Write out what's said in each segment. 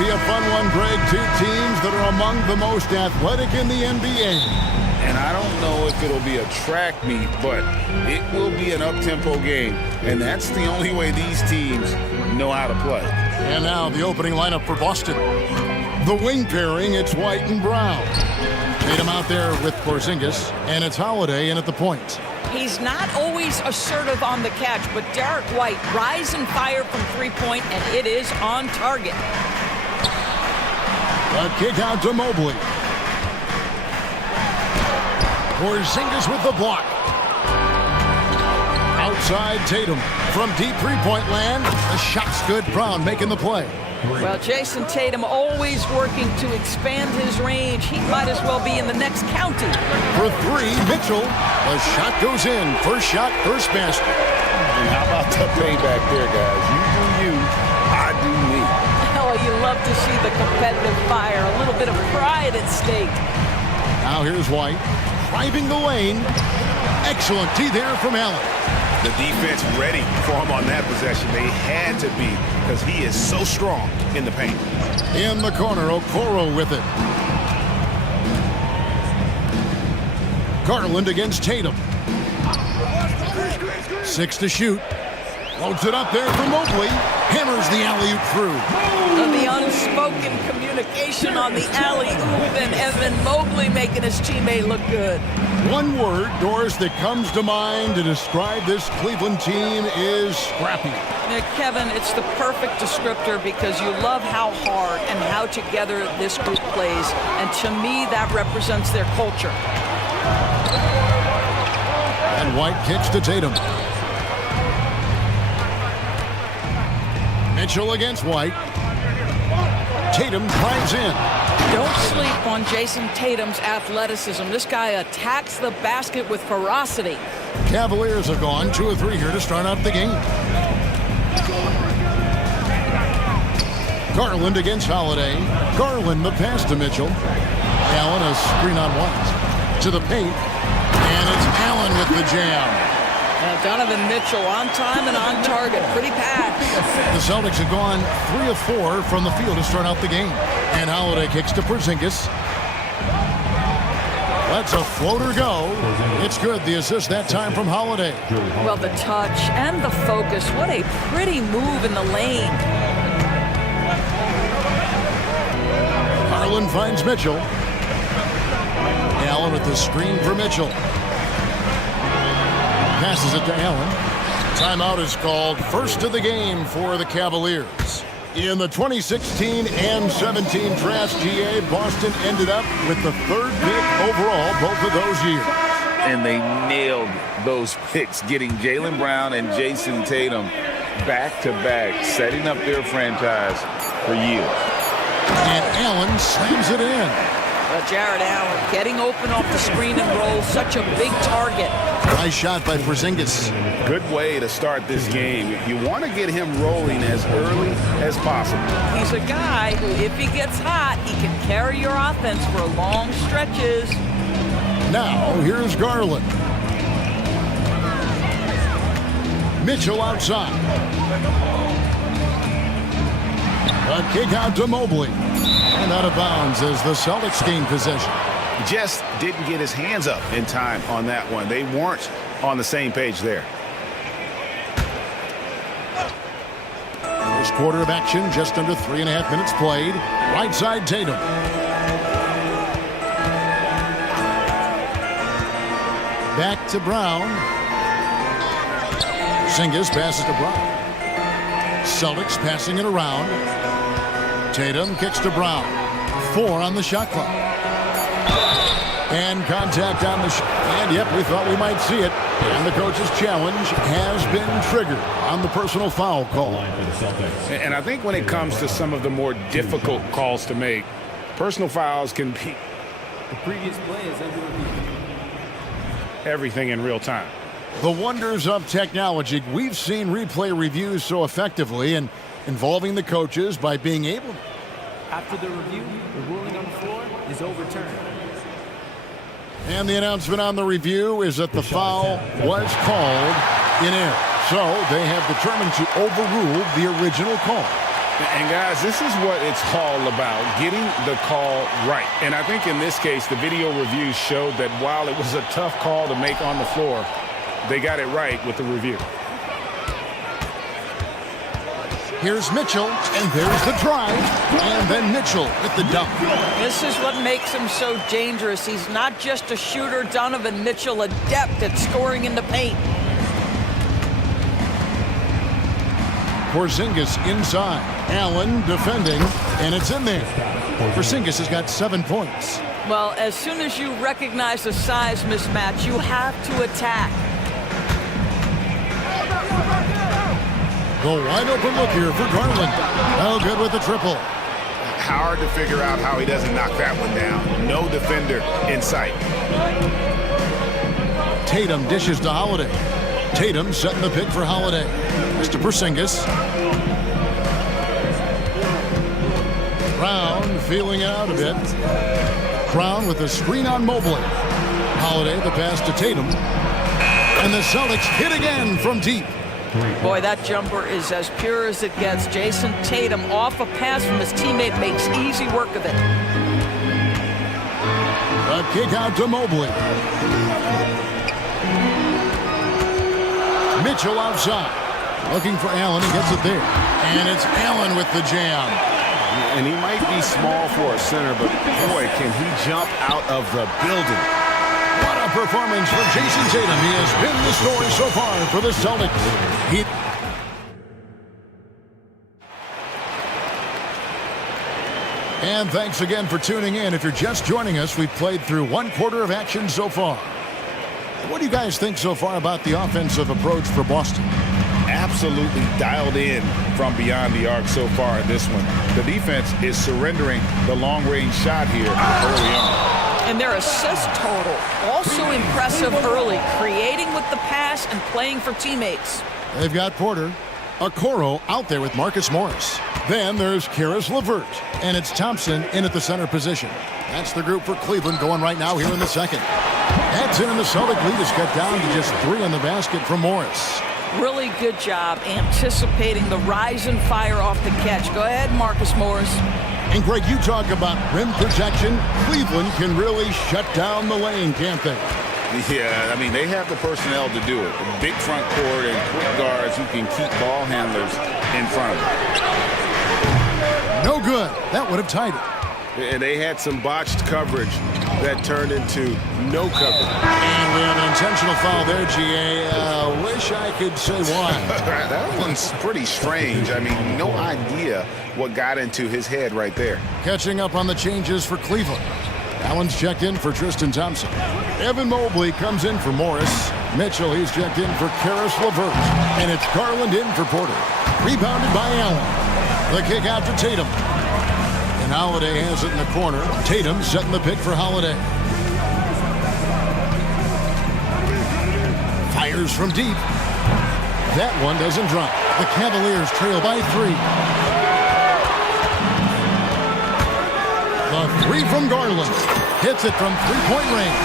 be a fun one, Greg. Two teams that are among the most athletic in the NBA. And I don't know if it'll be a track meet, but it will be an up-tempo game. And that's the only way these teams know how to play. And now the opening lineup for Boston. The wing pairing, it's White and Brown. Tatum out there with Porzingis, and it's Holiday in at the point. He's not always assertive on the catch, but Derek White rise and fire from three-point, and it is on target. A kick out to Mobley. Porzingis with the block. Outside Tatum from deep three-point land. The shot's good. Brown making the play. Well, Jason Tatum always working to expand his range. He might as well be in the next county. For three, Mitchell. The shot goes in. First shot, first basket. And how about the payback there, guys? You do you, I do me. Oh, you love to see the competitive fire. A little bit of pride at stake. Now here's White. Driving the lane. Excellent D there from Allen. The defense ready for him on that possession. They had to be, because he is so strong in the paint. In the corner, Okoro with it. Garland against Tatum. 6 to shoot. Loads it up there for Mobley. Hammers the alley-oop through. The unspoken communication on the alley-oop, and Evan Mobley making his teammate look good. One word, Doris, that comes to mind to describe this Cleveland team is scrappy. Kevin, it's the perfect descriptor because you love how hard and how together this group plays, and to me that represents their culture. And White kicks to Tatum. Mitchell against White. Tatum drives in. Don't sleep on Jason Tatum's athleticism. This guy attacks the basket with ferocity. Cavaliers have gone 2 of 3 here to start out the game. Garland against Holiday. Garland the pass to Mitchell. Allen a screen on White. To the paint. And it's Allen with the jam. Donovan Mitchell on time and on target. Pretty pass. The Celtics have gone 3 of 4 from the field to start out the game. And Holiday kicks to Porzingis. Lets a floater go. It's good. The assist that time from Holiday. Well, the touch and the focus. What a pretty move in the lane. Garland finds Mitchell. Allen with the screen for Mitchell. Passes it to Allen. Timeout is called. First of the game for the Cavaliers. In the 2016 and 17 draft, GA, Boston ended up with the 3rd pick overall both of those years. And they nailed those picks, getting Jaylen Brown and Jason Tatum back-to-back, setting up their franchise for years. And Allen slams it in. Jared Allen getting open off the screen and roll. Such a big target. Nice shot by Porzingis. Good way to start this game. You want to get him rolling as early as possible. He's a guy who, if he gets hot, he can carry your offense for long stretches. Now, here's Garland. Mitchell outside. A kick out to Mobley. And out of bounds as the Celtics gain possession. Just didn't get his hands up in time on that one. They weren't on the same page there. First quarter of action, just under 3.5 minutes played. Right side, Tatum. Back to Brown. Porzingis passes to Brown. Celtics passing it around. Tatum kicks to Brown. 4 on the shot clock. And contact on the shot. And yep, we thought we might see it. And the coach's challenge has been triggered on the personal foul call. And I think when it comes to some of the more difficult calls to make, personal fouls can be the previous play is everything in real time. The wonders of technology. We've seen replay reviews so effectively and involving the coaches by being able to. After the review, the ruling on the floor is overturned. And the announcement on the review is that the foul was called in error. So they have determined to overrule the original call. And guys, this is what it's all about, getting the call right. And I think in this case, the video reviews showed that while it was a tough call to make on the floor, they got it right with the review. Here's Mitchell, and there's the drive, and then Mitchell with the dunk. This is what makes him so dangerous. He's not just a shooter. Donovan Mitchell, adept at scoring in the paint. Porzingis inside. Allen defending, and it's in there. Porzingis has got 7 points. Well, as soon as you recognize the size mismatch, you have to attack. The wide open look here for Garland. Oh, good with the triple. Hard to figure out how he doesn't knock that one down. No defender in sight. Tatum dishes to Holiday. Tatum setting the pick for Holiday. Mr. Porzingis. Brown feeling it out a bit. Brown with a screen on Mobley. Holiday the pass to Tatum. And the Celtics hit again from deep. Boy, that jumper is as pure as it gets. Jason Tatum off a pass from his teammate makes easy work of it. A kick out to Mobley. Mitchell outside. Looking for Allen. He gets it there. And it's Allen with the jam. And he might be small for a center, but boy, can he jump out of the building. What a performance for Jason Tatum. He has been the story so far for the Celtics. And thanks again for tuning in. If you're just joining us, we've played through 1/4 of action so far. What do you guys think so far about the offensive approach for Boston? Absolutely dialed in from beyond the arc so far in this one. The defense is surrendering the long-range shot here early on. And their assist total, also impressive early, creating with the pass and playing for teammates. They've got Porter. Okoro out there with Marcus Morris. Then there's Karis LeVert. And it's Thompson in at the center position. That's the group for Cleveland going right now here in the second. That's in, and the Celtic lead is cut down to just 3 on the basket from Morris. Really good job anticipating the rise and fire off the catch. Go ahead, Marcus Morris. And Greg, you talk about rim protection. Cleveland can really shut down the lane, can't they? Yeah, I mean, they have the personnel to do it. Big front court and quick guards who can keep ball handlers in front of them. No good. That would have tied it. And they had some botched coverage that turned into no coverage. And we have an intentional foul there, GA. Wish I could say why. That one's pretty strange. I mean, no idea what got into his head right there. Catching up on the changes for Cleveland. Allen's checked in for Tristan Thompson. Evan Mobley comes in for Morris. Mitchell, he's checked in for Karis LeVert. And it's Garland in for Porter. Rebounded by Allen. The kick out to Tatum. And Holiday has it in the corner. Tatum setting the pick for Holiday. Fires from deep. That one doesn't drop. The Cavaliers trail by 3. The 3 from Garland. Hits it from 3-point range.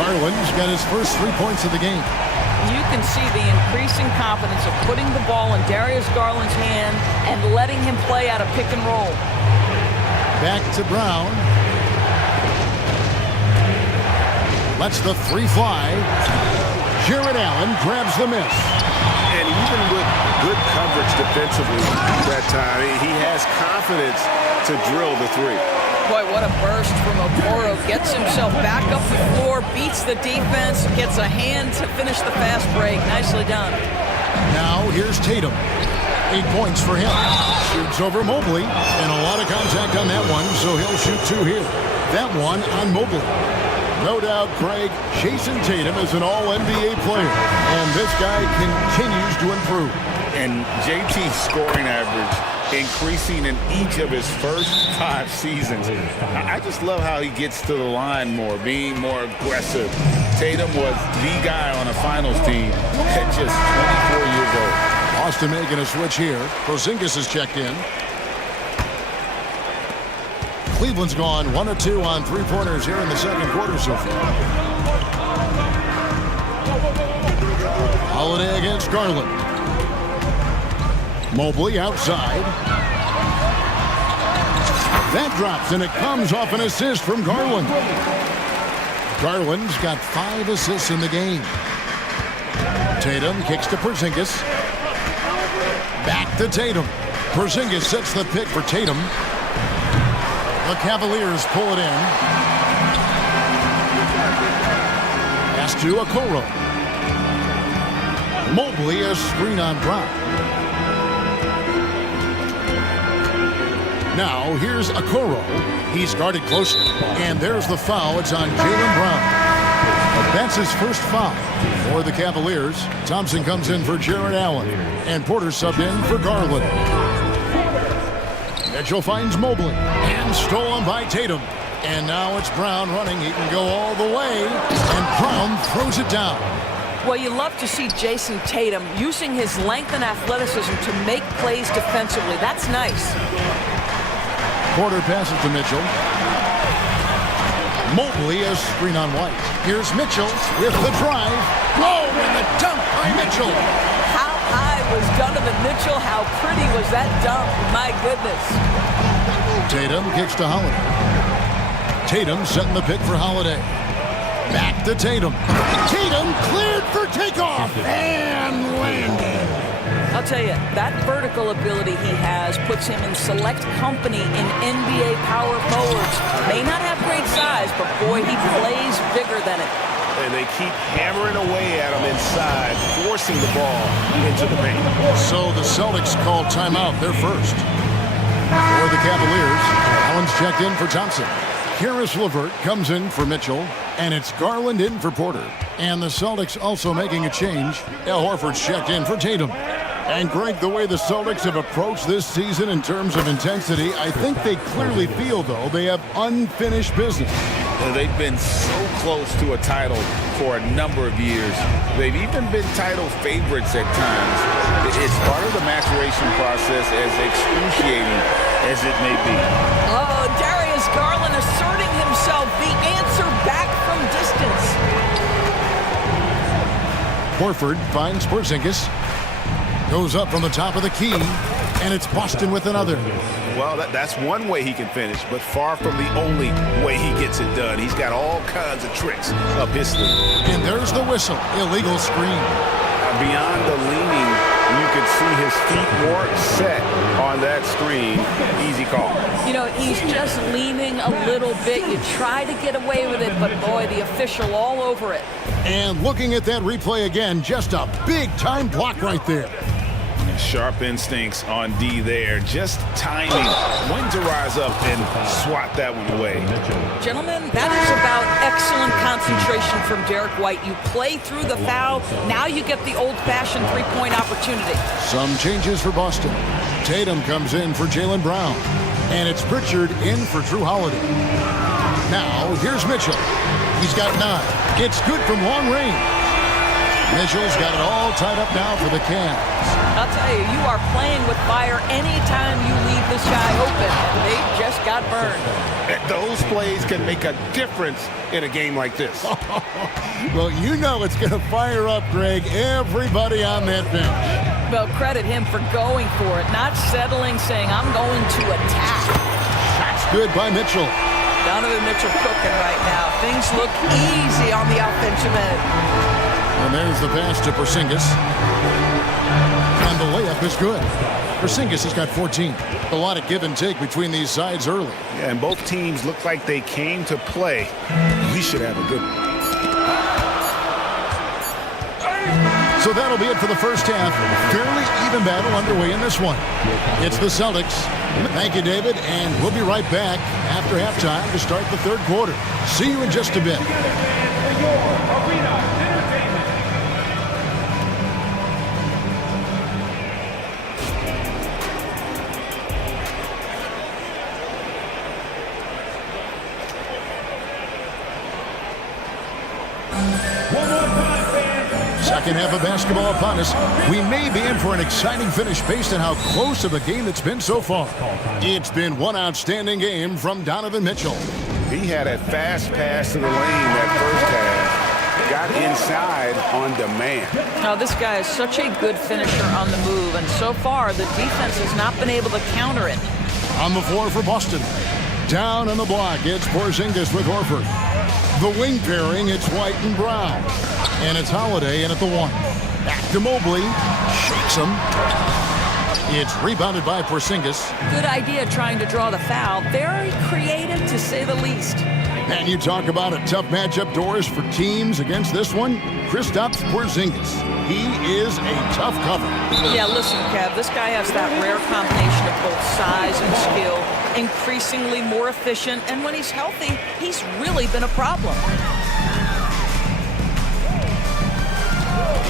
Garland's got his first 3 points of the game. You can see the increasing confidence of putting the ball in Darius Garland's hand and letting him play out of pick and roll. Back to Brown. Lets the 3 fly. Jared Allen grabs the miss. And even with good coverage defensively that time, he has confidence to drill the 3. Boy, what a burst from Okoro. Gets himself back up the floor, beats the defense, gets a hand to finish the fast break. Nicely done. Now here's Tatum. 8 points for him. Shoots over Mobley, and a lot of contact on that one, so he'll shoot 2 here. That one on Mobley. No doubt, Craig, Jason Tatum is an all-NBA player, and this guy continues to improve. And JT's scoring average increasing in each of his first 5 seasons. I just love how he gets to the line more, being more aggressive. Tatum was the guy on a finals team at just 24 years old. Boston making a switch here. Porzingis is checked in. Cleveland's gone 1 of 2 on 3-pointers here in the second quarter so far. Holiday against Garland. Mobley outside. That drops, and it comes off an assist from Garland. Garland's got 5 assists in the game. Tatum kicks to Porzingis. Back to Tatum. Porzingis sets the pick for Tatum. The Cavaliers pull it in. Pass to Okoro. Mobley, a screen on Brown. Now, here's Okoro. He's guarded closely. And there's the foul. It's on Jaylen Brown. That's his first foul for the Cavaliers. Thompson comes in for Jared Allen. And Porter subbed in for Garland. Mitchell finds Mobley. And stolen by Tatum. And now it's Brown running. He can go all the way. And Brown throws it down. Well, you love to see Jason Tatum using his length and athleticism to make plays defensively. That's nice. Porter passes to Mitchell. Mobley, a screen on White. Here's Mitchell with the drive. Oh, and the dunk by Mitchell. How high was Donovan Mitchell? How pretty was that dunk? My goodness. Tatum kicks to Holiday. Tatum setting the pick for Holiday. Back to Tatum. Tatum cleared for takeoff and landed. I'll tell you, that vertical ability he has puts him in select company in NBA power forwards. May not have great size, but boy, he plays bigger than it. And they keep hammering away at him inside, forcing the ball into the paint. So the Celtics call timeout. They're first. For the Cavaliers, Allen's checked in for Thompson. Karis LeVert comes in for Mitchell, and it's Garland in for Porter. And the Celtics also making a change. Al Horford's checked in for Tatum. And Greg, the way the Celtics have approached this season in terms of intensity, I think they clearly feel, though, they have unfinished business. They've been so close to a title for a number of years. They've even been title favorites at times. It's part of the maturation process, as excruciating as it may be. Oh, Darius Garland asserting himself, the answer back from distance. Horford finds Porzingis. Goes up from the top of the key, and it's Boston with another. Well, that's one way he can finish, but far from the only way he gets it done. He's got all kinds of tricks up his sleeve. And there's the whistle. Illegal screen. Beyond the leaning, you could see his feet weren't set on that screen. Easy call. You know, he's just leaning a little bit. You try to get away with it, but boy, the official all over it. And looking at that replay again, just a big-time block right there. Sharp instincts on D there. Just timing when to rise up and swat that one away. Gentlemen, that is about excellent concentration from Derek White. You play through the foul. Now you get the old-fashioned three-point opportunity. Some changes for Boston. Tatum comes in for Jaylen Brown. And it's Pritchard in for Drew Holiday. Now, here's Mitchell. He's got 9. It's good from long range. Mitchell's got it all tied up now for the Cavs. I'll tell you, you are playing with fire anytime you leave this guy open. They just got burned. Those plays can make a difference in a game like this. Well, you know it's going to fire up, Greg, everybody on that bench. Well, credit him for going for it, not settling, saying, I'm going to attack. That's good by Mitchell. Donovan Mitchell cooking right now. Things look easy on the offensive end. And there's the pass to Porzingis. And the layup is good. Porzingis has got 14. A lot of give and take between these sides early. Yeah, and both teams look like they came to play. We should have a good one. So that'll be it for the first half. Fairly even battle underway in this one. It's the Celtics. Thank you, David, and we'll be right back after halftime to start the third quarter. See you in just a bit. Second half of basketball upon us. We may be in for an exciting finish based on how close of a game it's been so far. It's been one outstanding game from Donovan Mitchell. He had a fast pass to the lane that first half. Got inside on demand. Now, this guy is such a good finisher on the move, and so far the defense has not been able to counter it. On the floor for Boston, Down on the block, it's Porzingis with Horford. The wing pairing, it's White and Brown. And it's Holiday in at the 1. Back to Mobley. Shakes him. It's rebounded by Porzingis. Good idea trying to draw the foul. Very creative, to say the least. And you talk about a tough matchup, Doris, for teams against this one. Kristaps Porzingis. He is a tough cover. Yeah, listen, Kev, this guy has that rare combination of both size and skill, increasingly more efficient, and when he's healthy, he's really been a problem.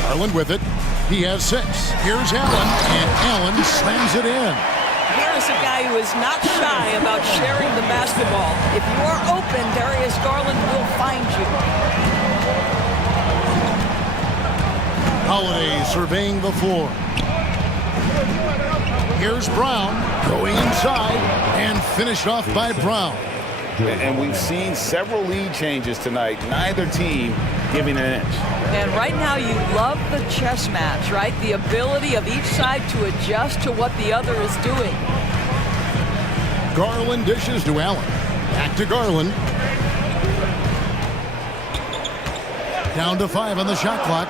Garland with it. He has 6. Here's Allen, and Allen slams it in. Here is a guy who is not shy about sharing the basketball. If you are open, Darius Garland will find you. Holiday surveying the floor. Here's Brown going inside and finished off by Brown. And we've seen several lead changes tonight. Neither team giving an inch. And right now you love the chess match, right? The ability of each side to adjust to what the other is doing. Garland dishes to Allen. Back to Garland. Down to 5 on the shot clock.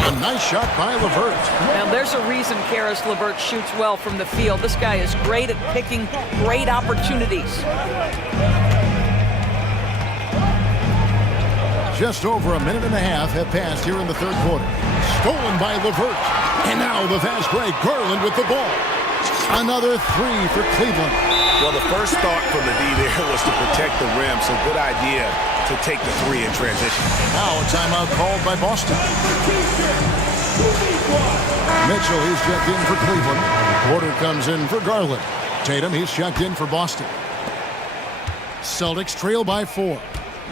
A nice shot by LeVert. Now there's a reason Karis LeVert shoots well from the field. This guy is great at picking great opportunities. Just over a minute and a half have passed here in the third quarter. Stolen by LeVert. And now the fast break. Garland with the ball. Another 3 for Cleveland. Well, the first thought from the D there was to protect the rim, so good idea to take the 3 in transition. Now a timeout called by Boston. Mitchell, he's checked in for Cleveland. Porter comes in for Garland. Tatum, he's checked in for Boston. Celtics trail by 4.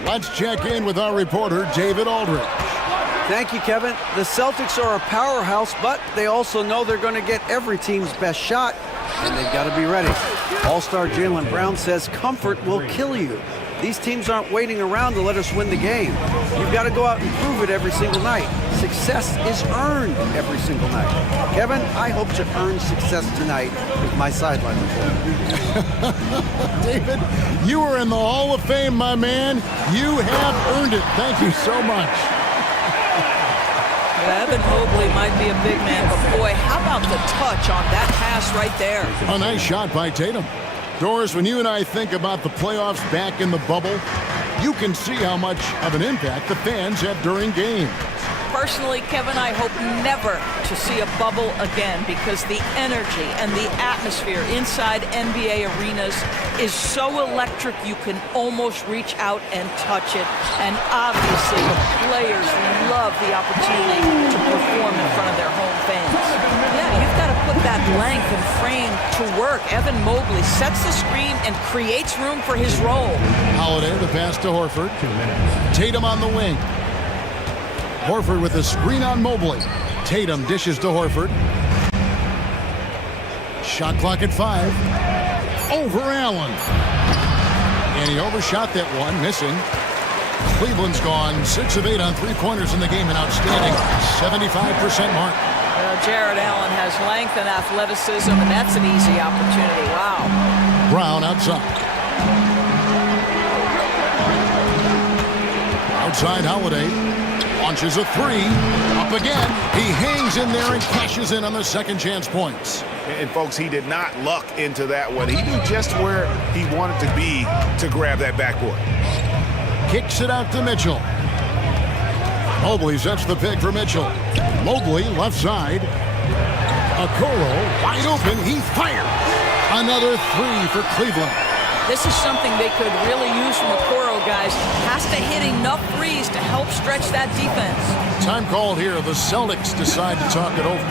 Let's check in with our reporter, David Aldridge. Thank you, Kevin. The Celtics are a powerhouse, but they also know they're going to get every team's best shot, and they've got to be ready. All-star Jaylen Brown says comfort will kill you. These teams aren't waiting around to let us win the game. You've got to go out and prove it every single night. Success is earned every single night. Kevin, I hope to earn success tonight with my sideline report. David, you are in the Hall of Fame, my man. You have earned it. Thank you so much. Evan Mobley might be a big man, but boy, how about the touch on that pass right there? A nice shot by Tatum. Doris, when you and I think about the playoffs back in the bubble, you can see how much of an impact the fans have during games. Personally, Kevin, I hope never to see a bubble again because the energy and the atmosphere inside NBA arenas is so electric you can almost reach out and touch it. And obviously, the players love the opportunity to perform in front of their home fans. Yeah, you've got to put that length and frame to work. Evan Mobley sets the screen and creates room for his role. Holiday, the pass to Horford. Tatum on the wing. Horford with a screen on Mobley. Tatum dishes to Horford. Shot clock at 5. Over Allen. And he overshot that one, missing. Cleveland's gone 6 of 8 on three-pointers in the game, an outstanding 75% mark. Jared Allen has length and athleticism, and that's an easy opportunity. Wow. Brown outside. Outside Holiday. Launches a 3. Up again. He hangs in there and cashes in on the second chance points. And folks, he did not luck into that one. He knew just where he wanted to be to grab that backboard. Kicks it out to Mitchell. Mobley sets the pick for Mitchell. Mobley left side. Okoro wide open. He fired. Another 3 for Cleveland. This is something they could really use from Okoro, guys. Has to hit enough threes to help stretch that defense. Time called here. The Celtics decide to talk it over.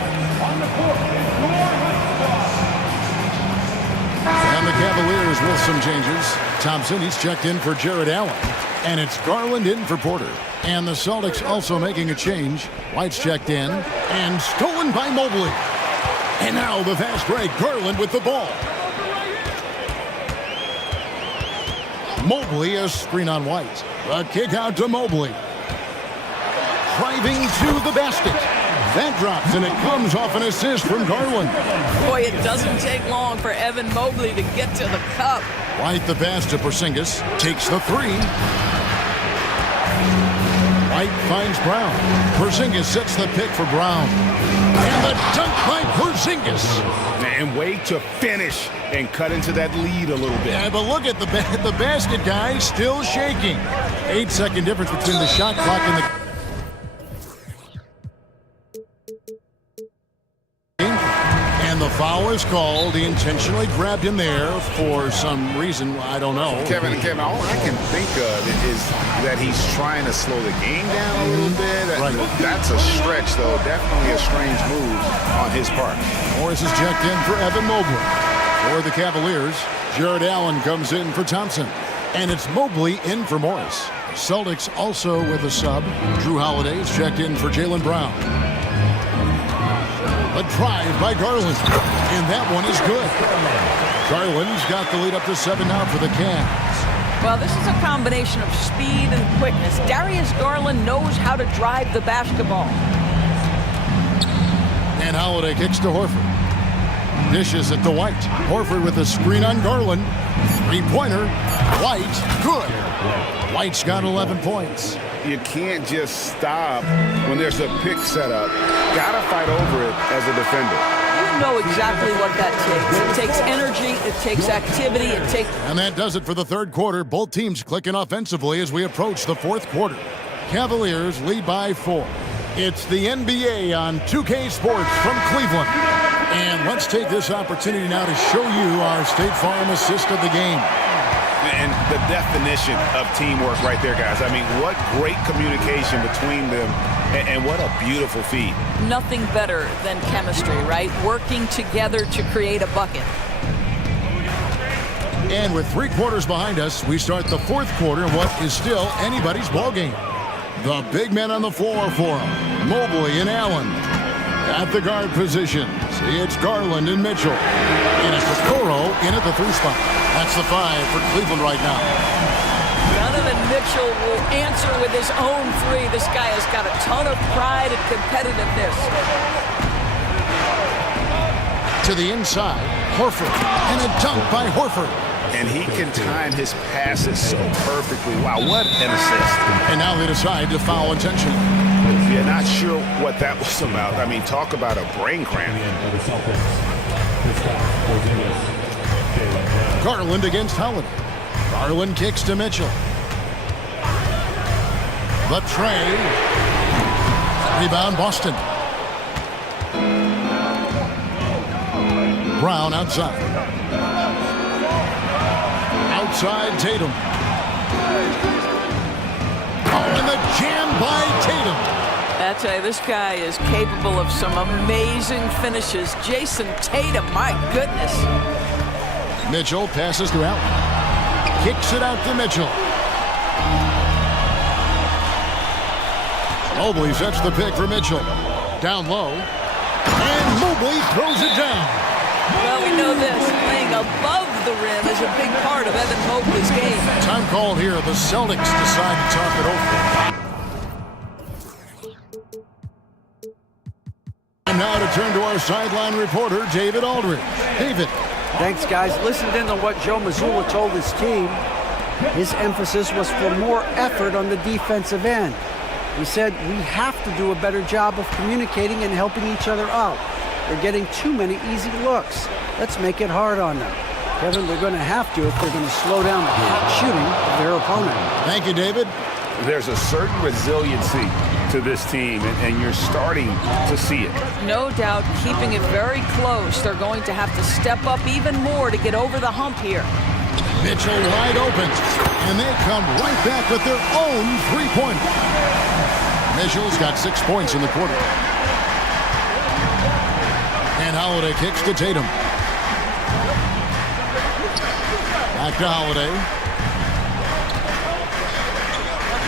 And the Cavaliers with some changes. Thompson, he's checked in for Jared Allen. And it's Garland in for Porter. And the Celtics also making a change. White's checked in. And stolen by Mobley. And now the fast break. Garland with the ball. Mobley, a screen on White. A kick out to Mobley. Driving to the basket. That drops, and it comes off an assist from Garland. Boy, it doesn't take long for Evan Mobley to get to the cup. White the pass to Porzingis. Takes the three. White finds Brown. Porzingis sets the pick for Brown. And the dunk by Porzingis. And way to finish and cut into that lead a little bit. Yeah, but look at the basket guy still shaking. 8-second difference between the shot clock and the... And the foul is called. He intentionally grabbed him there for some reason. I don't know. Kevin, all I can think of is that he's trying to slow the game down a little bit. Right. That's a stretch, though. Definitely a strange move on his part. Morris is checked in for Evan Mobley. For the Cavaliers, Jared Allen comes in for Thompson. And it's Mobley in for Morris. Celtics also with a sub. Drew Holiday is checked in for Jaylen Brown. A drive by Garland. And that one is good. Garland's got the lead up to 7 now for the Cavs. Well, this is a combination of speed and quickness. Darius Garland knows how to drive the basketball. And Holiday kicks to Horford. Dishes it to White. Horford with a screen on Garland. Three-pointer. White, good. White's got 11 points. You can't just stop when there's a pick set up. Gotta fight over it as a defender. You know exactly what that takes. It takes energy, it takes activity, it takes... And that does it for the third quarter. Both teams clicking offensively as we approach the fourth quarter. Cavaliers lead by 4. It's the NBA on 2K Sports from Cleveland. And let's take this opportunity now to show you our State Farm assist of the game. And the definition of teamwork right there, guys. I mean, what great communication between them, and what a beautiful feat. Nothing better than chemistry, right? Working together to create a bucket. And with 3 quarters behind us, we start the fourth quarter in what is still anybody's ball game. The big men on the floor for them, Mobley and Allen. At the guard positions, it's Garland and Mitchell. And it's Okoro in at the 3 spot. That's the 5 for Cleveland right now. Donovan Mitchell will answer with his own 3. This guy has got a ton of pride and competitiveness. To the inside, Horford. And a dunk by Horford. And he can time his passes so perfectly. Wow, what an assist. And now they decide to foul intentionally. Yeah, not sure what that was about. I mean, talk about a brain cramp. Garland against Holiday. Garland kicks to Mitchell. The tray. Rebound Boston. Brown outside. Outside Tatum. Oh, and the jam by Tatum. I tell you, this guy is capable of some amazing finishes. Jason Tatum, my goodness. Mitchell passes to Allen. Kicks it out to Mitchell. Mobley sets the pick for Mitchell. Down low. And Mobley throws it down. Well, we know this. Playing above the rim is a big part of Evan Mobley's game. Time called here. The Celtics decide to talk it over. And now to turn to our sideline reporter, David Aldridge. David. Thanks, guys. Listened in on what Joe Mazzulla told his team. His emphasis was for more effort on the defensive end. He said, we have to do a better job of communicating and helping each other out. They're getting too many easy looks. Let's make it hard on them. Kevin, they're going to have to if they're going to slow down the hot shooting of their opponent. Thank you, David. There's a certain resiliency to this team, and you're starting to see it. No doubt, keeping it very close. They're going to have to step up even more to get over the hump here. Mitchell wide open, and they come right back with their own three-pointer. Mitchell's got 6 points in the quarter. And Holiday kicks to Tatum. Back to Holiday.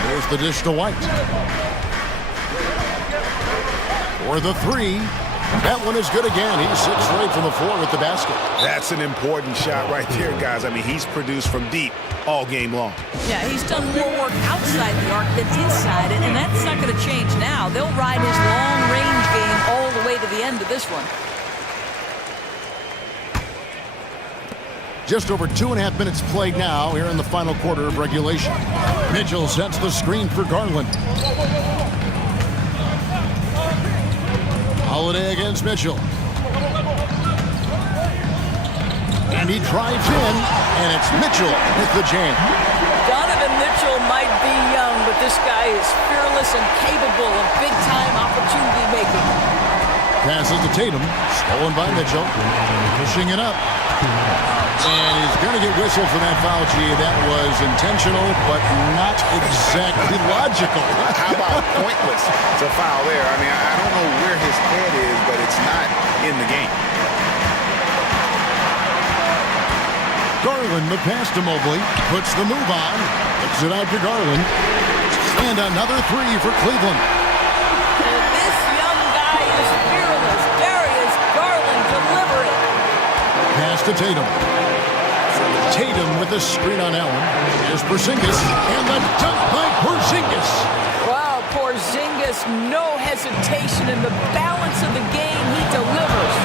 There's the dish to White. For the 3. That one is good again. He's 6 straight from the floor with the basket. That's an important shot right there, guys. I mean, he's produced from deep all game long. Yeah, he's done more work outside the arc than inside it, and that's not going to change now. They'll ride his long-range game this one. Just over 2.5 minutes played now here in the final quarter of regulation. Mitchell sets the screen for Garland. Holiday against Mitchell. And he drives in, and it's Mitchell with the jam. Donovan Mitchell might be young, but this guy is fearless and capable of big-time opportunity making. Passes to Tatum, stolen by Mitchell, pushing it up. And he's going to get whistled for that foul, G. That was intentional, but not exactly logical. How about pointless to foul there? I mean, I don't know where his head is, but it's not in the game. Garland, the pass to Mobley, puts the move on, puts it out to Garland, and another three for Cleveland. And this young guy is fearless. Darius Garland delivering. Pass to Tatum. Tatum with the screen on Allen. Here's Porzingis, and the dunk by Porzingis. Wow, Porzingis, no hesitation in the balance of the game. He delivers.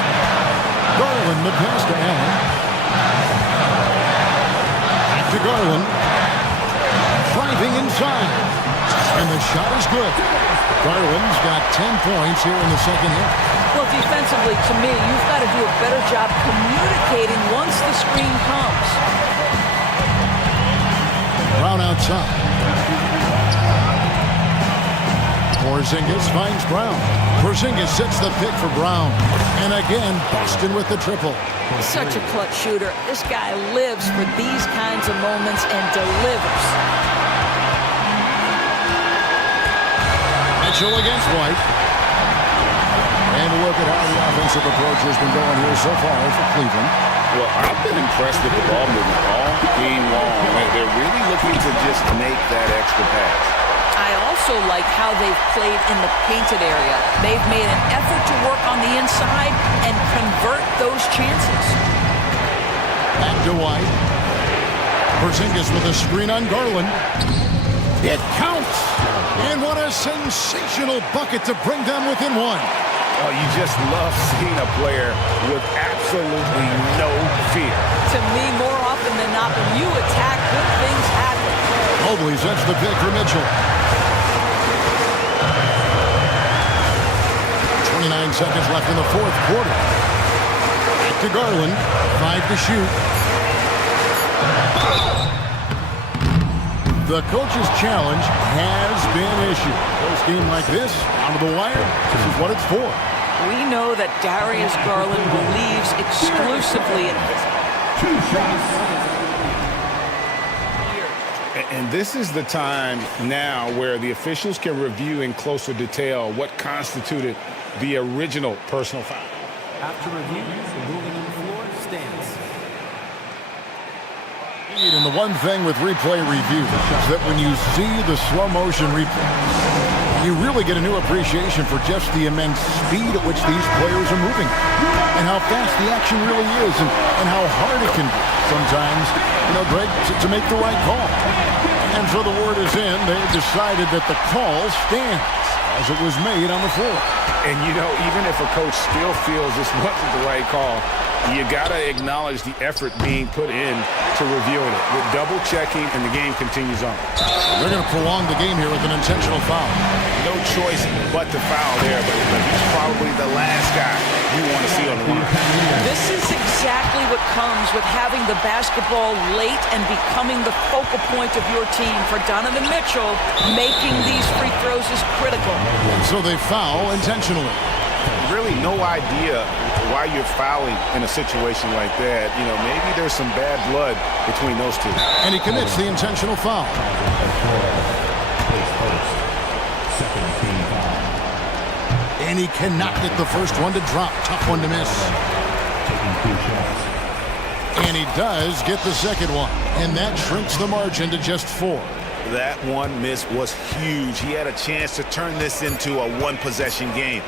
Garland, the pass to Allen. Back to Garland. Driving inside. And the shot is good. Garland's got 10 points here in the second half. Well, defensively, to me, you've got to do a better job communicating once the screen comes. Brown outside. Porzingis finds Brown. Porzingis sets the pick for Brown. And again, Boston with the triple. Such a clutch shooter. This guy lives for these kinds of moments and delivers. Mitchell against White. And look at how the offensive approach has been going here so far for Cleveland. Well, I've been impressed with the ball movement all game long. They're really looking to just make that extra pass. I also like how they've played in the painted area. They've made an effort to work on the inside and convert those chances. Back to White. Porzingis with a screen on Garland. It counts! And what a sensational bucket to bring them within one. Oh, you just love seeing a player with absolutely no fear. To me, more often than not, when you attack, good things happen. Mobley sets the pick for Mitchell. 29 seconds left in the fourth quarter. Back to Garland. 5 to shoot. The coach's challenge has been issued. Close game like this, down to the wire, this is what it's for. We know that Darius Garland believes exclusively in his... And this is the time now where the officials can review in closer detail what constituted the original personal foul. After review, the ruling on the floor stands. And the one thing with replay review is that when you see the slow motion replay, you really get a new appreciation for just the immense speed at which these players are moving and how fast the action really is and how hard it can be sometimes, Greg, to make the right call. And so the word is in. They've decided that the call stands as it was made on the floor. And, even if a coach still feels this wasn't the right call, you got to acknowledge the effort being put in to reviewing it. With double checking, and the game continues on. They're going to prolong the game here with an intentional foul. No choice but to foul there, but he's probably the last guy you want to see on the line. This is exactly what comes with having the basketball late and becoming the focal point of your team. For Donovan Mitchell, making these free throws is critical. So they foul intentionally. Really no idea why you're fouling in a situation like that. Maybe there's some bad blood between those two. And he commits the intentional foul. And he cannot get the first one to drop. Tough one to miss. And he does get the second one. And that shrinks the margin to just 4. That one miss was huge. He had a chance to turn this into a one-possession game.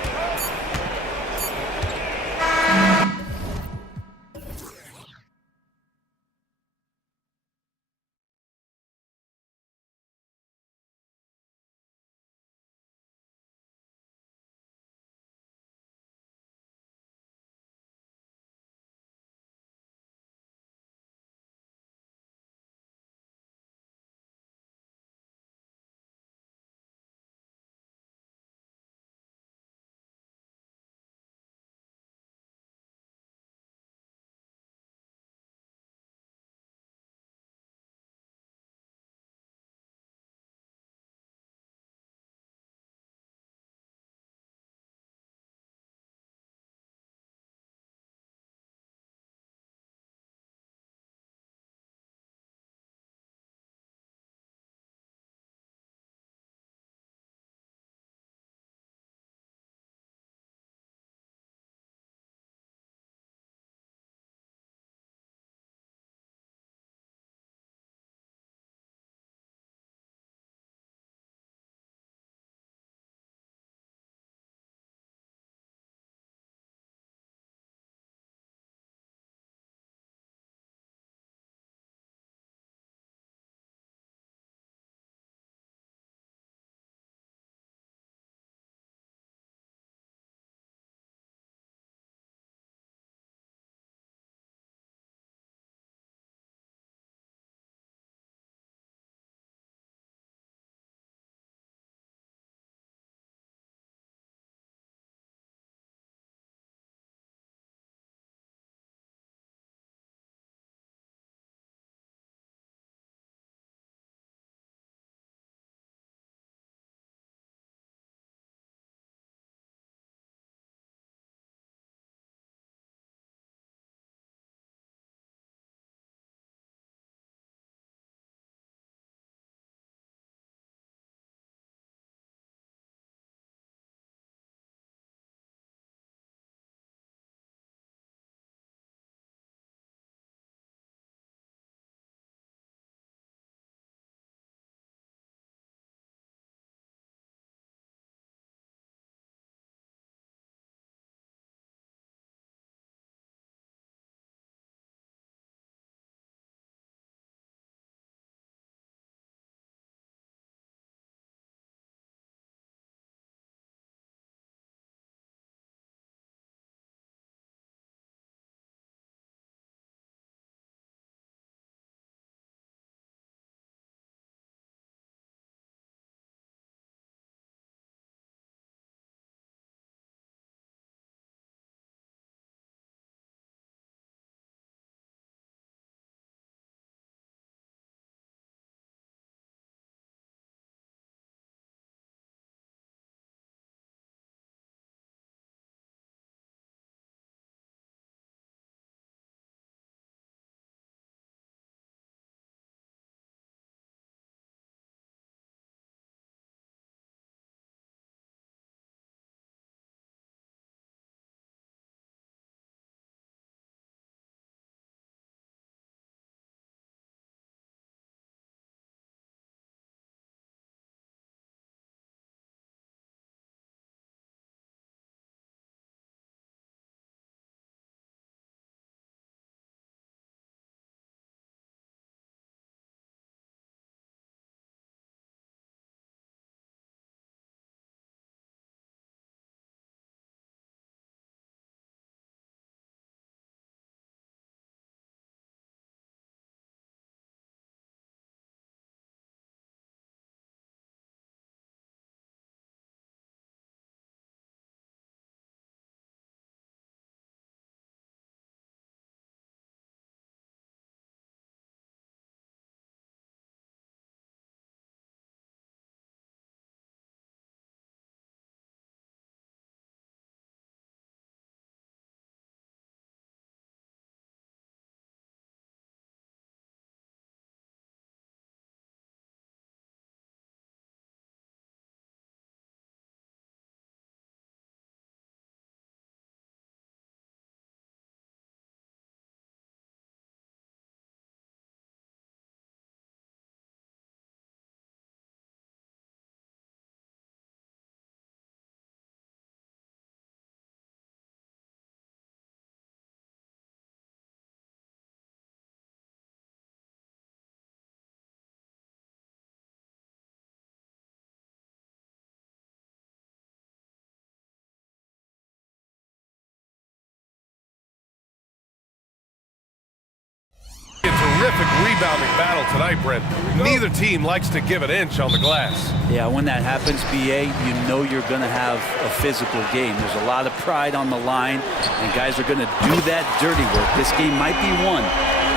rebounding battle tonight, Brent. Neither team likes to give an inch on the glass. Yeah, when that happens, BA, you know you're going to have a physical game. There's a lot of pride on the line, and guys are going to do that dirty work. This game might be won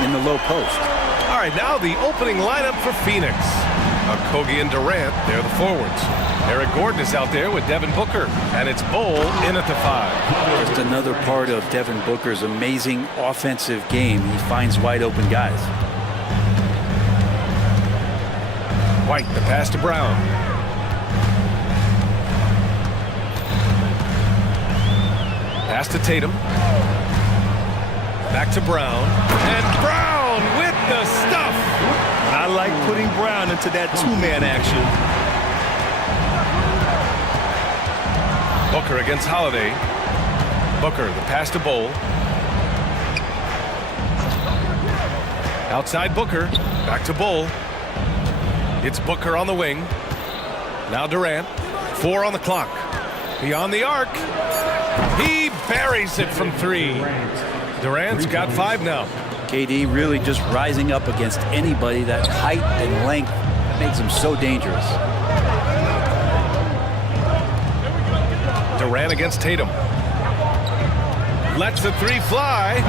in the low post. All right, now the opening lineup for Phoenix. Kogi and Durant, they're the forwards. Eric Gordon is out there with Devin Booker, and it's Bull in at the 5. Just another part of Devin Booker's amazing offensive game. He finds wide open guys. White, the pass to Brown. Pass to Tatum. Back to Brown. And Brown with the stuff. I like putting Brown into that two-man action. Booker against Holiday. Booker, the pass to Bowl. Outside Booker. Back to Bull. It's Booker on the wing. Now Durant. 4 on the clock. Beyond the arc. He buries it from 3. Durant's got 5 now. KD really just rising up against anybody. That height and length makes him so dangerous. Durant against Tatum. Lets the 3 fly.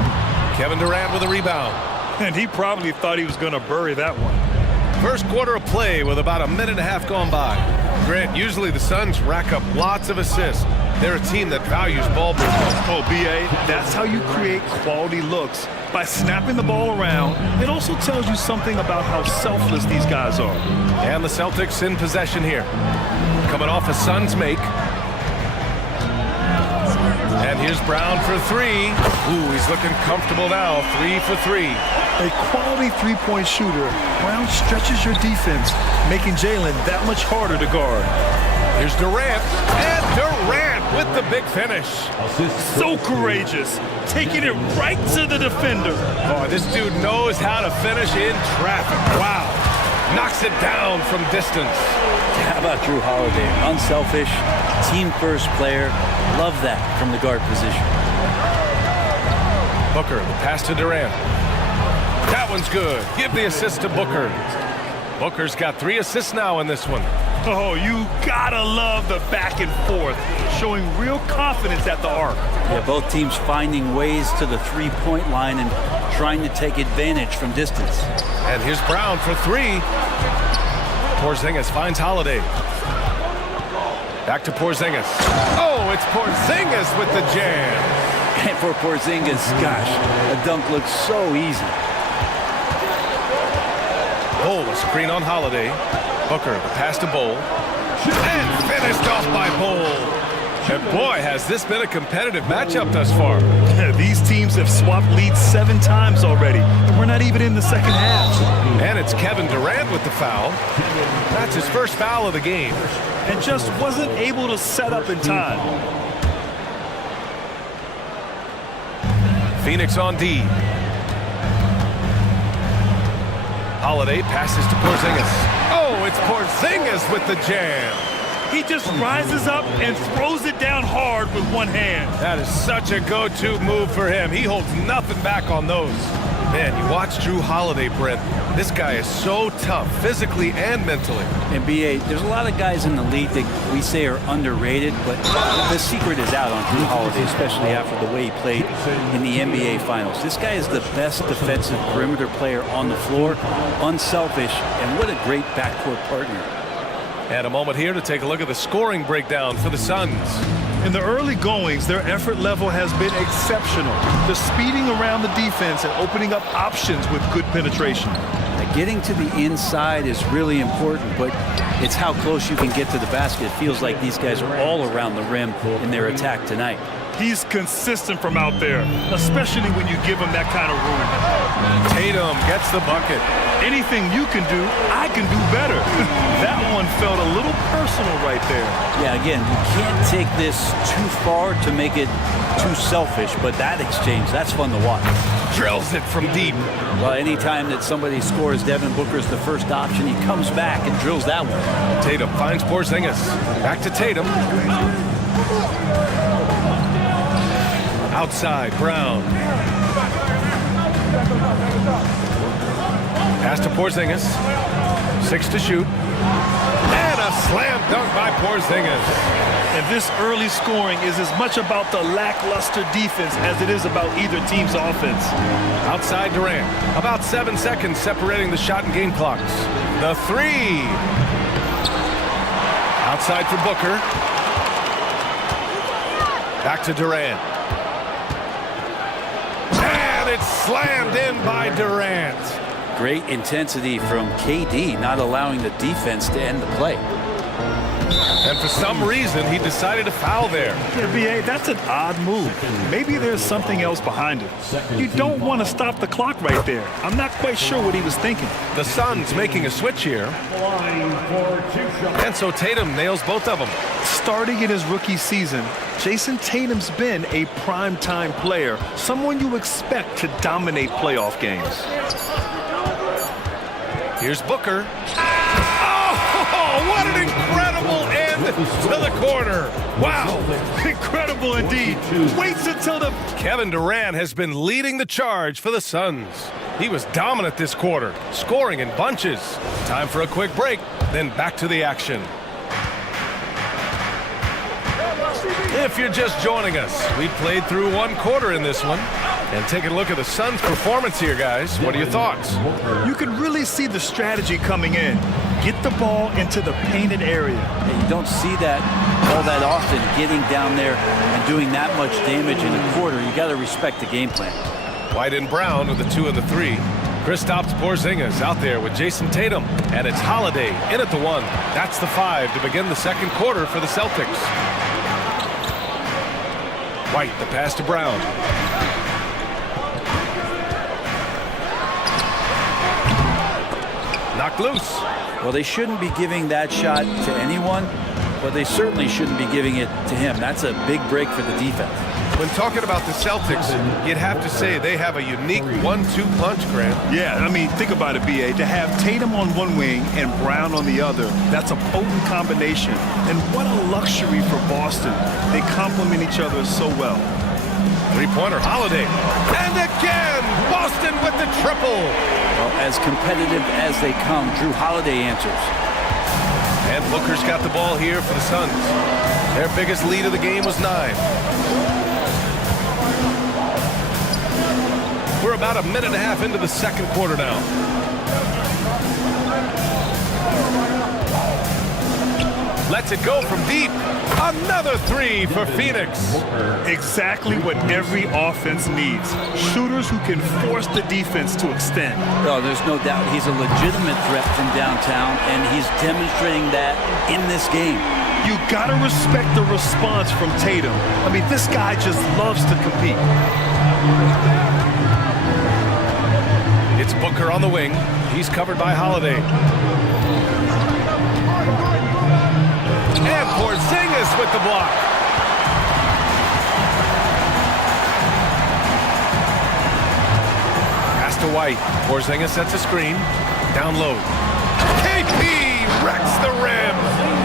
Kevin Durant with a rebound. And he probably thought he was going to bury that one. First quarter of play with about a minute and a half gone by. Grant, usually the Suns rack up lots of assists. They're a team that values ball movement. Oh, BA, that's how you create quality looks. By snapping the ball around, it also tells you something about how selfless these guys are. And the Celtics in possession here. Coming off a Suns make. And here's Brown for 3. Ooh, he's looking comfortable now. 3 for 3. A quality three-point shooter, Brown stretches your defense, making Jalen that much harder to guard. Here's Durant. And Durant with the big finish. So courageous, taking it right to the defender. Oh, this dude knows how to finish in traffic. Wow. Knocks it down from distance. How about Drew Holiday? Unselfish, team-first player. Love that from the guard position. Booker, the pass to Durant. That one's good. Give the assist to Booker. Booker's got 3 assists now in this one. Oh, you gotta love the back and forth, showing real confidence at the arc. Yeah, both teams finding ways to the three-point line and trying to take advantage from distance. And here's Brown for 3. Porzingis finds Holiday. Back to Porzingis. Oh, it's Porzingis with the jam. And for Porzingis, gosh, a dunk looks so easy. Bull, a screen on Holiday. Booker, the pass to Bull. And finished off by Bull. And boy, has this been a competitive matchup thus far. These teams have swapped leads 7 times already, and we're not even in the second half. And it's Kevin Durant with the foul. That's his first foul of the game. And just wasn't able to set up in time. Phoenix on D. Holiday passes to Porzingis. Oh, it's Porzingis with the jam. He just rises up and throws it down hard with one hand. That is such a go-to move for him. He holds nothing back on those. Man, you watch Drew Holiday, Brent. This guy is so tough, physically and mentally. And BA, there's a lot of guys in the league that we say are underrated, but the secret is out on Drew Holiday, especially after the way he played in the NBA Finals. This guy is the best defensive perimeter player on the floor, unselfish, and what a great backcourt partner. And a moment here to take a look at the scoring breakdown for the Suns. In the early goings, their effort level has been exceptional. The speeding around the defense and opening up options with good penetration. Getting to the inside is really important, but it's how close you can get to the basket. It feels like these guys are all around the rim in their attack tonight. He's consistent from out there, especially when you give him that kind of room. Tatum gets the bucket. Anything you can do, I can do better. That one felt a little personal right there. Yeah, again, you can't take this too far to make it too selfish, but that exchange, that's fun to watch. Drills it from deep. Well, anytime that somebody scores, Devin Booker's the first option. He comes back and drills that one. Tatum finds Porzingis. Back to Tatum. Outside, Brown. Pass to Porzingis. 6 to shoot. And a slam dunk by Porzingis. And this early scoring is as much about the lackluster defense as it is about either team's offense. Outside Durant. About 7 seconds separating the shot and game clocks. The three. Outside for Booker. Back to Durant. And it's slammed in by Durant. Great intensity from KD, not allowing the defense to end the play. And for some reason, he decided to foul there. Yeah, B.A., that's an odd move. Maybe there's something else behind it. You don't want to stop the clock right there. I'm not quite sure what he was thinking. The Suns making a switch here. And so Tatum nails both of them. Starting in his rookie season, Jason Tatum's been a prime-time player, someone you expect to dominate playoff games. Here's Booker. Oh, what an incredible end to the quarter. Wow, incredible indeed. Waits until the... Kevin Durant has been leading the charge for the Suns. He was dominant this quarter, scoring in bunches. Time for a quick break, then back to the action. If you're just joining us, we played through one quarter in this one. And taking a look at the Suns' performance here, guys. What are your thoughts? You can really see the strategy coming in. Get the ball into the painted area. And you don't see that all that often, getting down there and doing that much damage in a quarter. You got to respect the game plan. White and Brown with the 2 and the 3. Kristaps Porzingis out there with Jason Tatum. And it's Holiday in at the 1. That's the 5 to begin the second quarter for the Celtics. White, the pass to Brown. Knocked loose. Well, they shouldn't be giving that shot to anyone, but they certainly shouldn't be giving it to him. That's a big break for the defense. When talking about the Celtics, you'd have to say they have a unique 1-2 punch, Grant. Yeah, I mean, think about it, B.A. To have Tatum on one wing and Brown on the other, that's a potent combination. And what a luxury for Boston. They complement each other so well. Three-pointer, Holiday. And again, Boston with the triple. Well, as competitive as they come, Drew Holiday answers. And Booker's got the ball here for the Suns. Their biggest lead of the game was 9. We're about a minute and a half into the second quarter now. Lets it go from deep. Another 3 for Phoenix. Exactly what every offense needs. Shooters who can force the defense to extend. Oh, there's no doubt he's a legitimate threat from downtown, and he's demonstrating that in this game. You gotta respect the response from Tatum. I mean, this guy just loves to compete. It's Booker on the wing. He's covered by Holiday. And Porzingis with the block. Pass to White. Porzingis sets a screen. Down low. KP wrecks the rim.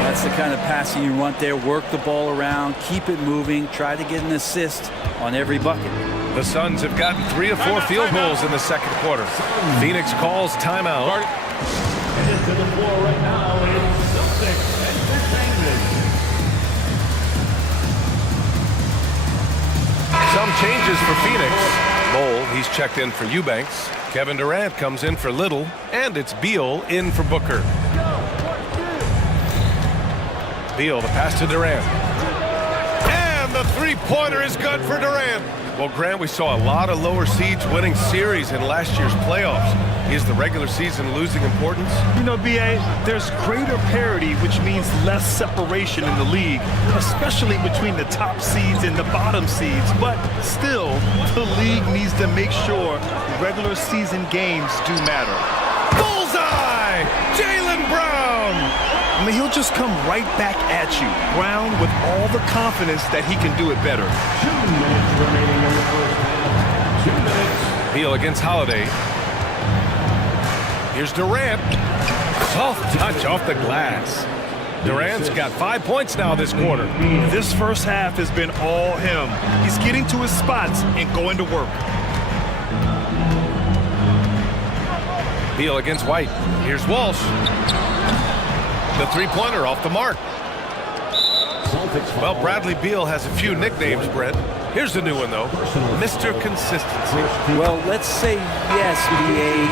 That's the kind of passing you want there. Work the ball around, keep it moving, try to get an assist on every bucket. The Suns have gotten 3 of 4 field goals in the second quarter. Phoenix calls timeout. To the floor right now is Celtics Entertainment. Some changes for Phoenix. Mole, he's checked in for Eubanks. Kevin Durant comes in for Little. And it's Beal in for Booker. Beal, the pass to Durant. And the three-pointer is good for Durant. Well, Grant, we saw a lot of lower seeds winning series in last year's playoffs. Is the regular season losing importance? You know, B.A., there's greater parity, which means less separation in the league, especially between the top seeds and the bottom seeds. But still, the league needs to make sure regular season games do matter. Bullseye! Jaylen Brown! I mean, he'll just come right back at you. Brown with all the confidence that he can do it better. 2 minutes remaining in the first half. 2 minutes. Beal against Holiday. Here's Durant. Soft touch off the glass. Durant's got 5 points now this quarter. This first half has been all him. He's getting to his spots and going to work. Beal against White. Here's Walsh. The three-pointer off the mark. Well, Bradley Beal has a few nicknames, Brent. Here's a new one, though. Mr. Consistency. Well, let's say yes, BA,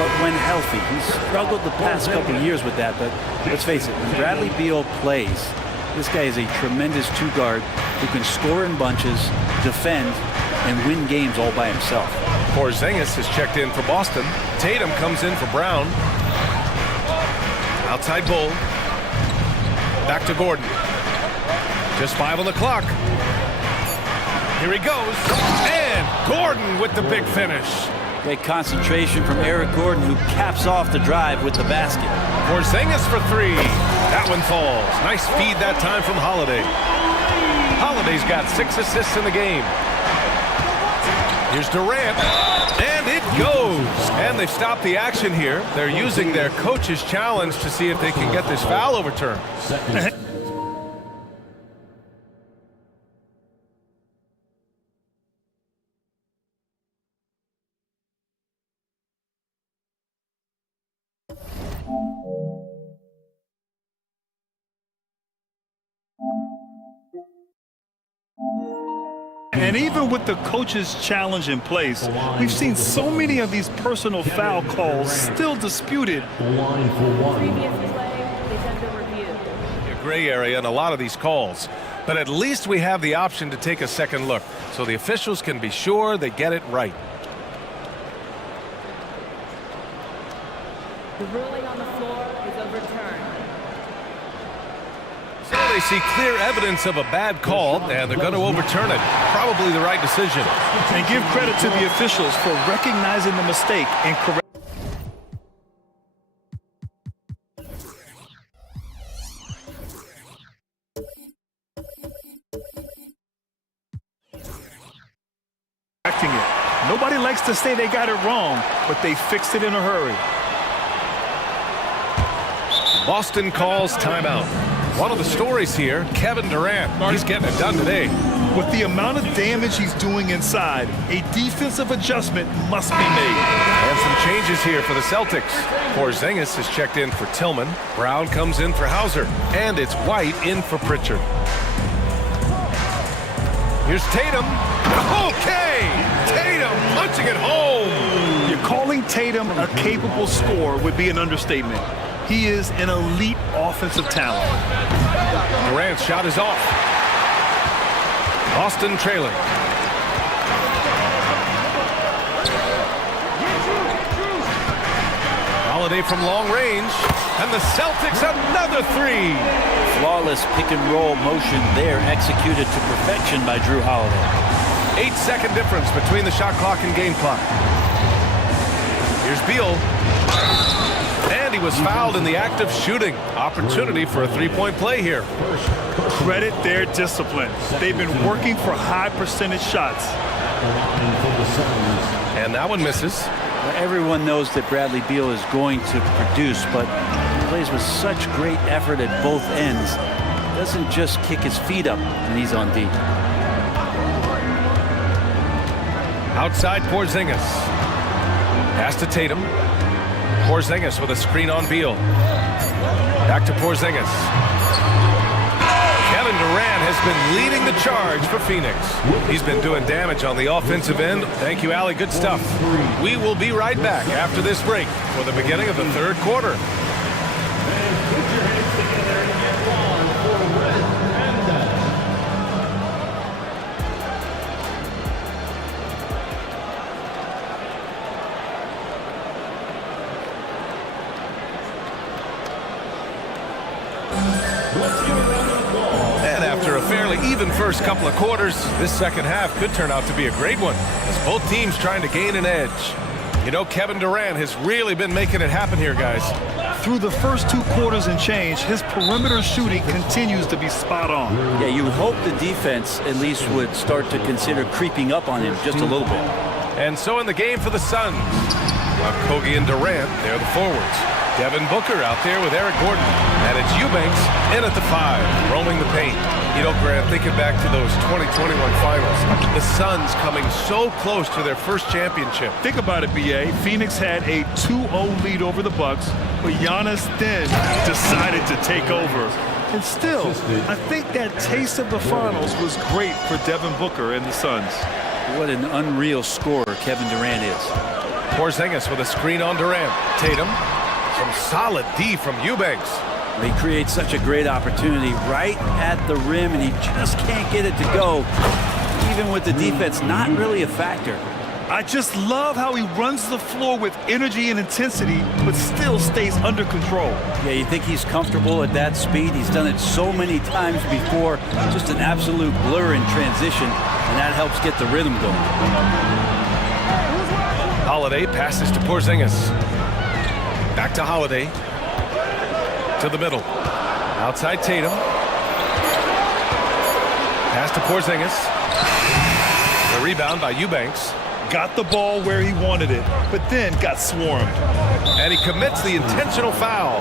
but when healthy. He's struggled the past couple of years with that, but let's face it, when Bradley Beal plays, this guy is a tremendous two-guard who can score in bunches, defend, and win games all by himself. Porzingis has checked in for Boston. Tatum comes in for Brown. Outside Bull. Back to Gordon. Just 5 on the clock. Here he goes. And Gordon with the big finish. Great concentration from Eric Gordon, who caps off the drive with the basket. Porzingis for 3. That one falls. Nice feed that time from Holiday. Holiday's got 6 assists in the game. Here's Durant. And it goes. And they've stopped the action here. They're using their coach's challenge to see if they can get this foul overturned. And even with the coach's challenge in place, we've seen so many of these personal foul calls still disputed. A gray area in a lot of these calls, but at least we have the option to take a second look, so the officials can be sure they get it right. The ruling on the floor is overturned. So they see clear evidence of a bad call, and they're going to overturn it. Probably the right decision. And give credit to the officials for recognizing the mistake and correcting. It. Nobody likes to say they got it wrong, but they fixed it in a hurry. Boston calls timeout. One of the stories here, Kevin Durant. He's getting it done today. With the amount of damage he's doing inside, a defensive adjustment must be made. And some changes here for the Celtics. Porzingis has checked in for Tillman. Brown comes in for Hauser. And it's White in for Pritchard. Here's Tatum. Okay! Tatum punching it home! You're calling Tatum a capable scorer would be an understatement. He is an elite offensive talent. Durant's shot is off. Boston trailing. Holiday from long range. And the Celtics another 3. Flawless pick-and-roll motion there, executed to perfection by Drew Holiday. 8-second difference between the shot clock and game clock. Here's Beal. And he was fouled in the act of shooting. Opportunity for a three-point play here. Credit their discipline. They've been working for high percentage shots. And that one misses. Everyone knows that Bradley Beal is going to produce, but he plays with such great effort at both ends. Doesn't just kick his feet up when he's on D. Outside Porzingis. Pass to Tatum. Porzingis with a screen on Beal. Back to Porzingis. Kevin Durant has been leading the charge for Phoenix. He's been doing damage on the offensive end. Thank you, Allie. Good stuff. We will be right back after this break for the beginning of the third quarter. And after a fairly even first couple of quarters, this second half could turn out to be a great one, as both teams trying to gain an edge. You know, Kevin Durant has really been making it happen here, guys. Through the first 2 quarters and change, his perimeter shooting continues to be spot on. Yeah, you would hope the defense at least would start to consider creeping up on him just a little bit. And so in the game for the Suns, Kogi and Durant, they're the forwards. Devin Booker out there with Eric Gordon. And it's Eubanks in at the 5, roaming the paint. You know, Grant, thinking back to those 2021 finals, the Suns coming so close to their first championship. Think about it, BA. Phoenix had a 2-0 lead over the Bucks, but Giannis then decided to take over. And still, I think that taste of the finals was great for Devin Booker and the Suns. What an unreal scorer Kevin Durant is. Porzingis with a screen on Durant. Tatum, some solid D from Eubanks. He creates such a great opportunity right at the rim, and he just can't get it to go. Even with the defense not really a factor. I just love how he runs the floor with energy and intensity, but still stays under control. Yeah, you think he's comfortable at that speed. He's done it so many times before. Just an absolute blur in transition, and that helps get the rhythm going. Holiday passes to Porzingis. Back to Holiday. To the middle. Outside Tatum. Pass to Porzingis. The rebound by Eubanks. Got the ball where he wanted it, but then got swarmed. And he commits the intentional foul.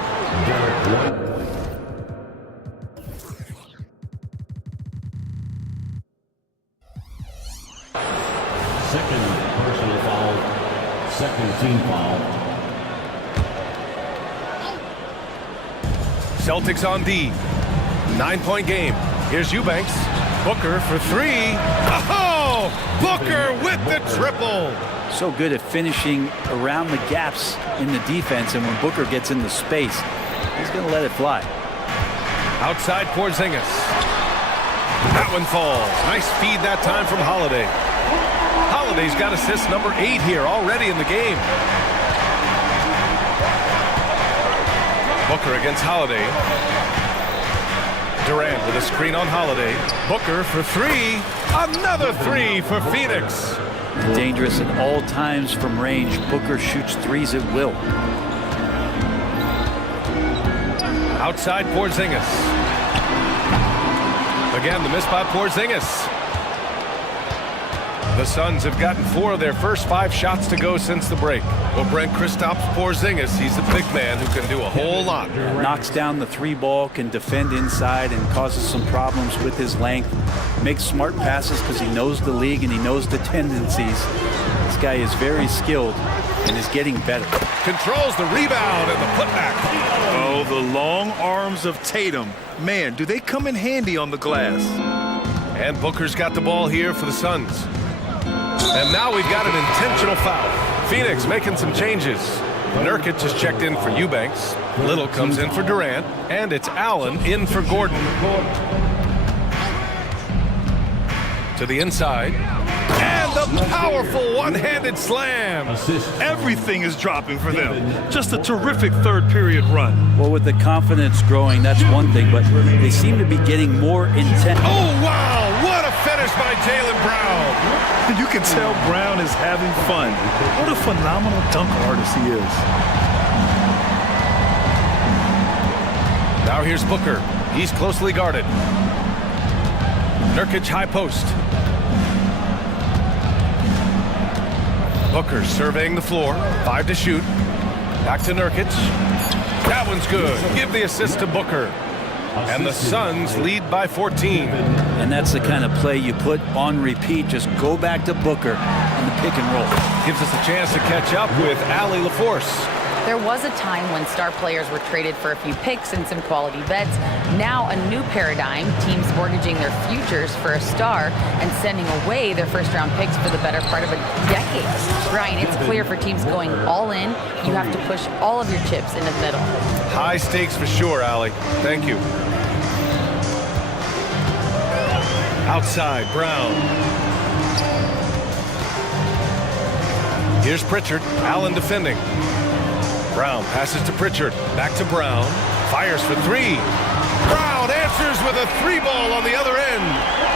Second personal foul, second team foul. Celtics on D. 9-point game. Here's Eubanks. Booker for three. Oh! Booker with the triple. So good at finishing around the gaps in the defense, and when Booker gets into space, he's going to let it fly. Outside Porzingis. That one falls. Nice feed that time from Holiday. Holiday's got assist number 8 here already in the game. Booker against Holiday. Durant with a screen on Holiday. Booker for three. Another three for Phoenix. Dangerous at all times from range. Booker shoots threes at will. Outside Porzingis. Again, the miss by Porzingis. The Suns have gotten 4 of their first 5 shots to go since the break. Well, Brent, Kristaps Porzingis, he's a big man who can do a whole lot. Knocks down the 3 ball, can defend inside, and causes some problems with his length. Makes smart passes because he knows the league and he knows the tendencies. This guy is very skilled and is getting better. Controls the rebound and the putback. Oh, the long arms of Tatum. Man, do they come in handy on the glass. And Booker's got the ball here for the Suns. And now we've got an intentional foul. Phoenix making some changes. Nurkic has checked in for Eubanks. Little comes in for Durant. And it's Allen in for Gordon. To the inside. And the powerful one-handed slam. Everything is dropping for them. Just a terrific third period run. Well, with the confidence growing, that's one thing, but they seem to be getting more intense. Oh, wow! What a finish by Jaylen Brown. You can tell Brown is having fun. What a phenomenal dunk artist he is. Now here's Booker. He's closely guarded. Nurkic high post. Booker surveying the floor. 5 to shoot. Back to Nurkic. That one's good. Give the assist to Booker. And the Suns lead by 14. And that's the kind of play you put on repeat. Just go back to Booker and the pick and roll. Gives us a chance to catch up with Allie LaForce. There was a time when star players were traded for a few picks and some quality vets. Now a new paradigm, teams mortgaging their futures for a star and sending away their first-round picks for the better part of a decade. Brian, it's clear for teams going all in, you have to push all of your chips into the middle. High stakes for sure, Allie. Thank you. Outside, Brown. Here's Pritchard. Allen defending. Brown passes to Pritchard. Back to Brown. Fires for 3. Brown answers with a 3-ball on the other end.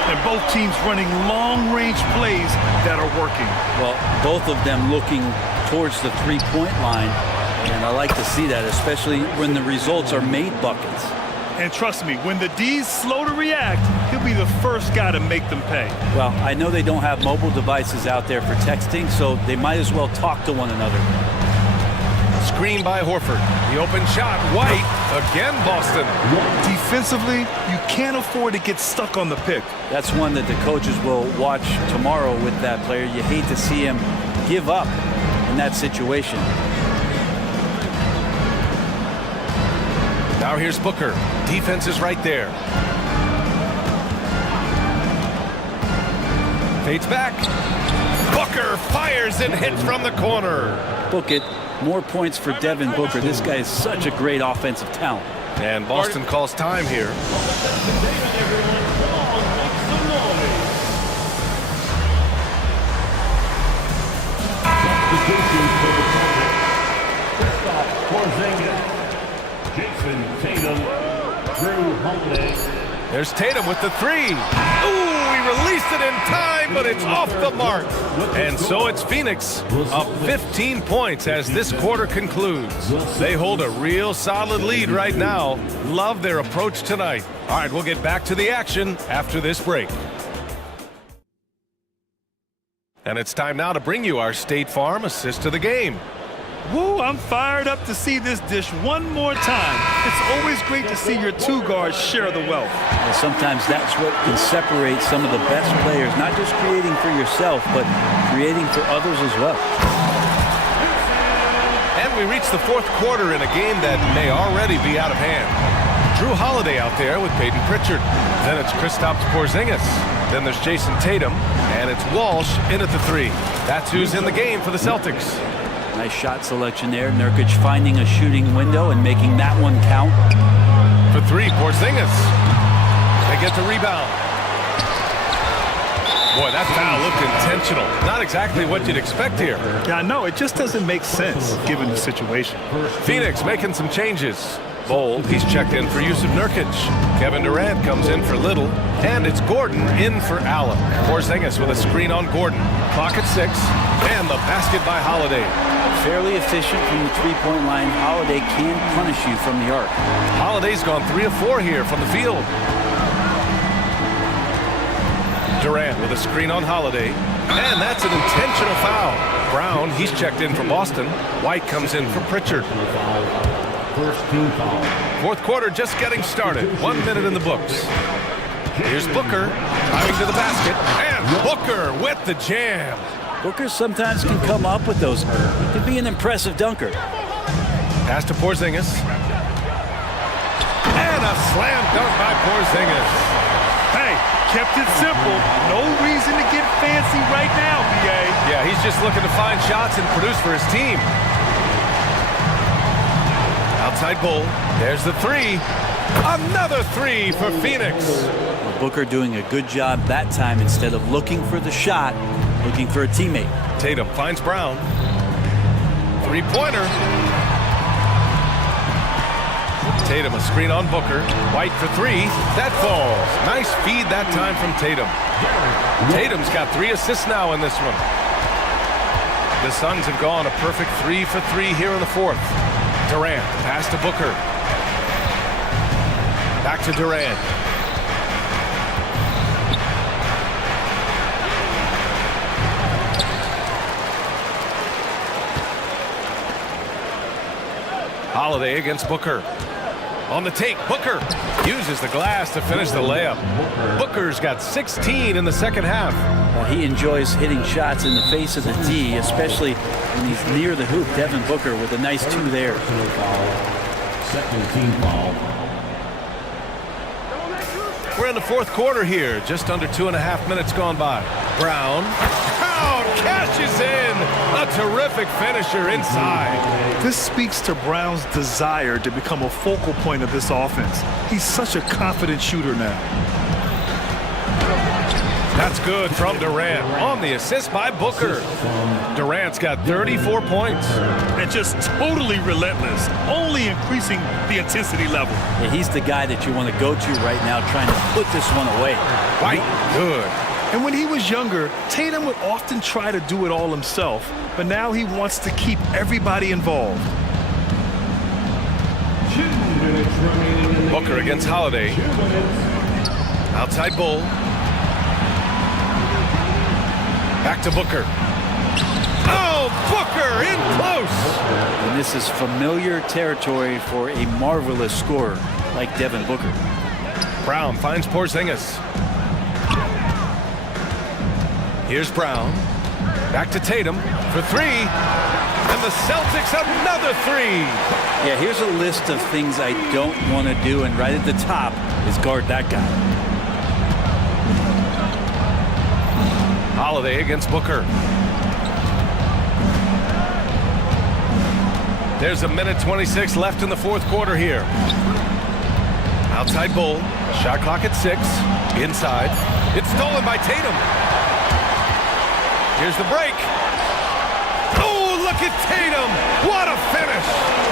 And both teams running long-range plays that are working. Well, both of them looking towards the 3-point line. And I like to see that, especially when the results are made buckets. And trust me, when the D's slow to react, he'll be the first guy to make them pay. Well, I know they don't have mobile devices out there for texting, so they might as well talk to one another. Screen by Horford. The open shot. White. Again, Boston. Defensively, you can't afford to get stuck on the pick. That's one that the coaches will watch tomorrow with that player. You hate to see him give up in that situation. Now here's Booker. Defense is right there. Fades back. Booker fires and hits from the corner. Book it. More points for Devin Booker. This guy is such a great offensive talent. And Boston calls time here. Jason Tatum, Drew Holiday. There's Tatum with the three. Ooh, he released it in time, but it's off the mark. And so it's Phoenix up 15 points as this quarter concludes. They hold a real solid lead right now. Love their approach tonight. All right, we'll get back to the action after this break. And it's time now to bring you our State Farm assist of the game. Woo, I'm fired up to see this dish one more time. It's always great to see your two guards share the wealth. Well, sometimes that's what can separate some of the best players, not just creating for yourself, but creating for others as well. And we reach the fourth quarter in a game that may already be out of hand. Drew Holiday out there with Peyton Pritchard. Then it's Kristaps Porzingis. Then there's Jason Tatum. And it's Walsh in at the three. That's who's in the game for the Celtics. Nice shot selection there. Nurkic finding a shooting window and making that one count. For three, Porzingis. They get the rebound. Boy, that foul looked intentional. Not exactly what you'd expect here. Yeah, I know. It just doesn't make sense given the situation. Phoenix making some changes. Bold, he's checked in for Yusuf Nurkic. Kevin Durant comes in for Little. And it's Gordon in for Allen. Porzingis with a screen on Gordon. Clock at 6. And the basket by Holiday. Fairly efficient from the three-point line. Holiday can punish you from the arc. Holiday's gone 3 of 4 here from the field. Durant with a screen on Holiday. And that's an intentional foul. Brown, he's checked in for Boston. White comes in for Pritchard. First team foul. Fourth quarter just getting started. 1 minute in the books. Here's Booker driving to the basket. And Booker with the jam. Booker sometimes can come up with those. He could be an impressive dunker. Pass to Porzingis. And a slam dunk by Porzingis. Hey, kept it simple. No reason to get fancy right now, BA. Yeah, he's just looking to find shots and produce for his team. Outside Bull. There's the three. Another three for Phoenix. Well, Booker doing a good job that time instead of looking for the shot, looking for a teammate. Tatum finds Brown. Three-pointer. Tatum, a screen on Booker. White for three. That falls. Nice feed that time from Tatum. Tatum's got 3 assists now in this one. The Suns have gone a perfect 3 for 3 here in the fourth. Durant, pass to Booker. Back to Durant. Holiday against Booker. On the take, Booker uses the glass to finish the layup. Booker's got 16 in the second half. Well, he enjoys hitting shots in the face of the D, especially when he's near the hoop. Devin Booker with a nice 2 there. Second team foul. We're in the fourth quarter here. Just under 2.5 minutes gone by. Brown. Brown cashes in. A terrific finisher inside. This speaks to Brown's desire to become a focal point of this offense. He's such a confident shooter now. That's good from Durant on the assist by Booker. Durant's got 34 points. And just totally relentless, only increasing the intensity level. Yeah, he's the guy that you want to go to right now, trying to put this one away. White, good. And when he was younger, Tatum would often try to do it all himself, but now he wants to keep everybody involved. 2 minutes remaining in the Booker game. against Holiday. 2 minutes. Outside Bull. Back to Booker. Oh, Booker Booker in close. And this is familiar territory for a marvelous scorer like Devin Booker. Brown finds Porzingis. Here's Brown. Back to Tatum for three. And the Celtics another three. Yeah, here's a list of things I don't want to do, and right at the top is guard that guy. Holiday against Booker. There's a minute 26 left in the fourth quarter here. Outside Bull. Shot clock at 6. Inside. It's stolen by Tatum. Here's the break. Oh, look at Tatum. What a finish.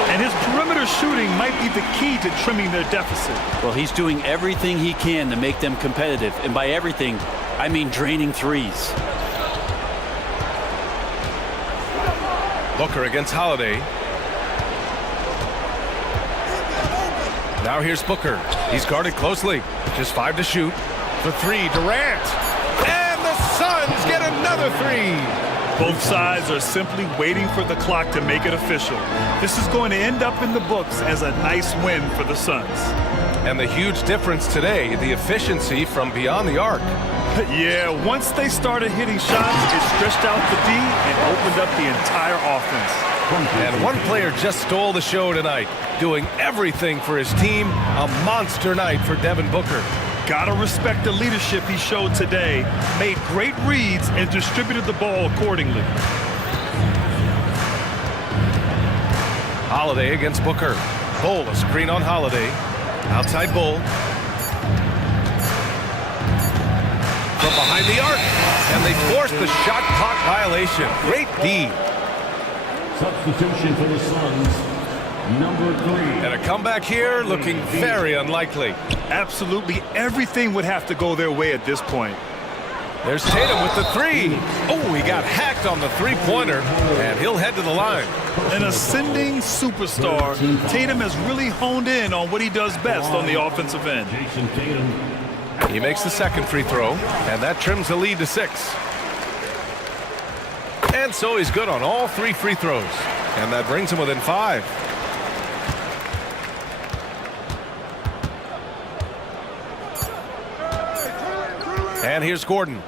And his perimeter shooting might be the key to trimming their deficit. Well, he's doing everything he can to make them competitive. And by everything, I mean draining threes. Booker against Holiday. Now here's Booker. He's guarded closely. Just 5 to shoot. For three, Durant. And the Suns get another three. Both sides are simply waiting for the clock to make it official. This is going to end up in the books as a nice win for the Suns. And the huge difference today, the efficiency from beyond the arc. Yeah, once they started hitting shots, it stretched out the D and opened up the entire offense. And one player just stole the show tonight, doing everything for his team. A monster night for Devin Booker. Gotta respect the leadership he showed today. Made great reads and distributed the ball accordingly. Holiday against Booker. Bull, a screen on Holiday. Outside Bull. From behind the arc. And they forced the shot clock violation. Great D. Substitution for the Suns, number 3. And a comeback here looking very unlikely. Absolutely everything would have to go their way at this point. There's Tatum with the three. Oh, he got hacked on the three-pointer, and he'll head to the line. An ascending superstar, Tatum has really honed in on what he does best on the offensive end. He makes the second free throw, and that trims the lead to 6. And so he's good on all 3 free throws, and that brings him within 5. And here's Gordon.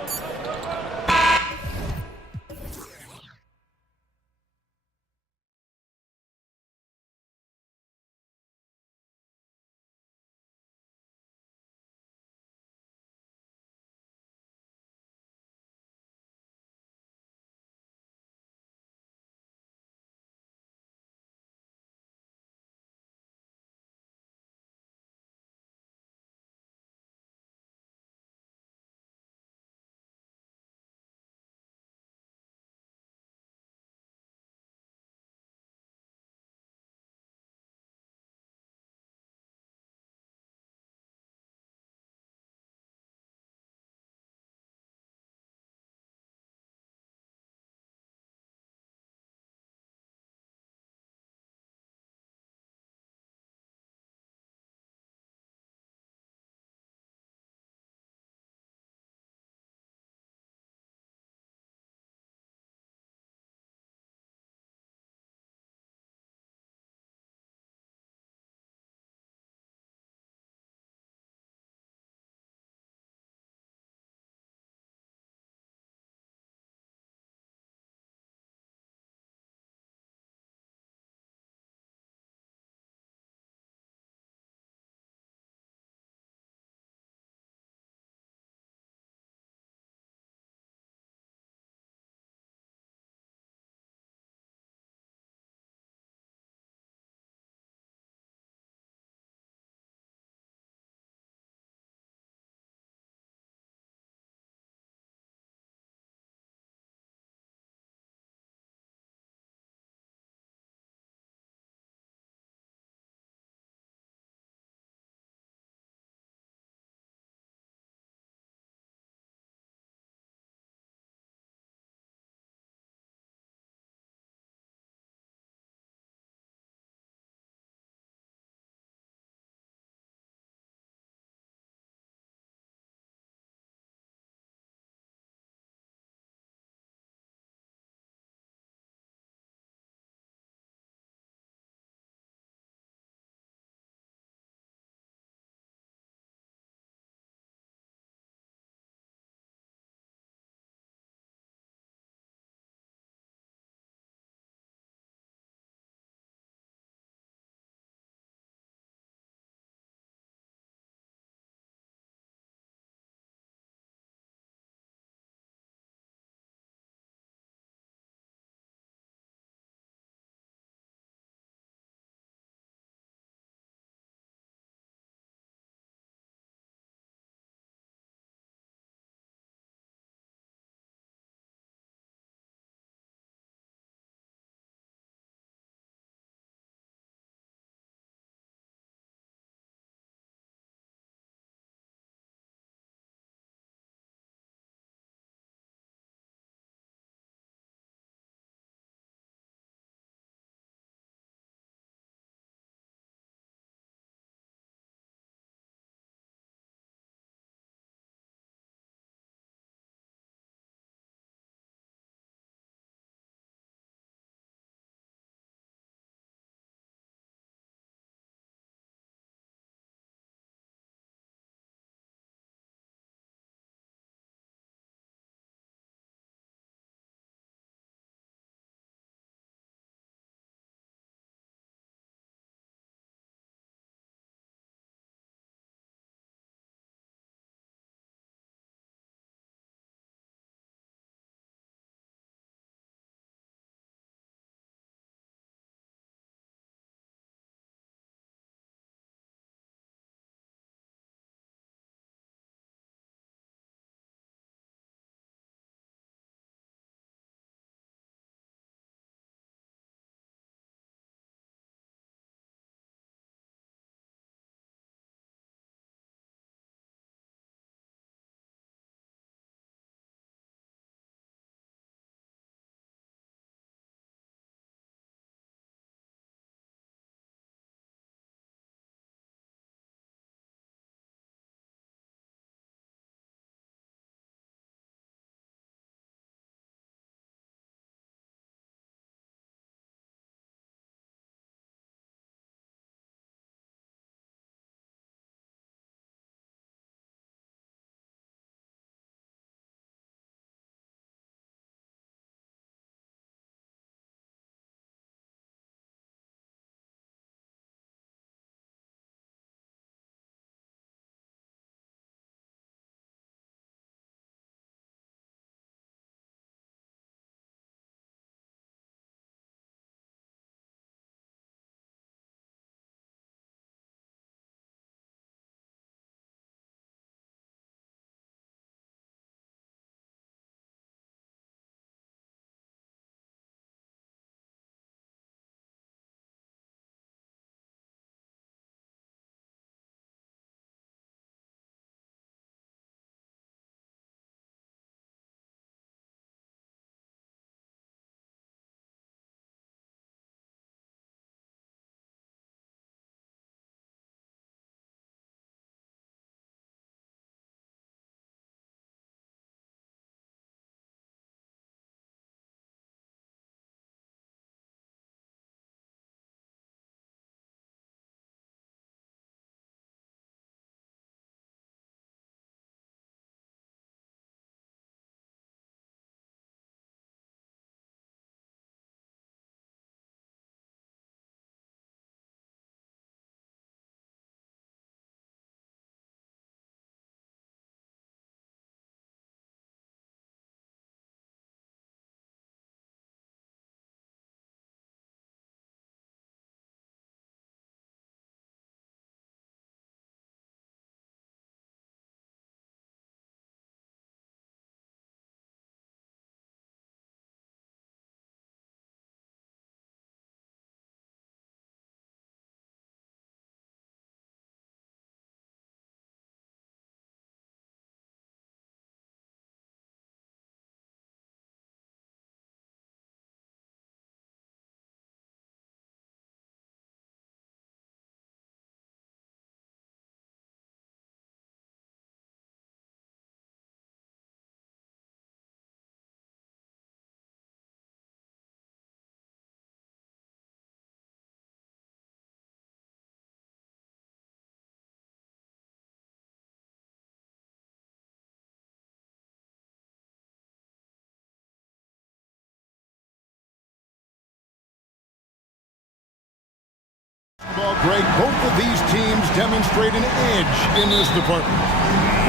Well, Greg, both of these teams demonstrate an edge in this department.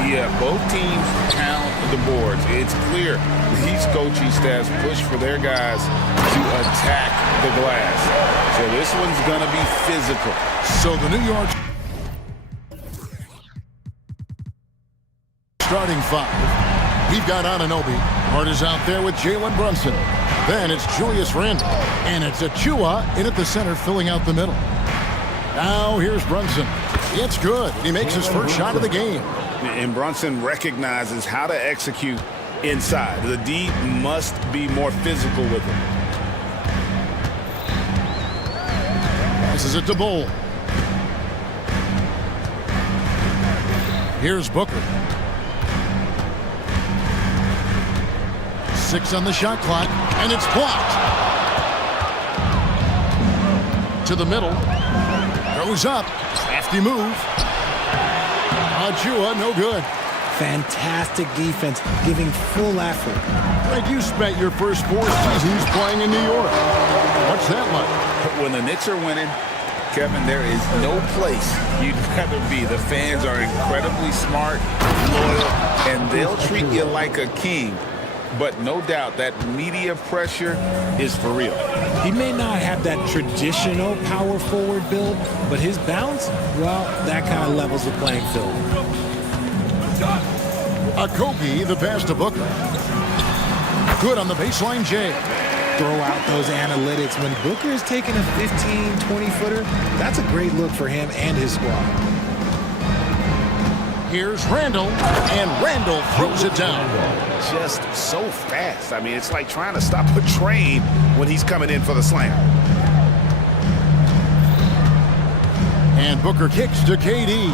Yeah, both teams pound the boards. It's clear these coaching staffs push for their guys to attack the glass. So this one's going to be physical. So the New York starting five. We've got Anunoby. Hart is out there with Jalen Brunson. Then it's Julius Randle. And it's Achua in at the center, filling out the middle. Now here's Brunson. It's good. He makes his first shot of the game. And Brunson recognizes how to execute inside. The D must be more physical with him. This is it to Bull. Here's Booker. 6 on the shot clock, and it's blocked. To the middle. Goes up. Crafty move. Achua, no good. Fantastic defense, giving full effort. Greg, you spent your first 4 seasons playing in New York. What's that like? When the Knicks are winning, Kevin, there is no place you'd rather be. The fans are incredibly smart, loyal, and they'll treat you like a king. But no doubt that media pressure is for real. He may not have that traditional power forward build, but his bounce, well, that kind of levels the playing field. Kobe, the pass to Booker. Good on the baseline, Jay. Throw out those analytics. When Booker is taking a 15, 20-footer, that's a great look for him and his squad. Here's Randle, and Randle throws it down. Just so fast. I mean, it's like trying to stop a train when he's coming in for the slam. And Booker kicks to KD.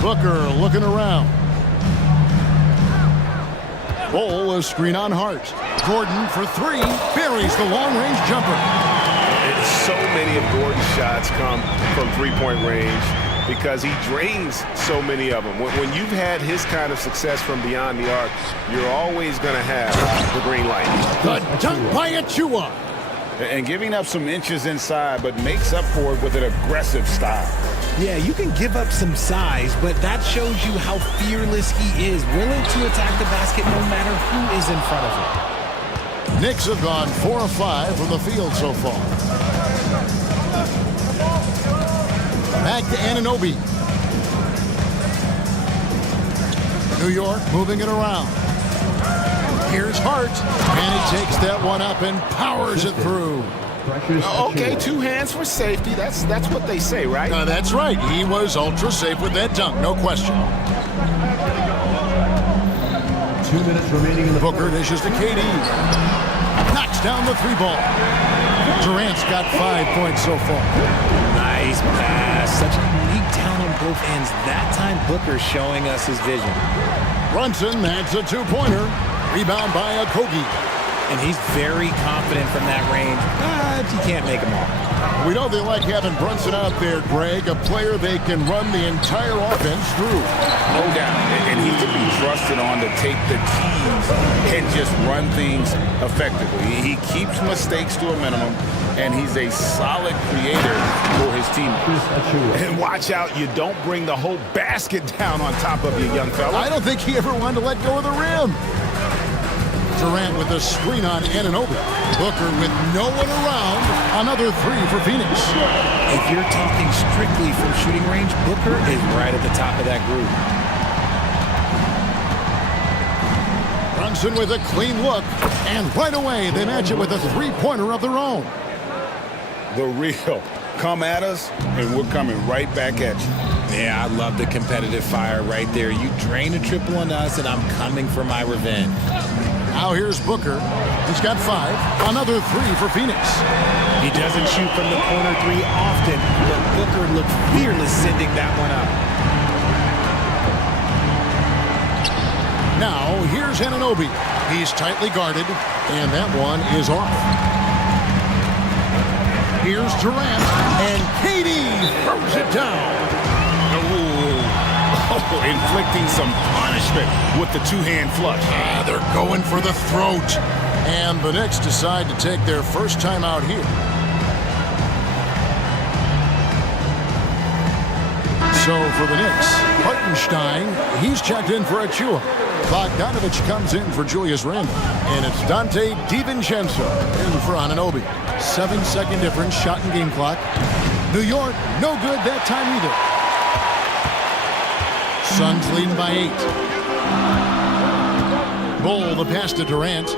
Booker looking around. Bull, a screen on Hart. Gordon for 3, buries the long-range jumper. So many of Gordon's shots come from three-point range because he drains so many of them. When you've had his kind of success from beyond the arc, you're always going to have the green light. The dunk by Achua. And giving up some inches inside, but makes up for it with an aggressive style. Yeah, you can give up some size, but that shows you how fearless he is, willing to attack the basket no matter who is in front of him. Knicks have gone 4 of 5 from the field so far. Back to Anunoby. New York moving it around. Here's Hart, and he takes that one up and powers it through. Okay, 2 hands for safety. That's what they say, right? That's right. He was ultra safe with that dunk, no question. 2 minutes remaining in the Booker dishes to KD. Knocks down the 3 ball. Durant's got 5 points so far. Nice pass. Such a unique talent on both ends. That time Booker showing us his vision. Brunson, that's a 2-pointer. Rebound by Kogi. And he's very confident from that range, but you can't make him all. We know they like having Brunson out there, Greg, a player they can run the entire offense through. No doubt. And he can be trusted on to take the keys and just run things effectively. He keeps mistakes to a minimum, and he's a solid creator for his team. And watch out, you don't bring the whole basket down on top of you, young fella. I don't think he ever wanted to let go of the rim. Durant with a screen on Anunoby. Booker with no one around. Another 3 for Phoenix. If you're talking strictly from shooting range, Booker is right at the top of that group. Brunson with a clean look. And right away, they match it with a 3-pointer of their own. The real. Come at us, and we're coming right back at you. Yeah, I love the competitive fire right there. You drain a triple on us, and I'm coming for my revenge. Now here's Booker. He's got 5. Another 3 for Phoenix. He doesn't shoot from the corner 3 often, but Booker looked fearless sending that one up. Now here's Anunoby. He's tightly guarded, and that one is off. Here's Durant, and KD throws it down. Inflicting some punishment with the 2-hand flush. They're going for the throat. And the Knicks decide to take their first time out here. So for the Knicks, Hartenstein, he's checked in for Achua. Bogdanovich comes in for Julius Randle. And it's Dante DiVincenzo in for Anunoby. 7-second difference, shot and game clock. New York, no good that time either. Suns leading by 8. Bull, the pass to Durant.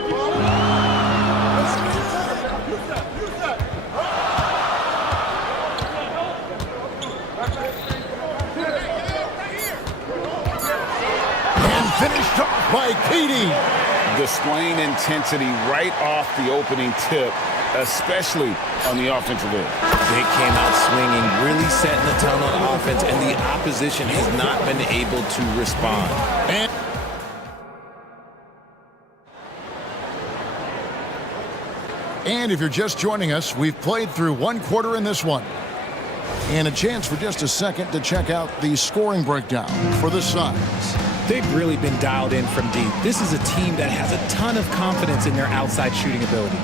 And finished off by Katie. Displaying intensity right off the opening tip, especially on the offensive end. They came out swinging, really setting the tone on offense, and the opposition has not been able to respond. And if you're just joining us, we've played through one quarter in this one. And a chance for just a second to check out the scoring breakdown for the Suns. They've really been dialed in from deep. This is a team that has a ton of confidence in their outside shooting ability.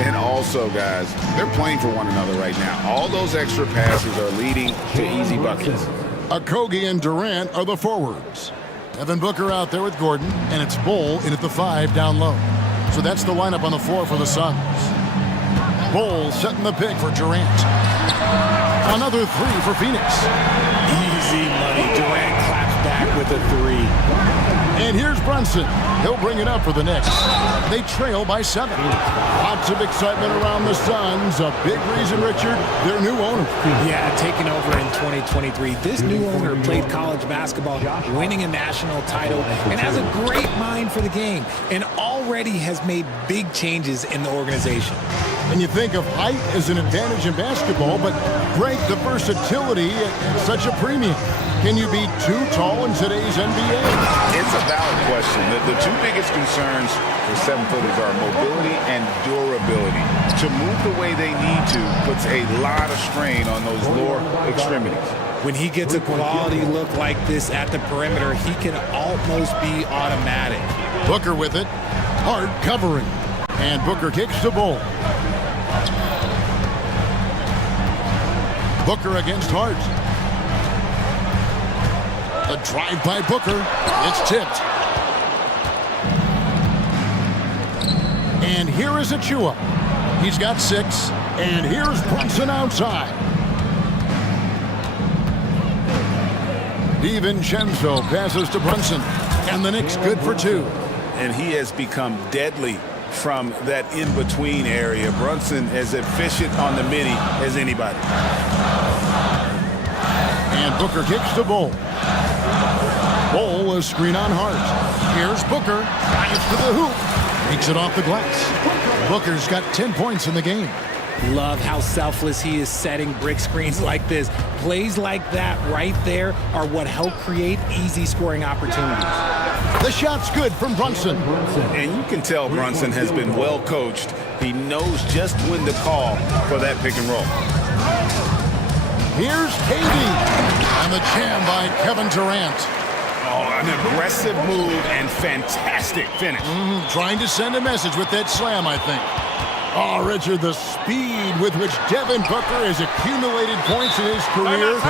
And also, guys, they're playing for one another right now. All those extra passes are leading to easy buckets. Okogie and Durant are the forwards. Devin Booker out there with Gordon, and it's Bull in at the 5 down low. So that's the lineup on the floor for the Suns. Bull setting the pick for Durant. Another 3 for Phoenix. Easy money. Durant claps back with a 3. And here's Brunson. He'll bring it up for the Knicks. They trail by 7. Lots of excitement around the Suns. A big reason, Richard, their new owner. Yeah, taking over in 2023. This new owner played college basketball, winning a national title, and has a great mind for the game, and already has made big changes in the organization. And you think of height as an advantage in basketball, but Greg, the versatility at such a premium. Can you be too tall in today's NBA? It's a valid question. The two biggest concerns for 7-footers are mobility and durability. To move the way they need to puts a lot of strain on those lower extremities. When he gets a quality look like this at the perimeter, he can almost be automatic. Booker with it. Hard covering. And Booker kicks the Bull. Booker against Hart. A drive by Booker. It's tipped. And here is Achua. He's got 6. And here's Brunson outside. DiVincenzo passes to Brunson. And the Knicks good for 2. And he has become deadly from that in-between area. Brunson as efficient on the mini as anybody. And Booker kicks the Bull. Bull is screen on Hart. Here's Booker. Drives to the hoop. Makes it off the glass. Booker's got 10 points in the game. Love how selfless he is setting brick screens like this. Plays like that right there are what help create easy scoring opportunities. The shot's good from Brunson. And you can tell Brunson has been well coached. He knows just when to call for that pick and roll. Here's KD. And the jam by Kevin Durant. Oh, an aggressive move and fantastic finish. Trying to send a message with that slam, I think. Oh, Richard, the speed with which Devin Booker has accumulated points in his career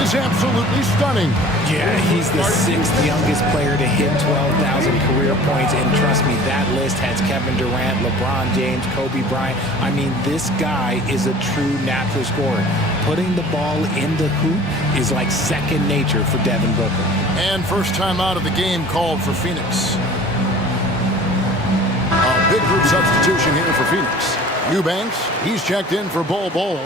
is absolutely stunning. Yeah, he's the 6th youngest player to hit 12,000 career points, and trust me, that list has Kevin Durant, LeBron James, Kobe Bryant. I mean, this guy is a true natural scorer. Putting the ball in the hoop is like second nature for Devin Booker. And first time out of the game called for Phoenix. A big group substitution here for Phoenix. Eubanks, he's checked in for Bol Bol.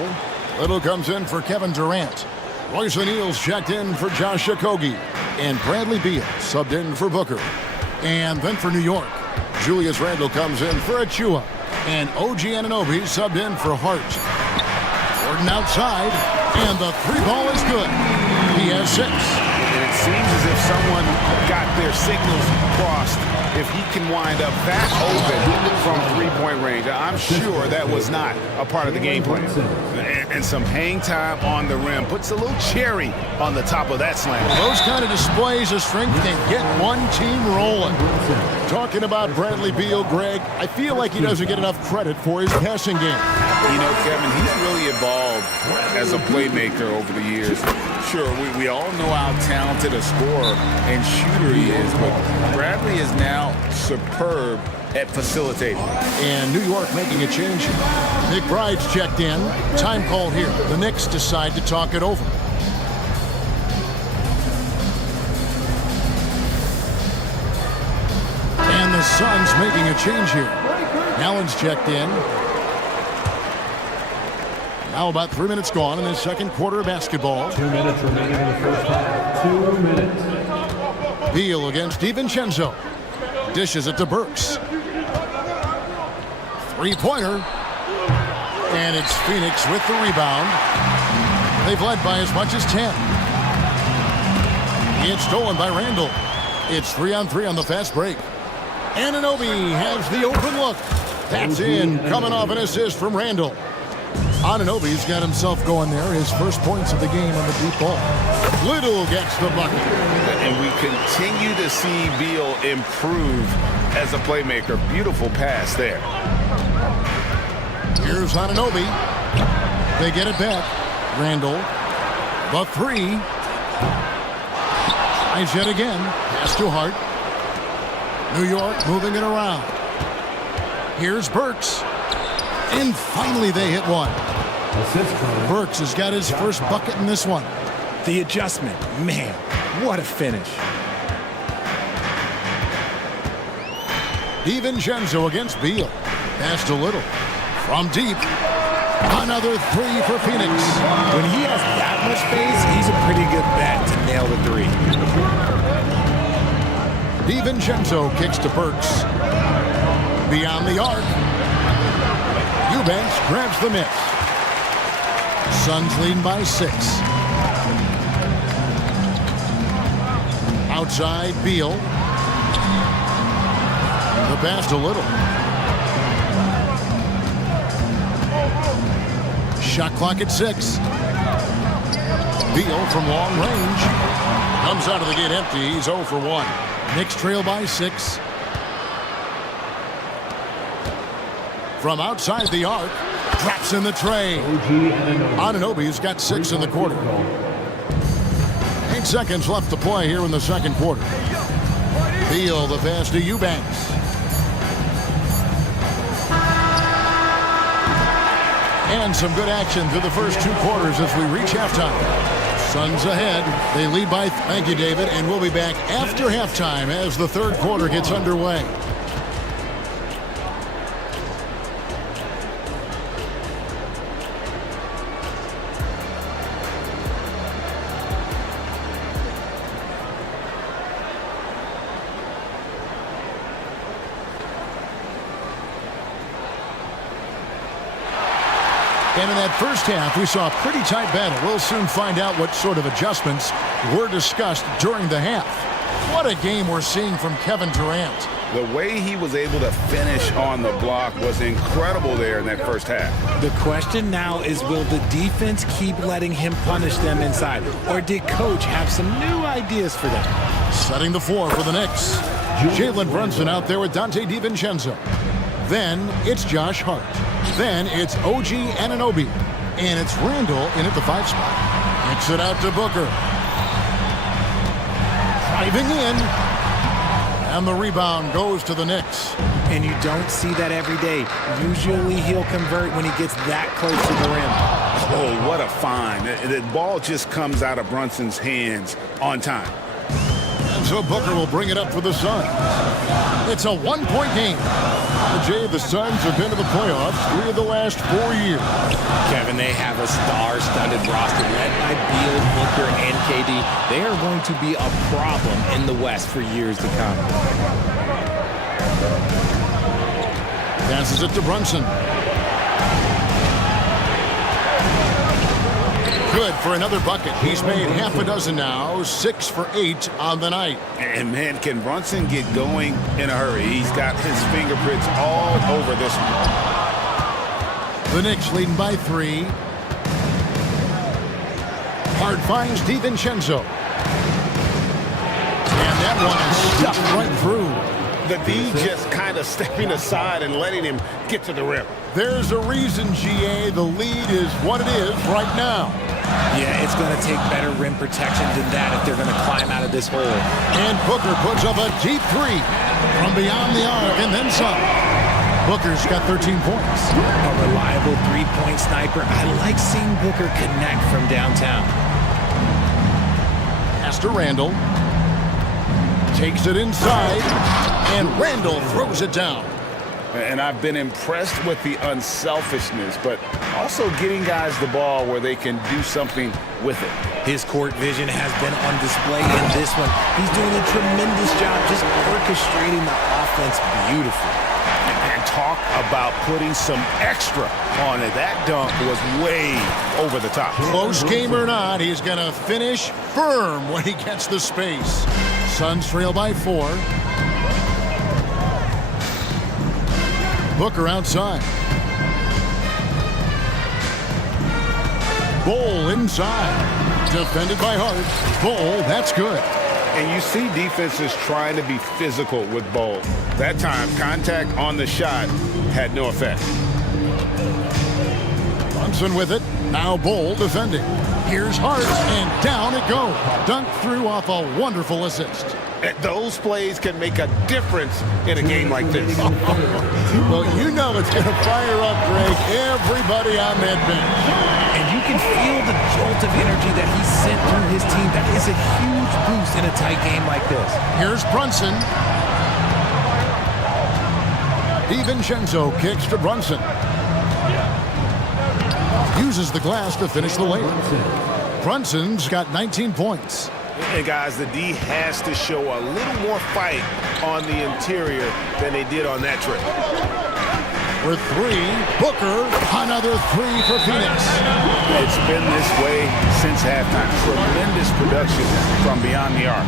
Little comes in for Kevin Durant. Royce O'Neal's checked in for Josh Okogie. And Bradley Beal subbed in for Booker. And then for New York, Julius Randle comes in for Achua. And OG Anunoby subbed in for Hart. Gordon outside, and the 3 ball is good. He has 6. And it seems as if someone got their signals crossed. If he can wind up that open from three-point range. I'm sure that was not a part of the game plan. And some hang time on the rim puts a little cherry on the top of that slam. Those kind of displays of strength can get one team rolling. Talking about Bradley Beal, Greg, I feel like he doesn't get enough credit for his passing game. You know, Kevin, he's really evolved as a playmaker over the years. Sure, we all know how talented a scorer and shooter he is, but Bradley is now superb at facilitating. And New York making a change here. McBride's checked in. Time call here. The Knicks decide to talk it over. And the Suns making a change here. Allen's checked in. Now about 3 minutes gone in the second quarter of basketball. 2 minutes remaining in the first half. 2 minutes. Beal against DiVincenzo. Dishes it to Burks. Three-pointer. And it's Phoenix with the rebound. They've led by as much as 10. It's stolen by Randall. It's 3-on-3 on the fast break. Anunoby has the open look. That's in, coming off an assist from Randall. Anunoby's got himself going there. His first points of the game on the deep ball. Little gets the bucket. And we continue to see Beal improve as a playmaker. Beautiful pass there. Here's Anunoby. They get it back. Randall. The three. Tries yet again. Pass to Hart. New York moving it around. Here's Burks. And finally they hit one. Burks has got his first bucket in this one. The adjustment, man, what a finish. DiVincenzo against Beal. Passed a little. From deep. Another three for Phoenix. When he has that much space, he's a pretty good bet to nail the three. DiVincenzo kicks to Burks. Beyond the arc. Eubanks grabs the miss. Suns leading by 6. Outside, Beal. The pass a little. Shot clock at 6. Beal from long range. Comes out of the gate empty. He's 0 for 1. Knicks trail by 6. From outside the arc, drops in the tray. Anunoby's got 6 in the quarter. 8 seconds left to play here in the second quarter. Beal the pass to Eubanks. And some good action through the first 2 quarters as we reach halftime. Suns ahead. They lead by, thank you, David, and we'll be back after halftime as the third quarter gets underway. And in that first half, we saw a pretty tight battle. We'll soon find out what sort of adjustments were discussed during the half. What a game we're seeing from Kevin Durant. The way he was able to finish on the block was incredible there in that first half. The question now is, will the defense keep letting him punish them inside? Or did coach have some new ideas for them? Setting the floor for the Knicks. Jalen Brunson out there with Dante DiVincenzo. Then it's Josh Hart. Then it's OG Anunoby. And it's Randall in at the 5 spot. Kicks it out to Booker. Driving in. And the rebound goes to the Knicks. And you don't see that every day. Usually he'll convert when he gets that close to the rim. Oh, what a find. The ball just comes out of Brunson's hands on time. And so Booker will bring it up for the Suns. It's a 1-point game. Jay, the Suns have been to the playoffs 3 of the last 4 years. Kevin, they have a star-studded roster led by Beal, Booker, and KD. They are going to be a problem in the West for years to come. Passes it to Brunson. Good for another bucket. He's made half a dozen now, 6 for 8 on the night. And man, can Brunson get going in a hurry? He's got his fingerprints all over this one. The Knicks leading by 3. Hard finds DiVincenzo. And that one is stuck right through. The D just kind of stepping aside and letting him get to the rim. There's a reason, GA, the lead is what it is right now. Yeah, it's going to take better rim protection than that if they're going to climb out of this hole. And Booker puts up a deep 3 from beyond the arc and then some. Booker's got 13 points. A reliable three-point sniper. I like seeing Booker connect from downtown. Pass to Randall. Takes it inside, and Randall throws it down. And I've been impressed with the unselfishness, but also getting guys the ball where they can do something with it. His court vision has been on display in this one. He's doing a tremendous job just orchestrating the offense beautifully. And talk about putting some extra on it. That dunk was way over the top. Close game or not, he's going to finish firm when he gets the space. Suns trail by 4. Booker outside. Bol inside. Defended by Hart. Bol, that's good. And you see defenses trying to be physical with Bol. That time, contact on the shot had no effect. Brunson with it. Now Bol defending. Here's Hart, and down it goes. Dunked through off a wonderful assist. Those plays can make a difference in a game like this. Well, you know it's going to fire up, Greg, everybody on that bench. And you can feel the jolt of energy that he sent through his team. That is a huge boost in a tight game like this. Here's Brunson. DiVincenzo kicks to Brunson. Uses the glass to finish the layup. Brunson's got 19 points. And guys, the D has to show a little more fight on the interior than they did on that trip. For 3, Booker, another 3 for Phoenix. It's been this way since halftime. Tremendous production from beyond the arc.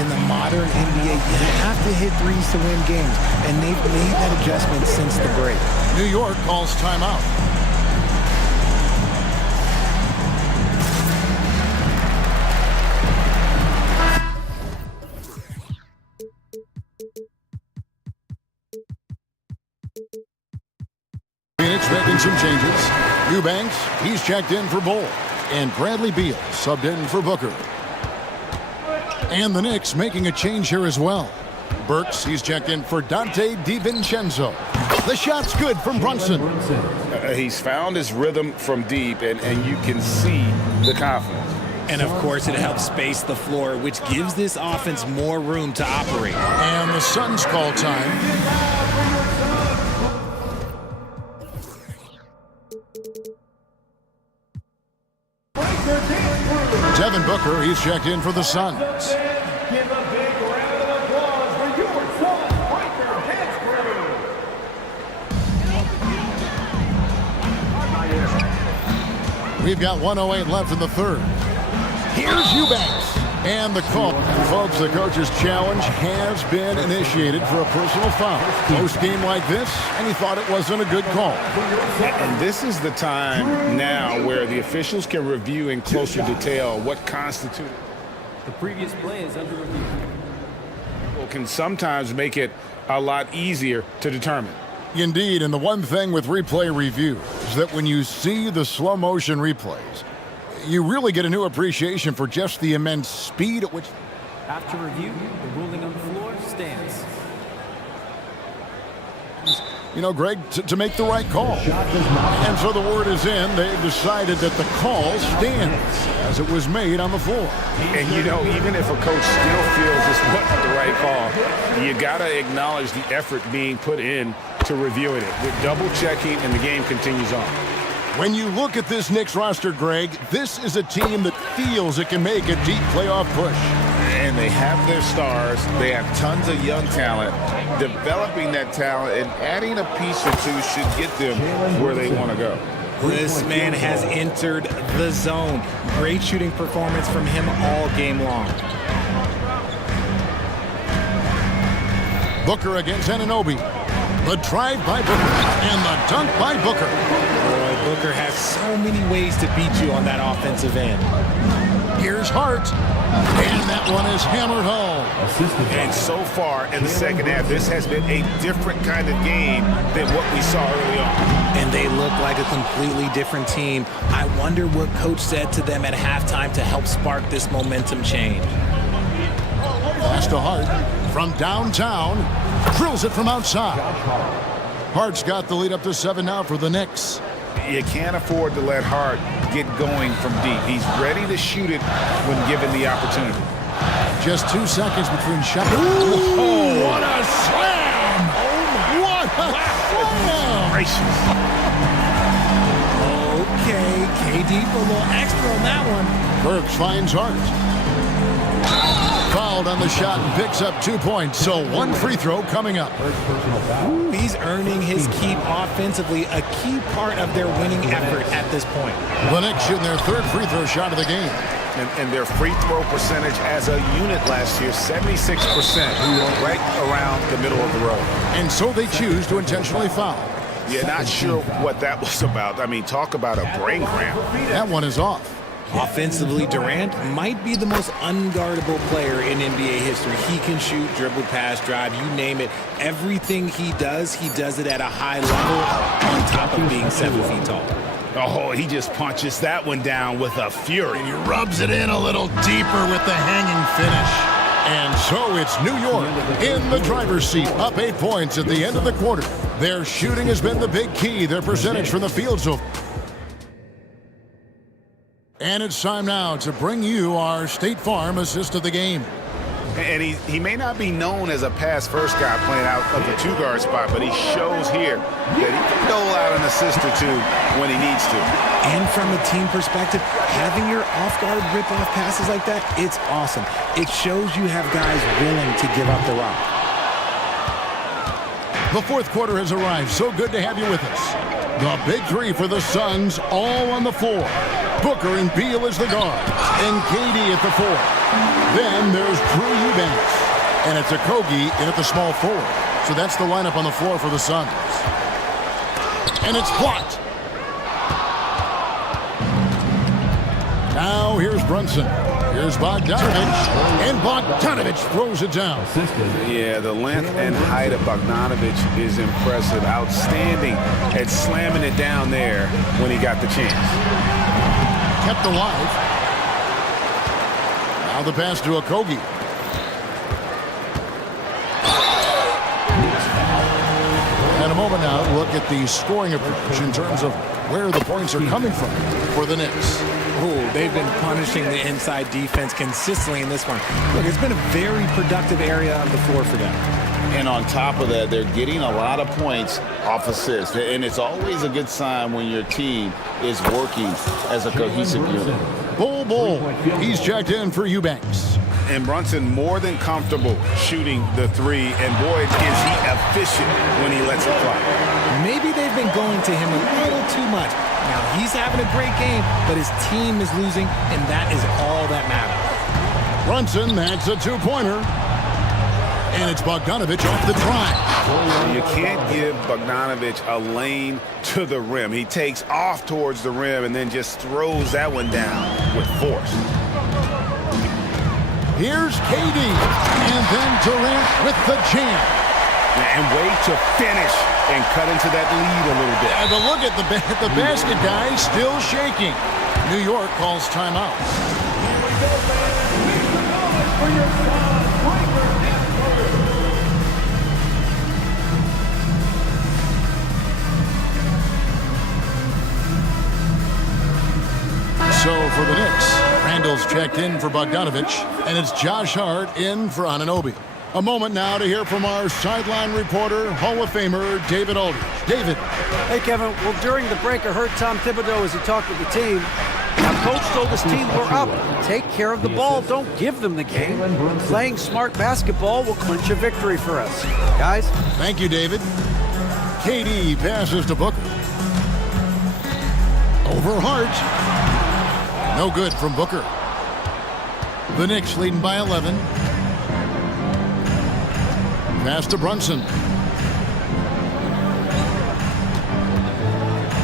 In the modern NBA, you have to hit threes to win games, and they've made that adjustment since the break. New York calls timeout. Phoenix making some changes. Eubanks, he's checked in for Bol. And Bradley Beal subbed in for Booker. And the Knicks making a change here as well. Burks, he's checked in for Dante DiVincenzo. The shot's good from Brunson. He's found his rhythm from deep, and you can see the confidence. And, of course, it helps space the floor, which gives this offense more room to operate. And the Suns call time. Devin Booker, he's checked in for the Suns. Give a big round of applause for your son, Breaker Hansbrough. We've got 1:08 left in the third. Here's Eubanks. And the call. And folks, the coach's challenge has been initiated for a personal foul. Close game like this, and he thought it wasn't a good call. And this is the time now where the officials can review in closer detail what constitutes. The previous play is under review. Can sometimes make it a lot easier to determine. Indeed, and the one thing with replay review is that when you see the slow motion replays, you really get a new appreciation for just the immense speed at which... After review, the ruling on the floor stands. You know, Greg, to make the right call. And so the word is in. They've decided that the call stands as it was made on the floor. And, you know, even if a coach still feels this wasn't the right call, you got to acknowledge the effort being put in to reviewing it. With double checking, and the game continues on. When you look at this Knicks roster, Greg, this is a team that feels it can make a deep playoff push. And they have their stars. They have tons of young talent. Developing that talent and adding a piece or two should get them where they want to go. This man has entered the zone. Great shooting performance from him all game long. Booker against Anunoby. The drive by Booker and the dunk by Booker. Boy, Booker has so many ways to beat you on that offensive end. Here's Hart. And that one is hammered home. And so far in the second half, this has been a different kind of game than what we saw early on. And they look like a completely different team. I wonder what coach said to them at halftime to help spark this momentum change. Pass to Hart from downtown. Drills it from outside. Hart's got the lead up to 7 now for the Knicks. You can't afford to let Hart get going from deep. He's ready to shoot it when given the opportunity. Just 2 seconds between shots. Oh, what a slam! Oh, my. What a slam! Gracious. Okay, KD for a little extra on that one. Burks finds Hart. Fouled on the shot and picks up 2 points, so 1 free throw coming up. Ooh, he's earning his keep offensively, a key part of their winning effort at this point. The Knicks shooting their 3rd free throw shot of the game. And their free throw percentage as a unit last year, 76%, right around the middle of the road. And so they choose to intentionally foul. Yeah, not sure what that was about. I mean, talk about a brain cramp. That one is off. Offensively, Durant might be the most unguardable player in NBA history. He can shoot, dribble, pass, drive, you name it. Everything he does it at a high level on top of being 7 feet tall. Oh, he just punches that one down with a fury. He rubs it in a little deeper with the hanging finish. And so it's New York in the driver's seat, up 8 points at the end of the quarter. Their shooting has been the big key. Their percentage from the field so far. And it's time now to bring you our State Farm assist of the game. And he may not be known as a pass-first guy playing out of the 2-guard spot, but he shows here that he can dole out an assist or 2 when he needs to. And from a team perspective, having your off-guard rip-off passes like that, it's awesome. It shows you have guys willing to give up the rock. The 4th quarter has arrived. So good to have you with us. The big 3 for the Suns, all on the floor. Booker and Beal as the guards, and KD at the 4. Then there's Drew Eubanks, and it's Okogie in at the small 4. So that's the lineup on the floor for the Suns. And it's blocked. Now here's Brunson. Here's Bogdanovich, and Bogdanovich throws it down. Yeah, the length and height of Bogdanovich is impressive. Outstanding at slamming it down there when he got the chance. Kept alive. Now the pass to Okogie. And a moment now, look at the scoring approach in terms of where the points are coming from for the Knicks. Oh, they've been punishing the inside defense consistently in this one. Look, it's been a very productive area on the floor for them. And on top of that, they're getting a lot of points off assists. And it's always a good sign when your team is working as a cohesive unit. Bull. He's checked in for Eubanks. And Brunson more than comfortable shooting the 3. And boy, is he efficient when he lets it fly. Maybe they've been going to him a little too much. Now, he's having a great game, but his team is losing, and that is all that matters. Brunson, that's a 2-pointer. And it's Bogdanovich off the drive. You can't give Bogdanovich a lane to the rim. He takes off towards the rim and then just throws that one down with force. Here's KD, and then Durant with the jam. And way to finish and cut into that lead a little bit. But look at the basket guy still shaking. New York calls timeout. So for the Knicks, Randall's checked in for Bogdanovich, and it's Josh Hart in for Anunoby. A moment now to hear from our sideline reporter, Hall of Famer David Aldridge. David. Hey, Kevin. Well, during the break, I heard Tom Thibodeau as he talked with the team. Our coach told his team, we're up. Take care of the ball. Don't give them the game. Playing smart basketball will clinch a victory for us. Guys? Thank you, David. KD passes to Booker. Over Hart. No good from Booker. The Knicks leading by 11. Pass to Brunson.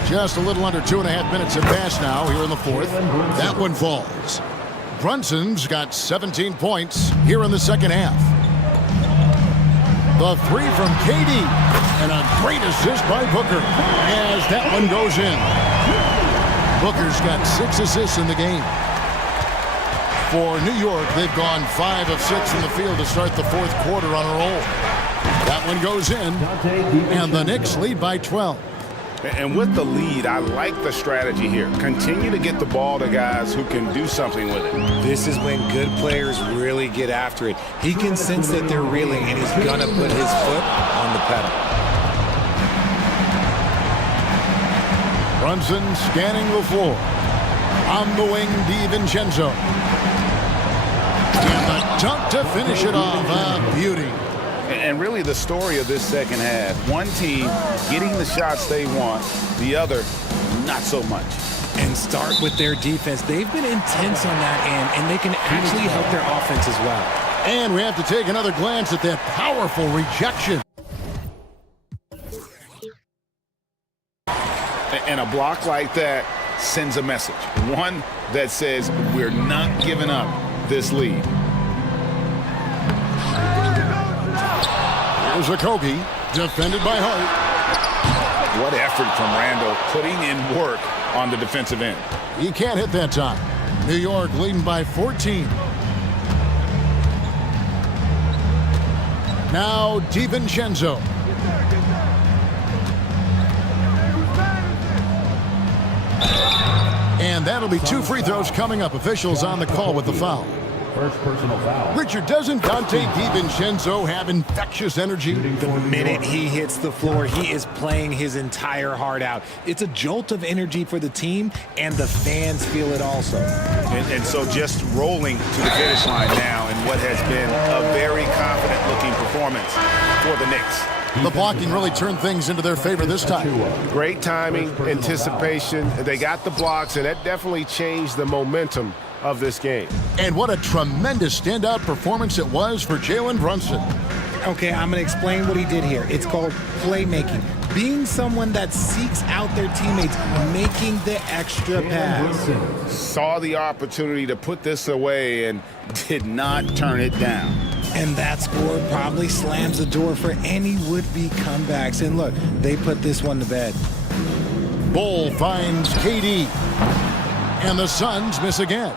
Just a little under 2.5 minutes have passed now here in the fourth. That one falls. Brunson's got 17 points here in the second half. The three from KD. And a great assist by Booker as that one goes in. Booker's got 6 assists in the game. For New York, they've gone 5 of 6 in the field to start the fourth quarter on a roll. That one goes in, and the Knicks lead by 12. And with the lead, I like the strategy here. Continue to get the ball to guys who can do something with it. This is when good players really get after it. He can sense that they're reeling, and he's going to put his foot on the pedal. Brunson scanning the floor. On the wing, DiVincenzo. And the dunk to finish it off. A beauty. And really the story of this second half, one team getting the shots they want, the other not so much. And start with their defense. They've been intense on that end, and they can actually help their offense as well. And we have to take another glance at that powerful rejection. And a block like that sends a message. One that says we're not giving up this lead. Here's Okogie, defended by Hart. What effort from Randall putting in work on the defensive end. He can't hit that time. New York leading by 14. Now DiVincenzo. And that'll be 2 free throws coming up. Officials on the call with the foul. First personal foul. Richard, doesn't Dante DiVincenzo have infectious energy? The minute he hits the floor, he is playing his entire heart out. It's a jolt of energy for the team, and the fans feel it also. And so just rolling to the finish line now in what has been a very confident-looking performance for the Knicks. The blocking really turned things into their favor this time. Great timing, anticipation. They got the blocks, and that definitely changed the momentum of this game. And what a tremendous standout performance it was for Jalen Brunson. Okay, I'm going to explain what he did here. It's called playmaking. Being someone that seeks out their teammates, making the extra pass. Saw the opportunity to put this away and did not turn it down. And that score probably slams the door for any would-be comebacks. And look, they put this one to bed. Bull finds KD. And the Suns miss again.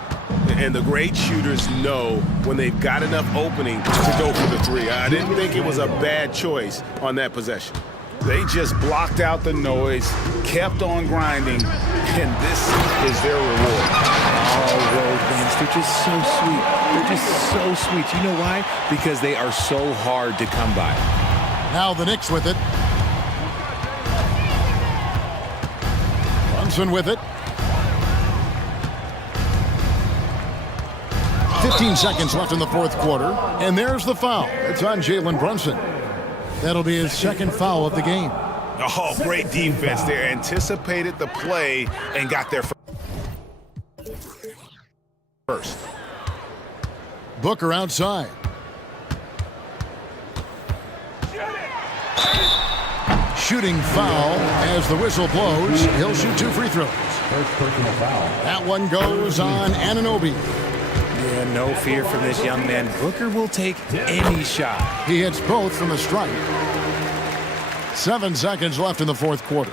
And the great shooters know when they've got enough opening to go for the three. I didn't think it was a bad choice on that possession. They just blocked out the noise, kept on grinding, and this is their reward. Oh, road wins. They're just so sweet. They're just so sweet. You know why? Because they are so hard to come by. Now the Knicks with it. Brunson with it. 15 seconds left in the fourth quarter, and there's the foul. It's on Jalen Brunson. That'll be his second foul of the game. Oh, great defense there. Anticipated the play and got there first. Booker outside. Shooting foul as the whistle blows. He'll shoot 2 free throws. First personal foul. That one goes on Anunoby. Yeah, no fear from this young man. Booker will take any shot. He hits both from the stripe. 7 seconds left in the fourth quarter.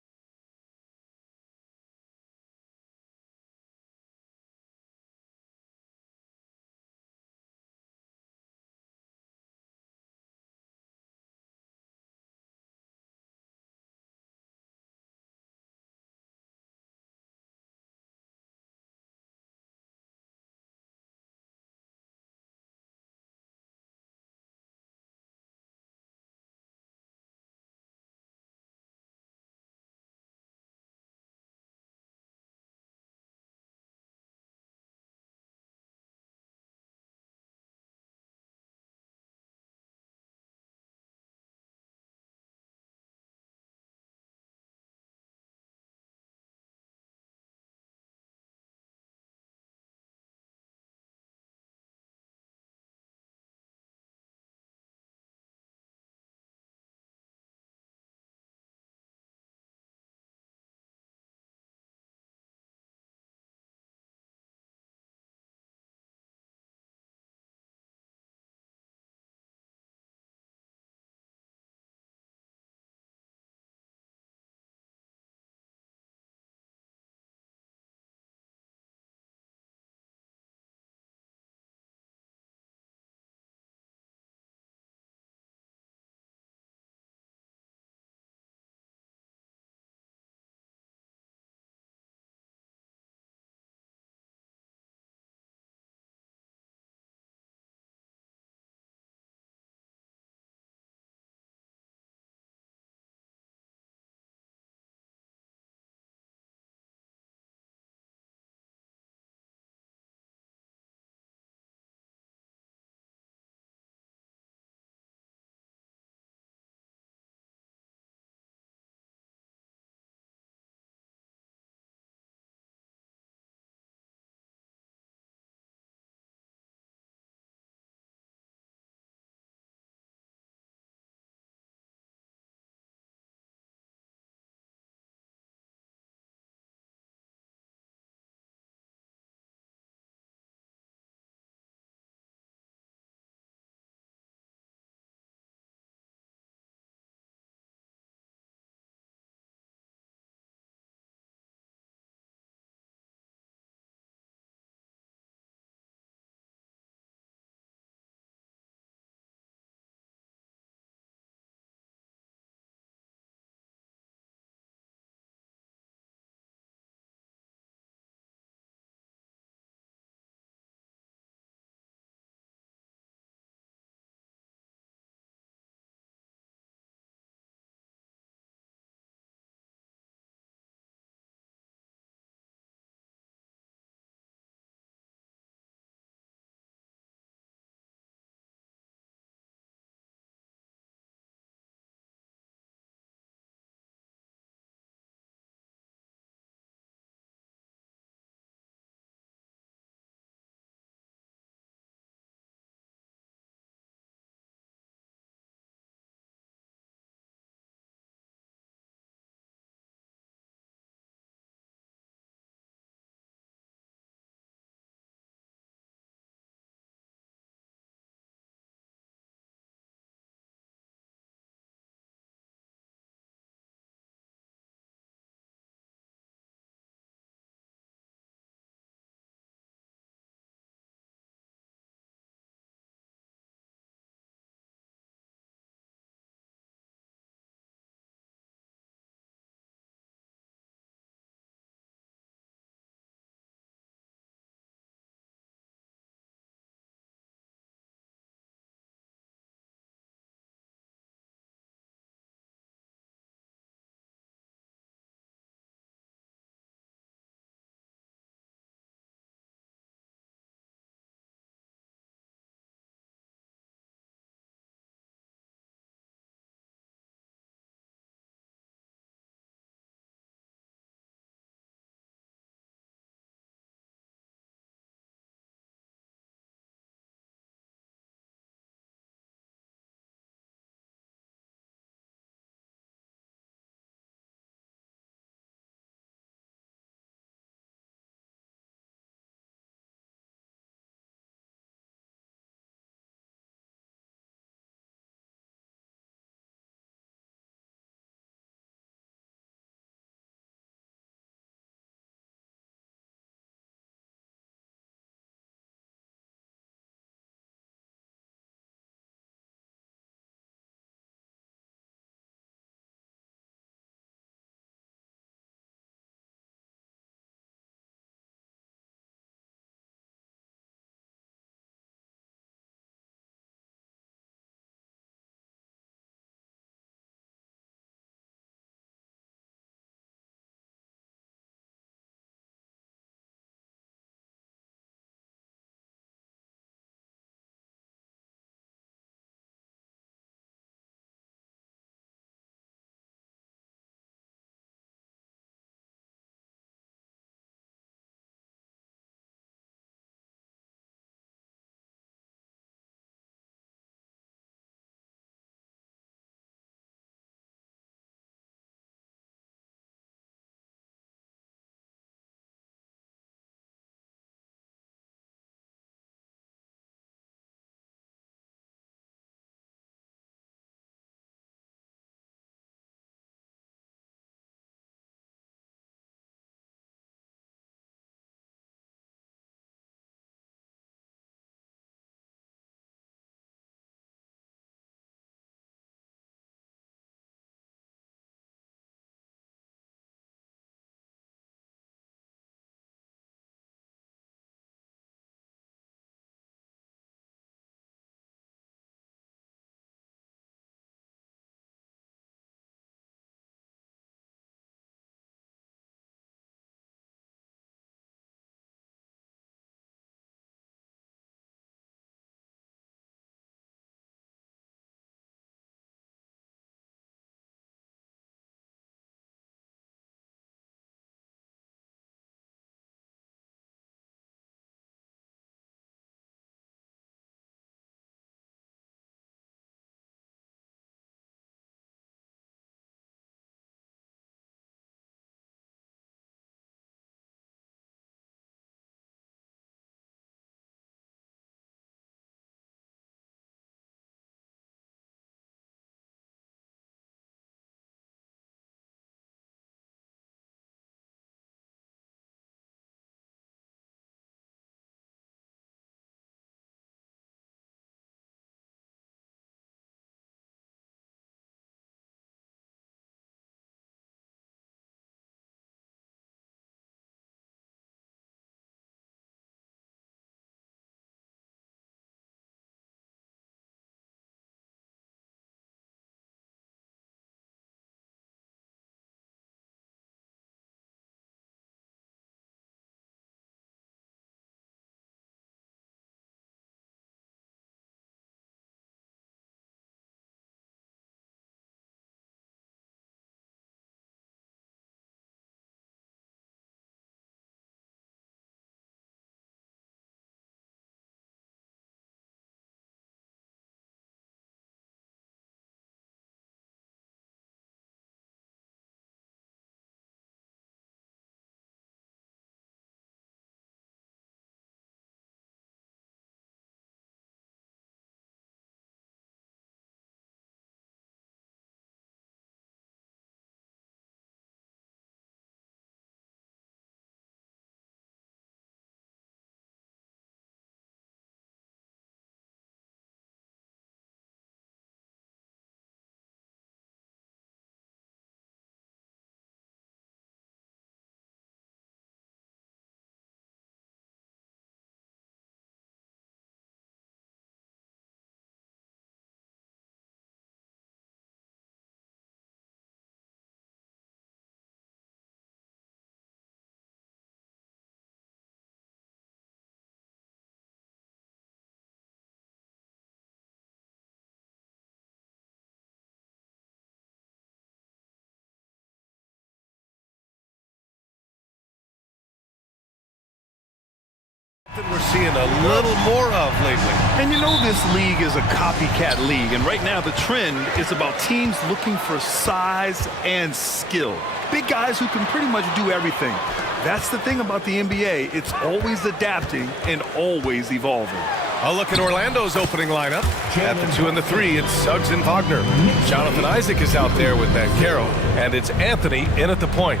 seeing a little more of lately. And you know this league is a copycat league, and right now the trend is about teams looking for size and skill. Big guys who can pretty much do everything. That's the thing about the NBA. It's always adapting and always evolving. A look at Orlando's opening lineup. At the 2 and the 3, it's Suggs and Wagner. Jonathan Isaac is out there with Bankero, and it's Anthony in at the point.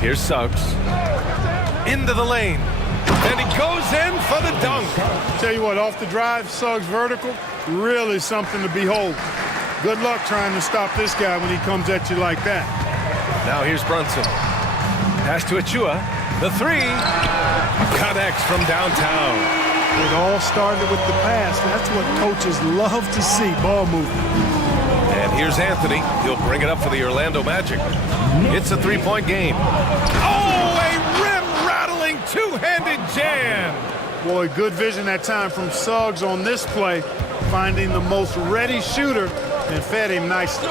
Here's Suggs. Into the lane. And he goes in for the dunk. Tell you what, off the drive, Suggs vertical, really something to behold. Good luck trying to stop this guy when he comes at you like that. Now here's Brunson. Pass to Achua. The 3 connects from downtown. It all started with the pass. That's what coaches love to see, ball movement. And here's Anthony. He'll bring it up for the Orlando Magic. It's a three-point game. Oh, a rim-rattling two-handed jam. Boy, good vision that time from Suggs on this play, finding the most ready shooter and fed him nicely.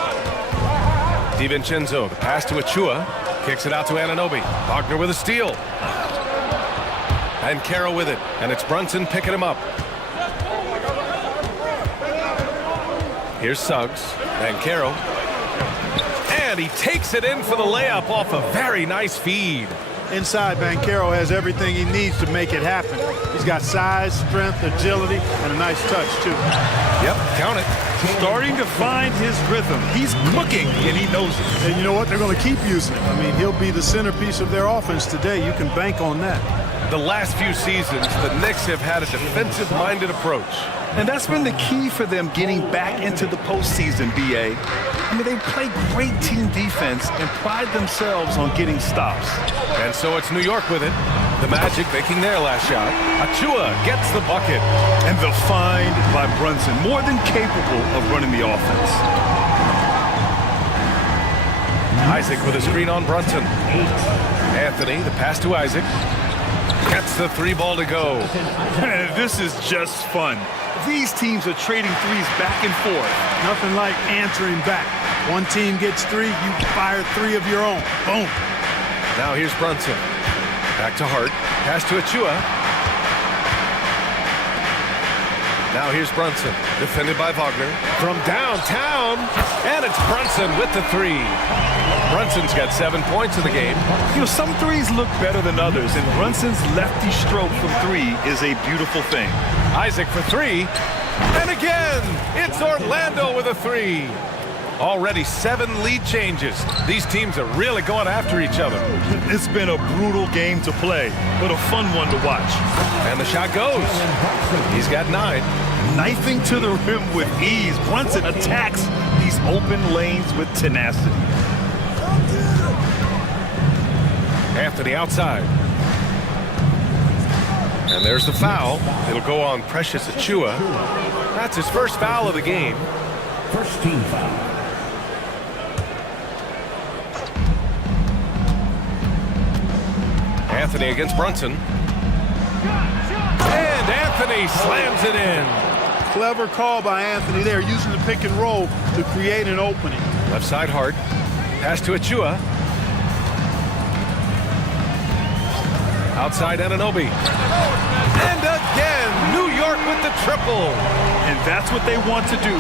DiVincenzo, the pass to Achua. Kicks it out to Anunoby. Wagner with a steal. And Carroll with it. And it's Brunson picking him up. Here's Suggs. And Carroll. And he takes it in for the layup off a very nice feed. Inside, Bankero has everything he needs to make it happen. He's got size, strength, agility, and a nice touch, too. Yep, count it. Starting to find his rhythm. He's cooking, and he knows it. And you know what? They're going to keep using him. I mean, he'll be the centerpiece of their offense today. You can bank on that. The last few seasons, the Knicks have had a defensive-minded approach. And that's been the key for them getting back into the postseason, B.A. I mean, they play great team defense and pride themselves on getting stops. And so it's New York with it. The Magic making their last shot. Achua gets the bucket. And the find by Brunson, more than capable of running the offense. Isaac with a screen on Brunson. Anthony, the pass to Isaac. Gets the 3 ball to go. This is just fun. These teams are trading threes back and forth. Nothing like answering back. One team gets 3, you fire 3 of your own. Boom. Now here's Brunson. Back to Hart. Pass to Achua. Now here's Brunson. Defended by Wagner. From downtown. And it's Brunson with the 3. Brunson's got 7 points in the game. You know, some threes look better than others, and Brunson's lefty stroke from 3 is a beautiful thing. Isaac for 3. And again, it's Orlando with a 3. Already 7 lead changes. These teams are really going after each other. It's been a brutal game to play, but a fun one to watch. And the shot goes. He's got 9. Knifing to the rim with ease. Brunson attacks these open lanes with tenacity. Anthony outside. And there's the foul. It'll go on Precious Achua. That's his first foul of the game. First team foul. Anthony against Brunson. And Anthony slams it in. Clever call by Anthony there, using the pick and roll to create an opening. Left side Hart. Pass to Achua. Outside Anunoby. And again, New York with the triple. And that's what they want to do.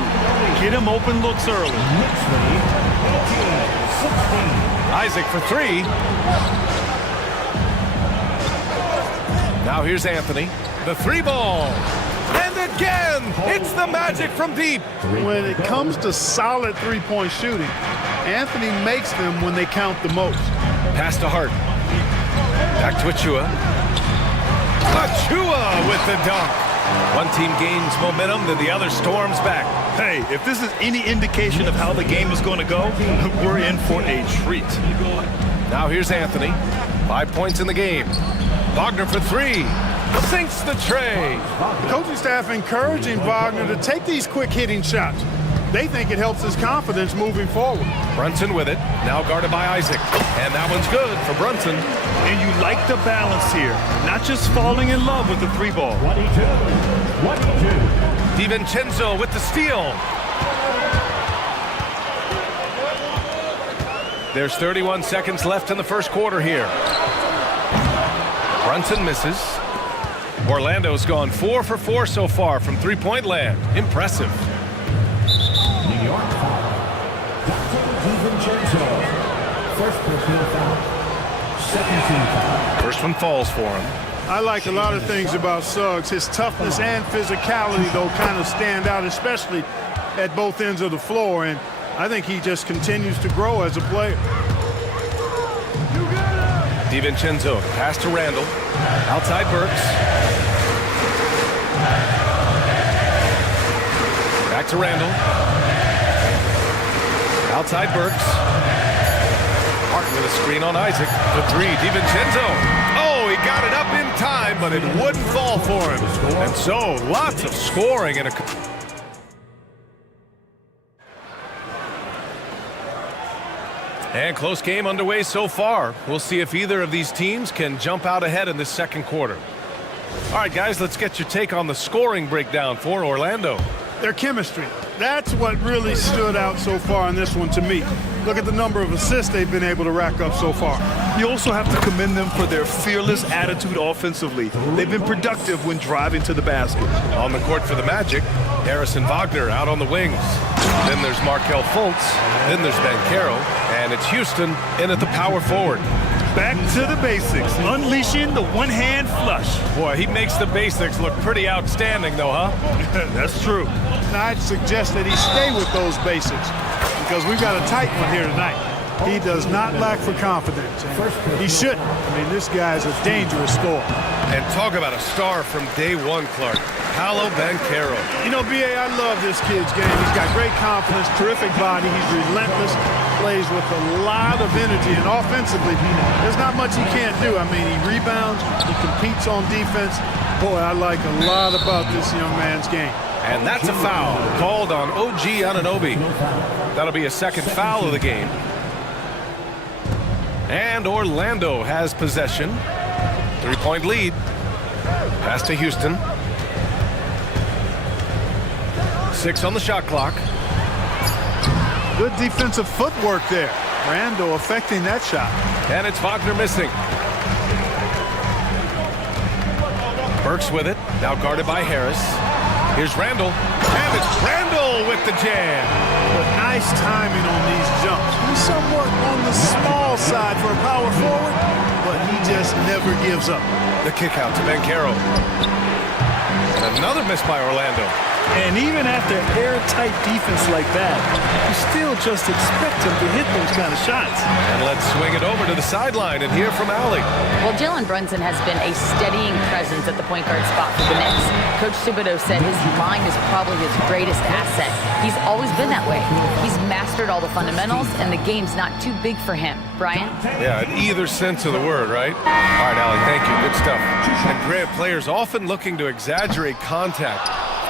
Get him open looks early. Isaac for 3. Now here's Anthony. The 3 ball. And again, it's the Magic from deep. When it comes to solid three-point shooting, Anthony makes them when they count the most. Pass to Hart. Back to Achua. Achua with the dunk. One team gains momentum, then the other storms back. Hey, if this is any indication of how the game is going to go, we're in for a treat. Now here's Anthony. 5 points in the game. Wagner for 3. Sinks the tray. The coaching staff encouraging Wagner to take these quick hitting shots. They think it helps his confidence moving forward. Brunson with it. Now guarded by Isaac. And that one's good for Brunson. And you like the balance here. Not just falling in love with the 3 ball. 22. DiVincenzo with the steal. There's 31 seconds left in the first quarter here. Brunson misses. Orlando's gone 4 for 4 so far from three-point land. Impressive. New York foul. DiVincenzo. First personal foul. Second team foul. First one falls for him. I like a lot of things about Suggs. His toughness and physicality, though, kind of stand out, especially at both ends of the floor. And I think he just continues to grow as a player. DiVincenzo, pass to Randall. Outside Burks. Back to Randall. Outside Burks. Martin with a screen on Isaac. The three, DiVincenzo. Oh, he got it up in time, but it wouldn't fall for him. And so, lots of scoring in a... And close game underway so far. We'll see if either of these teams can jump out ahead in this second quarter. All right, guys, let's get your take on the scoring breakdown for Orlando. Their chemistry. That's what really stood out so far in this one to me. Look at the number of assists they've been able to rack up so far. You also have to commend them for their fearless attitude offensively. They've been productive when driving to the basket. On the court for the Magic, Harrison Wagner out on the wings. Then there's Markelle Fultz. Then there's Banchero. And it's Houston in at the power forward. Back to the basics, unleashing the one-hand flush. Boy, he makes the basics look pretty outstanding, though, huh? That's true. Now, I'd suggest that he stay with those basics because we've got a tight one here tonight. He does not lack for confidence. And he shouldn't. I mean, this guy's a dangerous scorer. And talk about a star from day one, Clark. Paolo Banchero. You know, B.A., I love this kid's game. He's got great confidence, terrific body. He's relentless, plays with a lot of energy. And offensively, there's not much he can't do. I mean, he rebounds, he competes on defense. Boy, I like a lot about this young man's game. And that's a foul called on OG Anunoby. That'll be a second foul of the game. And Orlando has possession. 3-point lead. Pass to Houston. 6 on the shot clock. Good defensive footwork there. Randall affecting that shot. And it's Wagner missing. Burks with it. Now guarded by Harris. Here's Randall. And it's Randall with the jam. But nice timing on these jumps. He's somewhat on the small side for a power forward, but he just never gives up. The kick out to Banchero. And another miss by Orlando. And even after airtight defense like that, you still just expect him to hit those kind of shots. And let's swing it over to the sideline and hear from Allie. Well, Jalen Brunson has been a steadying presence at the point guard spot for the Knicks. Coach Thibodeau said his mind is probably his greatest asset. He's always been that way. He's mastered all the fundamentals, and the game's not too big for him. Brian? Yeah, in either sense of the word, right? All right, Allie, thank you. Good stuff. And Grant, players often looking to exaggerate contact.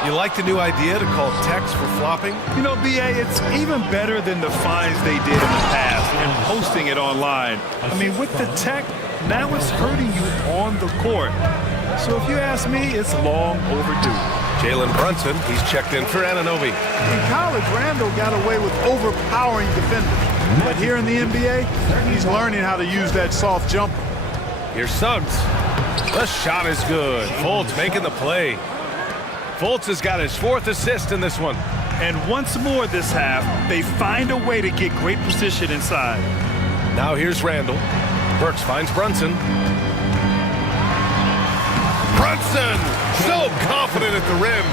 You like the new idea to call techs for flopping? You know, B.A., it's even better than the fines they did in the past and posting it online. I mean, with the tech, now it's hurting you on the court. So if you ask me, it's long overdue. Jalen Brunson, he's checked in for Anunoby. In college, Randall got away with overpowering defenders. But here in the NBA, he's learning how to use that soft jumper. Here's Suggs. The shot is good. Fultz making the play. Fultz has got his 4th assist in this one. And once more this half, they find a way to get great position inside. Now here's Randall. Burks finds Brunson. Brunson! So confident at the rim.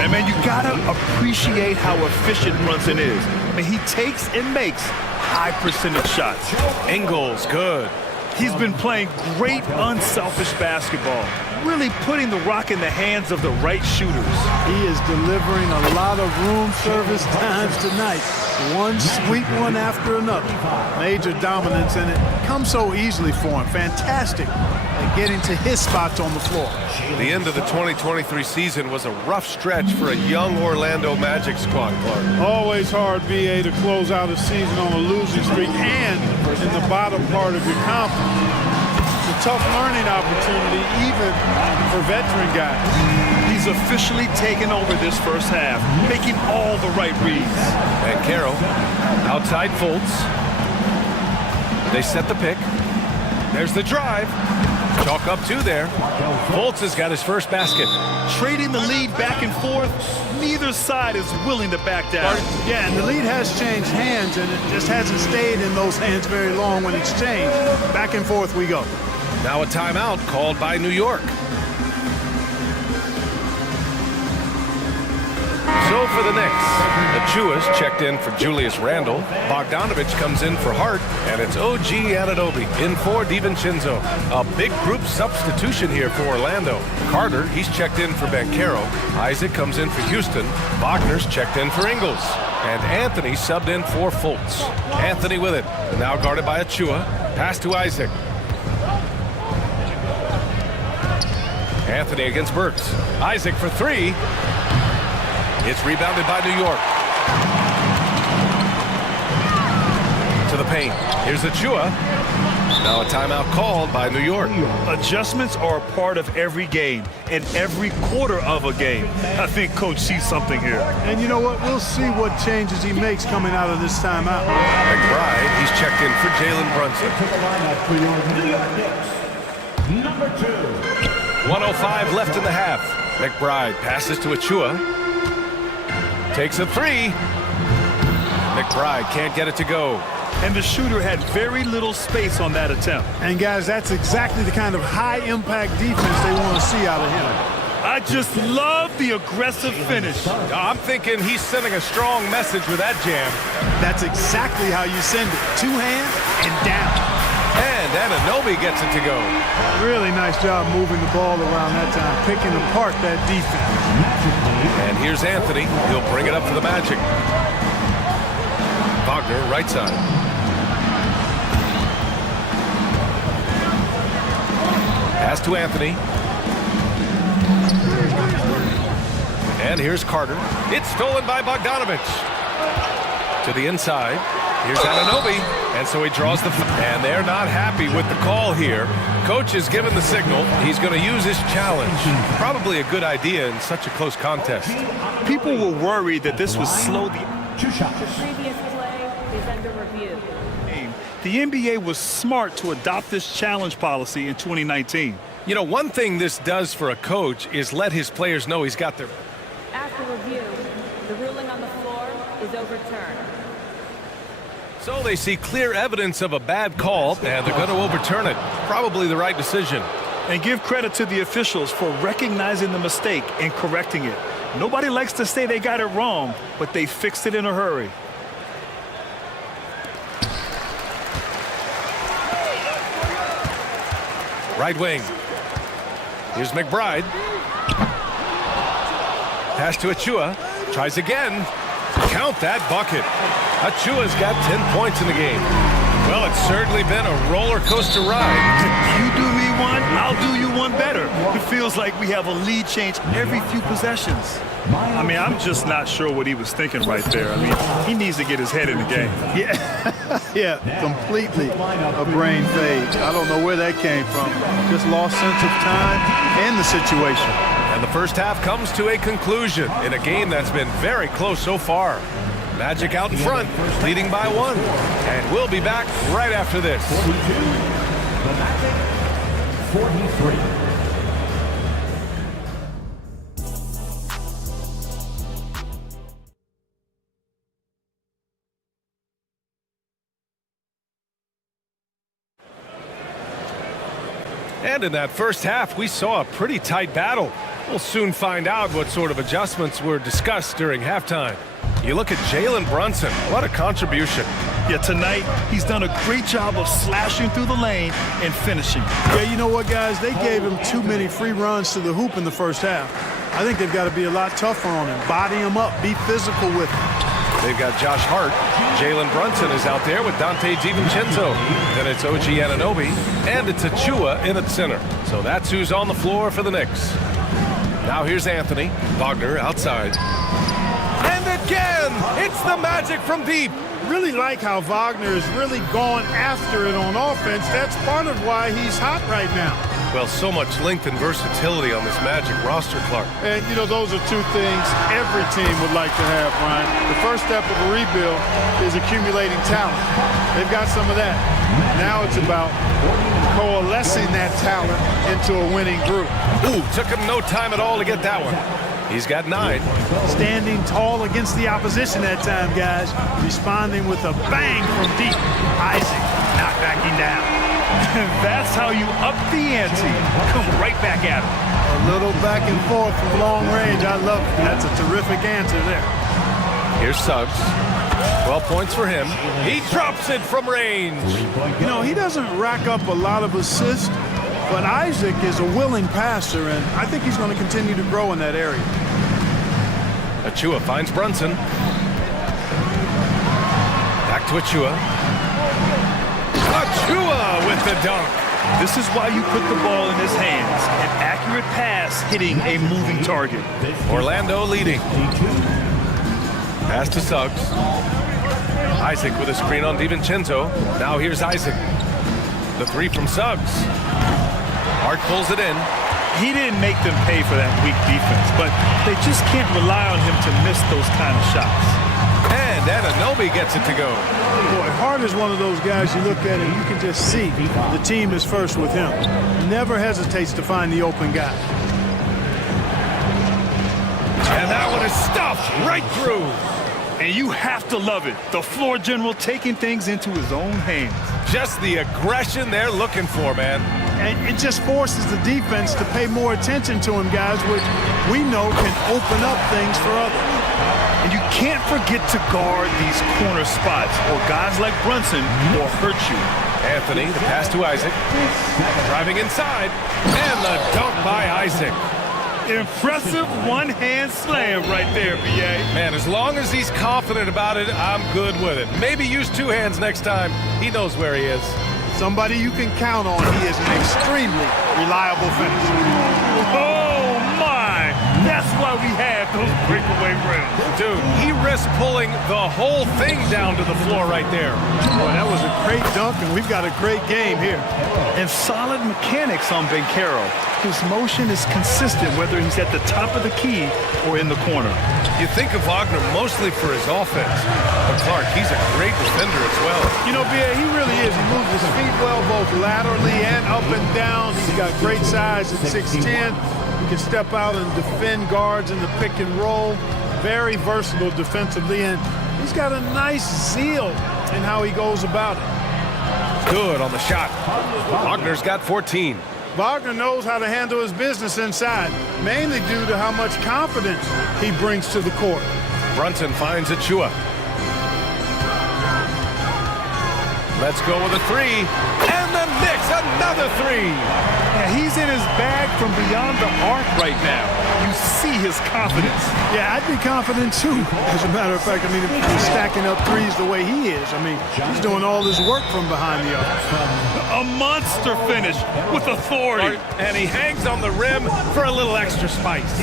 And man, you gotta appreciate how efficient Brunson is. I mean, he takes and makes high percentage shots. Ingles, good. He's been playing great unselfish basketball, really putting the rock in the hands of the right shooters. He is delivering a lot of room service times tonight. One sweet one after another. Major dominance, and it comes so easily for him. Fantastic at getting to his spots on the floor. The end of the 2023 season was a rough stretch for a young Orlando Magic squad, Clark. Always hard, B.A., to close out a season on a losing streak and in the bottom part of your conference. It's a tough learning opportunity, even for veteran guys. He's officially taken over this first half, making all the right reads. Banchero, outside Fultz. They set the pick. There's the drive. Chalk up 2 there. Fultz has got his first basket. Trading the lead back and forth, neither side is willing to back down. Yeah, and the lead has changed hands, and it just hasn't stayed in those hands very long when it's changed. Back and forth we go. Now a timeout called by New York. So for the Knicks, Achua's checked in for Julius Randle. Bogdanovich comes in for Hart, and it's OG Anunoby in for DiVincenzo. A big group substitution here for Orlando. Carter, he's checked in for Banchero. Isaac comes in for Houston. Wagner's checked in for Ingles. And Anthony subbed in for Fultz. Anthony with it, now guarded by Achua. Pass to Isaac. Anthony against Burks. Isaac for 3. It's rebounded by New York. To the paint. Here's Achua. Now a timeout called by New York. Adjustments are a part of every game and every quarter of a game. I think Coach sees something here. And you know what? We'll see what changes he makes coming out of this timeout. McBride, he's checked in for Jalen Brunson. To the lineup for your New York Knicks, number 2. 1:05 left in the half. McBride passes to Achua. Takes a 3. McBride can't get it to go. And the shooter had very little space on that attempt. And guys, that's exactly the kind of high-impact defense they want to see out of him. I just love the aggressive finish. I'm thinking he's sending a strong message with that jam. That's exactly how you send it. 2 hands and down. And Anunoby gets it to go. Really nice job moving the ball around that time, picking apart that defense. And here's Anthony. He'll bring it up for the Magic. Wagner, right side. Pass to Anthony. And here's Carter. It's stolen by Bogdanovich. To the inside. Here's Anunoby. And so he draws the... And they're not happy with the call here. Coach has given the signal. He's going to use his challenge. Probably a good idea in such a close contest. People were worried that this would slow the... The previous play is under review. The NBA was smart to adopt this challenge policy in 2019. You know, one thing this does for a coach is let his players know he's got their... After review, the ruling on the floor is overturned. So they see clear evidence of a bad call, and they're going to overturn it. Probably the right decision. And give credit to the officials for recognizing the mistake and correcting it. Nobody likes to say they got it wrong, but they fixed it in a hurry. Right wing. Here's McBride. Pass to Achua. Tries again. Count that bucket. Achua's got 10 points in the game. Well, it's certainly been a roller coaster ride. You do me one, I'll do you one better. It feels like we have a lead change every few possessions. I mean, I'm just not sure what he was thinking right there. I mean, he needs to get his head in the game. Yeah, completely a brain fade. I don't know where that came from. Just lost sense of time and the situation. And the first half comes to a conclusion in a game that's been very close so far. Magic out in front, leading by 1. And we'll be back right after this. 43. And in that first half, we saw a pretty tight battle. We'll soon find out what sort of adjustments were discussed during halftime. You look at Jalen Brunson, what a contribution. Yeah, tonight, he's done a great job of slashing through the lane and finishing. Yeah, you know what, guys? They gave him too many free runs to the hoop in the first half. I think they've got to be a lot tougher on him. Body him up, be physical with him. They've got Josh Hart. Jalen Brunson is out there with Dante DiVincenzo. Then it's OG Anunoby, and it's Achua in at center. So that's who's on the floor for the Knicks. Now here's Anthony. Wagner outside. And again, it's the Magic from deep. Really like how Wagner is really going after it on offense. That's part of why he's hot right now. Well, so much length and versatility on this Magic roster, Clark. And, you know, those are two things every team would like to have, Brian. The first step of a rebuild is accumulating talent. They've got some of that. Now it's about coalescing that talent into a winning group. Ooh, took him no time at all to get that one. He's got 9. Standing tall against the opposition that time, guys. Responding with a bang from deep. Isaac not backing down. That's how you up the ante. Come right back at him. A little back and forth from long range. I love it. That's a terrific answer there. Here's Suggs. 12 points for him. He drops it from range. You know, he doesn't rack up a lot of assists, but Isaac is a willing passer, and I think he's going to continue to grow in that area. Achua finds Brunson. Back to Achua. Achua with the dunk. This is why you put the ball in his hands. An accurate pass hitting a moving target. Orlando leading. Pass to Suggs. Isaac with a screen on DiVincenzo. Now here's Isaac. The 3 from Suggs. Hart pulls it in. He didn't make them pay for that weak defense, but they just can't rely on him to miss those kind of shots. And Anunoby gets it to go. Boy, Hart is one of those guys you look at and you can just see the team is first with him. Never hesitates to find the open guy. And that one is stuffed right through. And you have to love it. The floor general taking things into his own hands. Just the aggression they're looking for, man. And it just forces the defense to pay more attention to him, guys, which we know can open up things for others. And you can't forget to guard these corner spots, or guys like Brunson will hurt you. Anthony, the pass to Isaac. Driving inside. And the dunk by Isaac. Impressive one-hand slam right there, B.A. Man, as long as he's confident about it, I'm good with it. Maybe use 2 hands next time. He knows where he is. Somebody you can count on. He is an extremely reliable finisher. Oh, my! That's why we have those breakaway rims. Dude, he risked pulling the whole thing down to the floor right there. Boy, that was a great dunk, and we've got a great game here. And solid mechanics on Banchero. His motion is consistent, whether he's at the top of the key or in the corner. You think of Wagner mostly for his offense, but Clark, he's a great defender as well. You know, B.A., he really is. He moves his feet well, both laterally and up and down. He's got great size at 6'10". He can step out and defend guards in the pick and roll. Very versatile defensively, and he's got a nice zeal in how he goes about it. Good on the shot. Wagner's got 14. Wagner knows how to handle his business inside, mainly due to how much confidence he brings to the court. Brunson finds Achua. Let's go with a 3. And the Knicks, another 3. Yeah, he's in his bag from beyond the arc right now. You see his confidence. Yeah, I'd be confident too. As a matter of fact, I mean, if he's stacking up threes the way he is, I mean, he's doing all his work from behind the arc. A monster finish with authority. And he hangs on the rim for a little extra spice.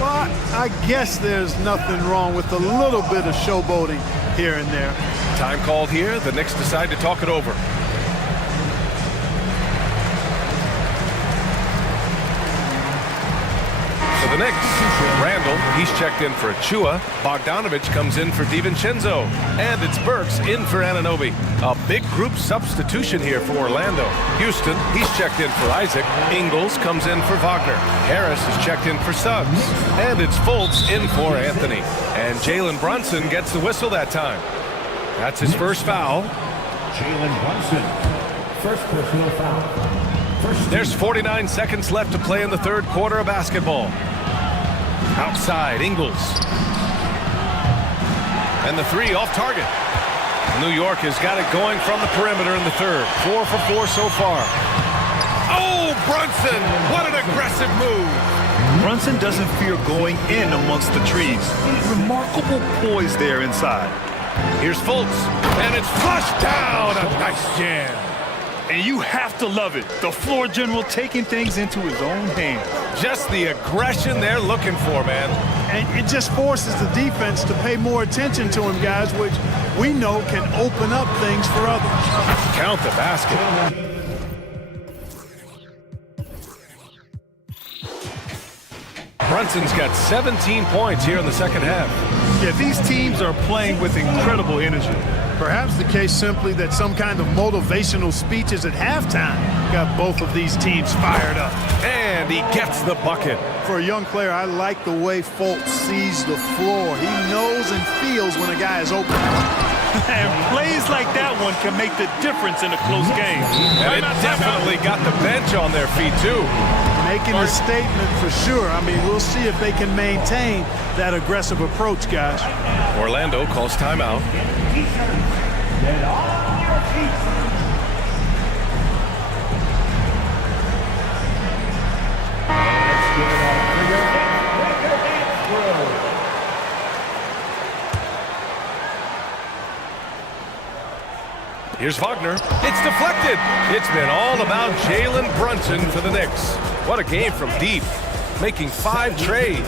Well, I guess there's nothing wrong with a little bit of showboating here and there. Time called here. The Knicks decide to talk it over. For the Knicks, Randall, he's checked in for Achua. Bogdanovich comes in for DiVincenzo. And it's Burks in for Anunoby. A big group substitution here for Orlando. Houston, he's checked in for Isaac. Ingles comes in for Wagner. Harris is checked in for Suggs. And it's Fultz in for Anthony. And Jalen Brunson gets the whistle that time. That's his first foul. Jalen Brunson, first personal foul. There's 49 seconds left to play in the third quarter of basketball. Outside, Ingles. And the 3 off target. New York has got it going from the perimeter in the third. 4 for 4 so far. Oh, Brunson! What an aggressive move! Brunson doesn't fear going in amongst the trees. Remarkable poise there inside. Here's Fultz, and it's flushed down. A nice jam. And you have to love it. The floor general taking things into his own hands. Just the aggression they're looking for, man. And it just forces the defense to pay more attention to him, guys, which we know can open up things for others. Count the basket. Brunson's got 17 points here in the second half. Yeah, these teams are playing with incredible energy. Perhaps the case simply that some kind of motivational speeches at halftime got both of these teams fired up. And he gets the bucket. For a young player, I like the way Fultz sees the floor. He knows and feels when a guy is open. And plays like that one can make the difference in a close game. And it definitely got the bench on their feet, too. Making a statement for sure. I mean, we'll see if they can maintain that aggressive approach, guys. Orlando calls timeout. Here's Wagner. It's deflected. It's been all about Jalen Brunson for the Knicks. What a game from deep, making 5 trade.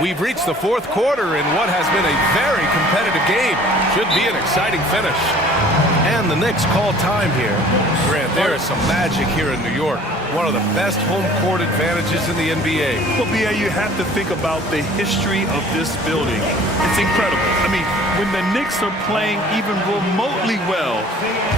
We've reached the fourth quarter in what has been a very competitive game. Should be an exciting finish. And the Knicks call time here. Grant, there is some magic here in New York. One of the best home court advantages in the NBA. Well, B.A., you have to think about the history of this building. It's incredible. I mean, when the Knicks are playing even remotely well,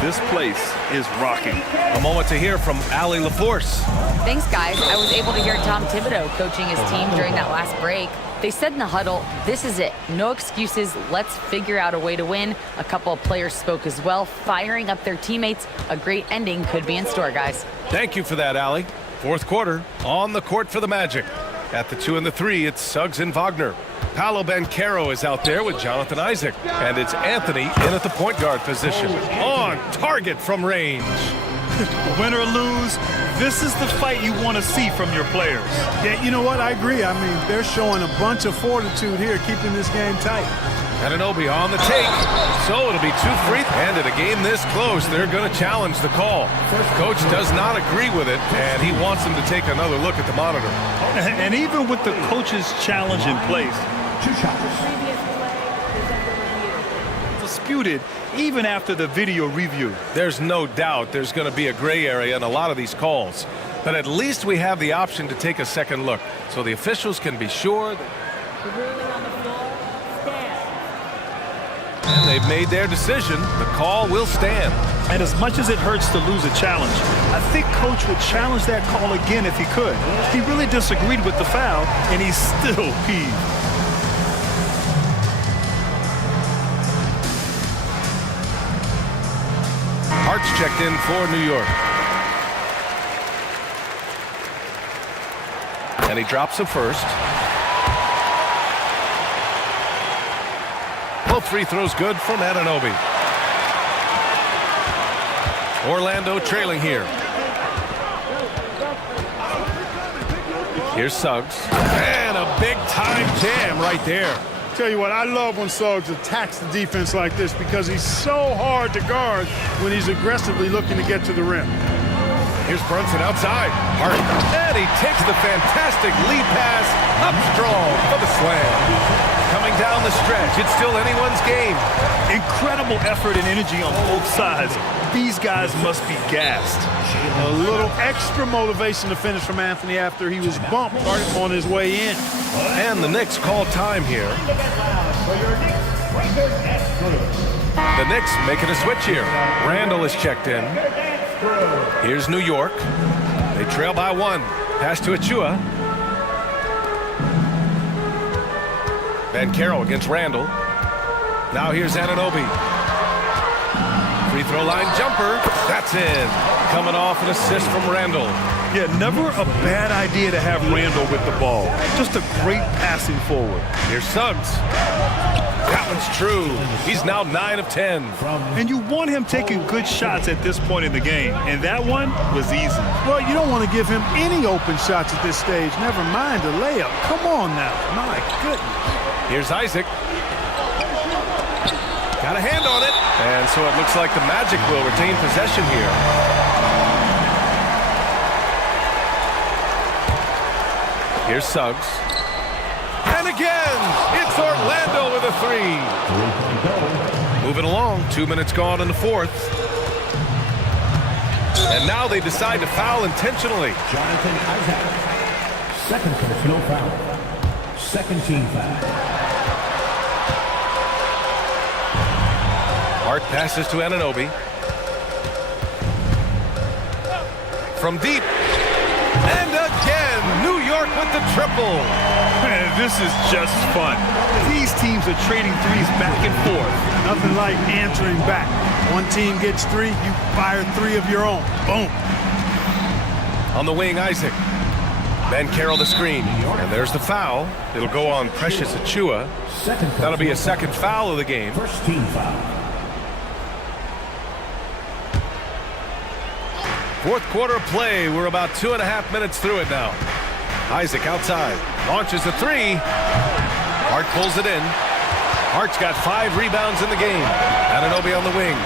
this place is rocking. A moment to hear from Allie LaForce. Thanks, guys. I was able to hear Tom Thibodeau coaching his team during that last break. They said in the huddle, this is it. No excuses. Let's figure out a way to win. A couple of players spoke as well, firing up their teammates. A great ending could be in store, guys. Thank you for that, Allie. Fourth quarter, on the court for the Magic. At the 2 and the 3, it's Suggs and Wagner. Paolo Banchero is out there with Jonathan Isaac. And it's Anthony in at the point guard position. On target from range. Win or lose, this is the fight you want to see from your players. Yeah, you know what? I agree. I mean, they're showing a bunch of fortitude here, keeping this game tight. Anunoby on the take. So it'll be 2 free. And in a game this close, they're going to challenge the call. Coach does not agree with it, and he wants them to take another look at the monitor. And even with the coach's challenge in place, disputed even after the video review. There's no doubt there's going to be a gray area in a lot of these calls. But at least we have the option to take a second look, so the officials can be sure that... The ruling on the floor stands. And they've made their decision. The call will stand. And as much as it hurts to lose a challenge, I think Coach would challenge that call again if he could. He really disagreed with the foul, and he's still peeved. Hart's checked in for New York. And he drops a first. Both free throws good from Anunoby. Orlando trailing here. Here's Suggs. And a big-time jam right there. Tell you what, I love when Suggs attacks the defense like this because he's so hard to guard when he's aggressively looking to get to the rim. Here's Brunson outside. Hart. And he takes the fantastic lead pass up strong for the slam. Coming down the stretch, it's still anyone's game. Incredible effort and energy on both sides. These guys must be gassed. A little extra motivation to finish from Anthony after he was bumped on his way in. And the Knicks call time here. The Knicks making a switch here. Randall is checked in. Here's New York. They trail by 1. Pass to Achua. Banchero against Randall. Now here's Anunoby. Free throw line jumper. That's in. Coming off an assist from Randall. Yeah, never a bad idea to have Randall with the ball. Just a great passing forward. Here's Suggs. That one's true. He's now 9 of 10. And you want him taking good shots at this point in the game. And that one was easy. Well, you don't want to give him any open shots at this stage. Never mind a layup. Come on now. My goodness. Here's Isaac. Got a hand on it. And so it looks like the Magic will retain possession here. Here's Suggs. And again, it's Orlando with a 3. Moving along, 2 minutes gone in the fourth. And now they decide to foul intentionally. Jonathan Isaac. Second personal foul. Second team foul. Hart passes to Anunoby. From deep. And again, New York with the triple. Man, this is just fun. These teams are trading threes back and forth. Nothing like answering back. One team gets three, you fire three of your own. Boom. On the wing, Isaac. Ben Carroll the screen. And there's the foul. It'll go on Precious Achiuwa. That'll be a second foul of the game. First team foul. Fourth quarter play. We're about 2.5 minutes through it now. Isaac outside. Launches the three. Hart pulls it in. Hart's got 5 rebounds in the game. Anunoby on the wing.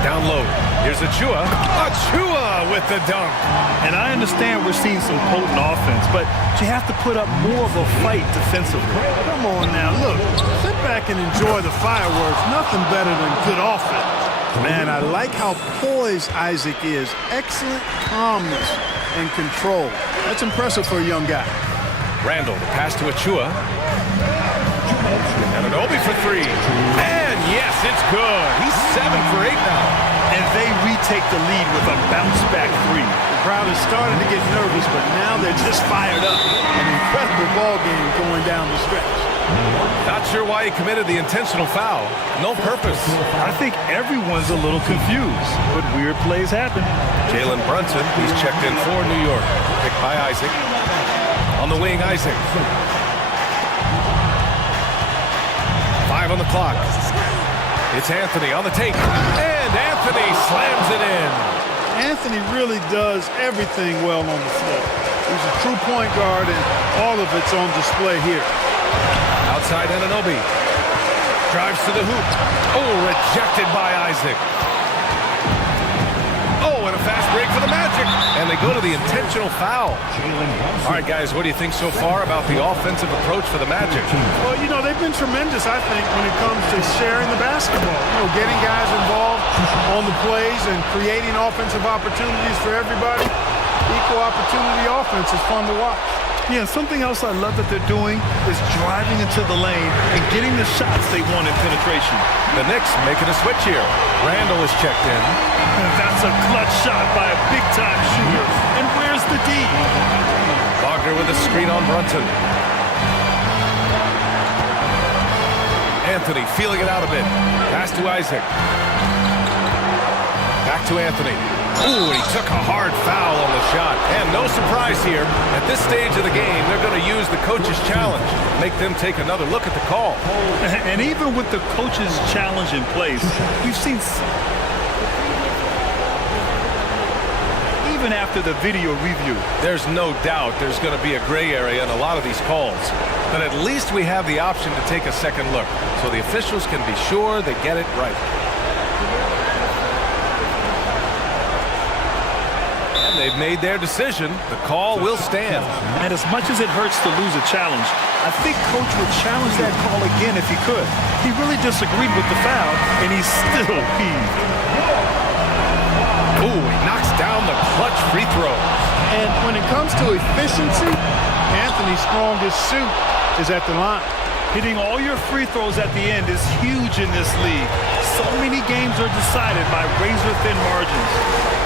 Down low. Here's Achiuwa. Achiuwa with the dunk. And I understand we're seeing some potent offense, but you have to put up more of a fight defensively. Come on now, look. Sit back and enjoy the fireworks. Nothing better than good offense. Man, I like how poised Isaac is. Excellent calmness and control. That's impressive for a young guy. Randall, the pass to Achiuwa. Anunoby for 3. And yes, it's good. He's 7 for 8 now. And they retake the lead with a bounce-back 3. The crowd is starting to get nervous, but now they're just fired up. An incredible ball game going down the stretch. Not sure why he committed the intentional foul. No purpose. I think everyone's a little confused, but weird plays happen. Jalen Brunson, he's checked in for New York. Picked by Isaac. On the wing, Isaac. 5 on the clock. It's Anthony on the take. And Anthony slams it in. Anthony really does everything well on the floor. He's a true point guard, and all of it's on display here. Outside Anunoby. Drives to the hoop. Oh, rejected by Isaac. Oh, and a fast break for the Magic. And they go to the intentional foul. All right, guys, what do you think so far about the offensive approach for the Magic? Well, you know, they've been tremendous, I think, when it comes to sharing the basketball. You know, getting guys involved on the plays and creating offensive opportunities for everybody. Equal opportunity offense is fun to watch. Yeah, something else I love that they're doing is driving into the lane and getting the shots they want in penetration. The Knicks making a switch here. Randall is checked in. And that's a clutch shot by a big-time shooter. And where's the D? Wagner with a screen on Brunson. Anthony feeling it out a bit. Pass to Isaac. Back to Anthony. Ooh, and he took a hard foul on the shot. And no surprise here. At this stage of the game, they're going to use the coach's challenge. Make them take another look at the call. And even with the coach's challenge in place, we've seen... Even after the video review, there's no doubt there's going to be a gray area in a lot of these calls. But at least we have the option to take a second look. So the officials can be sure they get it right. They've made their decision. The call will stand. And as much as it hurts to lose a challenge, I think Coach would challenge that call again if he could. He really disagreed with the foul, and he's still peeved. Ooh, he knocks down the clutch free throw. And when it comes to efficiency, Anthony's strongest suit is at the line. Hitting all your free throws at the end is huge in this league. So many games are decided by razor-thin margins.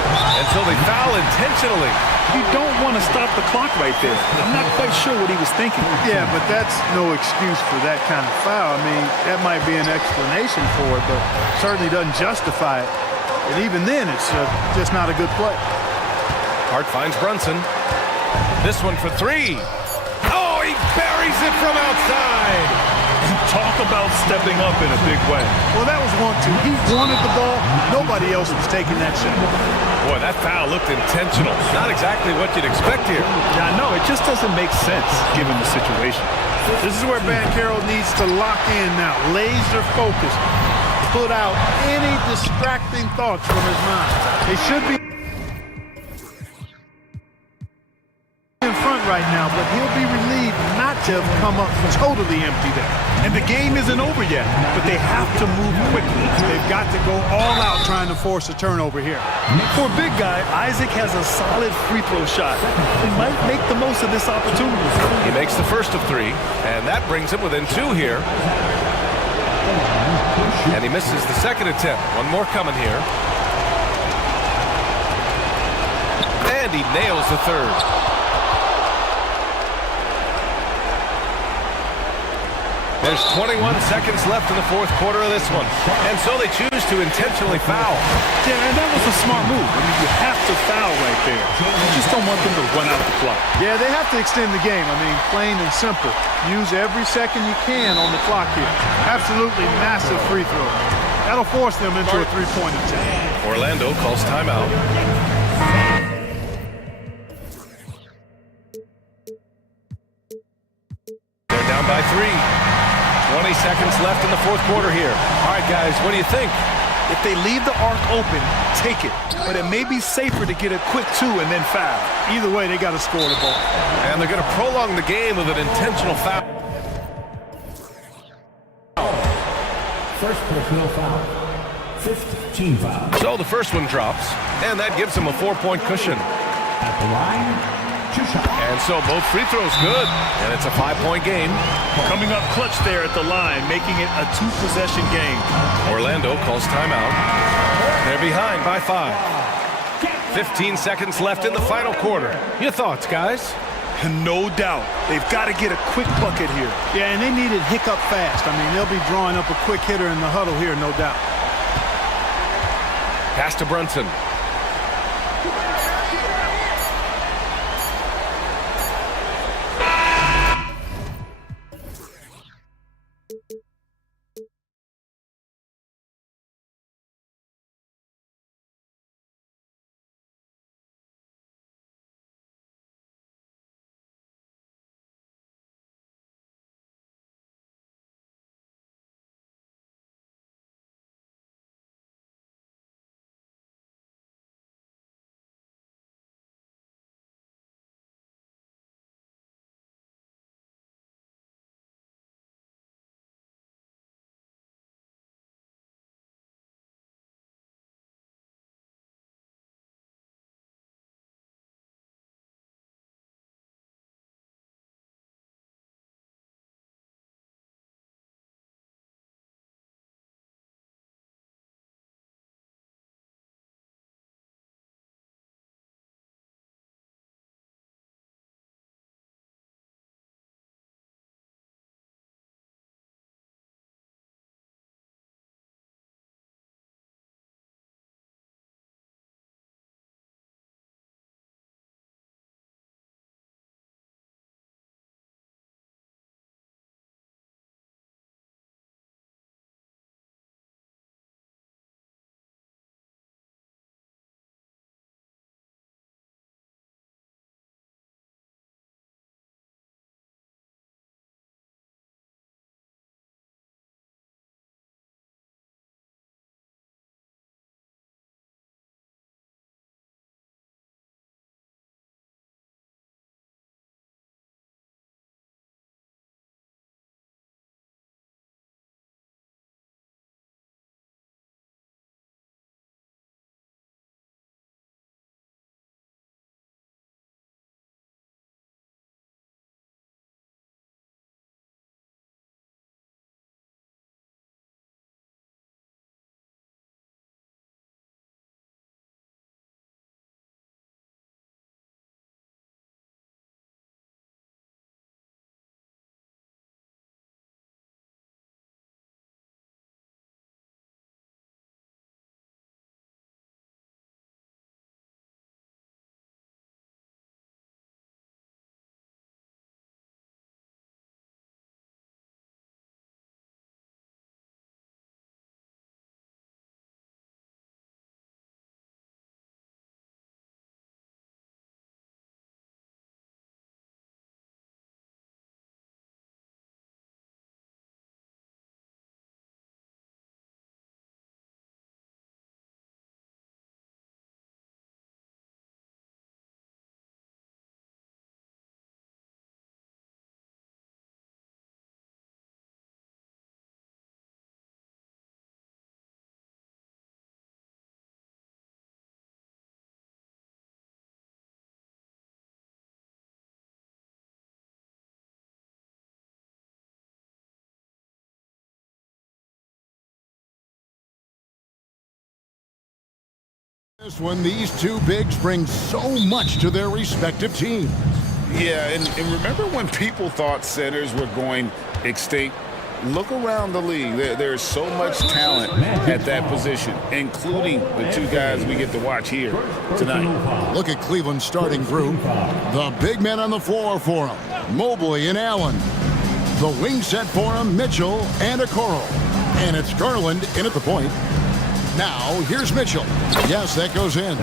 And so they foul intentionally. You don't want to stop the clock right there. I'm not quite sure what he was thinking. Yeah, but that's no excuse for that kind of foul. I mean, that might be an explanation for it, but certainly doesn't justify it. And even then, it's just not a good play. Hart finds Brunson. This one for 3. Oh, he buries it from outside. Talk about stepping up in a big way. Well, that was 1-2. He wanted the ball. Nobody else was taking that shot. Boy, that foul looked intentional. Not exactly what you'd expect here. Yeah, no, it just doesn't make sense given the situation. This is where Ben Carroll needs to lock in now. Laser focus. Put out any distracting thoughts from his mind. They should be in front right now, but he'll be relieved not to have come up totally empty there. And the game isn't over yet, but they have to move quickly. They've got to go all out trying to force a turnover here. For a big guy, Isaac has a solid free throw shot. He might make the most of this opportunity. He makes the first of 3, and that brings him within 2 here. And he misses the second attempt. One more coming here. And he nails the third. There's 21 seconds left in the fourth quarter of this one. And so they choose to intentionally foul. Yeah, and that was a smart move. I mean, you have to foul right there. You just don't want them to run out the clock. Yeah, they have to extend the game. I mean, plain and simple. Use every second you can on the clock here. Absolutely massive free throw. That'll force them into a three-point attempt. Orlando calls timeout. They're down by 3. 20 seconds left in the fourth quarter here. All right, guys, what do you think? If they leave the arc open, take it. But it may be safer to get a quick 2 and then foul. Either way, they got to score the ball. And they're going to prolong the game with an intentional foul. First personal foul. 5th team foul. So the first one drops, and that gives them a 4-point cushion. At the line, and so both free throws good, and it's a 5-point game. Coming up clutch there at the line, making it a 2-possession game. Orlando calls timeout. They're behind by 5. 15 seconds left in the final quarter. Your thoughts, guys? No doubt. They've got to get a quick bucket here. Yeah, and they need it hiccup fast. I mean, they'll be drawing up a quick hitter in the huddle here, no doubt. Pass to Brunson. This one, these two bigs bring so much to their respective teams. Yeah, and remember when people thought centers were going extinct? Look around the league. There's so much talent at that position, including the two guys we get to watch here tonight. Look at Cleveland's starting group. The big men on the floor for them, Mobley and Allen. The wing set for them, Mitchell and Okoro. And it's Garland in at the point. Now, here's Mitchell. Yes, that goes in.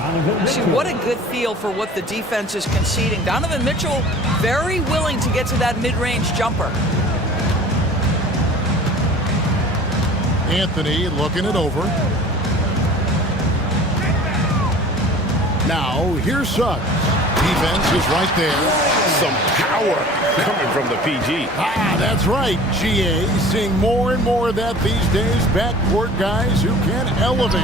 See, what a good feel for what the defense is conceding. Donovan Mitchell very willing to get to that mid-range jumper. Anthony looking it over. Now, here's Suggs. Defense is right there. Some power coming from the PG. Ah, that's right, GA. Seeing more and more of that these days. Backcourt guys who can elevate.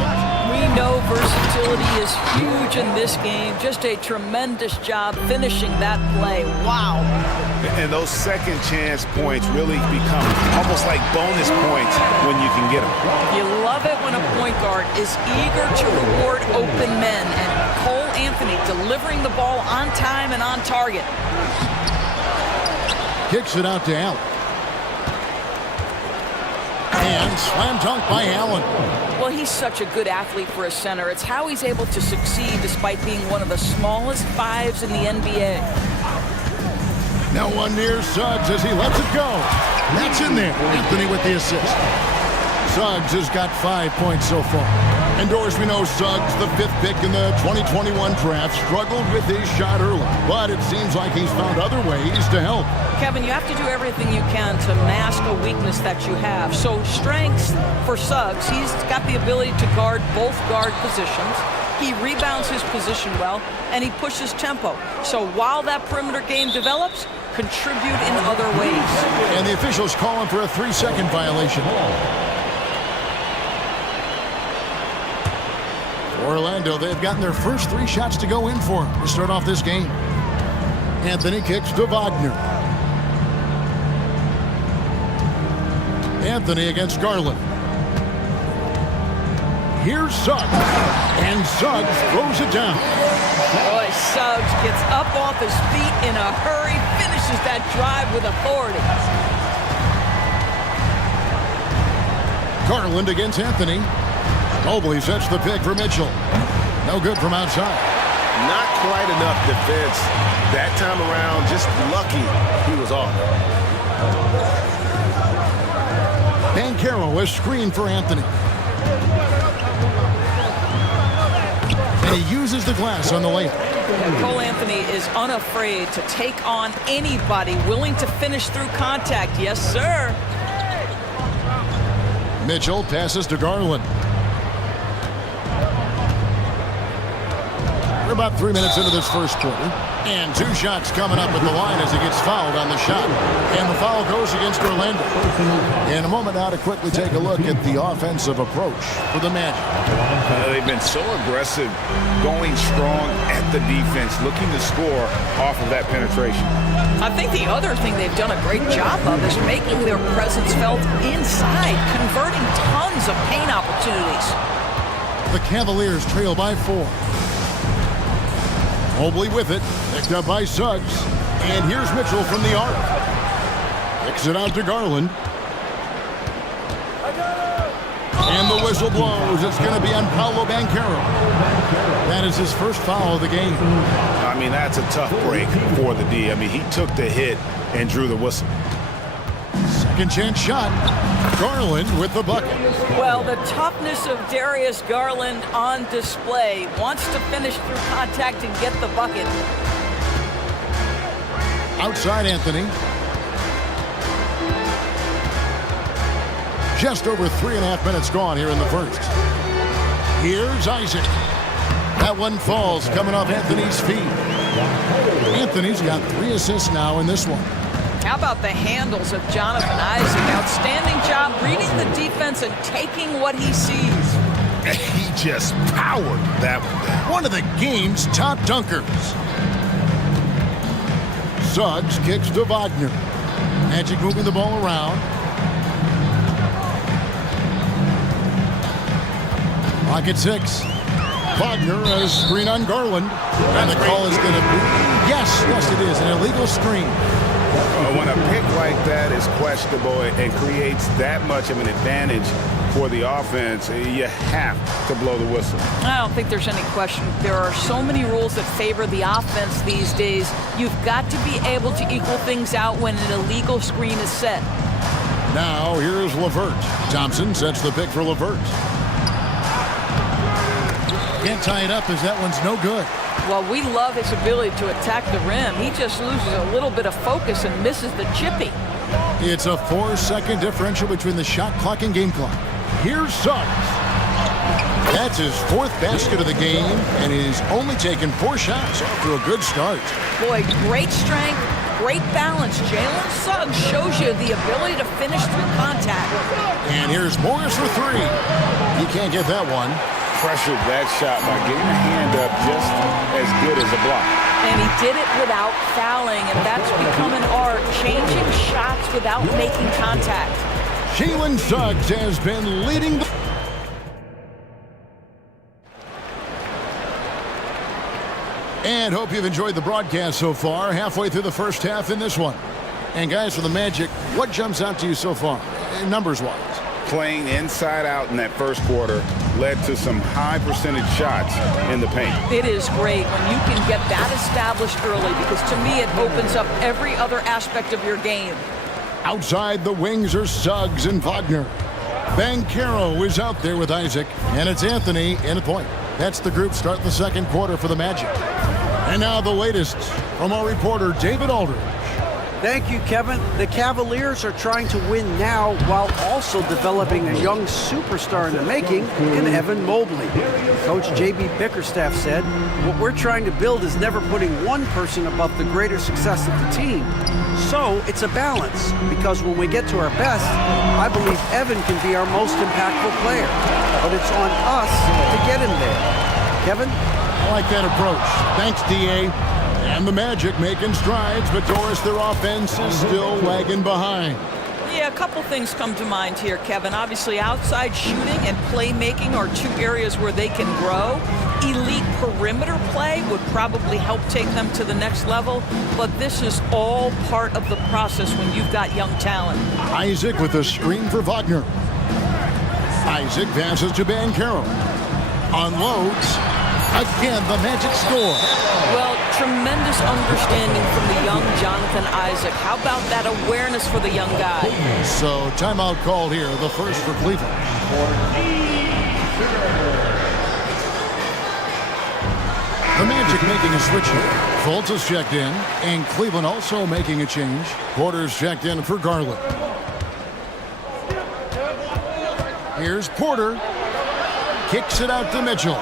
We know versatility is huge in this game. Just a tremendous job finishing that play. Wow. And those second chance points really become almost like bonus points when you can get them. You love it when a point guard is eager to reward open men, and Cole Anthony delivering the ball on time and on target. Kicks it out to Allen. And slam dunk by Allen. Well, he's such a good athlete for a center. It's how he's able to succeed despite being one of the smallest fives in the NBA. Now one near Suggs as he lets it go. That's in there. Anthony with the assist. Suggs has got 5 points so far. And Doris, we know Suggs, the 5th pick in the 2021 draft, struggled with his shot early. But it seems like he's found other ways to help. Kevin, you have to do everything you can to mask a weakness that you have. So strengths for Suggs, he's got the ability to guard both guard positions. He rebounds his position well, and he pushes tempo. So while that perimeter game develops, contribute in other ways. And the officials call him for a 3-second violation. Orlando, they've gotten their first 3 shots to go in for him to start off this game. Anthony kicks to Wagner. Anthony against Garland. Here's Suggs. And Suggs throws it down. Boy, Suggs gets up off his feet in a hurry, finishes that drive with authority. Garland against Anthony. Mobley sets the pick for Mitchell. No good from outside. Not quite enough defense that time around. Just lucky he was off. Banchero is screened for Anthony. And he uses the glass on the layup. Cole Anthony is unafraid to take on anybody willing to finish through contact. Yes, sir. Mitchell passes to Garland. We're about 3 minutes into this first quarter. And 2 shots coming up at the line as he gets fouled on the shot. And the foul goes against Orlando. In a moment now to quickly take a look at the offensive approach for the Magic. They've been so aggressive, going strong at the defense, looking to score off of that penetration. I think the other thing they've done a great job of is making their presence felt inside, converting tons of paint opportunities. The Cavaliers trail by 4. Mobley with it, picked up by Suggs. And here's Mitchell from the arc. Kicks it out to Garland. And the whistle blows. It's going to be on Paolo Banchero. That is his first foul of the game. I mean, that's a tough break for the D. I mean, he took the hit and drew the whistle. Second chance shot. Garland with the bucket. Well, the toughness of Darius Garland on display. Wants to finish through contact and get the bucket. Outside Anthony. Just over 3.5 minutes gone here in the first. Here's Isaac. That one falls coming off Anthony's feet. Anthony's got 3 assists now in this one. How about the handles of Jonathan Isaac? Outstanding job reading the defense and taking what he sees. He just powered that one down. One of the game's top dunkers. Suggs kicks to Wagner. Magic moving the ball around. Pocket 6. Wagner, a screen on Garland. And the call is going to be, yes, it is, an illegal screen. When a pick like that is questionable and creates that much of an advantage for the offense, you have to blow the whistle. I don't think there's any question. There are so many rules that favor the offense these days. You've got to be able to equal things out when an illegal screen is set. Now here's Levert. Thompson sets the pick for Levert. Can't tie it up as that one's no good. Well, we love his ability to attack the rim. He just loses a little bit of focus and misses the chippy. It's a 4-second differential between the shot clock and game clock. Here's Suggs. That's his 4th basket of the game, and he's only taken 4 shots off to a good start. Boy, great strength, great balance. Jalen Suggs shows you the ability to finish through contact. And here's Morris for 3. He can't get that one. Pressured that shot by getting a hand up just as good as a block. And he did it without fouling, and that's become an art, changing shots without making contact. Jalen Suggs has been leading the... And hope you've enjoyed the broadcast so far, halfway through the first half in this one. And guys, for the Magic, what jumps out to you so far, numbers-wise? Playing inside out in that first quarter led to some high percentage shots in the paint. It is great when you can get that established early, because to me it opens up every other aspect of your game. Outside the wings are Suggs and Wagner. Banchero is out there with Isaac, and it's Anthony in the point. That's the group start the second quarter for the Magic. And now the latest from our reporter, David Aldridge. Thank you, Kevin. The Cavaliers are trying to win now while also developing a young superstar in the making in Evan Mobley. Coach J.B. Bickerstaff said, "What we're trying to build is never putting one person above the greater success of the team. So it's a balance, because when we get to our best, I believe Evan can be our most impactful player. But it's on us to get him there." Kevin? I like that approach. Thanks, D.A. And the Magic making strides, but Doris, their offense is still lagging behind. Yeah, a couple things come to mind here, Kevin. Obviously, outside shooting and playmaking are 2 areas where they can grow. Elite perimeter play would probably help take them to the next level, but this is all part of the process when you've got young talent. Isaac with a screen for Wagner. Isaac passes to Banchero. Unloads. Again, the Magic score. Well, tremendous understanding from the young Jonathan Isaac. How about that awareness for the young guy? So, timeout called here, the first for Cleveland. The Magic making a switch here. Fultz is checked in, and Cleveland also making a change. Porter's checked in for Garland. Here's Porter. Kicks it out to Mitchell.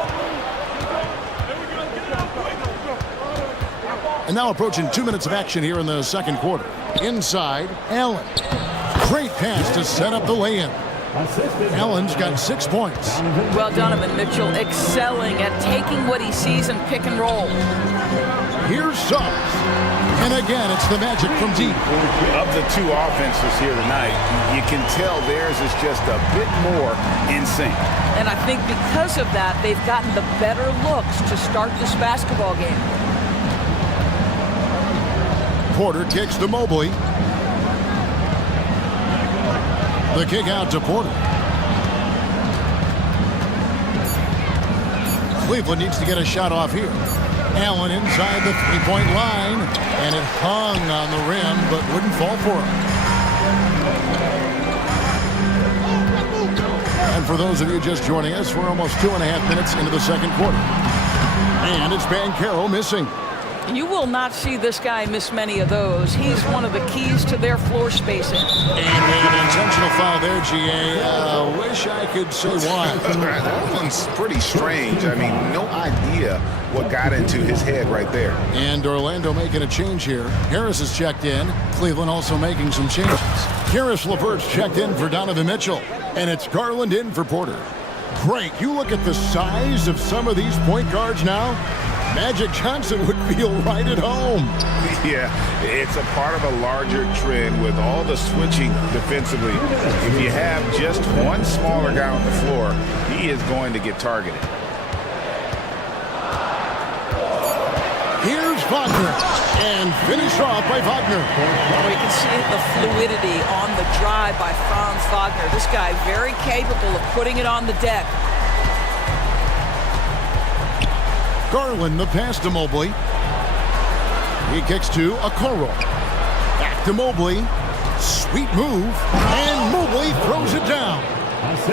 And now approaching 2 minutes of action here in the second quarter. Inside, Allen. Great pass to set up the lay-in. Allen's got 6 points. Well, Donovan Mitchell excelling at taking what he sees and pick and roll. Here's Suggs. And again, it's the Magic from deep. Of the 2 offenses here tonight, you can tell theirs is just a bit more in sync. And I think because of that, they've gotten the better looks to start this basketball game. Porter kicks to Mobley. The kick out to Porter. Cleveland needs to get a shot off here. Allen inside the three-point line, and it hung on the rim, but wouldn't fall for him. And for those of you just joining us, we're almost 2.5 minutes into the second quarter. And it's Banchero missing. You will not see this guy miss many of those. He's one of the keys to their floor spacing. And we have an intentional foul there, G.A. Wish I could say why. That one's pretty strange. I mean, no idea what got into his head right there. And Orlando making a change here. Harris is checked in. Cleveland also making some changes. Karis LeVert's checked in for Donovan Mitchell. And it's Garland in for Porter. Great. You look at the size of some of these point guards now. Magic Johnson would feel right at home. Yeah, it's a part of a larger trend with all the switching defensively. If you have just one smaller guy on the floor, he is going to get targeted. Here's Wagner, and finished off by Wagner. Well, you can see the fluidity on the drive by Franz Wagner. This guy very capable of putting it on the deck. Garland, the pass to Mobley. He kicks to Okoro. Back to Mobley. Sweet move, and Mobley throws it down.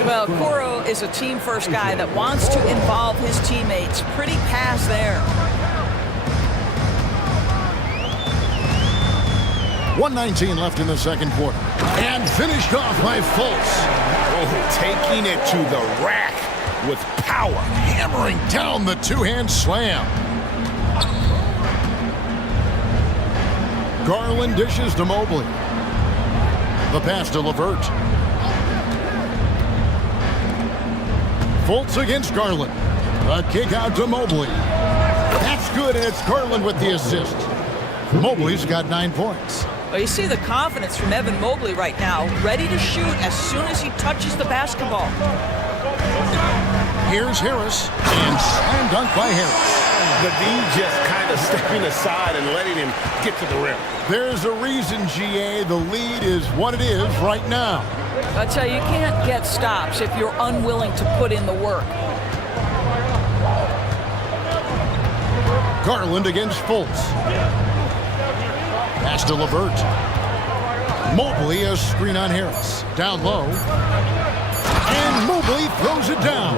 Well, Okoro is a team-first guy that wants to involve his teammates. Pretty pass there. 1:19 left in the second quarter. And finished off by Fultz. Oh, taking it to the rack with power. Hammering down the two-hand slam. Garland dishes to Mobley. The pass to LeVert. Fultz against Garland. A kick out to Mobley. That's good, and it's Garland with the assist. Mobley's got 9 points. Well, you see the confidence from Evan Mobley right now, ready to shoot as soon as he touches the basketball. Here's Harris, and slam dunk by Harris. The D just kind of stepping aside and letting him get to the rim. There's a reason, GA, the lead is what it is right now. I tell you, you can't get stops if you're unwilling to put in the work. Garland against Fultz. Pass to LeVert. Mobley, a screen on Harris. Down low. And Mobley throws it down.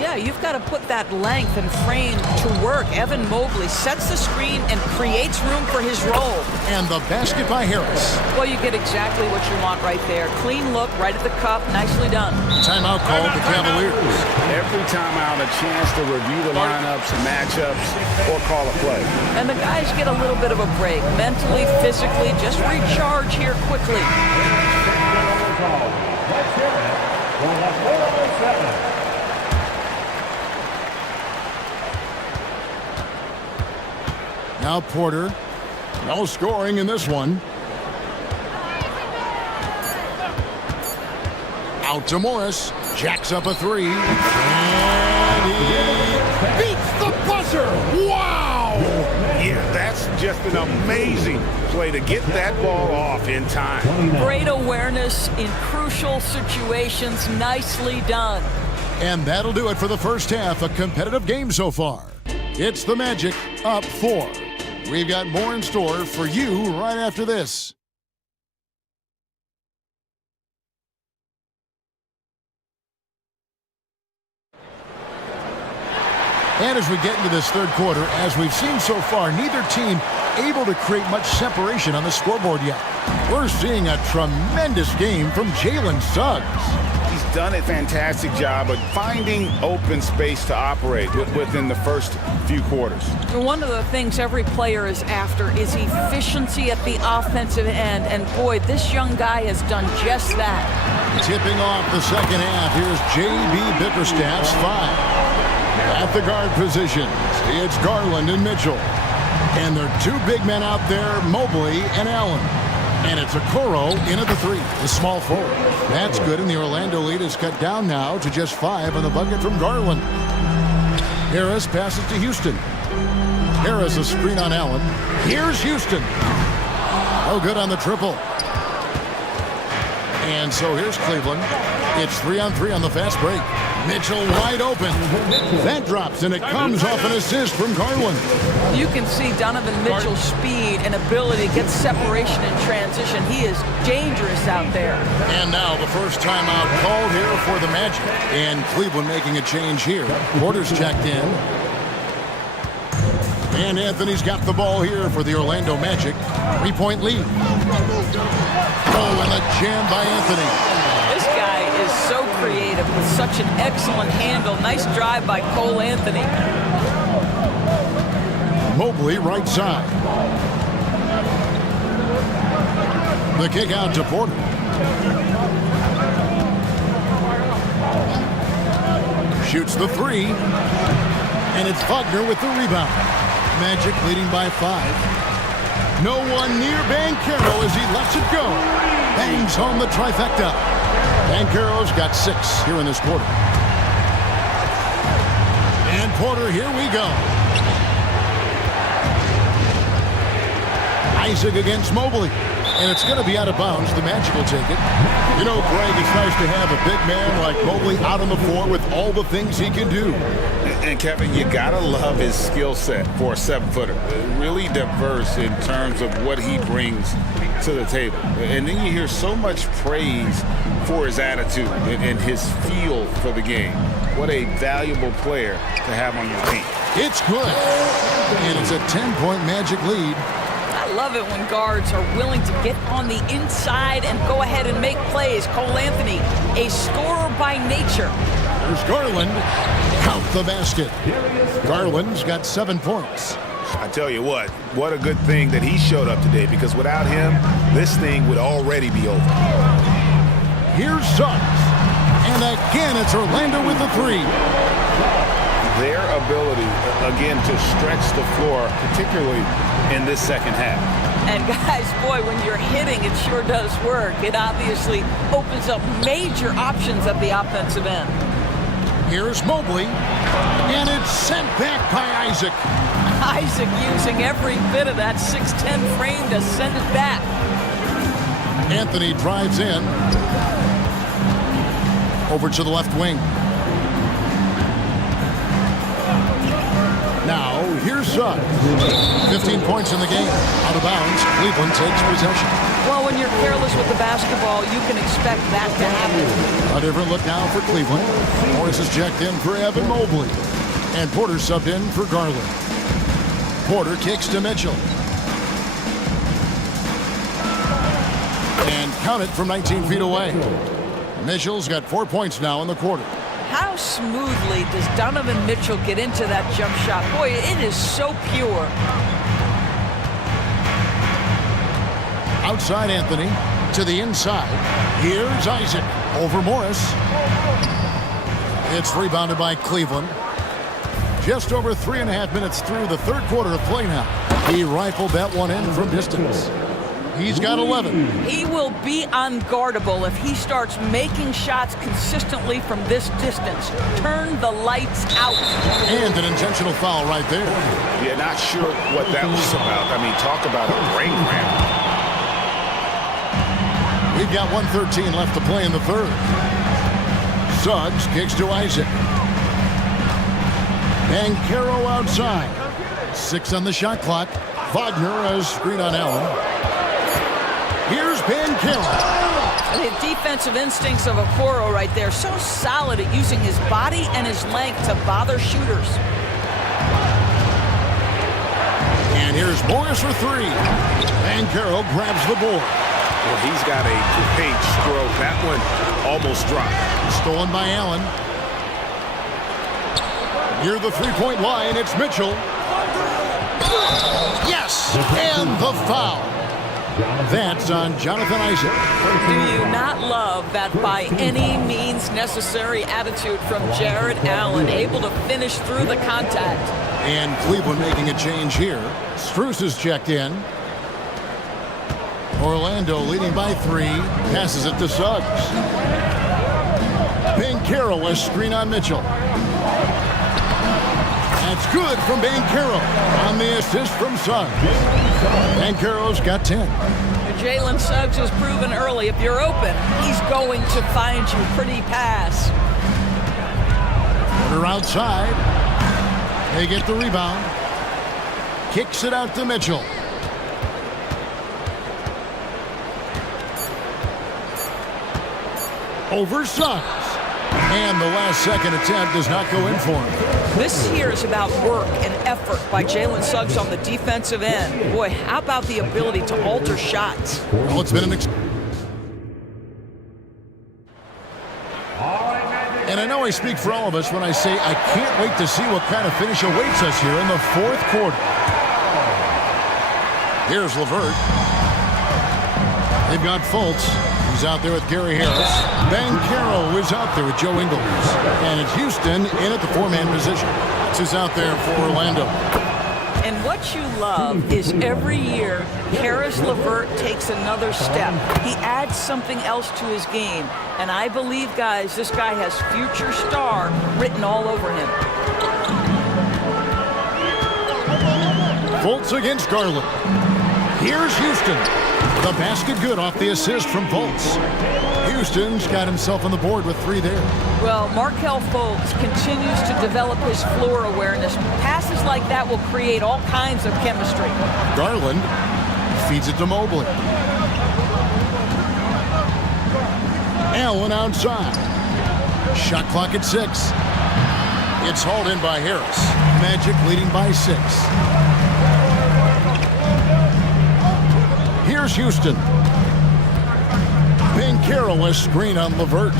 Yeah, you've got to put that length and frame to work. Evan Mobley sets the screen and creates room for his role. And the basket by Harris. Well, you get exactly what you want right there. Clean look, right at the cup, nicely done. Timeout called the Cavaliers. Every timeout, a chance to review the lineups and matchups or call a play. And the guys get a little bit of a break. Mentally, physically, just recharge here quickly. Now Porter. No scoring in this one. Out to Morris. Jacks up a three. And he beats the buzzer. Wow! Yeah, that's just an amazing play to get that ball off in time. Great awareness in crucial situations. Nicely done. And that'll do it for the first half. A competitive game so far. It's the Magic up 4. We've got more in store for you right after this. And as we get into this third quarter, as we've seen so far, neither team able to create much separation on the scoreboard yet. We're seeing a tremendous game from Jalen Suggs. He's done a fantastic job of finding open space to operate within the first few quarters. One of the things every player is after is efficiency at the offensive end, and boy, this young guy has done just that. Tipping off the second half, here's J.B. Bickerstaff's 5. At the guard positions, it's Garland and Mitchell. And there are 2 big men out there, Mobley and Allen. And it's Okoro in at the 3, the small forward. That's good, and the Orlando lead is cut down now to just 5 on the bucket from Garland. Harris passes to Houston. Harris a screen on Allen. Here's Houston. Oh, good on the triple. And so here's Cleveland. It's 3-on-3 on the fast break. Mitchell wide open. That drops, and it comes off an assist from Garland. You can see Donovan Mitchell's speed and ability to get separation in transition. He is dangerous out there. And now the first timeout called here for the Magic. And Cleveland making a change here. Porter's checked in. And Anthony's got the ball here for the Orlando Magic. 3-point lead. Oh, and a jam by Anthony. This guy is so creative with such an excellent handle. Nice drive by Cole Anthony. Mobley right side. The kick out to Porter. Shoots the 3. And it's Wagner with the rebound. Magic leading by 5. No one near Banchero as he lets it go. Bangs home the trifecta. Banchero's got 6 here in this quarter. And Porter, here we go. Isaac against Mobley. And it's going to be out of bounds. The Magic will take it. You know, Greg, it's nice to have a big man like Mobley out on the floor with all the things he can do. And Kevin, you got to love his skill set for a 7-footer. Really diverse in terms of what he brings to the table. And then you hear so much praise for his attitude and his feel for the game. What a valuable player to have on your team. It's good. And it's a 10-point Magic lead. I love it when guards are willing to get on the inside and go ahead and make plays. Cole Anthony, a scorer by nature. There's Garland. Count the basket. Garland's got 7 points. I tell you what a good thing that he showed up today, because without him, this thing would already be over. Here's Suggs. And again, it's Orlando with the 3. Their ability, again, to stretch the floor, particularly in this second half. And guys, boy, when you're hitting, it sure does work. It obviously opens up major options at the offensive end. Here's Mobley, and it's sent back by Isaac. Isaac using every bit of that 6'10 frame to send it back. Anthony drives in. Over to the left wing. Now, here's Suggs. 15 points in the game. Out of bounds, Cleveland takes possession. Well, when you're careless with the basketball, you can expect that to happen. A different look now for Cleveland. Morris is checked in for Evan Mobley. And Porter subbed in for Garland. Porter kicks to Mitchell. And count it from 19 feet away. Mitchell's got 4 points now in the quarter. How smoothly does Donovan Mitchell get into that jump shot? Boy, it is so pure. Outside Anthony to the inside. Here's Isaac over Morris. It's rebounded by Cleveland. Just over 3.5 minutes through the third quarter of play now. He rifled that one in from distance. He's got 11. He will be unguardable if he starts making shots consistently from this distance. Turn the lights out. And an intentional foul right there. Yeah, not sure what that was about. I mean, talk about a brain cramp. We've got 1:13 left to play in the third. Suggs kicks to Isaac. And Caro outside. 6 on the shot clock. Wagner has screen on Allen. Here's Banchero. The defensive instincts of Okoro right there. So solid at using his body and his length to bother shooters. And here's Morris for 3. Banchero grabs the board. Well, he's got a two-page stroke. That one almost dropped. Stolen by Allen. Near the three-point line, it's Mitchell. Yes! And the foul. That's on Jonathan Isaac. Do you not love that by any means necessary attitude from Jared Allen, able to finish through the contact? And Cleveland making a change here. Strus is checked in. Orlando leading by 3. Passes it to Suggs. Banchero has screen on Mitchell. That's good from Banchero on the assist from Suggs. Banchero's got 10. Jalen Suggs has proven early, if you're open, he's going to find you. Pretty pass. Porter outside. They get the rebound. Kicks it out to Mitchell. Over Suggs. And the last second attempt does not go in for him. This here is about work and effort by Jalen Suggs on the defensive end. Boy, how about the ability to alter shots? Well, it's been an and I know I speak for all of us when I say I can't wait to see what kind of finish awaits us here in the fourth quarter. Here's LeVert. They've got Fultz. He's out there with Gary Harris. Banchero is out there with Joe Ingles. And it's Houston in at the 4-man position. This is out there for Orlando. And what you love is every year, Karis LeVert takes another step. He adds something else to his game. And I believe, guys, this guy has future star written all over him. Fultz against Garland. Here's Houston. The basket good off the assist from Fultz. Houston's got himself on the board with 3 there. Well, Markelle Fultz continues to develop his floor awareness. Passes like that will create all kinds of chemistry. Garland feeds it to Mobley. Allen outside. Shot clock at 6. It's hauled in by Harris. Magic leading by 6. Here's Houston. Banchero, a screen on LeVert.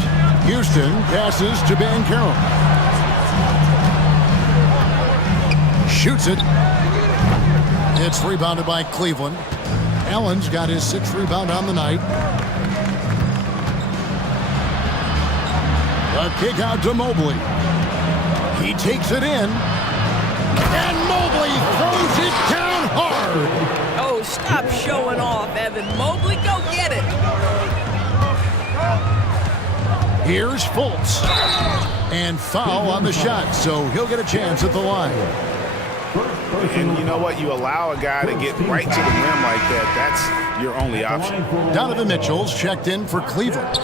Houston passes to Banchero. Shoots it. It's rebounded by Cleveland. Allen's got his 6th rebound on the night. A kick out to Mobley. He takes it in. And Mobley throws it down hard. Oh, stop showing off, Evan Mobley. Go get it. Here's Fultz. And foul on the shot, so he'll get a chance at the line. And you know what? You allow a guy to get right to the rim like that. That's your only option. Donovan Mitchell's checked in for Cleveland.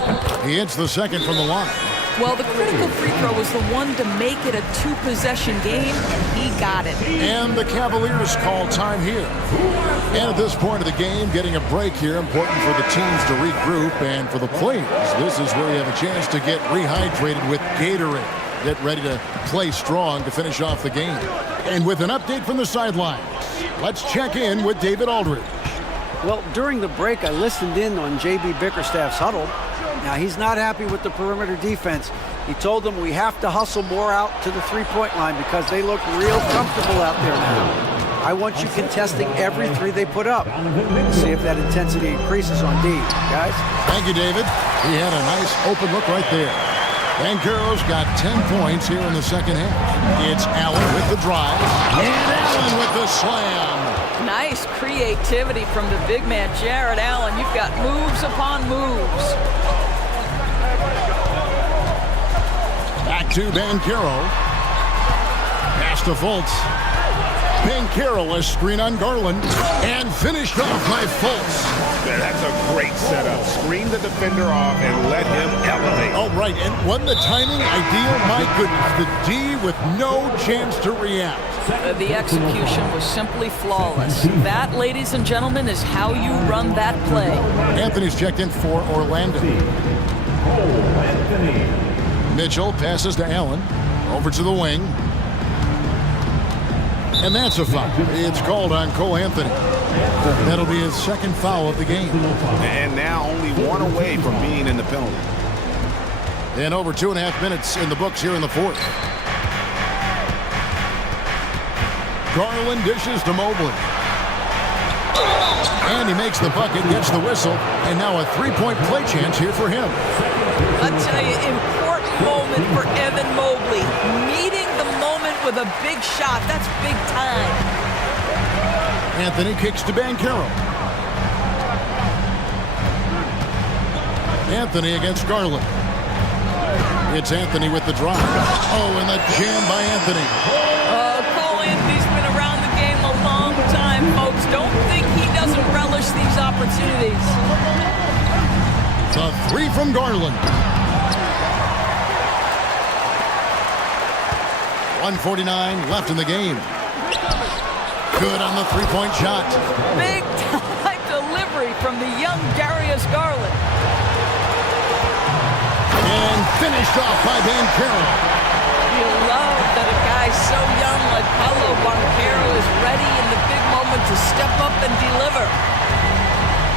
He hits the second from the line. Well, the critical free throw was the one to make it a 2-possession game. He got it. And the Cavaliers call time here. And at this point of the game, getting a break here, important for the teams to regroup, and for the players, this is where you have a chance to get rehydrated with Gatorade. Get ready to play strong to finish off the game. And with an update from the sidelines, let's check in with David Aldridge. Well, during the break, I listened in on J.B. Bickerstaff's huddle. Now, he's not happy with the perimeter defense. He told them we have to hustle more out to the three-point line because they look real comfortable out there now. I want you contesting every 3 they put up. See if that intensity increases on D, guys. Thank you, David. He had a nice open look right there. Banchero's got 10 points here in the second half. It's Allen with the drive. And Allen with the slam. Nice creativity from the big man, Jared Allen. You've got moves upon moves. Back to Banchero. Pass to Fultz. Banchero, a screen on Garland. And finished off by Fultz. Yeah, that's a great setup. Screen the defender off and let him elevate. Oh, right. And wasn't the timing ideal? My goodness. The D with no chance to react. The execution was simply flawless. That, ladies and gentlemen, is how you run that play. Anthony's checked in for Orlando. Mitchell passes to Allen. Over to the wing. And that's a foul. It's called on Cole Anthony. That'll be his 2nd foul of the game. And now only 1 away from being in the penalty. And over 2.5 minutes in the books here in the 4th. Garland dishes to Mobley. And he makes the bucket, gets the whistle, and now a 3-point play chance here for him. I'll tell you, important moment for Evan Mobley. Meeting the moment with a big shot. That's big time. Anthony kicks to Banchero. Anthony against Garland. It's Anthony with the drive. Oh, and the jam by Anthony. Cole Anthony's been around the game a long time, folks. Don't think he doesn't relish these opportunities. The 3 from Garland. 1:49 left in the game. Good on the 3-point shot. Big time delivery from the young Darius Garland. And finished off by Banchero. You love that a guy so young like Paolo Banchero is ready in the big moment to step up and deliver.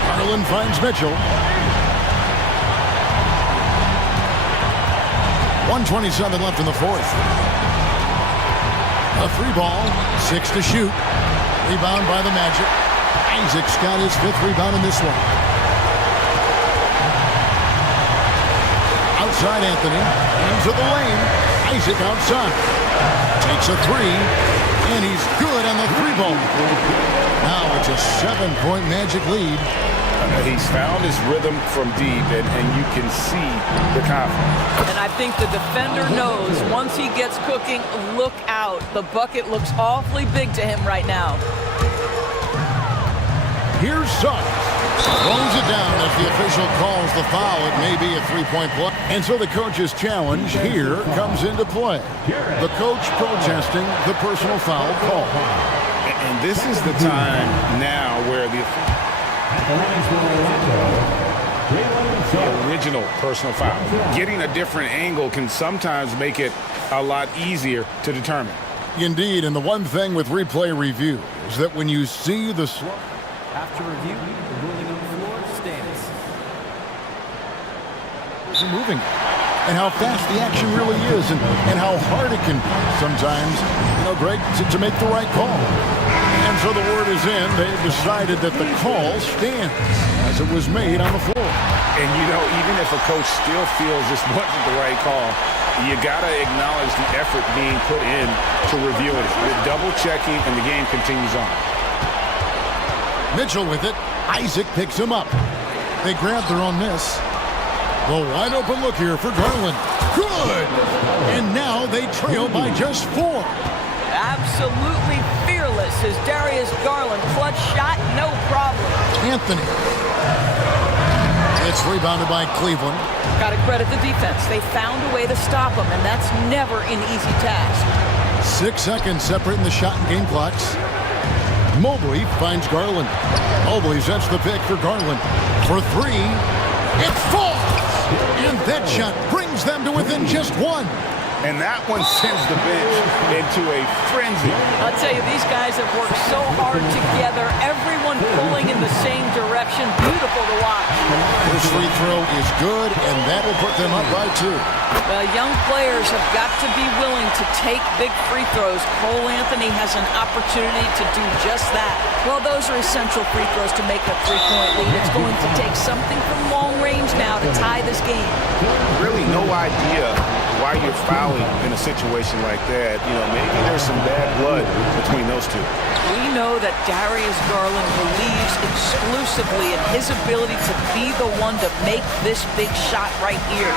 Garland finds Mitchell. 1:27 left in the 4th. A 3-ball, 6 to shoot. Rebound by the Magic. Isaac's got his 5th rebound in this one. Outside Anthony, into the lane. Isaac outside. Takes a 3, and he's good on the 3-ball. Now it's a 7-point Magic lead. He's found his rhythm from deep, and you can see the confidence. And I think the defender knows once he gets cooking, look out. The bucket looks awfully big to him right now. Here's Suggs. Throws it down as the official calls the foul. It may be a three-point play. And so the coach's challenge here comes into play. The coach protesting the personal foul call. And this is the time now where the original personal foul. Getting a different angle can sometimes make it a lot easier to determine. Indeed, and the one thing with replay review is that when you see the slow... After review, the ruling on the floor stands. moving, and how fast the action really is, and how hard it can sometimes, Greg, to make the right call. And so the word is in. They've decided that the call stands as it was made on the floor. And, even if a coach still feels this wasn't the right call, you got to acknowledge the effort being put in to review it. With double-checking, and the game continues on. Mitchell with it. Isaac picks him up. They grab their own miss. The wide open look here for Garland. Good! And now they trail by just 4. Absolutely fearless is Darius Garland. Clutch shot, no problem. Anthony. It's rebounded by Cleveland. Got to credit the defense. They found a way to stop him, and that's never an easy task. 6 seconds separating the shot and game clocks. Mobley finds Garland. Mobley sets the pick for Garland. For 3, it falls! And that shot brings them to within just 1. And that one sends the bench into a frenzy. I'll tell you, these guys have worked so hard together. Everyone pulling in the same direction. Beautiful to watch. First free throw is good, and that will put them up by 2. Well, young players have got to be willing to take big free throws. Cole Anthony has an opportunity to do just that. Well, those are essential free throws to make a 3-point lead. It's going to take something from long range now to tie this game. Really no idea why you're fouling in a situation like that. Maybe there's some bad blood between those two. We know that Darius Garland believes exclusively in his ability to be the one to make this big shot right here.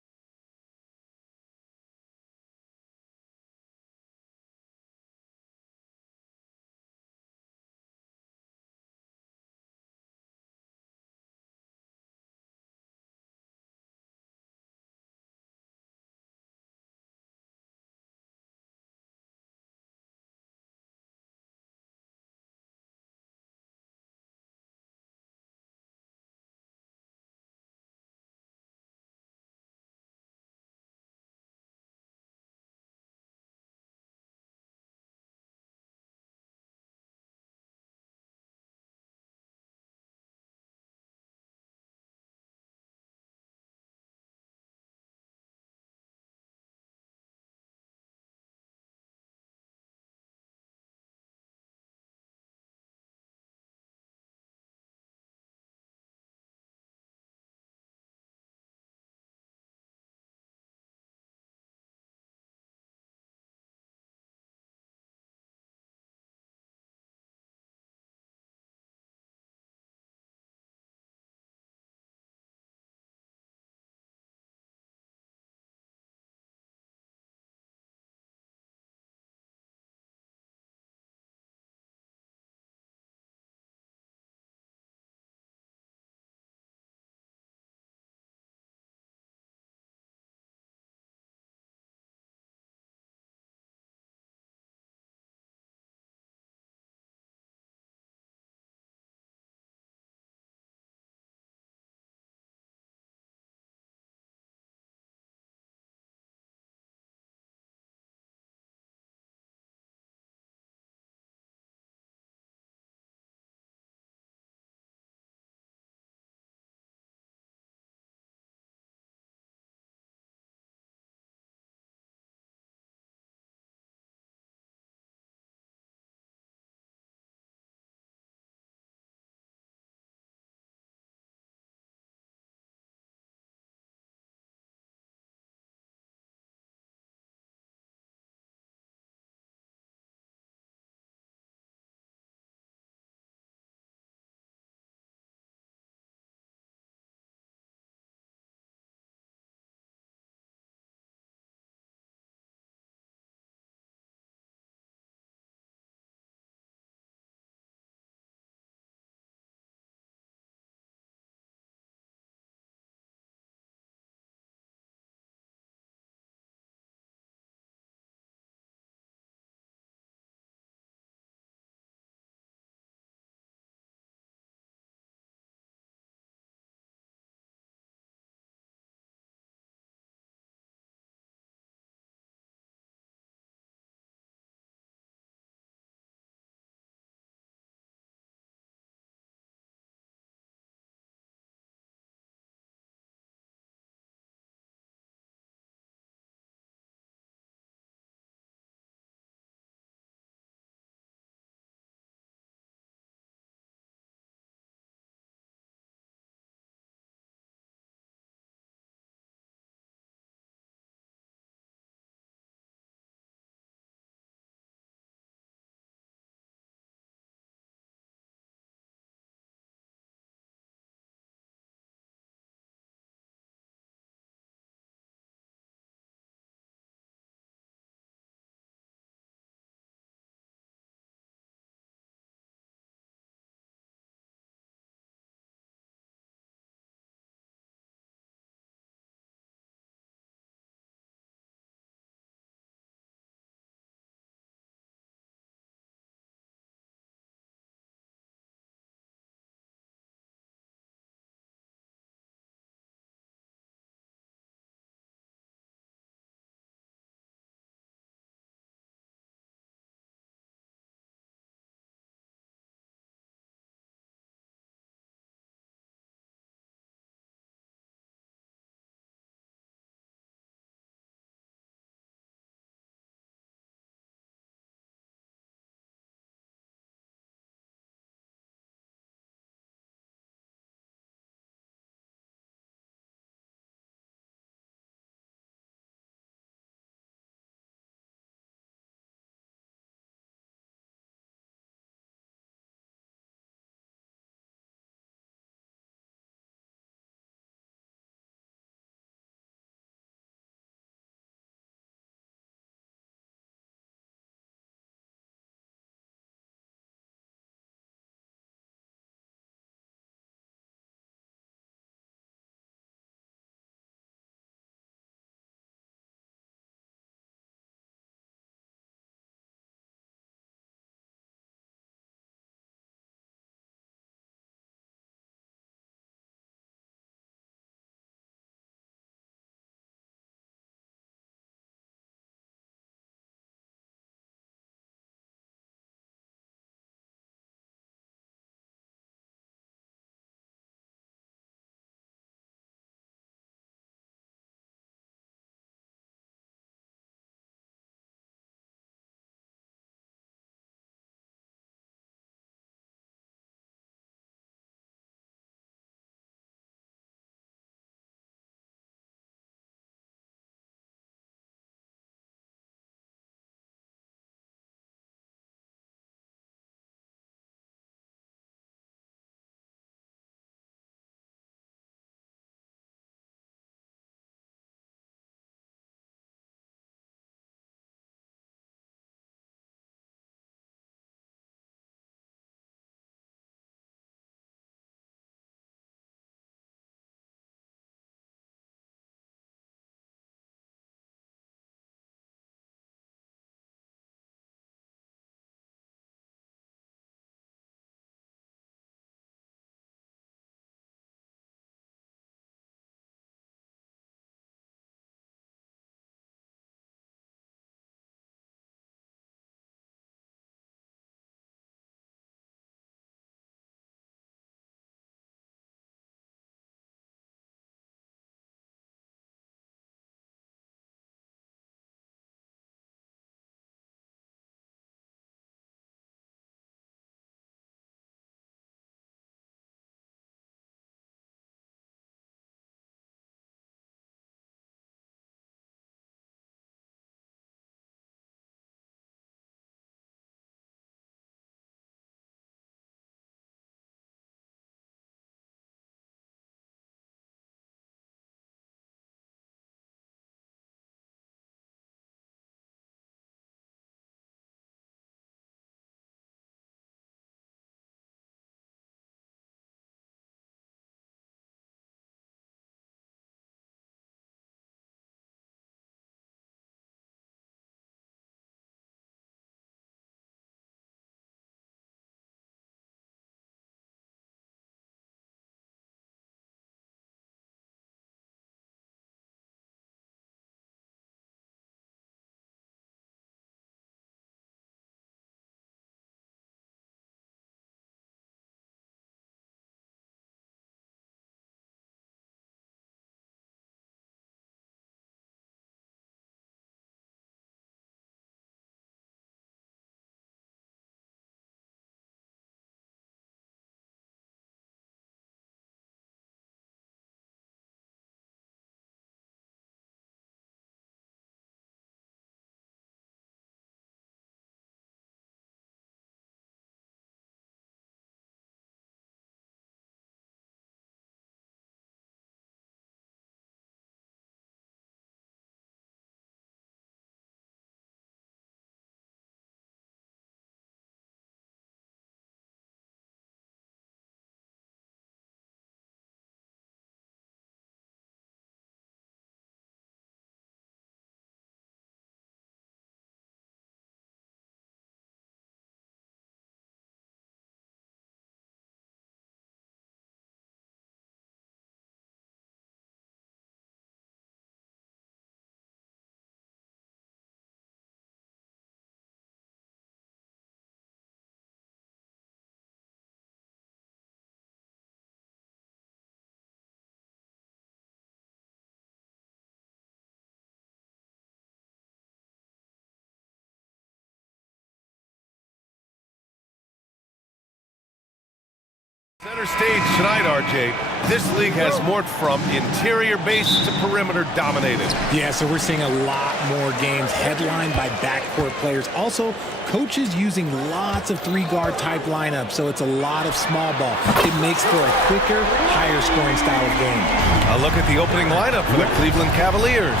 Center stage tonight, RJ. This league has morphed from interior base to perimeter dominated. Yeah, so we're seeing a lot more games headlined by backcourt players. Also, coaches using lots of three-guard type lineups, so it's a lot of small ball. It makes for a quicker, higher scoring style of game. A look at the opening lineup for the Cleveland Cavaliers.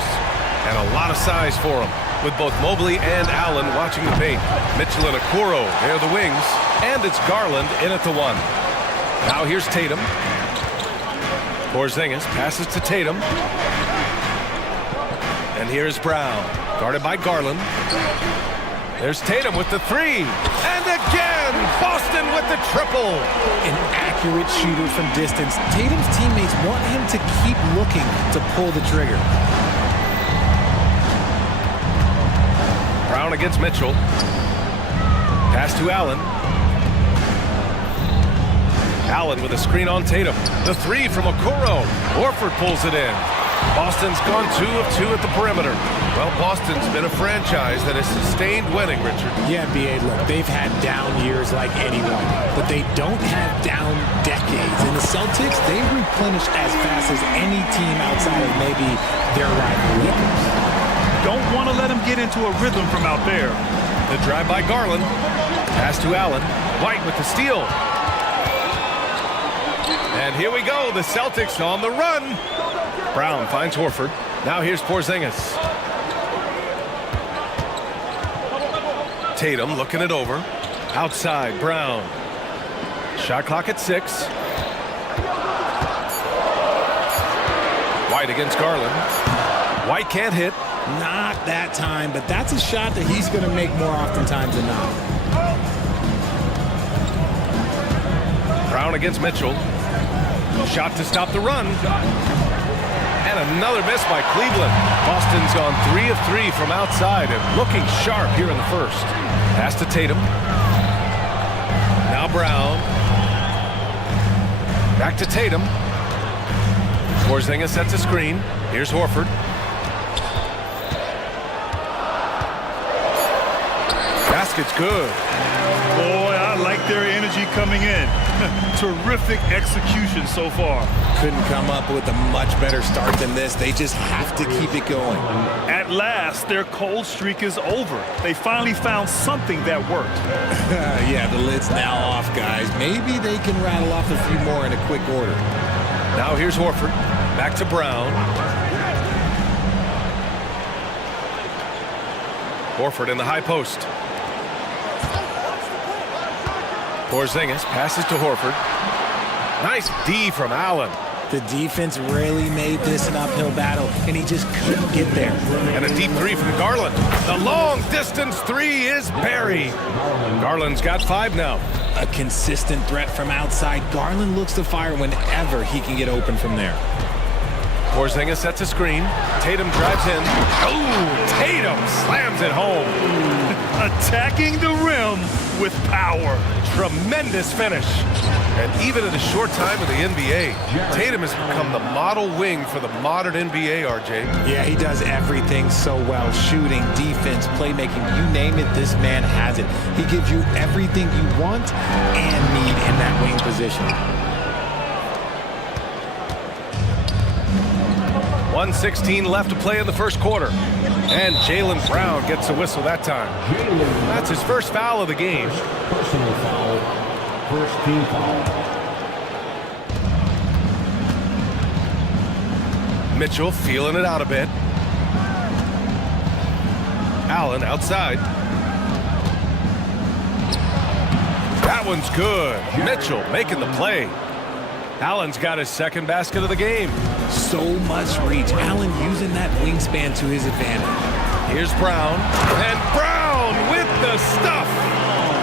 And a lot of size for them, with both Mobley and Allen watching the paint. Mitchell and Okoro, they're the wings. And it's Garland in at the one. Now here's Tatum. Porzingis passes to Tatum. And here's Brown, guarded by Garland. There's Tatum with the three. And again, Boston with the triple. An accurate shooter from distance. Tatum's teammates want him to keep looking to pull the trigger. Brown against Mitchell. Pass to Allen. Allen with a screen on Tatum. The three from Okoro. Horford pulls it in. Boston's gone 2 of 2 at the perimeter. Well, Boston's been a franchise that has sustained winning, Richard. Yeah, B.A., look, they've had down years like anyone, but they don't have down decades. And the Celtics, they replenish as fast as any team outside of maybe their rival Lakers. Don't want to let him get into a rhythm from out there. The drive by Garland. Pass to Allen. White with the steal. And here we go, the Celtics on the run. Brown finds Horford. Now here's Porzingis. Tatum looking it over. Outside, Brown. Shot clock at 6. White against Garland. White can't hit. Not that time, but that's a shot that he's going to make more oftentimes than not. Brown against Mitchell. Shot to stop the run. And another miss by Cleveland. Boston's gone 3 of 3 from outside and looking sharp here in the first. Pass to Tatum. Now Brown. Back to Tatum. Porzingis sets a screen. Here's Horford. Basket's good. Boy, I like their energy coming in. Terrific execution so far. Couldn't come up with a much better start than this. They just have to keep it going. At last, their cold streak is over. They finally found something that worked. Yeah, the lid's now off, guys. Maybe they can rattle off a few more in a quick order. Now here's Horford. Back to Brown. Horford in the high post. Porzingis passes to Horford. Nice D from Allen. The defense really made this an uphill battle, and he just couldn't get there. And a deep three from Garland. The long distance three is buried. Garland's got 5 now. A consistent threat from outside. Garland looks to fire whenever he can get open from there. Porzingis sets a screen. Tatum drives in. Oh, Tatum slams it home. Attacking the rim with power. Tremendous finish. And even in a short time in the NBA, Tatum has become the model wing for the modern NBA, RJ. Yeah, he does everything so well. Shooting, defense, playmaking, you name it, this man has it. He gives you everything you want and need in that wing position. 1:16 left to play in the first quarter. And Jaylen Brown gets a whistle that time. That's his first foul of the game. Personal foul. First team foul. Mitchell feeling it out a bit. Allen outside. That one's good. Mitchell making the play. Allen's got his second basket of the game. So much reach. Allen using that wingspan to his advantage. Here's Brown. And Brown with the stuff.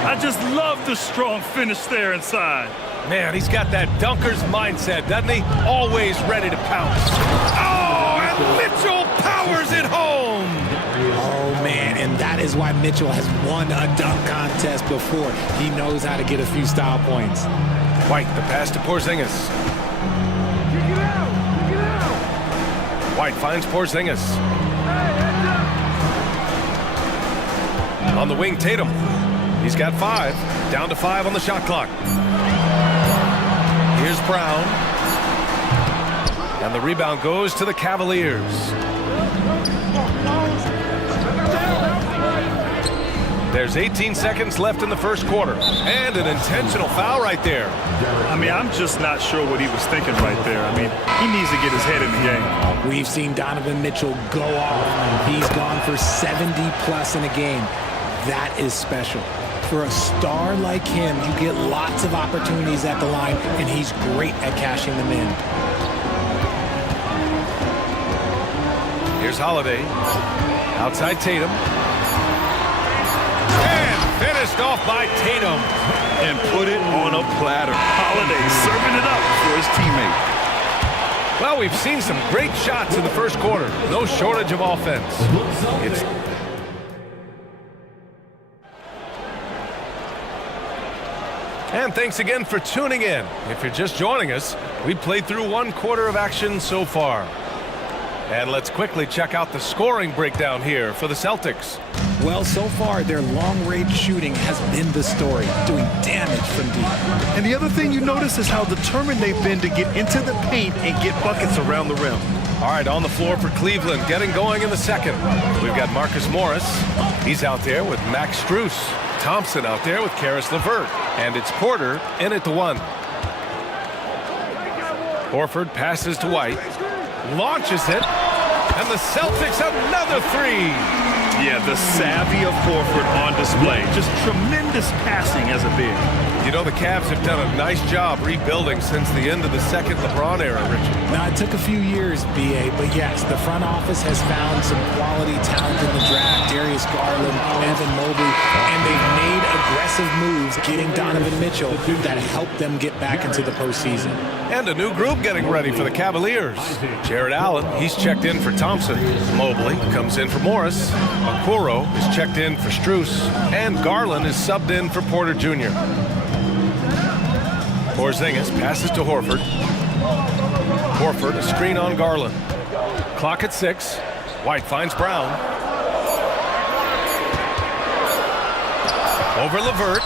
I just love the strong finish there inside. Man, he's got that dunker's mindset, doesn't he? Always ready to pounce. Oh, and Mitchell powers it home. Oh, man, and that is why Mitchell has won a dunk contest before. He knows how to get a few style points. White, the pass to Porzingis. White finds Porzingis. On the wing, Tatum. He's got 5. Down to 5 on the shot clock. Here's Brown. And the rebound goes to the Cavaliers. There's 18 seconds left in the first quarter. And an intentional foul right there. I mean, I'm just not sure what he was thinking right there. I mean, he needs to get his head in the game. We've seen Donovan Mitchell go off. He's gone for 70+ in a game. That is special. For a star like him, you get lots of opportunities at the line, and he's great at cashing them in. Here's Holiday. Outside Tatum. And finished off by Tatum. And put it on a platter. Holiday serving it up for his teammate. Well, we've seen some great shots in the first quarter. No shortage of offense. And thanks again for tuning in. If you're just joining us, we played through one quarter of action so far. And let's quickly check out the scoring breakdown here for the Celtics. Well, so far, their long-range shooting has been the story, doing damage from deep. And the other thing you notice is how determined they've been to get into the paint and get buckets around the rim. All right, on the floor for Cleveland, getting going in the second. We've got Marcus Morris. He's out there with Max Strus. Thompson out there with Karis LeVert. And it's Porter in at the 1. Horford passes to White. Launches it. And the Celtics another 3. Yeah, the savvy of Horford on display. Just tremendous passing as a big. You know, the Cavs have done a nice job rebuilding since the end of the second LeBron era, Richard. Now, it took a few years, B.A., but yes, the front office has found some quality talent in the draft. Darius Garland, Evan Mobley, and they've made aggressive moves getting Donovan Mitchell that helped them get back into the postseason. And a new group getting ready for the Cavaliers. Jared Allen, he's checked in for Thompson. Mobley comes in for Morris. Okoro is checked in for Strus. And Garland is subbed in for Porter Jr. Porzingis passes to Horford. Horford, a screen on Garland. Clock at 6. White finds Brown. Over LeVert.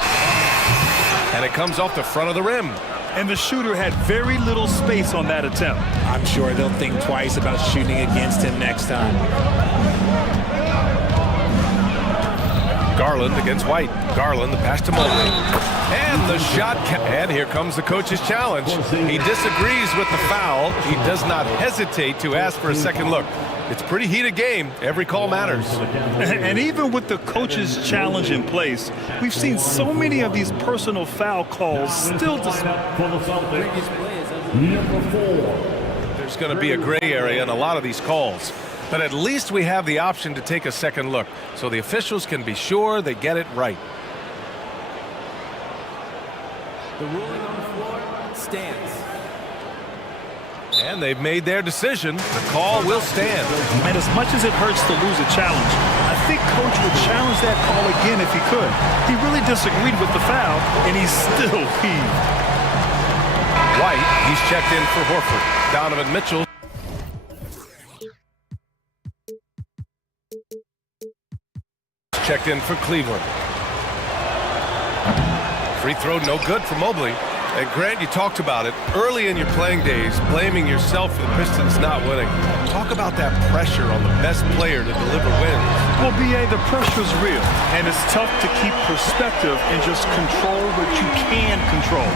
And it comes off the front of the rim. And the shooter had very little space on that attempt. I'm sure they'll think twice about shooting against him next time. Garland against White. Garland, the pass to Mobley. And the shot. And here comes the coach's challenge. He disagrees with the foul. He does not hesitate to ask for a second look. It's a pretty heated game. Every call matters. And even with the coach's challenge in place, we've seen so many of these personal foul calls still There's going to be a gray area in a lot of these calls. But at least we have the option to take a second look, so the officials can be sure they get it right. The ruling on the floor stands. And they've made their decision. The call will stand. And as much as it hurts to lose a challenge, I think Coach would challenge that call again if he could. He really disagreed with the foul, and he's still heaved. White, he's checked in for Horford. Donovan Mitchell. Checked in for Cleveland. Free throw no good for Mobley. And Grant, you talked about it early in your playing days, blaming yourself for the Pistons not winning. Talk about that pressure on the best player to deliver wins. Well, B.A., the pressure's real, and it's tough to keep perspective and just control what you can control.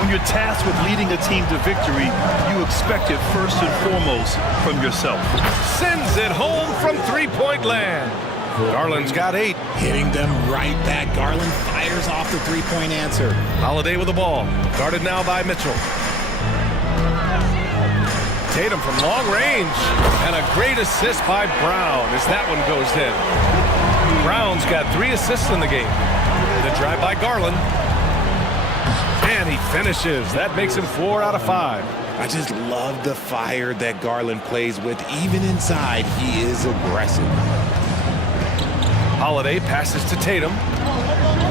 When you're tasked with leading a team to victory, you expect it first and foremost from yourself. Sends it home from three-point land. Garland's got 8. Hitting them right back. Garland fires off the three-point answer. Holiday with the ball. Guarded now by Mitchell. Tatum from long range. And a great assist by Brown as that one goes in. Brown's got 3 assists in the game. The drive by Garland. And he finishes. That makes him 4 out of 5. I just love the fire that Garland plays with. Even inside, he is aggressive. Holiday passes to Tatum.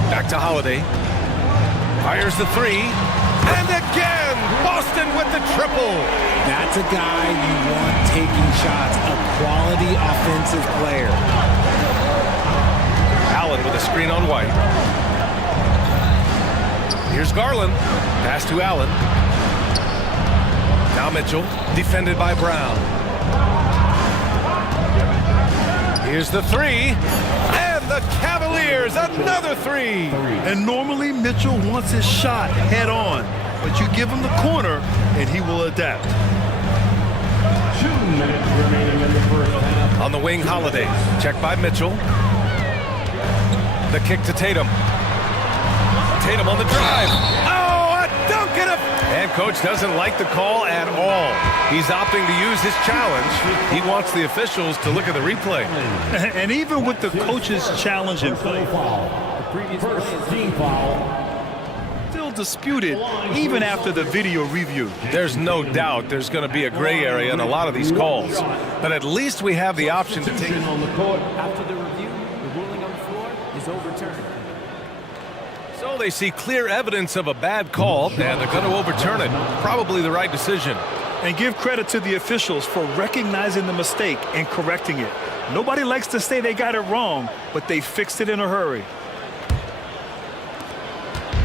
Back to Holiday. Fires the 3. And again, Boston with the triple. That's a guy you want taking shots. A quality offensive player. Allen with a screen on White. Here's Garland. Pass to Allen. Now Mitchell, defended by Brown. Here's the three, and the Cavaliers, another three. And normally Mitchell wants his shot head on, but you give him the corner and he will adapt. 2 minutes remaining in the first half. On the wing, Holiday, checked by Mitchell. The kick to Tatum. Tatum on the drive. Oh, a dunk and a... And coach doesn't like the call at all. He's opting to use his challenge. He wants the officials to look at the replay. And even with the coach's challenge in play, First team foul. still disputed even after the video review. There's no doubt there's going to be a gray area in a lot of these calls. But at least we have the option to take... On the court. After the review, the ruling on the floor is overturned. So they see clear evidence of a bad call, and they're going to overturn it. Probably the right decision. And give credit to the officials for recognizing the mistake and correcting it. Nobody likes to say they got it wrong, but they fixed it in a hurry.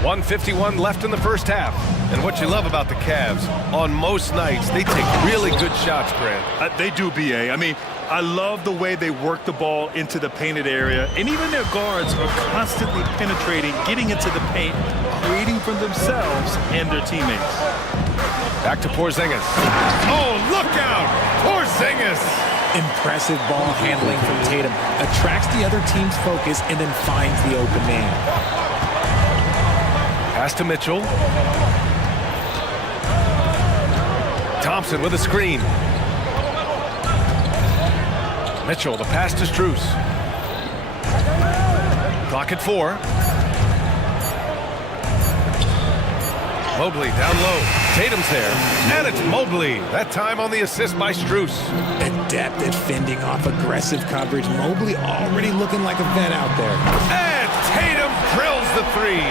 1:51 left in the first half. And what you love about the Cavs, on most nights, they take really good shots, Grant. They do, BA. I mean, I love the way they work the ball into the painted area, and even their guards are constantly penetrating, getting into the paint, creating for themselves and their teammates. Back to Porzingis. Oh, look out! Porzingis! Impressive ball handling from Tatum. Attracts the other team's focus and then finds the open man. Pass to Mitchell. Thompson with a screen. Mitchell, the pass to Strus. Clock at 4. Mobley down low. Tatum's there. And it's Mobley. That time on the assist by Strus. Adept at fending off aggressive coverage. Mobley already looking like a vet out there. And Tatum drills the three.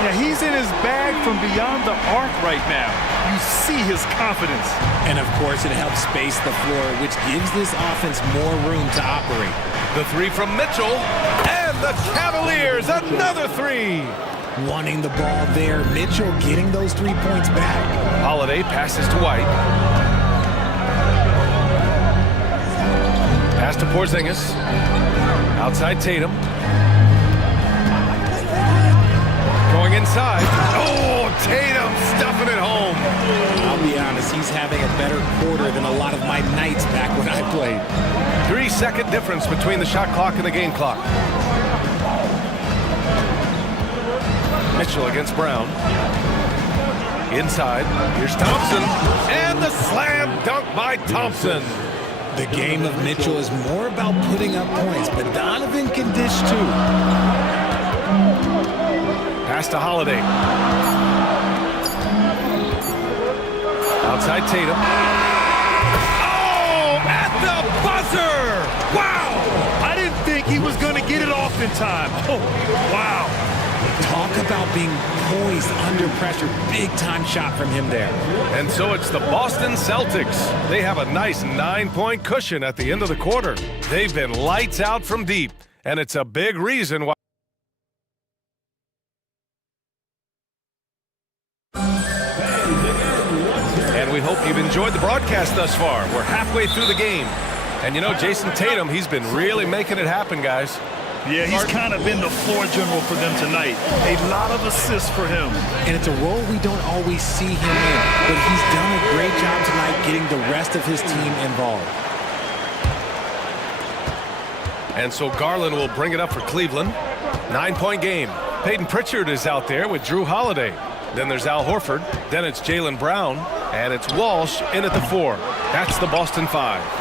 Yeah, he's in his bag from beyond the arc right now. You see his confidence. And of course, it helps space the floor, which gives this offense more room to operate. The three from Mitchell. And the Cavaliers, another three. Wanting the ball there. Mitchell getting those 3 points back. Holiday passes to White. Pass to Porzingis. Outside Tatum. Going inside. Oh, Tatum stuffing it home. I'll be honest, he's having a better quarter than a lot of my nights back when I played. 3-second difference between the shot clock and the game clock. Mitchell against Brown. Inside. Here's Thompson. And the slam dunk by Thompson. The game of Mitchell is more about putting up points, but Donovan can dish too. Pass to Holiday. Outside Tatum. Oh, at the buzzer! Wow! I didn't think he was going to get it off in time. Oh, wow. Talk about being poised under pressure. Big-time shot from him there. And so it's the Boston Celtics. They have a nice 9-point cushion at the end of the quarter. They've been lights out from deep, and it's a big reason why. And we hope you've enjoyed the broadcast thus far. We're halfway through the game. And you know, Jason Tatum, he's been really making it happen, guys. Yeah, he's kind of been the floor general for them tonight. A lot of assists for him. And it's a role we don't always see him in, but he's done a great job tonight getting the rest of his team involved. And so Garland will bring it up for Cleveland. 9-point game. Peyton Pritchard is out there with Drew Holiday. Then there's Al Horford. Then it's Jaylen Brown. And it's Walsh in at the 4. That's the Boston 5.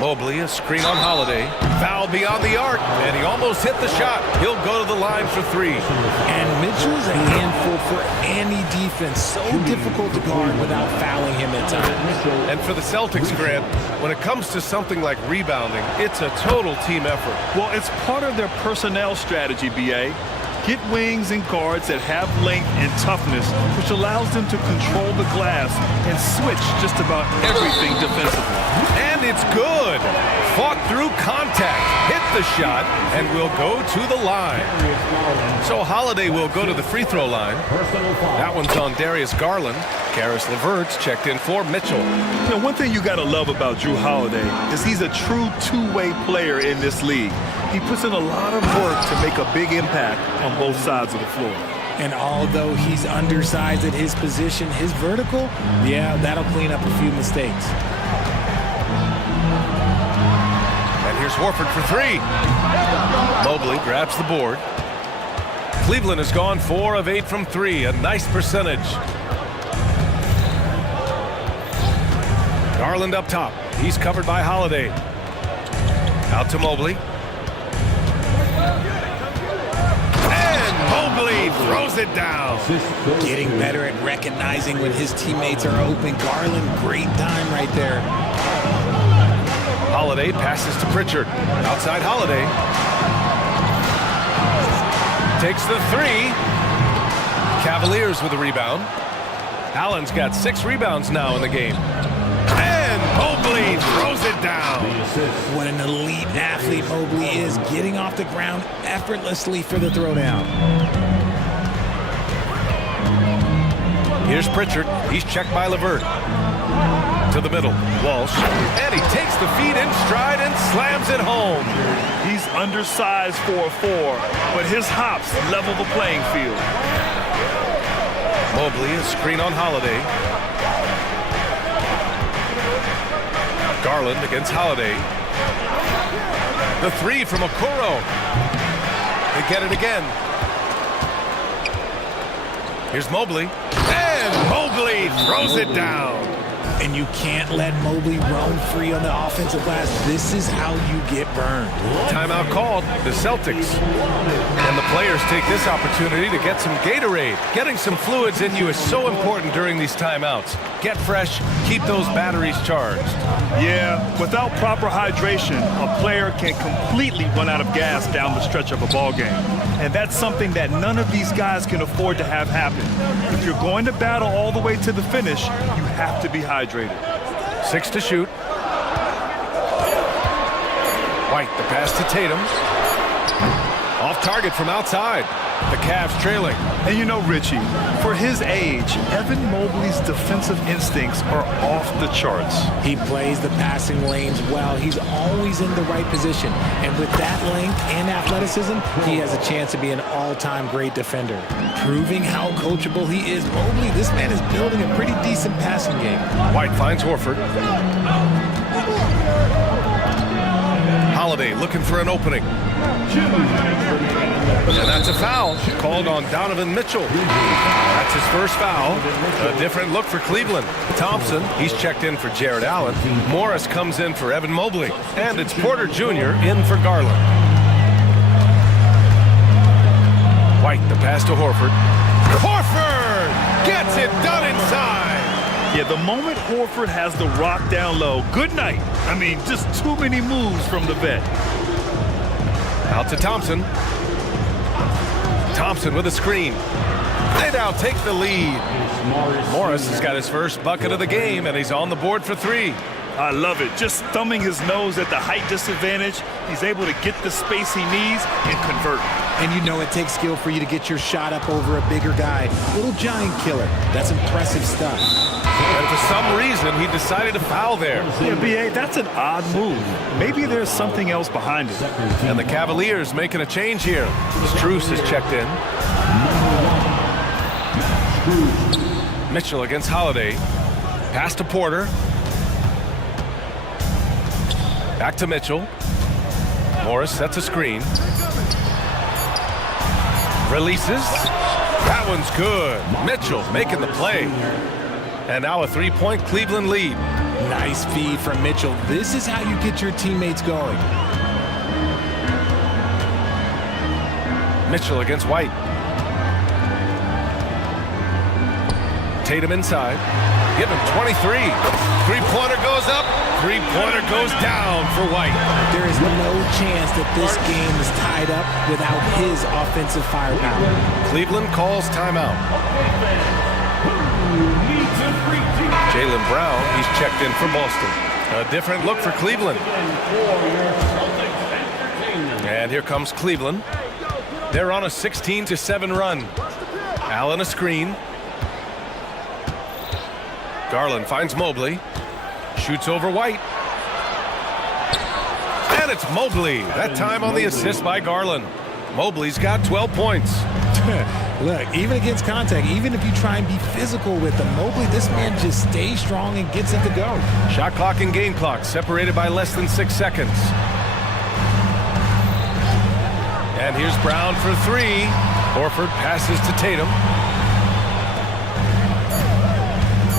Mobley, a screen on Holiday. Foul beyond the arc, and he almost hit the shot. He'll go to the line for 3. And Mitchell's a handful for any defense. So difficult to guard without fouling him at times. And for the Celtics, Grant, when it comes to something like rebounding, it's a total team effort. Well, it's part of their personnel strategy, BA. Get wings and guards that have length and toughness, which allows them to control the glass and switch just about everything defensively. And it's good. Fought through contact. Hit the shot and will go to the line. So Holiday will go to the free throw line. That one's on Darius Garland. Karis LeVert's checked in for Mitchell. You know, one thing you got to love about Drew Holiday is he's a true two-way player in this league. He puts in a lot of work to make a big impact on both sides of the floor. And although he's undersized at his position, his vertical, yeah, that'll clean up a few mistakes. And here's Horford for three. Mobley grabs the board. Cleveland has gone 4 of 8 from three, a nice percentage. Garland up top. He's covered by Holiday. Out to Mobley. Mobley throws it down. Getting better at recognizing when his teammates are open. Garland, great time right there. Holiday passes to Pritchard. Outside Holiday. Takes the three. Cavaliers with a rebound. Allen's got 6 rebounds now in the game. And Mobley throws it down. What an elite athlete Mobley is, getting off the ground effortlessly for the throwdown. Here's Pritchard. He's checked by LeVert. To the middle. Walsh. And he takes the feed in stride and slams it home. He's undersized for a 4, but his hops level the playing field. Mobley, a screen on Holiday. Garland against Holiday. The three from Okoro. They get it again. Here's Mobley. And Mobley throws it down. And you can't let Mobley roam free on the offensive glass. This is how you get burned. Timeout called, the Celtics. And the players take this opportunity to get some Gatorade. Getting some fluids in you is so important during these timeouts. Get fresh, keep those batteries charged. Yeah, without proper hydration, a player can completely run out of gas down the stretch of a ball game. And that's something that none of these guys can afford to have happen. If you're going to battle all the way to the finish, you have to be hydrated. 6 to shoot. White, the pass to Tatum. Off target from outside. The Cavs trailing. And you know, Richie, for his age, Evan Mobley's defensive instincts are off the charts. He plays the passing lanes well. He's always in the right position. And with that length and athleticism, he has a chance to be an all-time great defender. Proving how coachable he is, Mobley, this man is building a pretty decent passing game. White finds Horford. Holiday looking for an opening. And that's a foul called on Donovan Mitchell. That's his first foul. A different look for Cleveland. Thompson, he's checked in for Jared Allen. Morris comes in for Evan Mobley. And it's Porter Jr. in for Garland. White, the pass to Horford. Horford gets it done inside. Yeah, the moment Horford has the rock down low, good night. I mean, just too many moves from the vet. Out to Thompson. Thompson with a screen. They now take the lead. Morris has got his first bucket of the game, and he's on the board for 3. I love it. Just thumbing his nose at the height disadvantage. He's able to get the space he needs and convert. And you know it takes skill for you to get your shot up over a bigger guy. Little giant killer. That's impressive stuff. And for some reason, he decided to foul there. Yeah, B.A., that's an odd move. Maybe there's something else behind it. And the Cavaliers making a change here. Strus is checked in. Mitchell against Holiday. Pass to Porter. Back to Mitchell. Morris sets a screen. Releases. That one's good. Mitchell making the play. And now a 3-point Cleveland lead. Nice feed from Mitchell. This is how you get your teammates going. Mitchell against White. Tatum inside. Give him 23. Three-pointer goes up. Three-pointer goes down for White. There is no chance that this game is tied up without his offensive firepower. Cleveland calls timeout. Jaylen Brown, he's checked in for Boston. A different look for Cleveland. And here comes Cleveland. They're on a 16-7 run. Allen a screen. Garland finds Mobley. Shoots over White. And it's Mobley. That time on the assist by Garland. Mobley's got 12 points. Look, even against contact, even if you try and be physical with him, Mobley, this man just stays strong and gets it to go. Shot clock and game clock separated by less than 6 seconds. And here's Brown for three. Horford passes to Tatum.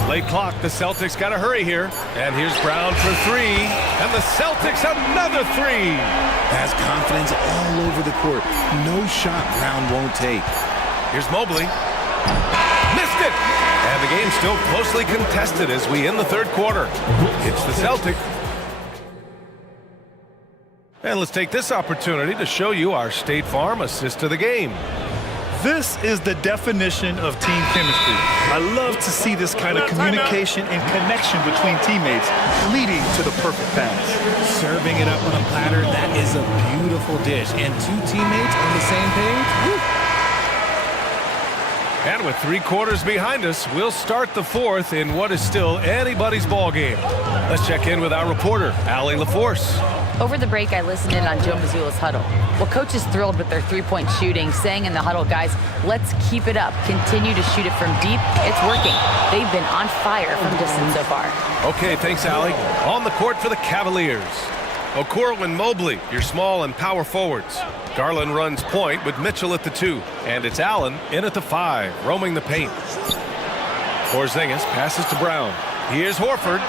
Late clock, the Celtics got to hurry here. And here's Brown for three. And the Celtics another three. Has confidence all over the court. No shot Brown won't take. Here's Mobley. Missed it! And the game's still closely contested as we end the third quarter. It's the Celtics. And let's take this opportunity to show you our State Farm assist to the game. This is the definition of team chemistry. I love to see this kind of communication and connection between teammates leading to the perfect pass. Serving it up on a platter, that is a beautiful dish. And two teammates on the same page. Woo. And with 3 quarters behind us, we'll start the fourth in what is still anybody's ball game. Let's check in with our reporter, Allie LaForce. Over the break, I listened in on Joe Mazzulla's huddle. Well, coach is thrilled with their three-point shooting, saying in the huddle, guys, let's keep it up. Continue to shoot it from deep. It's working. They've been on fire from distance so far. Okay, thanks, Allie. On the court for the Cavaliers. Okoro and Mobley, your small and power forwards. Garland runs point with Mitchell at the 2. And it's Allen in at the 5, roaming the paint. Porzingis passes to Brown. Here's Horford.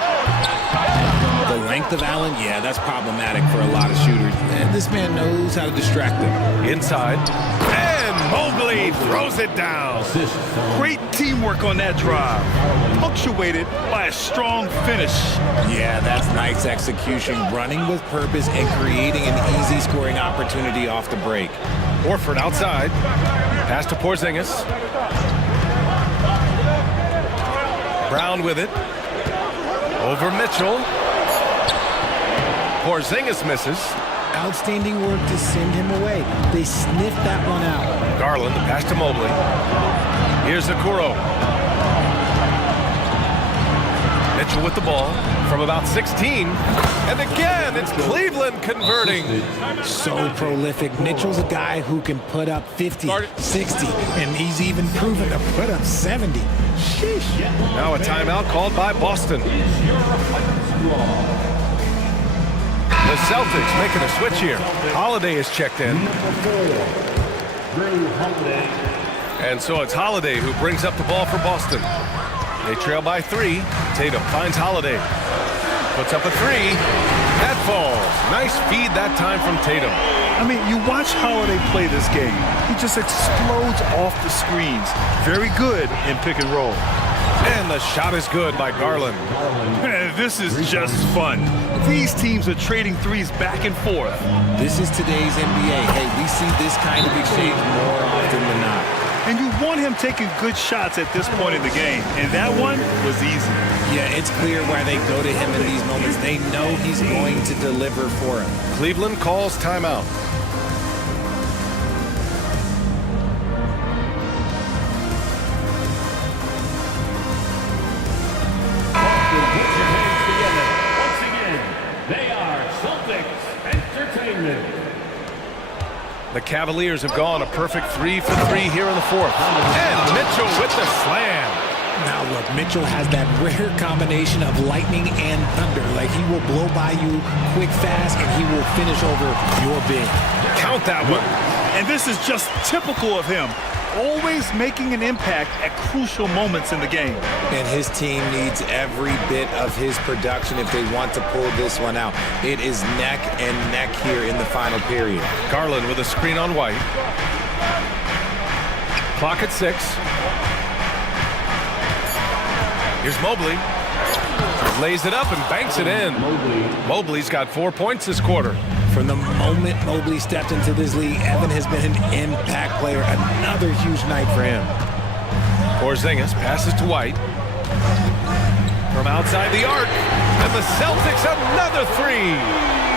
The length of Allen, yeah, that's problematic for a lot of shooters. And this man knows how to distract them. Inside. And Mobley throws it down. Great teamwork on that drive. Punctuated by a strong finish. Yeah, that's nice execution. Running with purpose and creating an easy scoring opportunity off the break. Horford outside. Pass to Porzingis. Brown with it. Over Mitchell. Porzingis misses. Outstanding work to send him away. They sniffed that one out. Garland, the pass to Mobley. Here's Okoro. Mitchell with the ball from about 16. And again, it's Cleveland converting. So prolific. Mitchell's a guy who can put up 50, 60, and he's even proven to put up 70. Sheesh. Now a timeout called by Boston. The Celtics making a switch here. Holiday is checked in. And so it's Holiday who brings up the ball for Boston. They trail by 3. Tatum finds Holiday. Puts up a 3. That falls. Nice feed that time from Tatum. I mean, you watch Holiday play this game. He just explodes off the screens. Very good in pick and roll. And the shot is good by Garland. This is just fun. These teams are trading threes back and forth. This is today's NBA. Hey, we see this kind of exchange more often than not. And you want him taking good shots at this point in the game. And that one was easy. Yeah, it's clear why they go to him in these moments. They know he's going to deliver for him. Cleveland calls timeout. The Cavaliers have gone a perfect 3 for 3 here in the fourth. And Mitchell with the slam. Now look, Mitchell has that rare combination of lightning and thunder. Like, he will blow by you quick, fast, and he will finish over your big. Count that one. And this is just typical of him. Always making an impact at crucial moments in the game. And his team needs every bit of his production if they want to pull this one out. It is neck and neck here in the final period. Garland with a screen on White. Clock at 6. Here's Mobley. Lays it up and banks it in. Mobley's got 4 points this quarter. From the moment Mobley stepped into this league, Evan has been an impact player. Another huge night for him. Porzingis passes to White. From outside the arc. And the Celtics another 3.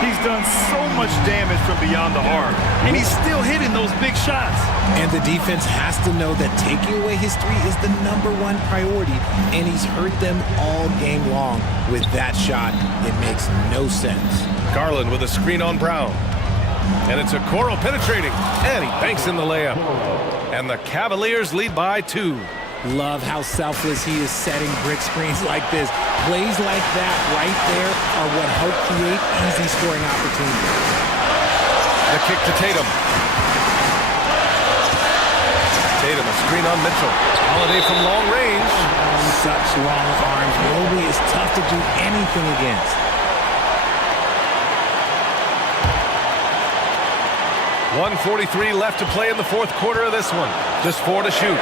He's done so much damage from beyond the arc, and he's still hitting those big shots. And the defense has to know that taking away his three is the #1 priority, and he's hurt them all game long with that shot. It makes no sense. Garland with a screen on Brown. And it's a Okoro penetrating, and he banks in the layup. And the Cavaliers lead by 2. Love how selfless he is setting brick screens like this. Plays like that right there are what help create easy scoring opportunities. The kick to Tatum. Tatum, a screen on Mitchell. Holiday from long range. Such long arms. Mobley is tough to do anything against. 1:43 left to play in the fourth quarter of this one. Just 4 to shoot.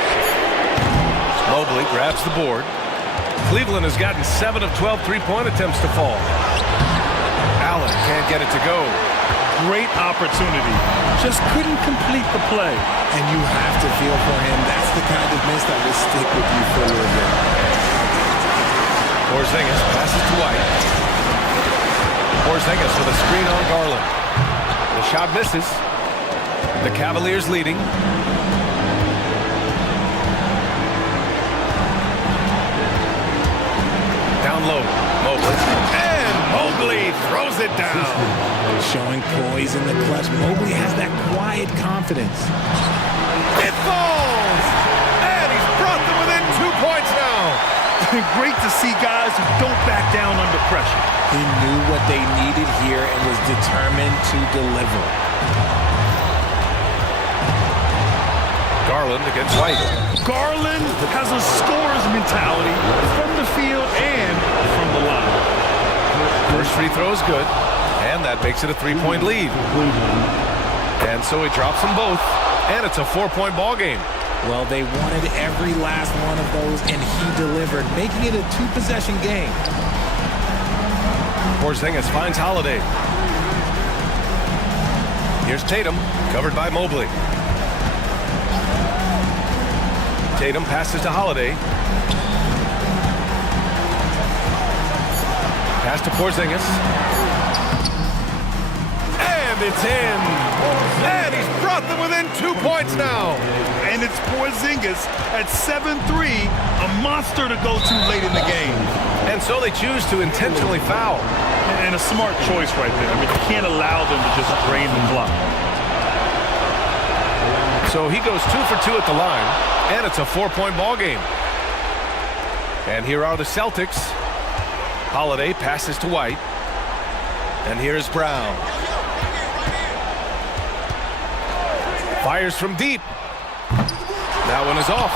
Mobley grabs the board. Cleveland has gotten 7 of 12 three-point attempts to fall. Allen can't get it to go. Great opportunity. Just couldn't complete the play. And you have to feel for him. That's the kind of miss that will stick with you for a little bit. Porzingis passes to White. Porzingis with a screen on Garland. The shot misses. The Cavaliers leading. Down low, Mobley. And Mobley throws it down. Showing poise in the clutch. Mobley has that quiet confidence. It falls! And he's brought them within 2 points now. Great to see guys who don't back down under pressure. He knew what they needed here and was determined to deliver. Garland against White. Garland has a scorer's mentality from the field and from the line. First free throw is good, and that makes it a 3-point lead. And so he drops them both, and it's a 4-point ball game. Well, they wanted every last one of those, and he delivered, making it a 2-possession game. Porzingis finds Holiday. Here's Tatum, covered by Mobley. Tatum passes to Holiday. Pass to Porzingis. And it's in. And he's brought them within 2 points now. And it's Porzingis at 7'3", a monster to go to late in the game. And so they choose to intentionally foul. And a smart choice right there. I mean, you can't allow them to just drain the clock. So he goes 2 for 2 at the line, and it's a 4-point ball game. And here are the Celtics. Holiday passes to White. And here's Brown. Fires from deep. That one is off.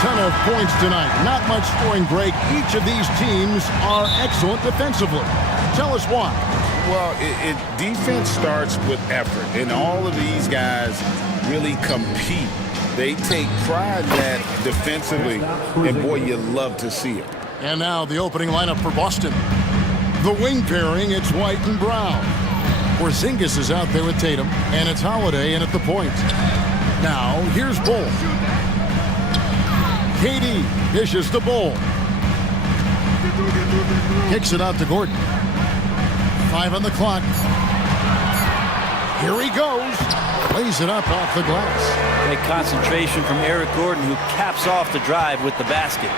Ton of points tonight. Not much scoring break. Each of these teams are excellent defensively. Tell us why. Well, defense starts with effort, and all of these guys really compete. They take pride in that defensively, and boy, you love to see it. And now the opening lineup for Boston. The wing pairing, it's White and Brown. Porzingis is out there with Tatum, and it's Holiday in at the point. Now, here's Bull. KD dishes the Bull. Kicks it out to Gordon. 5 on the clock. Here he goes. Lays it up off the glass. Great concentration from Eric Gordon, who caps off the drive with the basket.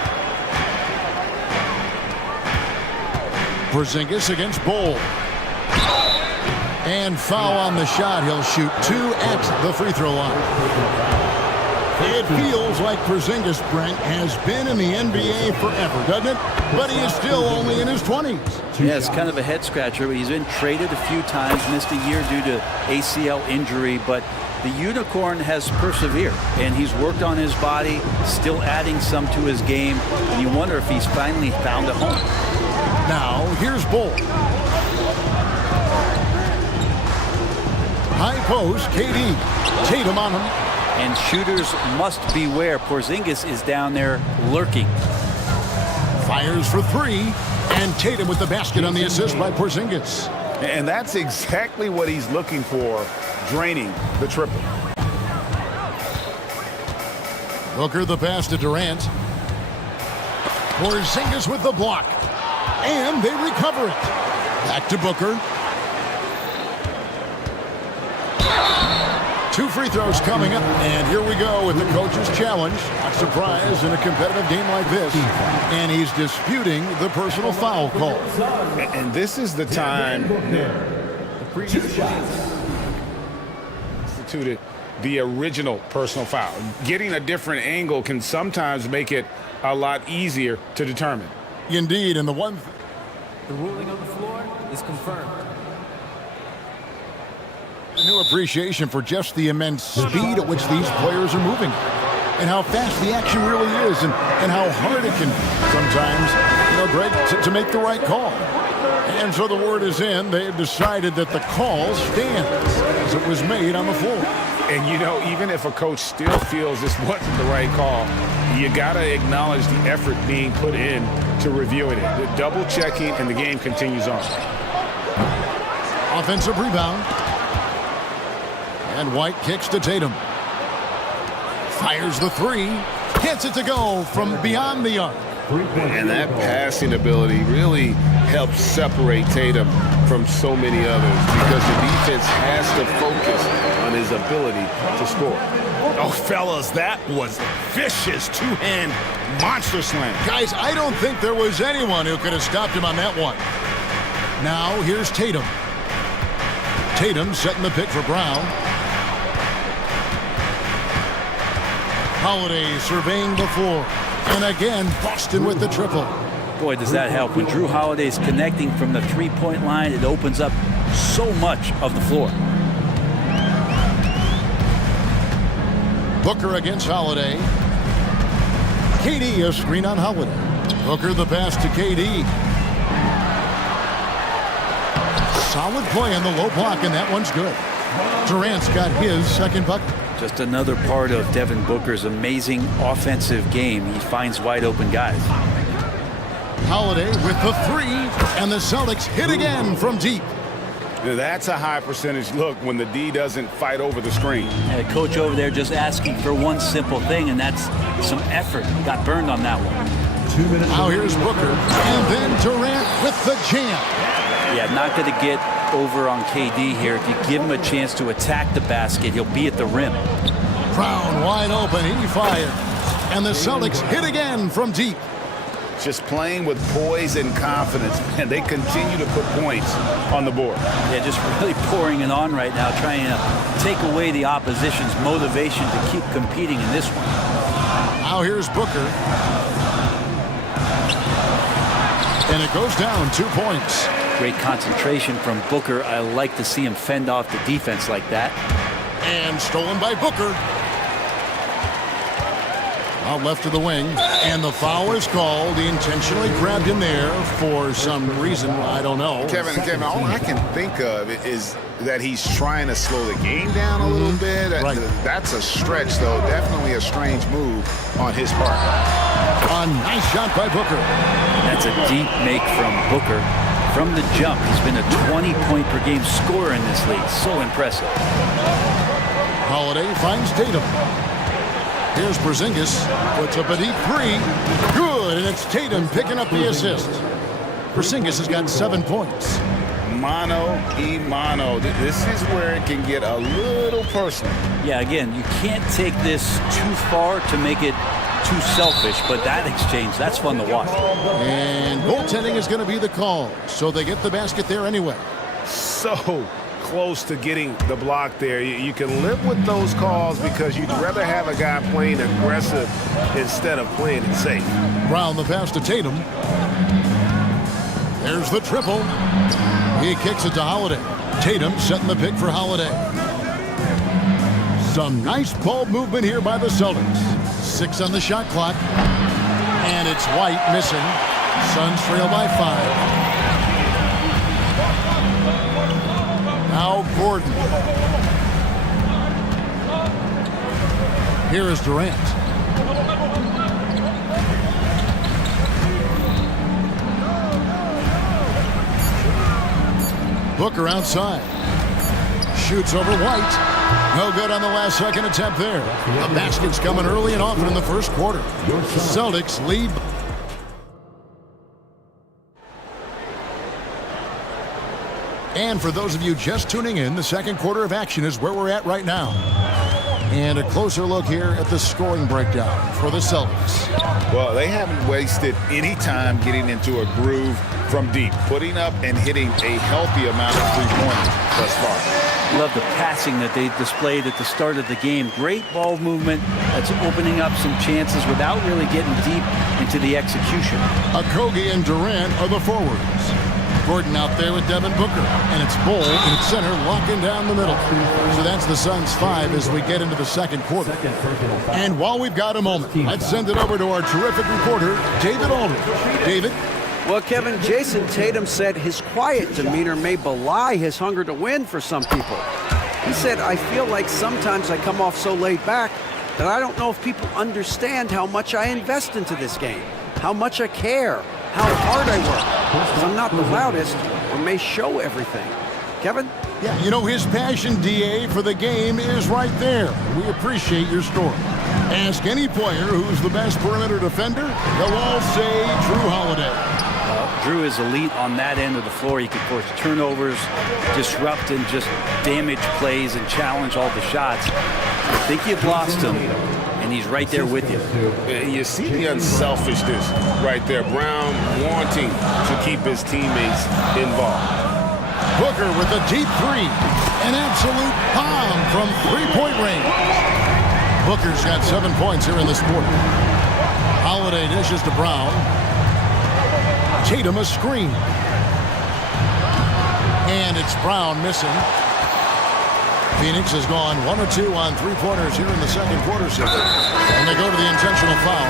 Porzingis against Bull. And foul on the shot. He'll shoot 2 at the free throw line. It feels like Porzingis, Brent, has been in the NBA forever, doesn't it? But he is still only in his 20s. Yeah, it's kind of a head scratcher. He's been traded a few times, missed a year due to ACL injury, but the Unicorn has persevered, and he's worked on his body, still adding some to his game, and you wonder if he's finally found a home. Now, here's Bull. High post, KD. Tatum on him. And shooters must beware. Porzingis is down there lurking. Fires for 3. And Tatum with the basket on the assist by Porzingis. And that's exactly what he's looking for, draining the triple. Booker the pass to Durant. Porzingis with the block. And they recover it. Back to Booker. 2 free throws coming up, and here we go with the coach's challenge. Not surprised in a competitive game like this. And he's disputing the personal foul call. And this is the time instituted the original personal foul. Getting a different angle can sometimes make it a lot easier to determine. Indeed, and The ruling on the floor is confirmed. a new appreciation for just the immense speed at which these players are moving, and how fast the action really is, and how hard it can sometimes, Greg, to make the right call. And so the word is in. They've decided that the call stands as it was made on the floor. And, even if a coach still feels this wasn't the right call, you got to acknowledge the effort being put in to reviewing it. The double checking, and the game continues on. Offensive rebound. And White kicks to Tatum. Fires the 3. Gets it to go from beyond the arc. And that passing ability really helps separate Tatum from so many others, because the defense has to focus on his ability to score. Oh, fellas, that was vicious two-hand monster slam. Guys, I don't think there was anyone who could have stopped him on that one. Now, here's Tatum. Tatum setting the pick for Brown. Holiday surveying the floor. And again, Boston with the triple. Boy, does that help. When Drew Holiday's connecting from the three-point line, it opens up so much of the floor. Booker against Holiday. KD, a screen on Holiday. Booker the pass to KD. Solid play on the low block, and that one's good. Durant's got his second bucket. Just another part of Devin Booker's amazing offensive game. He finds wide open guys. Holiday with the 3, and the Celtics hit again from deep. That's a high percentage look when the D doesn't fight over the screen. And a coach over there just asking for one simple thing, and that's some effort. Got burned on that one. 2 minutes. Now here's Booker, and then Durant with the jam. Yeah, not going to get over on KD here. If you give him a chance to attack the basket, he'll be at the rim. Brown wide open, he fires. And the Celtics hit again from deep. Just playing with poise and confidence, and they continue to put points on the board. Yeah, just really pouring it on right now, trying to take away the opposition's motivation to keep competing in this one. Now here's Booker. And it goes down 2 points. Great concentration from Booker. I like to see him fend off the defense like that. And stolen by Booker. Out left to the wing, and the foul is called. He intentionally grabbed him there for some reason. I don't know. Kevin, all I can think of is that he's trying to slow the game down a little bit. Right. That's a stretch, though. Definitely a strange move on his part. A nice shot by Booker. That's a deep make from Booker. From the jump, he's been a 20-point-per-game scorer in this league. So impressive. Holiday finds Tatum. Here's Porzingis, puts up a deep three. Good, and it's Tatum picking up the assist. Porzingis has got 7 points. Mano. This is where it can get a little personal. Yeah, again, you can't take this too far to make it too selfish, but that exchange, that's fun to watch. And goaltending is going to be the call, so they get the basket there anyway. So close to getting the block there. You can live with those calls because you'd rather have a guy playing aggressive instead of playing it safe. Brown the pass to Tatum. There's the triple. He kicks it to Holiday. Tatum setting the pick for Holiday. Some nice ball movement here by the Celtics. 6 on the shot clock. And it's White missing. Suns trail by 5. Now Gordon. Here is Durant. Booker outside. Shoots over White. No good on the last second attempt there. The basket's coming early and often in the first quarter. Celtics lead. And for those of you just tuning in, the second quarter of action is where we're at right now. And a closer look here at the scoring breakdown for the Celtics. Well, they haven't wasted any time getting into a groove from deep, putting up and hitting a healthy amount of three-pointers thus far. Love the passing that they displayed at the start of the game. Great ball movement that's opening up some chances without really getting deep into the execution. Okogie and Durant are the forwards. Gordon out there with Devin Booker, and it's Bull in center locking down the middle. So that's the Suns 5 as we get into the second quarter. And while we've got a moment, let's send it over to our terrific reporter, David Aldridge. David? Well, Kevin, Jason Tatum said his quiet demeanor may belie his hunger to win for some people. He said, I feel like sometimes I come off so laid back that I don't know if people understand how much I invest into this game, how much I care, how hard I work, because I'm not the loudest or may show everything. Kevin? Yeah, you know, his passion, DA, for the game is right there. We appreciate your story. Ask any player who's the best perimeter defender, they'll all say Drew Holiday. Drew is elite on that end of the floor. He can force turnovers, disrupt and just damage plays and challenge all the shots. I think you've lost him, and he's right there with you. You see the unselfishness right there. Brown wanting to keep his teammates involved. Booker with a deep three. An absolute bomb from three-point range. Booker's got 7 points here in this quarter. Holiday dishes to Brown. Tatum a screen. And it's Brown missing. Phoenix has gone 1 or 2 on three-pointers here in the second quarter. And they go to the intentional foul.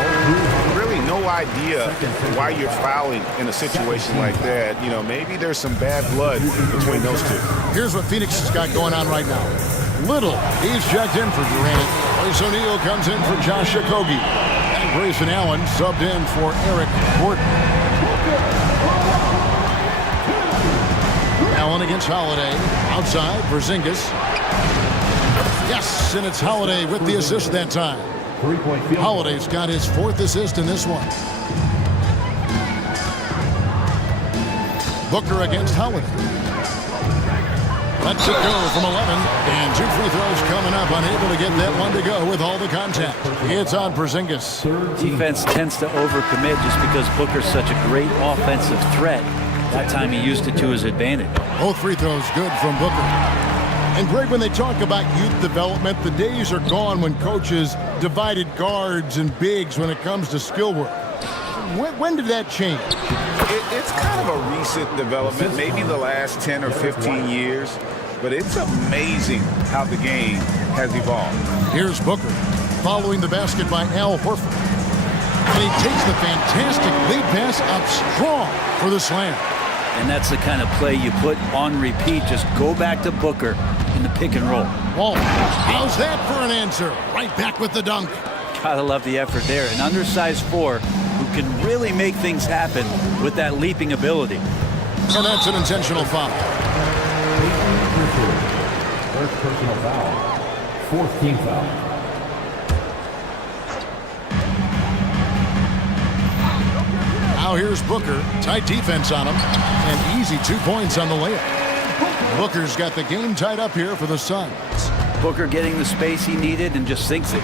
Really no idea why you're fouling in a situation like that. You know, maybe there's some bad blood between those two. Here's what Phoenix has got going on right now. Little, he's checked in for Durant. Royce O'Neal comes in for Josh Okogie. And Grayson Allen subbed in for Eric Gordon. Allen against Holiday. Outside, Porzingis. Yes, and it's Holiday with the assist that time. Holiday's got his 4th assist in this one. Booker against Holiday. Let's it go from 11. And 2 free throws coming up. Unable to get that one to go with all the contact. It's on Porzingis. Defense tends to overcommit just because Booker's such a great offensive threat. That time he used it to his advantage. Both free throws good from Booker. And Greg, when they talk about youth development, the days are gone when coaches divided guards and bigs when it comes to skill work. When did that change? It's kind of a recent development, maybe the last 10 or 15 years, but it's amazing how the game has evolved. Here's Booker. following the basket by Al Horford. And he takes the fantastic lead pass up strong for the slam. And that's the kind of play you put on repeat. Just go back to Booker in the pick and roll. Wall, how's that for an answer? Right back with the dunk. Gotta love the effort there. An undersized 4 who can really make things happen with that leaping ability. And that's an intentional foul. First personal foul. Fourth team foul. Now here's Booker. Tight defense on him. And easy 2 points on the layup. Booker's got the game tied up here for the Suns. Booker getting the space he needed and just sinks it.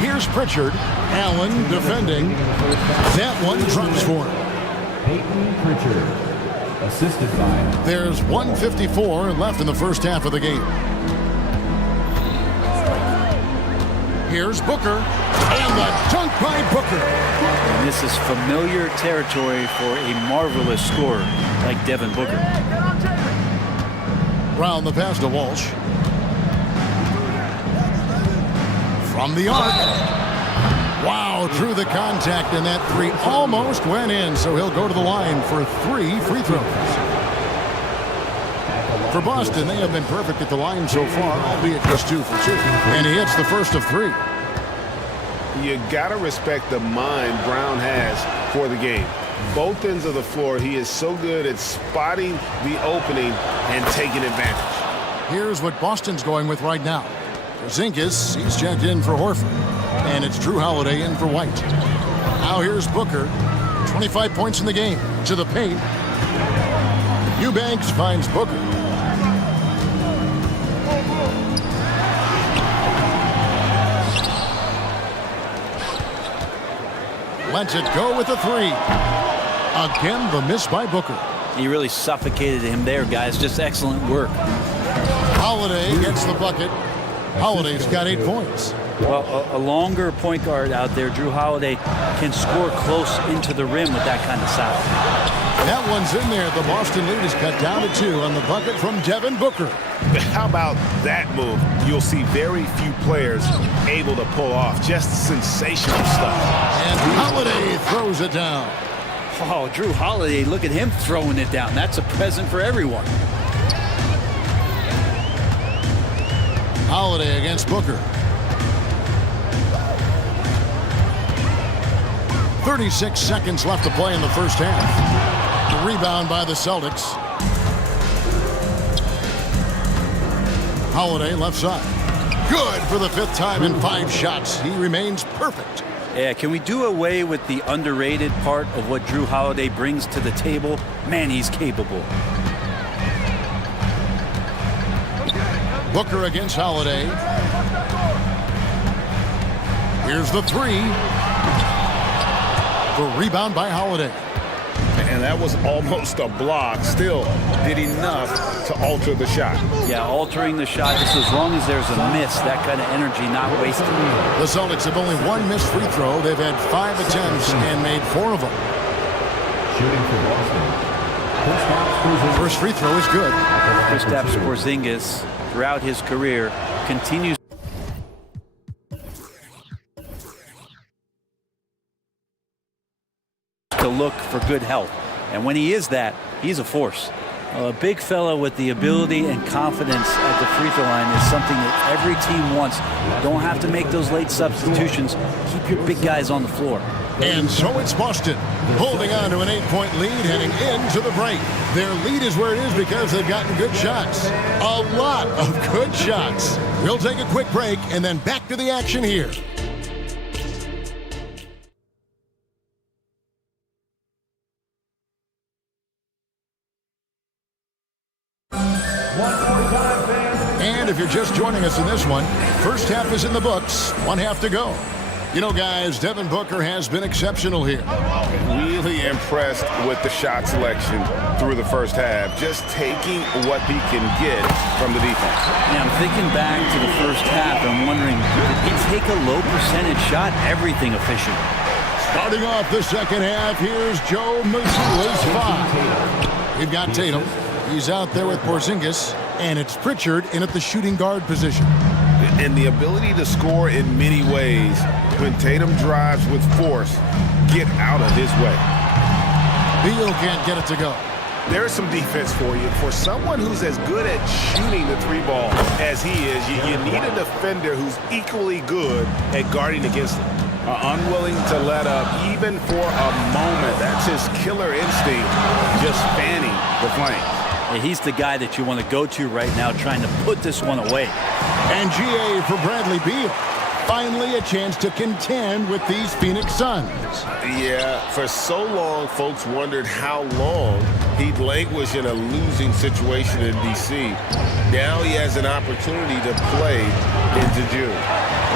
Here's Pritchard. Allen defending. That one drops for him. Peyton Pritchard. Assisted by. There's 1:54 left in the first half of the game. Here's Booker. And the dunk by Booker. And this is familiar territory for a marvelous scorer like Devin Booker. Round the pass to Walsh. From the arc. Wow, through the contact, and that 3 almost went in, so he'll go to the line for 3 free throws. For Boston, they have been perfect at the line so far, albeit just 2 for 2. And he hits the first of 3. You gotta respect the mind Brown has for the game. Both ends of the floor, he is so good at spotting the opening and taking advantage. Here's what Boston's going with right now. Porzingis, he's checked in for Horford. And it's Drew Holiday in for White. Now here's Booker. 25 points in the game. To the paint. Eubanks finds Booker. Lets it go with a 3. Again, the miss by Booker. He really suffocated him there, guys. Just excellent work. Holiday gets the bucket. Holiday's got 8 points. Well, a longer point guard out there, Drew Holiday, can score close into the rim with that kind of size. That one's in there. The Boston lead is cut down to 2 on the bucket from Devin Booker. How about that move? You'll see very few players able to pull off. Just sensational stuff. And Holiday throws it down. Oh, Drew Holiday, look at him throwing it down. That's a present for everyone. Holiday against Booker. 36 seconds left to play in the first half. The rebound by the Celtics. Holiday left side. Good for the 5th time in 5 shots. He remains perfect. Yeah, can we do away with the underrated part of what Drew Holiday brings to the table? Man, he's capable. Booker against Holiday. Here's the 3. The rebound by Holiday. And that was almost a block. Still did enough to alter the shot. Yeah, altering the shot just as long as there's a miss. That kind of energy not wasted. The Celtics have only 1 missed free throw. They've had 5 attempts and made 4 of them. Shooting for Boston. First free throw is good. Kristaps Porzingis, throughout his career, continues to look for good health. And when he is that, he's a force. A big fella with the ability and confidence at the free throw line is something that every team wants. Don't have to make those late substitutions. Keep your big guys on the floor. And so it's Boston holding on to an 8-point lead heading into the break. Their lead is where it is because they've gotten good shots. A lot of good shots. We'll take a quick break and then back to the action here. And if you're just joining us in this one, first half is in the books, 1 half to go. You know, guys, Devin Booker has been exceptional here. Really impressed with the shot selection through the first half, just taking what he can get from the defense. Yeah, I'm thinking back to the first half and wondering, did he take a low percentage shot? Everything efficient. Starting off the second half, here's Joe Mazzulla's 5. We've got Tatum. He's out there with Porzingis. And it's Pritchard in at the shooting guard position. And the ability to score in many ways when Tatum drives with force, get out of his way. Beal can't get it to go. There's some defense for you. For someone who's as good at shooting the three ball as he is, you need a defender who's equally good at guarding against him. Unwilling to let up even for a moment. That's his killer instinct, just fanning the flames. Yeah, he's the guy that you want to go to right now, trying to put this one away. And GA for Bradley Beal. Finally a chance to contend with these Phoenix Suns. Yeah, for so long, folks wondered how long he'd languish in a losing situation in D.C. Now he has an opportunity to play into June.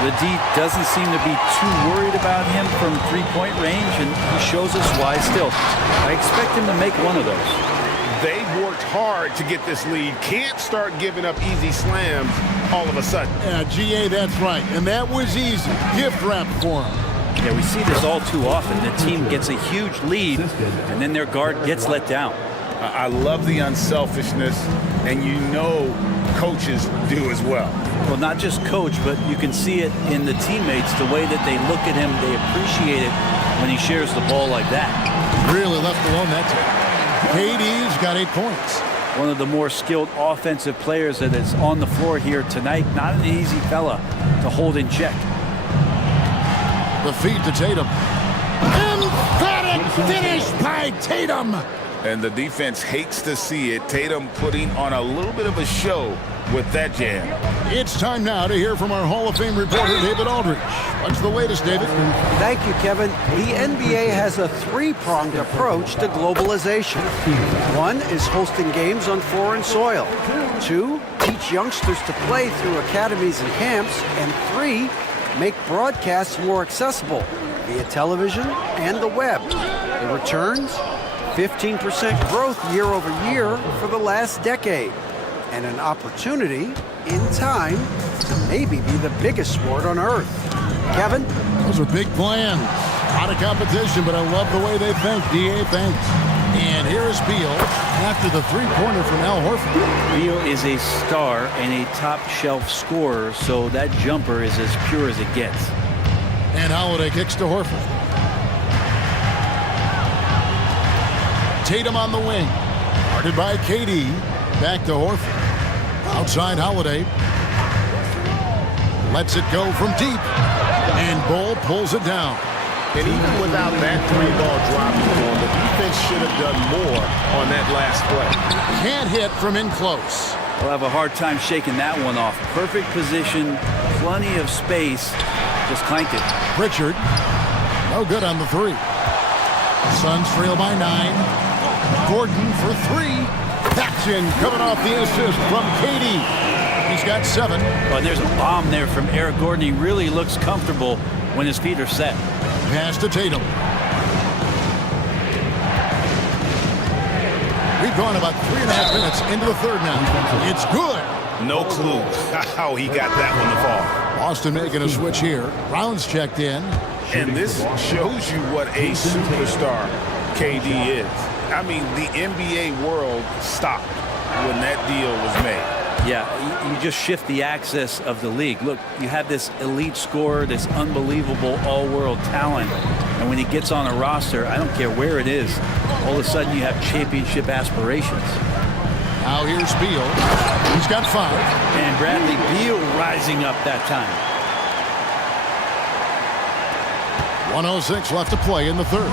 The D doesn't seem to be too worried about him from three-point range, and he shows us why still. I expect him to make one of those. They've worked hard to get this lead. Can't start giving up easy slams all of a sudden. Yeah, GA, that's right. And that was easy. Gift wrap for him. Yeah, we see this all too often. The team gets a huge lead, and then their guard gets let down. I love the unselfishness, and you know coaches do as well. Well, not just coach, but you can see it in the teammates, the way that they look at him, they appreciate it when he shares the ball like that. Really left alone that time. KD's got 8 points. One of the more skilled offensive players that is on the floor here tonight. Not an easy fella to hold in check. The feed to Tatum. Emphatic finish by Tatum. And the defense hates to see it. Tatum putting on a little bit of a show with that jam. It's time now to hear from our Hall of Fame reporter, David Aldridge. What's the latest, David? Thank you, Kevin. The NBA has a three-pronged approach to globalization. One is hosting games on foreign soil. Two, teach youngsters to play through academies and camps. And three, make broadcasts more accessible via television and the web. The returns? 15% growth year over year for the last decade. And an opportunity, in time, to maybe be the biggest sport on earth. Kevin? Those are big plans. A lot of competition, but I love the way they think. DA, thanks. And here is Beal after the three-pointer from Al Horford. Beal is a star and a top-shelf scorer, so that jumper is as pure as it gets. And Holiday kicks to Horford. Tatum on the wing. Guarded by KD. Back to Horford. Outside Holiday. Lets it go from deep. And Bull pulls it down. And even without that three-ball dropping on, the defense should have done more on that last play. Can't hit from in close. We'll have a hard time shaking that one off. Perfect position, plenty of space. Just clanked it. Pritchard. No good on the three. Suns trail by 9. Gordon for 3. That's in, coming off the assist from KD. He's got 7. Oh, and there's a bomb there from Eric Gordon. He really looks comfortable when his feet are set. Pass to Tatum. We've gone about 3.5 minutes into the third now. It's good. No clue how he got that one to fall. Boston making a switch here. Brown's checked in. And this shows you what a superstar KD is. I mean, the NBA world stopped when that deal was made. Yeah, you just shift the axis of the league. Look, you have this elite scorer, this unbelievable all-world talent, and when he gets on a roster, I don't care where it is, all of a sudden you have championship aspirations. Now here's Beal. He's got 5. And Bradley Beal rising up that time. 1:06 left to play in the third.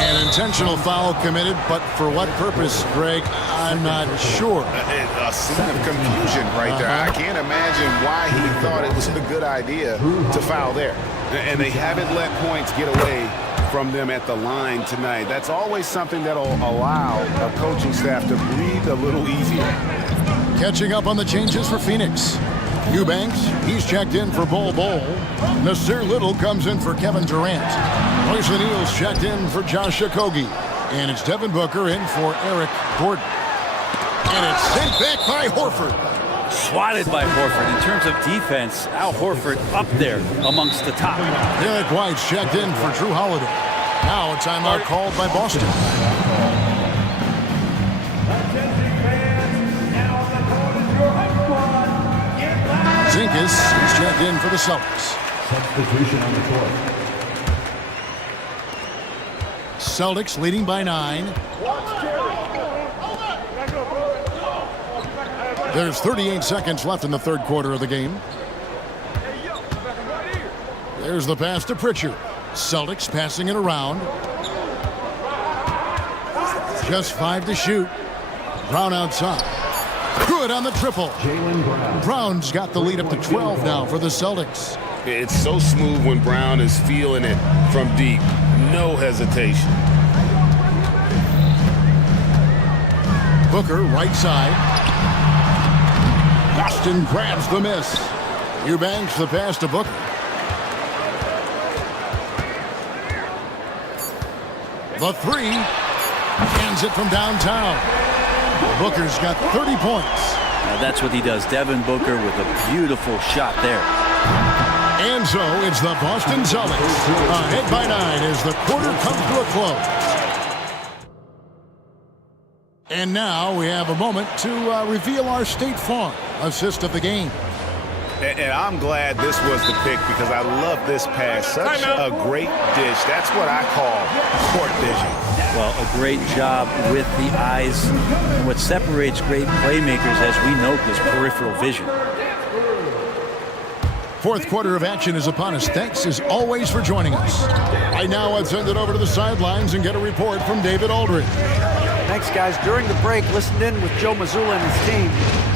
An intentional foul committed, but for what purpose, Greg, I'm not sure. A scene of confusion right there. I can't imagine why he thought it was a good idea to foul there. And they haven't let points get away from them at the line tonight. That's always something that'll allow a coaching staff to breathe a little easier. Catching up on the changes for Phoenix. Eubanks, he's checked in for Bol Bol. Nasir Little comes in for Kevin Durant. Royce O'Neal's checked in for Josh Okogie. And it's Devin Booker in for Eric Gordon. And it's sent back by Horford. Swatted by Horford. In terms of defense, Al Horford up there amongst the top. Derek White's checked in for Drew Holiday. Now a timeout called by Boston. Porzingis is checked in for the Celtics. Substitution on the court. Celtics leading by 9. There's 38 seconds left in the third quarter of the game. There's the pass to Pritchard. Celtics passing it around. Just 5 to shoot. Brown outside. Good on the triple. Brown's got the lead up to 12 now for the Celtics. It's so smooth when Brown is feeling it from deep. No hesitation. Booker, right side. Boston grabs the miss. Eubanks the pass to Booker. The three. Hands it from downtown. Booker's got 30 points. Now that's what he does. Devin Booker with a beautiful shot there. And so it's the Boston Celtics ahead by 9 as the quarter comes to a close. And now we have a moment to reveal our State Farm assist of the game. And I'm glad this was the pick because I love this pass. Such a great dish. That's what I call court vision. Well, a great job with the eyes. And what separates great playmakers, as we note, is peripheral vision. Fourth quarter of action is upon us. Thanks as always for joining us. Right now, I'd send it over to the sidelines and get a report from David Aldridge. Thanks, guys. During the break, listened in with Joe Mazzulla and his team.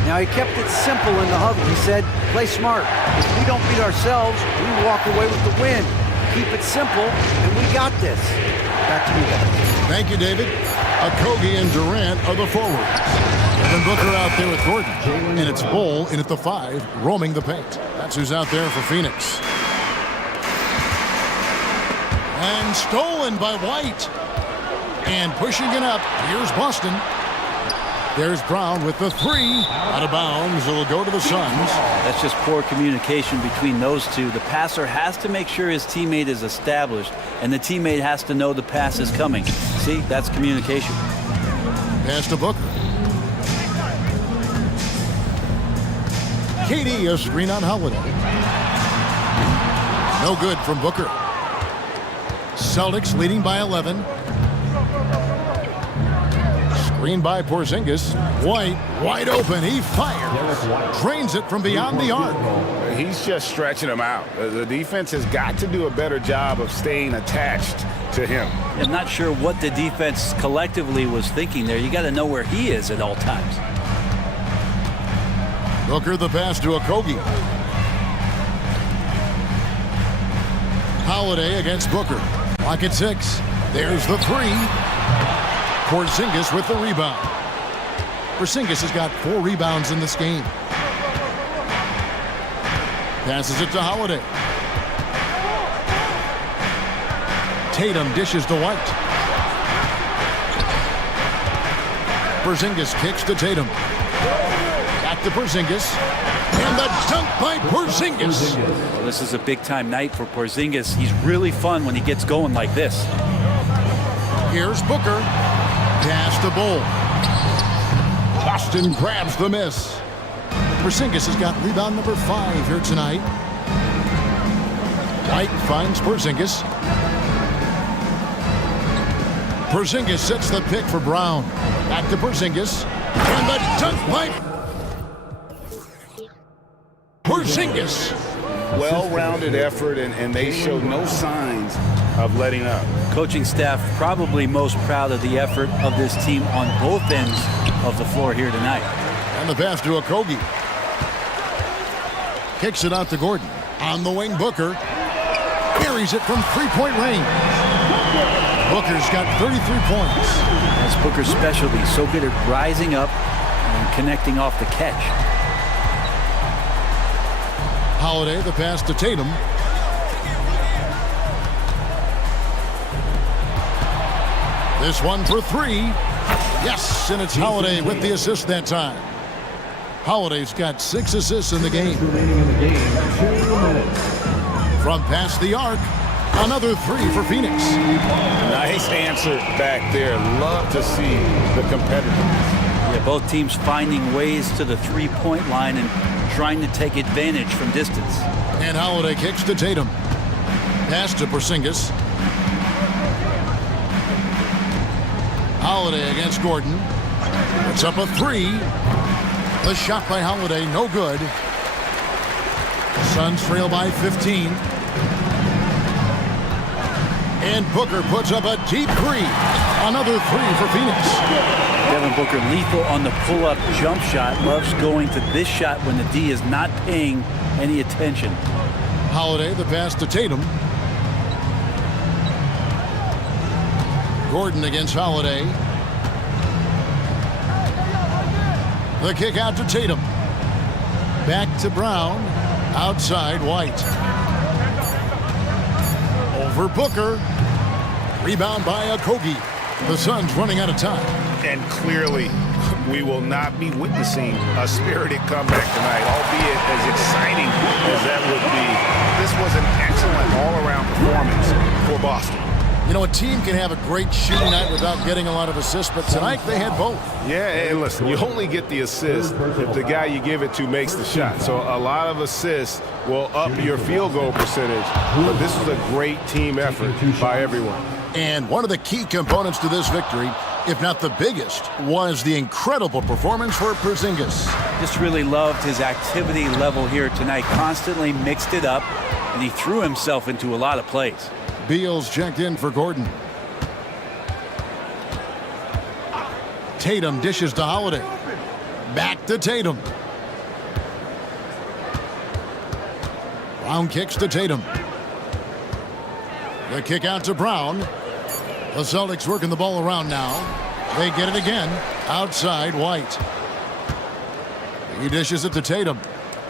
Now, he kept it simple in the huddle. He said, play smart. If we don't beat ourselves, we walk away with the win. Keep it simple, and we got this. Back to you guys. Thank you, David. Okogie and Durant are the forwards. And Booker out there with Gordon. And it's Bull in at the 5, roaming the paint. That's who's out there for Phoenix. And stolen by White. And pushing it up, here's Boston. There's Brown with the 3. Out of bounds, it'll go to the Suns. That's just poor communication between those two. The passer has to make sure his teammate is established, and the teammate has to know the pass is coming. See, that's communication. Pass to Booker. KD, a screen on Holiday. No good from Booker. Celtics leading by 11. Screen by Porzingis. White, wide open. He fires. Drains it from beyond the arc. He's just stretching him out. The defense has got to do a better job of staying attached to him. I'm not sure what the defense collectively was thinking there. You got to know where he is at all times. Booker the pass to Okogie. Holiday against Booker. Lock at 6. There's the 3. Porzingis with the rebound. Porzingis has got 4 rebounds in this game. Passes it to Holiday. Tatum dishes to White. Porzingis kicks to Tatum. Back to Porzingis. And the dunk by Porzingis. Well, this is a big-time night for Porzingis. He's really fun when he gets going like this. Here's Booker. Pass to Bull. Boston grabs the miss. Porzingis has got rebound number 5 here tonight. White finds Porzingis. Porzingis sets the pick for Brown. Back to Porzingis. And the dunk by Porzingis. Well-rounded effort, and they show no signs of letting up. Coaching staff probably most proud of the effort of this team on both ends of the floor here tonight. And the pass to Okogie. Kicks it out to Gordon. On the wing, Booker. Carries it from 3-point range. Booker's got 33 points. That's Booker's specialty. So good at rising up and connecting off the catch. Holiday, the pass to Tatum. This one for 3. Yes, and it's Holiday with the assist that time. Holiday's got 6 assists in the game. From past the arc, another 3 for Phoenix. Nice answer back there. Love to see the competitiveness. Yeah, both teams finding ways to the 3-point line and trying to take advantage from distance. And Holiday kicks to Tatum. Pass to Porzingis. Holiday against Gordon. It's up a three. The shot by Holiday, no good. Suns trail by 15. And Booker puts up a deep three. Another three for Phoenix. Devin Booker lethal on the pull-up jump shot. Loves going to this shot when the D is not paying any attention. Holiday, the pass to Tatum. Gordon against Holiday. The kick out to Tatum. Back to Brown. Outside White. Over Booker. Rebound by Okogie. The Suns running out of time. And clearly, we will not be witnessing a spirited comeback tonight, albeit as exciting as that would be. This was an excellent all-around performance for Boston. You know, a team can have a great shooting night without getting a lot of assists, but tonight they had both. Yeah, and listen, you only get the assist if the guy you give it to makes the shot. So a lot of assists will up your field goal percentage, but this was a great team effort by everyone. And one of the key components to this victory, if not the biggest, was the incredible performance for Porzingis. Just really loved his activity level here tonight. Constantly mixed it up, and he threw himself into a lot of plays. Beals checked in for Gordon. Tatum dishes to Holiday. Back to Tatum. Brown kicks to Tatum. The kick out to Brown. The Celtics working the ball around now. They get it again. Outside White. He dishes it to Tatum.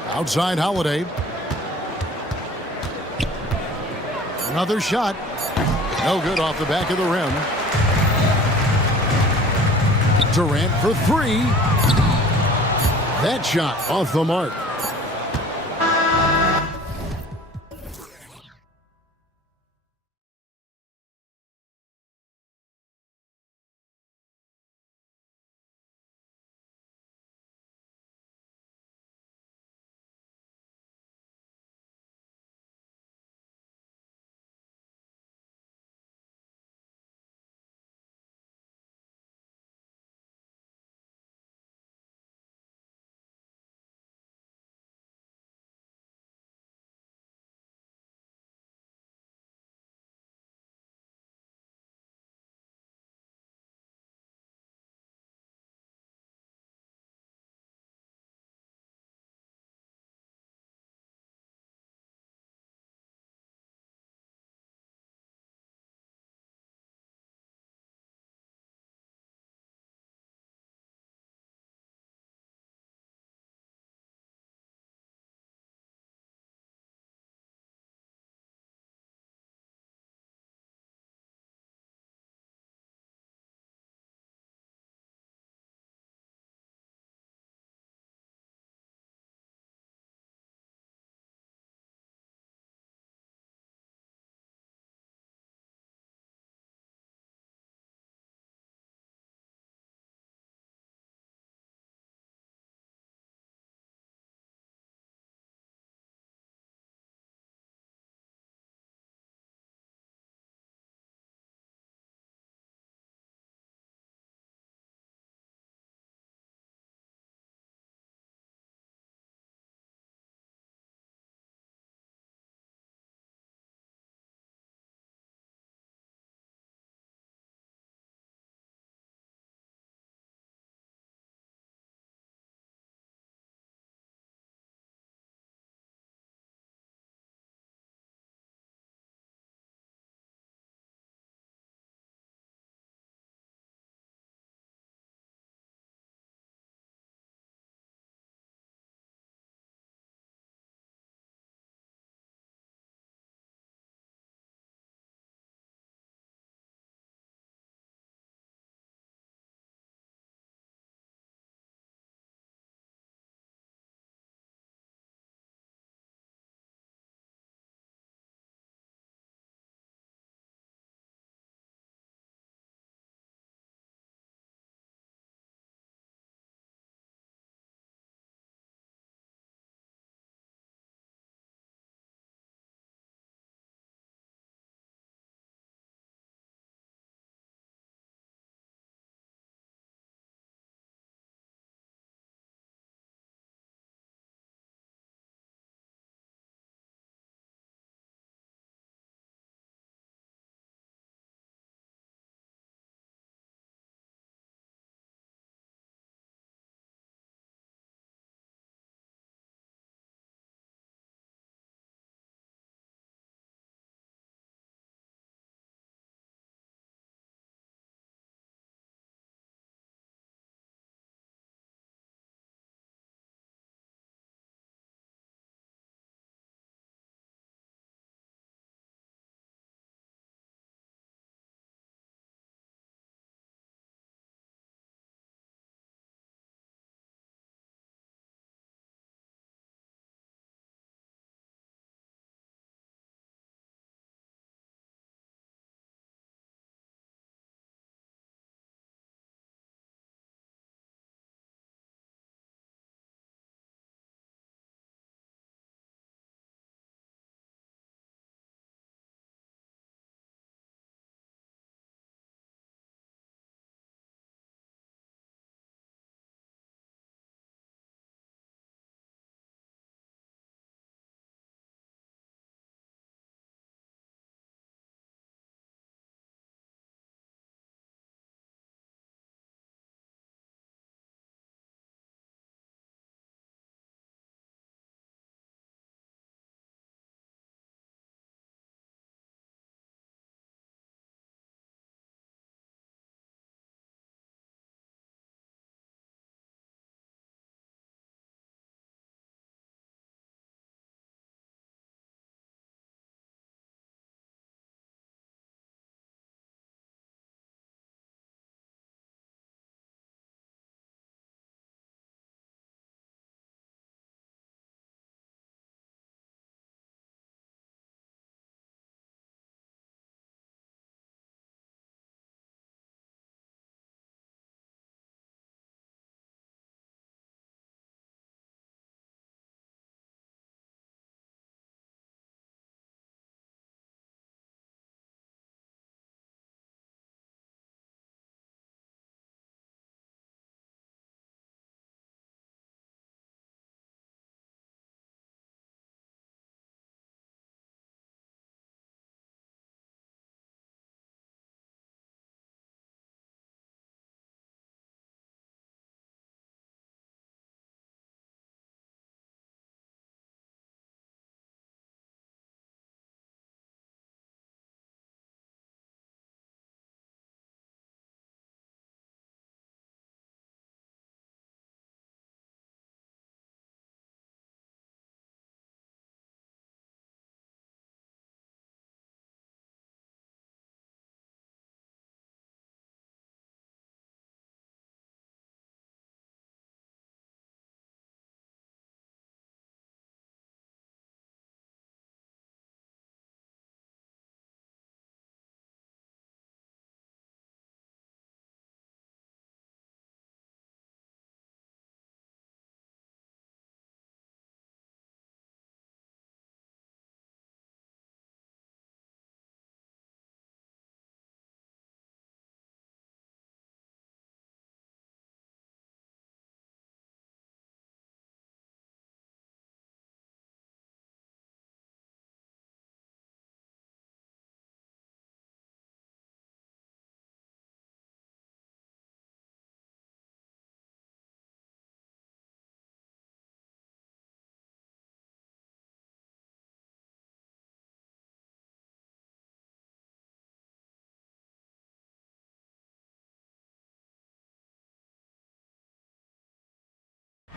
Outside Holiday. Another shot. No good off the back of the rim. Durant for three. That shot off the mark.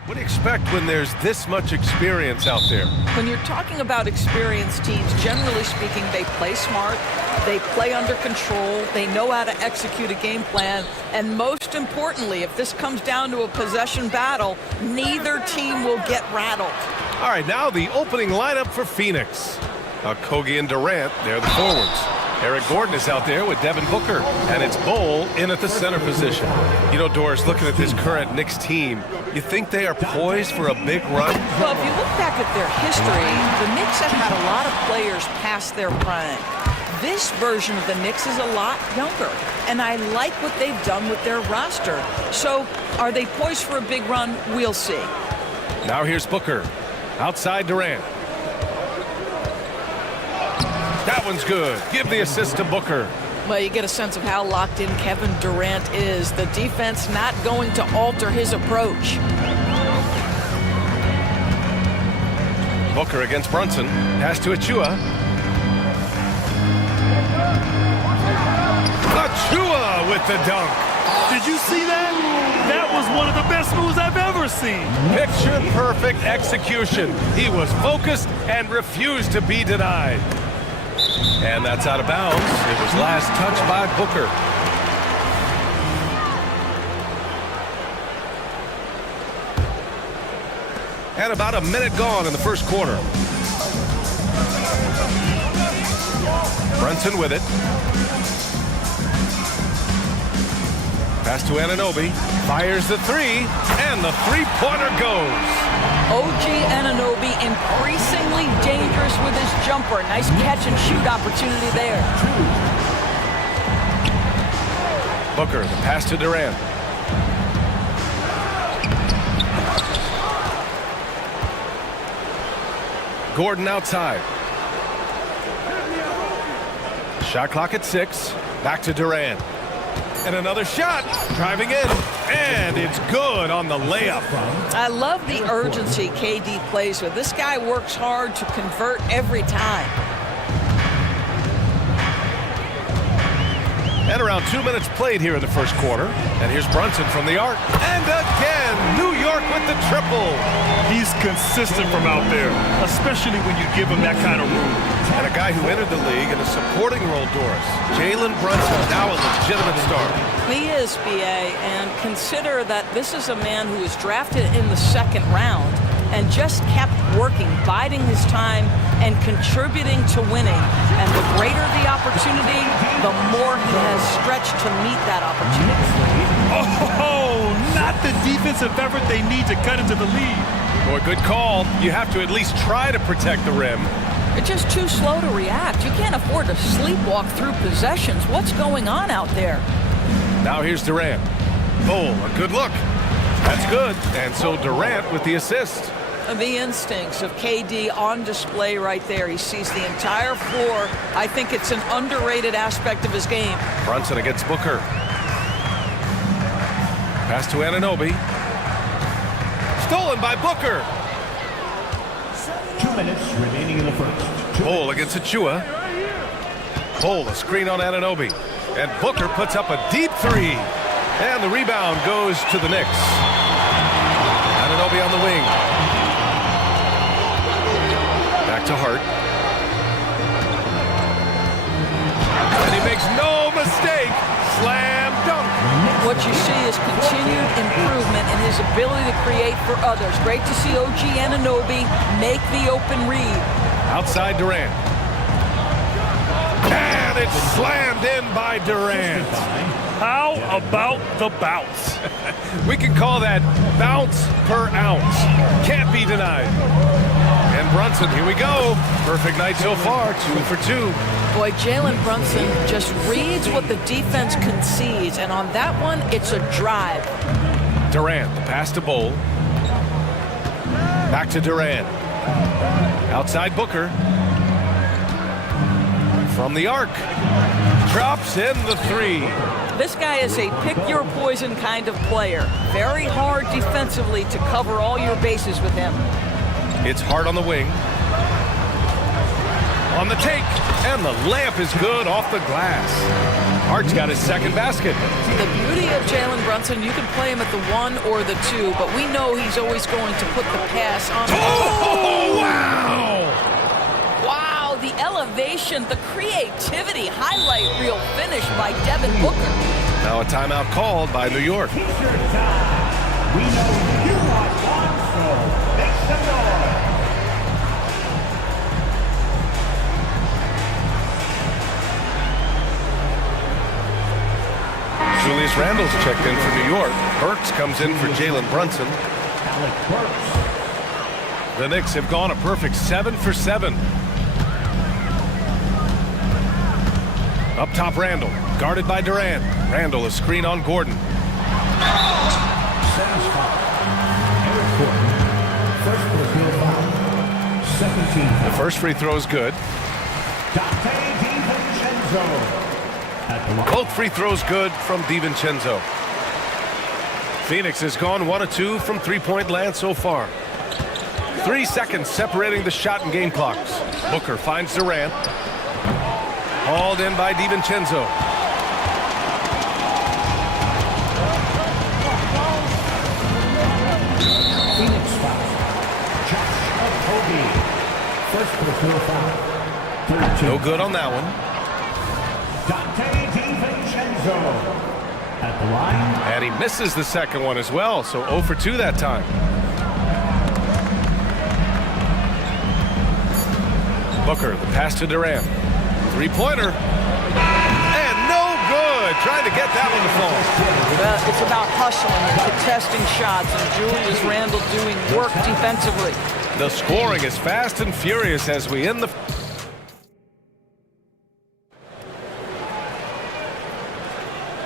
What do you expect when there's this much experience out there? When you're talking about experienced teams, generally speaking, they play smart, they play under control, they know how to execute a game plan, and most importantly, if this comes down to a possession battle, neither team will get rattled. All right, now the opening lineup for Phoenix. Kogi and Durant, they're the forwards. Eric Gordon is out there with Devin Booker, and it's Bol in at the center position. You know, Doris, looking at this current Knicks team, you think they are poised for a big run? Well, if you look back at their history, the Knicks have had a lot of players past their prime. This version of the Knicks is a lot younger, and I like what they've done with their roster. So, are they poised for a big run? We'll see. Now here's Booker, outside Durant. That one's good. Give the assist to Booker. Well, you get a sense of how locked in Kevin Durant is. The defense not going to alter his approach. Booker against Brunson. Pass to Achua. Achua with the dunk. Did you see that? That was one of the best moves I've ever seen. Picture perfect execution. He was focused and refused to be denied. And that's out of bounds. It was last touched by Booker. And about a minute gone in the first quarter. Brunson with it. Pass to Anunoby. Fires the three. And the three-pointer goes. OG Anunoby increasingly dangerous with his jumper. Nice catch and shoot opportunity there. Booker, the pass to Durant. Gordon outside. Shot clock at 6. Back to Durant. And another shot, driving in, and it's good on the layup. I love the urgency KD plays with. This guy works hard to convert every time. And around 2 minutes played here in the first quarter. And here's Brunson from the arc. And again, New York with the triple. He's consistent from out there, especially when you give him that kind of room. And a guy who entered the league in a supporting role, Doris. Jalen Brunson, now a legitimate star. He is, BA, and consider that this is a man who was drafted in the second round and just kept working, biding his time, and contributing to winning. And the greater the opportunity, the more he has stretched to meet that opportunity. Oh, not the defensive effort they need to cut into the lead. Boy, good call. You have to at least try to protect the rim. It's just too slow to react. You can't afford to sleepwalk through possessions. What's going on out there? Now here's Durant. Oh, a good look. That's good. And so Durant with the assist. The instincts of KD on display right there. He sees the entire floor. I think it's an underrated aspect of his game. Brunson against Booker. Pass to Anunoby. Stolen by Booker. 2 minutes remaining in the first. Bol against Achua. Bol, a screen on Anunoby. And Booker puts up a deep three. And the rebound goes to the Knicks. Anunoby on the wing. Back to Hart. And he makes no mistake. Slam dunk. What you see is continued improvement in his ability to create for others. Great to see OG Anunoby make the open read. Outside Durant. And it's slammed in by Durant. How about the bounce? We can call that bounce per ounce. Can't be denied. And Brunson, here we go. Perfect night so far, 2 for 2. Boy, Jalen Brunson just reads what the defense concedes, and on that one, it's a drive. Durant, the pass to Bol. Back to Durant. Outside Booker. From the arc. Drops in the three. This guy is a pick-your-poison kind of player. Very hard defensively to cover all your bases with him. It's Hart on the wing. On the take, and the layup is good off the glass. Hart's got his second basket. The beauty of Jalen Brunson, you can play him at the 1 or the 2, but we know he's always going to put the pass on. Oh, wow! Wow, the elevation, the creativity, highlight reel finish by Devin Booker. Now a timeout called by New York. We know you want one, so make some noise. Julius Randle's checked in for New York. Burks comes in for Jalen Brunson. The Knicks have gone a perfect 7 for 7. Up top, Randle, guarded by Durant. Randle, a screen on Gordon. The first free throw is good. Both free throws good from DiVincenzo. Phoenix has gone 1 of 2 from three-point land so far. 3 seconds separating the shot and game clocks. Booker finds Durant. Hauled in by DiVincenzo. Phoenix foul. Josh Okogie. First personal foul. No good on that one. Dante DiVincenzo at the line. And he misses the second one as well, so 0 for 2 that time. Booker, the pass to Durant. Three-pointer. And no good. Trying to get that one to fall. Well, it's about hustling and contesting shots, and Julius Randle doing work defensively. The scoring is fast and furious as we end the...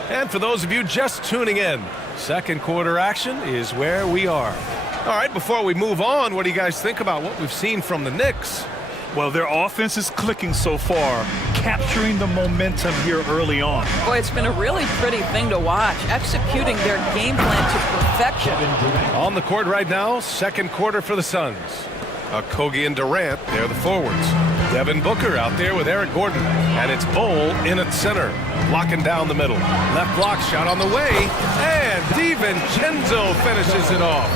And for those of you just tuning in, second quarter action is where we are. All right, before we move on, what do you guys think about what we've seen from the Knicks? Well, their offense is clicking so far, capturing the momentum here early on. Boy, it's been a really pretty thing to watch, executing their game plan to perfection. On the court right now, second quarter for the Suns. Okogie and Durant, they're the forwards. Devin Booker out there with Eric Gordon. And it's Bol in at center, blocking down the middle. Left block shot on the way, and DiVincenzo finishes it off.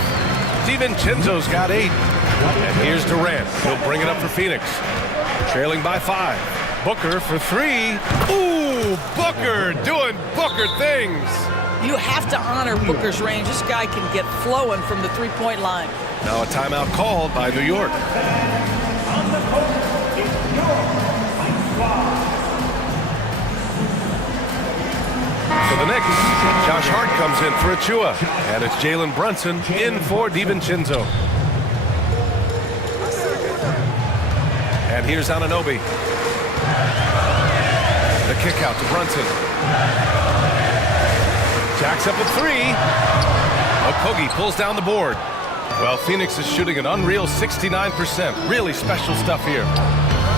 DiVincenzo's got 8. And here's Durant. He'll bring it up for Phoenix. Trailing by 5. Booker for 3. Ooh, Booker doing Booker things. You have to honor Booker's range. This guy can get flowing from the three-point line. Now a timeout called by New York. On the court is your For the Knicks, Josh Hart comes in for Achua. And it's Jalen Brunson in for DiVincenzo. And here's Anunoby. The kick out to Brunson. Jacks up at 3. Okogie pulls down the board. Well, Phoenix is shooting an unreal 69%. Really special stuff here.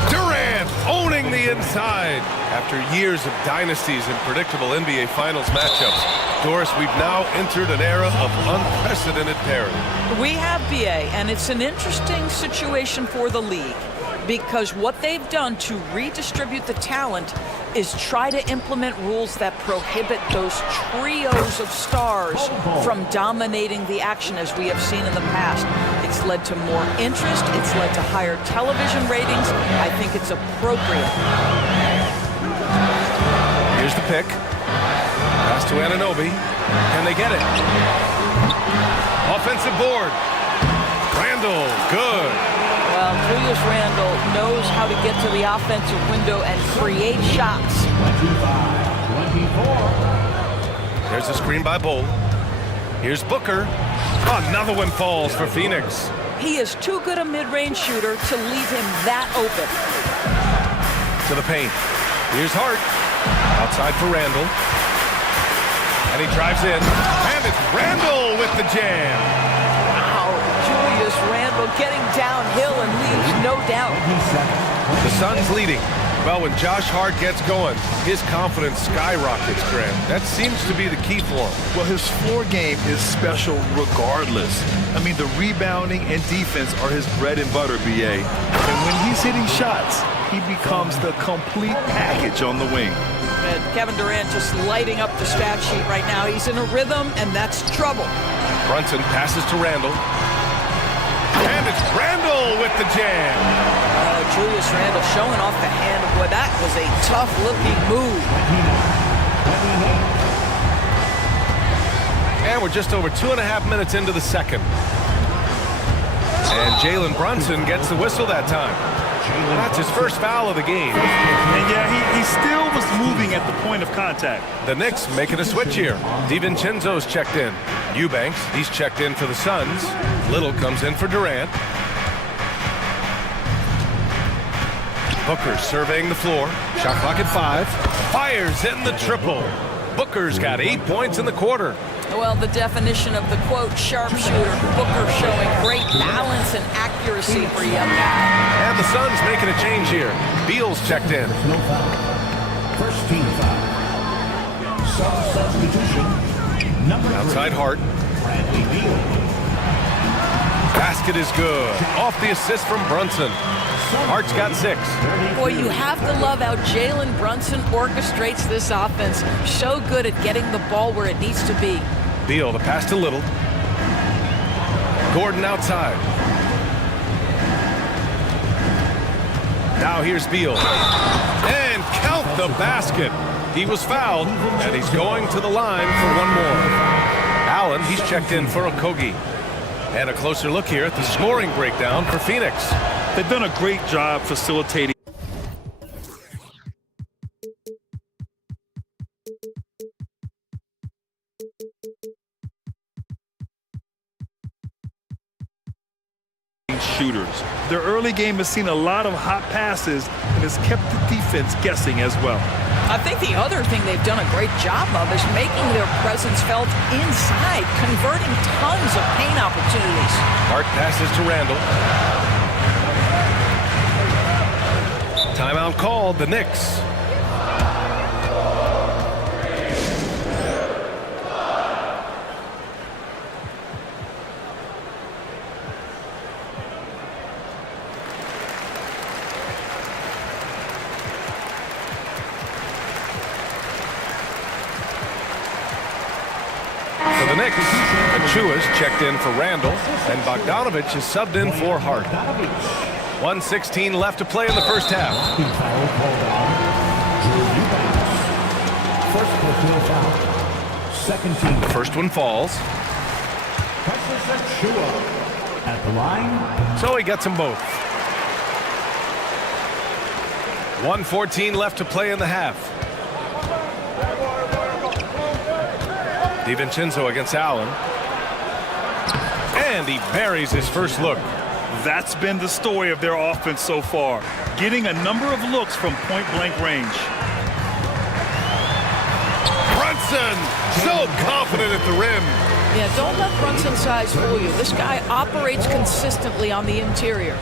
Durant owning the inside. After years of dynasties and predictable NBA Finals matchups, Doris, we've now entered an era of unprecedented parity. We have BA, and it's an interesting situation for the league, because what they've done to redistribute the talent is try to implement rules that prohibit those trios of stars from dominating the action as we have seen in the past. It's led to more interest. It's led to higher television ratings. I think it's appropriate. Here's the pick. Pass to Anunoby. Can they get it? Offensive board. Randle, good. Well, Julius Randle knows how to get to the offensive window and create shots. 25-24. There's a screen by Bol. Here's Booker. Another one falls for Phoenix. He is too good a mid-range shooter to leave him that open. To the paint. Here's Hart. Outside for Randle. And he drives in. And it's Randle with the jam. Julius Randle getting downhill and leaves no doubt. The Suns leading. Well, when Josh Hart gets going, his confidence skyrockets, Grant. That seems to be the key for him. Well, his floor game is special regardless. I mean, the rebounding and defense are his bread and butter, BA. And when he's hitting shots, he becomes the complete package on the wing. And Kevin Durant just lighting up the stat sheet right now. He's in a rhythm, and that's trouble. Brunson passes to Randall. And it's Randall with the jam. Julius Randall showing off the hand. Boy, that was a tough-looking move. And we're just over 2.5 minutes into the second. And Jalen Brunson gets the whistle that time. That's his first foul of the game. And yeah, he still was moving at the point of contact. The Knicks making a switch here. DiVincenzo's checked in. Eubanks, he's checked in for the Suns. Little comes in for Durant. Booker surveying the floor. Shot clock at 5. Fires in the triple. Booker's got 8 points in the quarter. Well, the definition of the quote sharpshooter. Booker showing great balance and accuracy for a young guy. And the Suns making a change here. Beal's checked in. No foul. First team foul. Substitution. Number 3. Outside Hart. Bradley Beal. Basket is good. Off the assist from Brunson. Hart's got 6. Boy, you have to love how Jalen Brunson orchestrates this offense. So good at getting the ball where it needs to be. Beal, the pass to Little. Gordon outside. Now here's Beal. And count the basket. He was fouled, and he's going to the line for one more. Allen, he's checked in for Okogie. And a closer look here at the scoring breakdown for Phoenix. They've done a great job facilitating. Shooters. Their early game has seen a lot of hot passes and has kept the defense guessing as well. I think the other thing they've done a great job of is making their presence felt inside, converting tons of paint opportunities. Hart passes to Randall. Timeout called, the Knicks. For the Knicks, Achua's checked in for Randall, and Bogdanovich is subbed in for Hart. 1:16 left to play in the first half. First personal foul. Second team. First one falls. At the line. So he gets them both. 1:14 left to play in the half. DiVincenzo against Allen. And he buries his first look. That's been the story of their offense so far, getting a number of looks from point-blank range. Brunson, so confident at the rim. Yeah, don't let Brunson's size fool you. This guy operates consistently on the interior.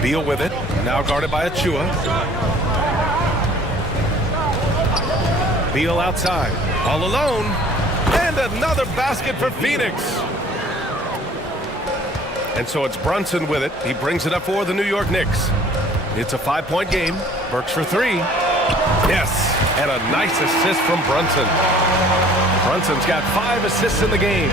Beal with it, now guarded by Achua. Beal outside, all alone, and another basket for Phoenix. And so it's Brunson with it. He brings it up for the New York Knicks. It's a 5-point game. Burks for 3. Yes, and a nice assist from Brunson. Brunson's got 5 assists in the game.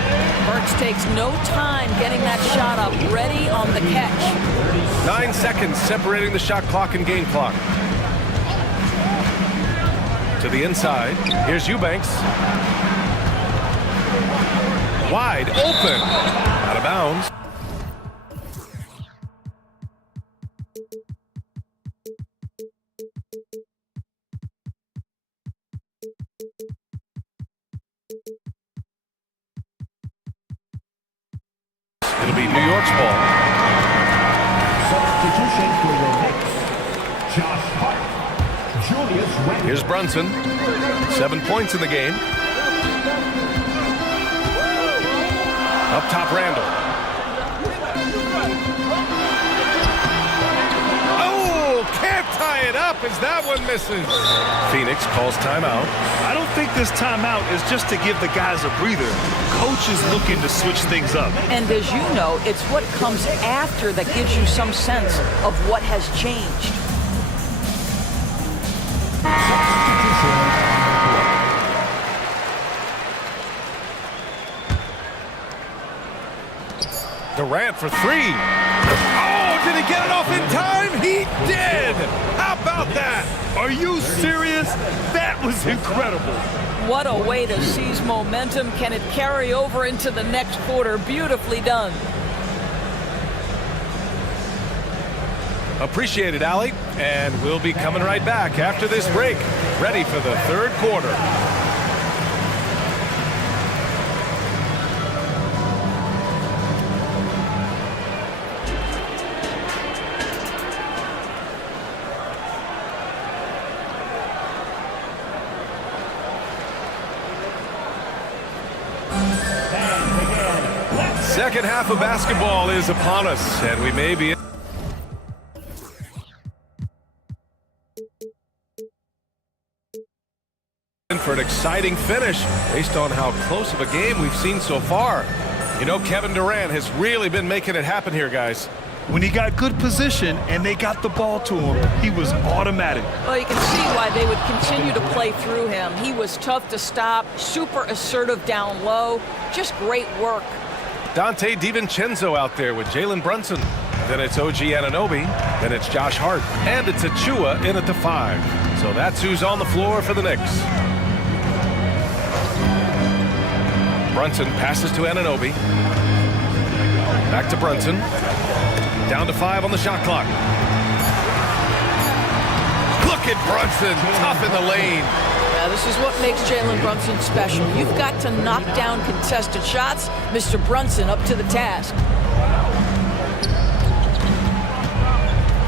Burks takes no time getting that shot up, ready on the catch. 9 seconds separating the shot clock and game clock. To the inside, here's Eubanks. Wide open, out of bounds. It'll be New York's ball. Substitution for the Knicks. Josh Hart. Julius Randle. Here's Brunson. 7 points in the game. Up top, Randall. Oh, as that one misses. Phoenix calls timeout. I don't think this timeout is just to give the guys a breather. Coach is looking to switch things up. And as you know, it's what comes after that gives you some sense of what has changed. Durant for three. Oh, did he get it off in time? He did! How about that? Are you serious? That was incredible. What a way to seize momentum. Can it carry over into the next quarter? Beautifully done. Appreciate it, Allie. And we'll be coming right back after this break. Ready for the third quarter. Second half of basketball is upon us, and we may be in for an exciting finish based on how close of a game we've seen so far. You know, Kevin Durant has really been making it happen here, guys. When he got good position and they got the ball to him, he was automatic. Well, you can see why they would continue to play through him. He was tough to stop, super assertive down low, just great work. Dante DiVincenzo out there with Jalen Brunson. Then it's OG Anunoby. Then it's Josh Hart. And it's Achua in at the 5. So that's who's on the floor for the Knicks. Brunson passes to Anunoby. Back to Brunson. Down to 5 on the shot clock. Look at Brunson, tough in the lane. Yeah, this is what makes Jalen Brunson special. You've got to knock down contested shots. Mr. Brunson up to the task.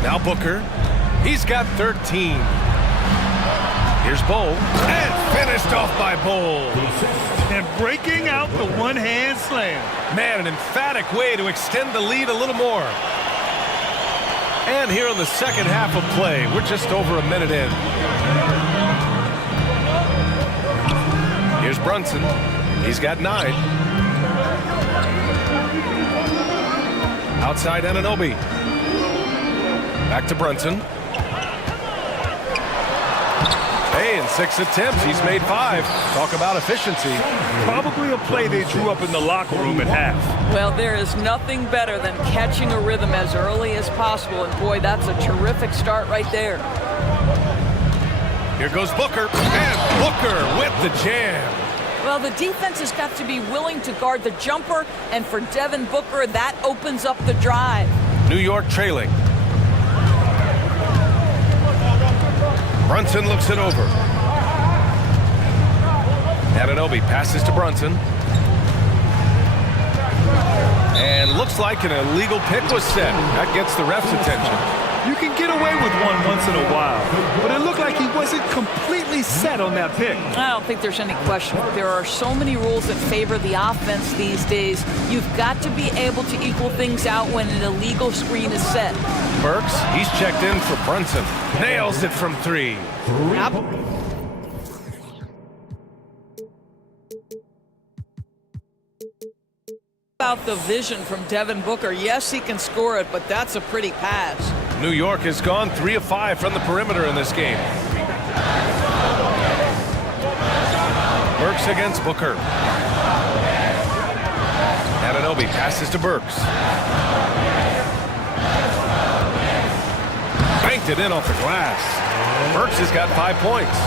Now Booker. He's got 13. Here's Bowl. And finished off by Bowl. And breaking out the one-hand slam. Man, an emphatic way to extend the lead a little more. And here in the second half of play, we're just over a minute in. Here's Brunson. He's got 9. Outside Anunoby. Back to Brunson. Hey, in 6 attempts, he's made 5. Talk about efficiency. Probably a play they drew up in the locker room at half. Well, there is nothing better than catching a rhythm as early as possible. And boy, that's a terrific start right there. Here goes Booker. And Booker with the jam. Well, the defense has got to be willing to guard the jumper. And for Devin Booker, that opens up the drive. New York trailing. Brunson looks it over. Anunoby passes to Brunson. And looks like an illegal pick was set. That gets the ref's attention. You can get away with one once in a while, but it looked like he wasn't completely set on that pick. I don't think there's any question. There are so many rules that favor the offense these days. You've got to be able to equal things out when an illegal screen is set. Burks, he's checked in for Brunson. Nails it from 3. About the vision from Devin Booker. Yes, he can score it, but that's a pretty pass. New York has gone 3 of 5 from the perimeter in this game. Burks against Booker. Anunoby passes to Burks. Banked it in off the glass. Burks has got 5 points.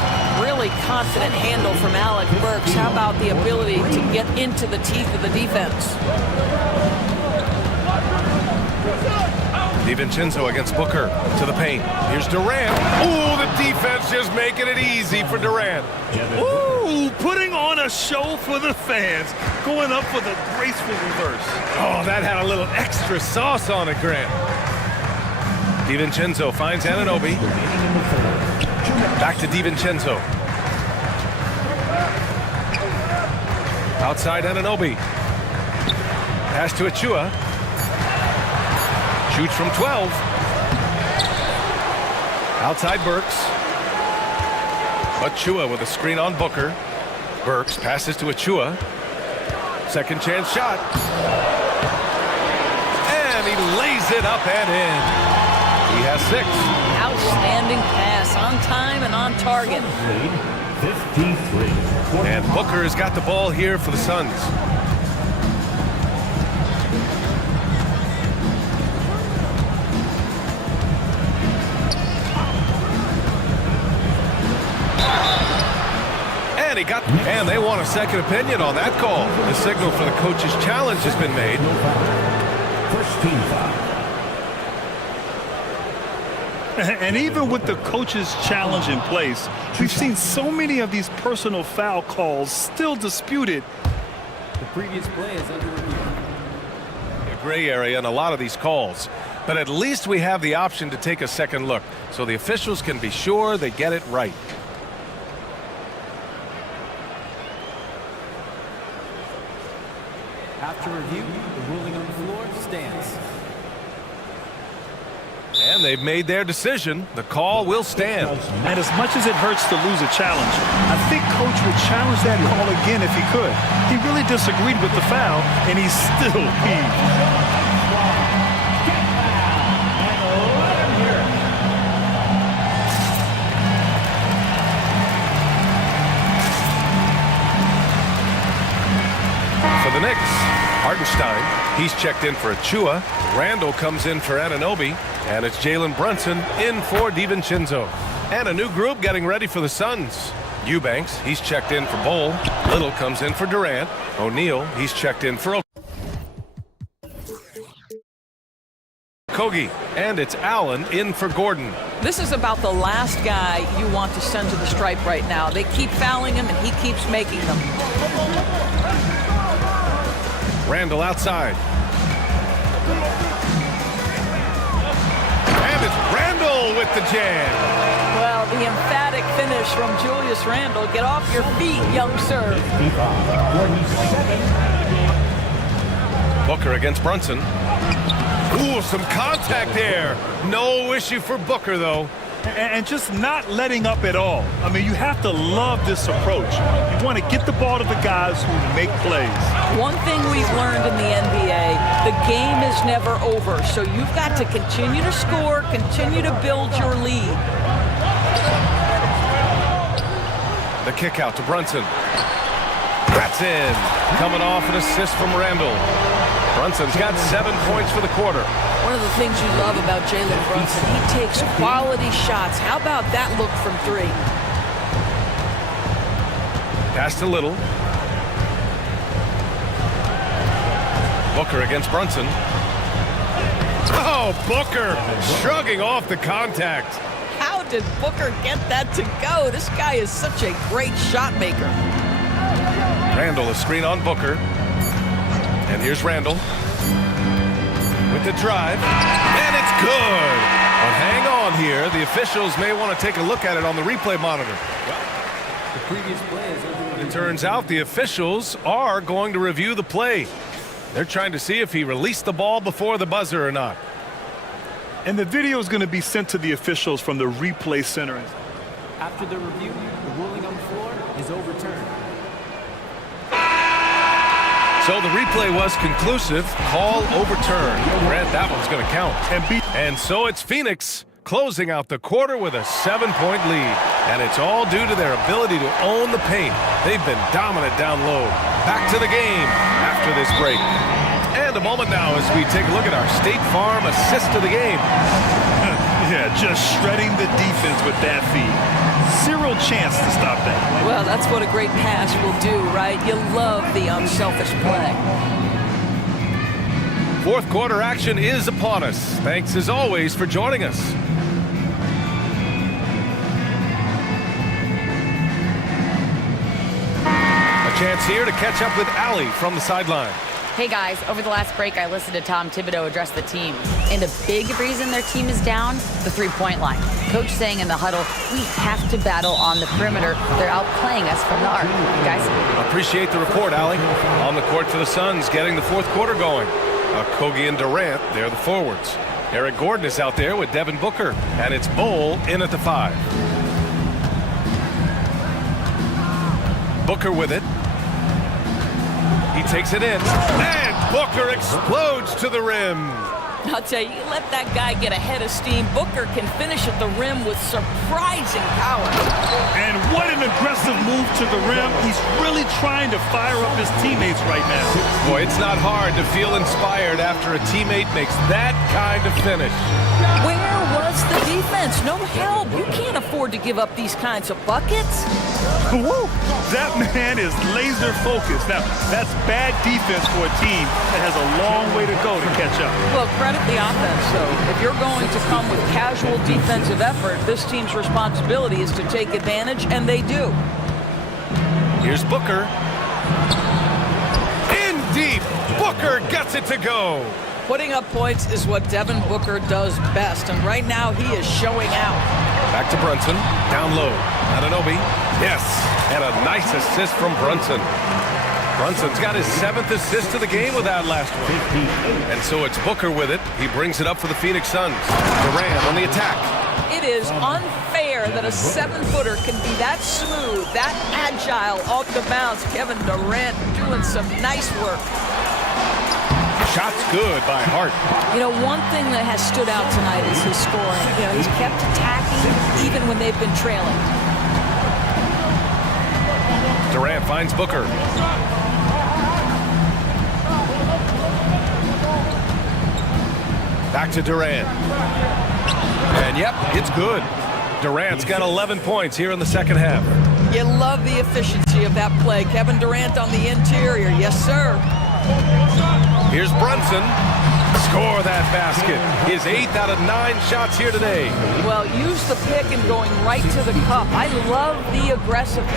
Really confident handle from Alec Burks. How about the ability to get into the teeth of the defense? DiVincenzo against Booker to the paint. Here's Durant. Ooh, the defense just making it easy for Durant. Ooh, putting on a show for the fans. Going up for the graceful reverse. Oh, that had a little extra sauce on it, Grant. DiVincenzo finds Anunoby. Back to DiVincenzo. Outside Anunoby. Pass to Achua. Shoots from 12. Outside Burks. Achua with a screen on Booker. Burks passes to Achua. Second chance shot. And he lays it up and in. He has 6. Outstanding pass, on time and on target. 53. And Booker has got the ball here for the Suns. And they want a second opinion on that call. The signal for the coach's challenge has been made. First team foul. And even with the coach's challenge in place, we've seen so many of these personal foul calls still disputed. The previous play is under review. A gray area in a lot of these calls. But at least we have the option to take a second look, so the officials can be sure they get it right. After review, the ruling on the floor stands. And they've made their decision. The call will stand. And as much as it hurts to lose a challenge, I think Coach would challenge that call again if he could. He really disagreed with the foul, and he's still peeved. For the Knicks, Hartenstein, he's checked in for Achua. Randall comes in for Anunoby. And it's Jalen Brunson in for DiVincenzo. And a new group getting ready for the Suns. Eubanks, he's checked in for Bowl. Little comes in for Durant. O'Neal, he's checked in for Kogi. And it's Allen in for Gordon. This is about the last guy you want to send to the stripe right now. They keep fouling him, and he keeps making them. Randall outside. And it's Randall with the jam. Well, the emphatic finish from Julius Randle. Get off your feet, young sir. Booker against Brunson. Ooh, some contact there. No issue for Booker, though. And just not letting up at all. I mean, you have to love this approach. You want to get the ball to the guys who make plays. One thing we've learned in the NBA, the game is never over. So you've got to continue to score, continue to build your lead. The kick out to Brunson. That's in. Coming off an assist from Randall. Brunson's got 7 points for the quarter. One of the things you love about Jalen Brunson, he takes quality shots. How about that look from 3? Pass to Little. Booker against Brunson. Oh, Booker shrugging off the contact. How did Booker get that to go? This guy is such a great shot maker. Randall, a screen on Booker. And here's Randall with the drive. And it's good. But hang on here. The officials may want to take a look at it on the replay monitor. The previous play is under review. It turns out the officials are going to review the play. They're trying to see if he released the ball before the buzzer or not. And the video is going to be sent to the officials from the replay center. After the review, the ruling on the floor is overturned. So the replay was conclusive. Call overturned. Grant, that one's going to count. And so it's Phoenix closing out the quarter with a 7-point lead. And it's all due to their ability to own the paint. They've been dominant down low. Back to the game after this break. And a moment now as we take a look at our State Farm assist of the game. Yeah, just shredding the defense with that feed. Zero chance to stop that. Well, that's what a great pass will do, right? You love the unselfish play. Fourth quarter action is upon us. Thanks as always for joining us. A chance here to catch up with Allie from the sideline. Hey guys, over the last break I listened to Tom Thibodeau address the team. And a big reason their team is down, the three-point line. Coach saying in the huddle, we have to battle on the perimeter. They're outplaying us from the arc. Guys? Appreciate the report, Allie. On the court for the Suns, getting the fourth quarter going. Kogi and Durant, they're the forwards. Eric Gordon is out there with Devin Booker, and it's Bowl in at the 5. Booker with it. He takes it in, and Booker explodes to the rim. I'll tell you, you let that guy get a head of steam, Booker can finish at the rim with surprising power. And what an aggressive move to the rim. He's really trying to fire up his teammates right now. Boy, it's not hard to feel inspired after a teammate makes that kind of finish. Where was the defense? No help. You can't afford to give up these kinds of buckets. Woo! That man is laser focused. Now, that's bad defense for a team that has a long way to go to catch up. Well, credit the offense, though. If you're going to come with casual defensive effort, this team's responsibility is to take advantage, and they do. Here's Booker. In deep. Booker gets it to go. Putting up points is what Devin Booker does best, and right now he is showing out. Back to Brunson. Down low. Anunoby. Yes. And a nice assist from Brunson. Brunson's got his 7th assist of the game with that last one. And so it's Booker with it. He brings it up for the Phoenix Suns. Durant on the attack. It is unfair that a 7-footer can be that smooth, that agile off the bounce. Kevin Durant doing some nice work. Shot's good by Hart. You know, one thing that has stood out tonight is his scoring. You know, he's kept attacking even when they've been trailing. Durant finds Booker. Back to Durant. And yep, it's good. Durant's got 11 points here in the second half. You love the efficiency of that play. Kevin Durant on the interior. Yes, sir. Here's Brunson. Score that basket. His 8th out of 9 shots here today. Well, use the pick and going right to the cup. I love the aggressiveness.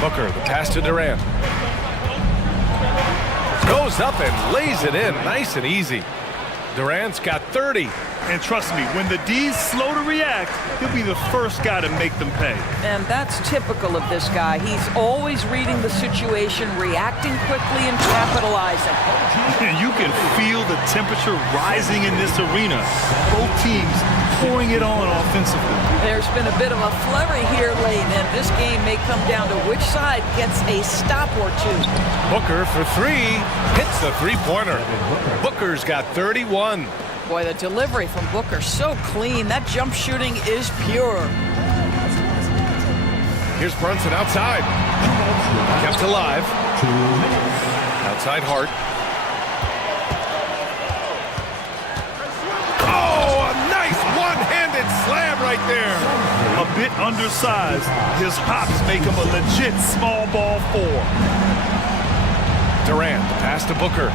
Booker, the pass to Durant. Goes up and lays it in. Nice and easy. Durant's got 30. And trust me, when the D's slow to react, he'll be the first guy to make them pay. And that's typical of this guy. He's always reading the situation, reacting quickly and capitalizing. And you can feel the temperature rising in this arena. Both teams pouring it on offensively. There's been a bit of a flurry here late, and this game may come down to which side gets a stop or two. Booker for 3. Hits the three-pointer. Booker's got 31. Boy, the delivery from Booker so clean. That jump shooting is pure. Here's Brunson outside. Kept alive. Outside Hart. Oh, a nice one-handed slam right there. A bit undersized. His hops make him a legit small ball 4. Durant, pass to Booker.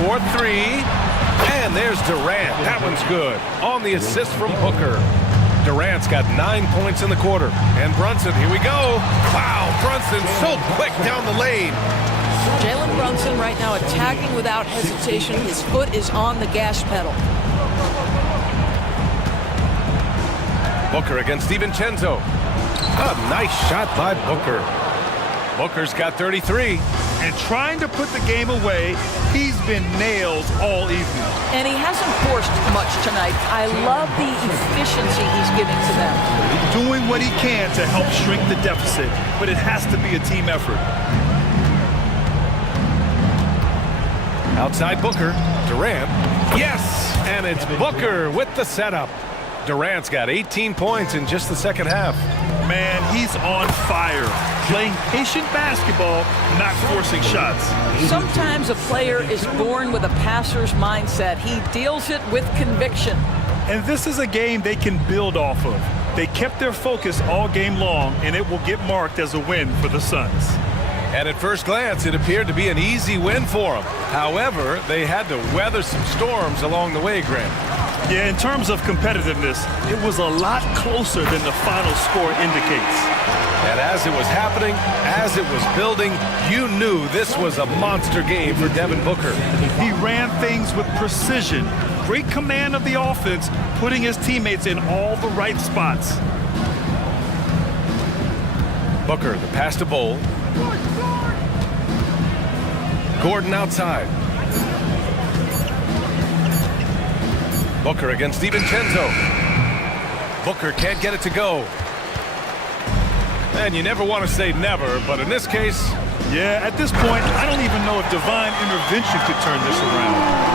4-3, and there's Durant. That one's good. On the assist from Booker. Durant's got 9 points in the quarter. And Brunson, here we go. Wow, Brunson so quick down the lane. Jalen Brunson right now attacking without hesitation. His foot is on the gas pedal. Booker against DiVincenzo. A nice shot by Booker. Booker's got 33. And trying to put the game away, he's been nailed all evening. And he hasn't forced much tonight. I love the efficiency he's giving to them. Doing what he can to help shrink the deficit, but it has to be a team effort. Outside Booker. Durant. Yes! And it's Booker with the setup. Durant's got 18 points in just the second half. Man, he's on fire. Playing patient basketball, not forcing shots. Sometimes a player is born with a passer's mindset. He deals it with conviction. And this is a game they can build off of. They kept their focus all game long, and it will get marked as a win for the Suns. And at first glance, it appeared to be an easy win for them. However, they had to weather some storms along the way, Grant. Yeah, in terms of competitiveness, it was a lot closer than the final score indicates. And as it was happening, as it was building, you knew this was a monster game for Devin Booker. He ran things with precision, great command of the offense, putting his teammates in all the right spots. Booker, the pass to Bowl. Gordon outside. Booker against DiVincenzo. Booker can't get it to go. And you never want to say never, but in this case... Yeah, at this point, I don't even know if divine intervention could turn this around.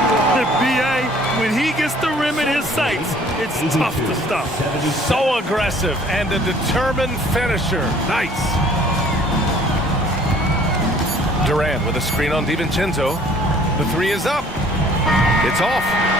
B.A., when he gets the rim in his sights, it's tough to stop. So aggressive and a determined finisher. Nice. Durant with a screen on DiVincenzo. The three is up. It's off.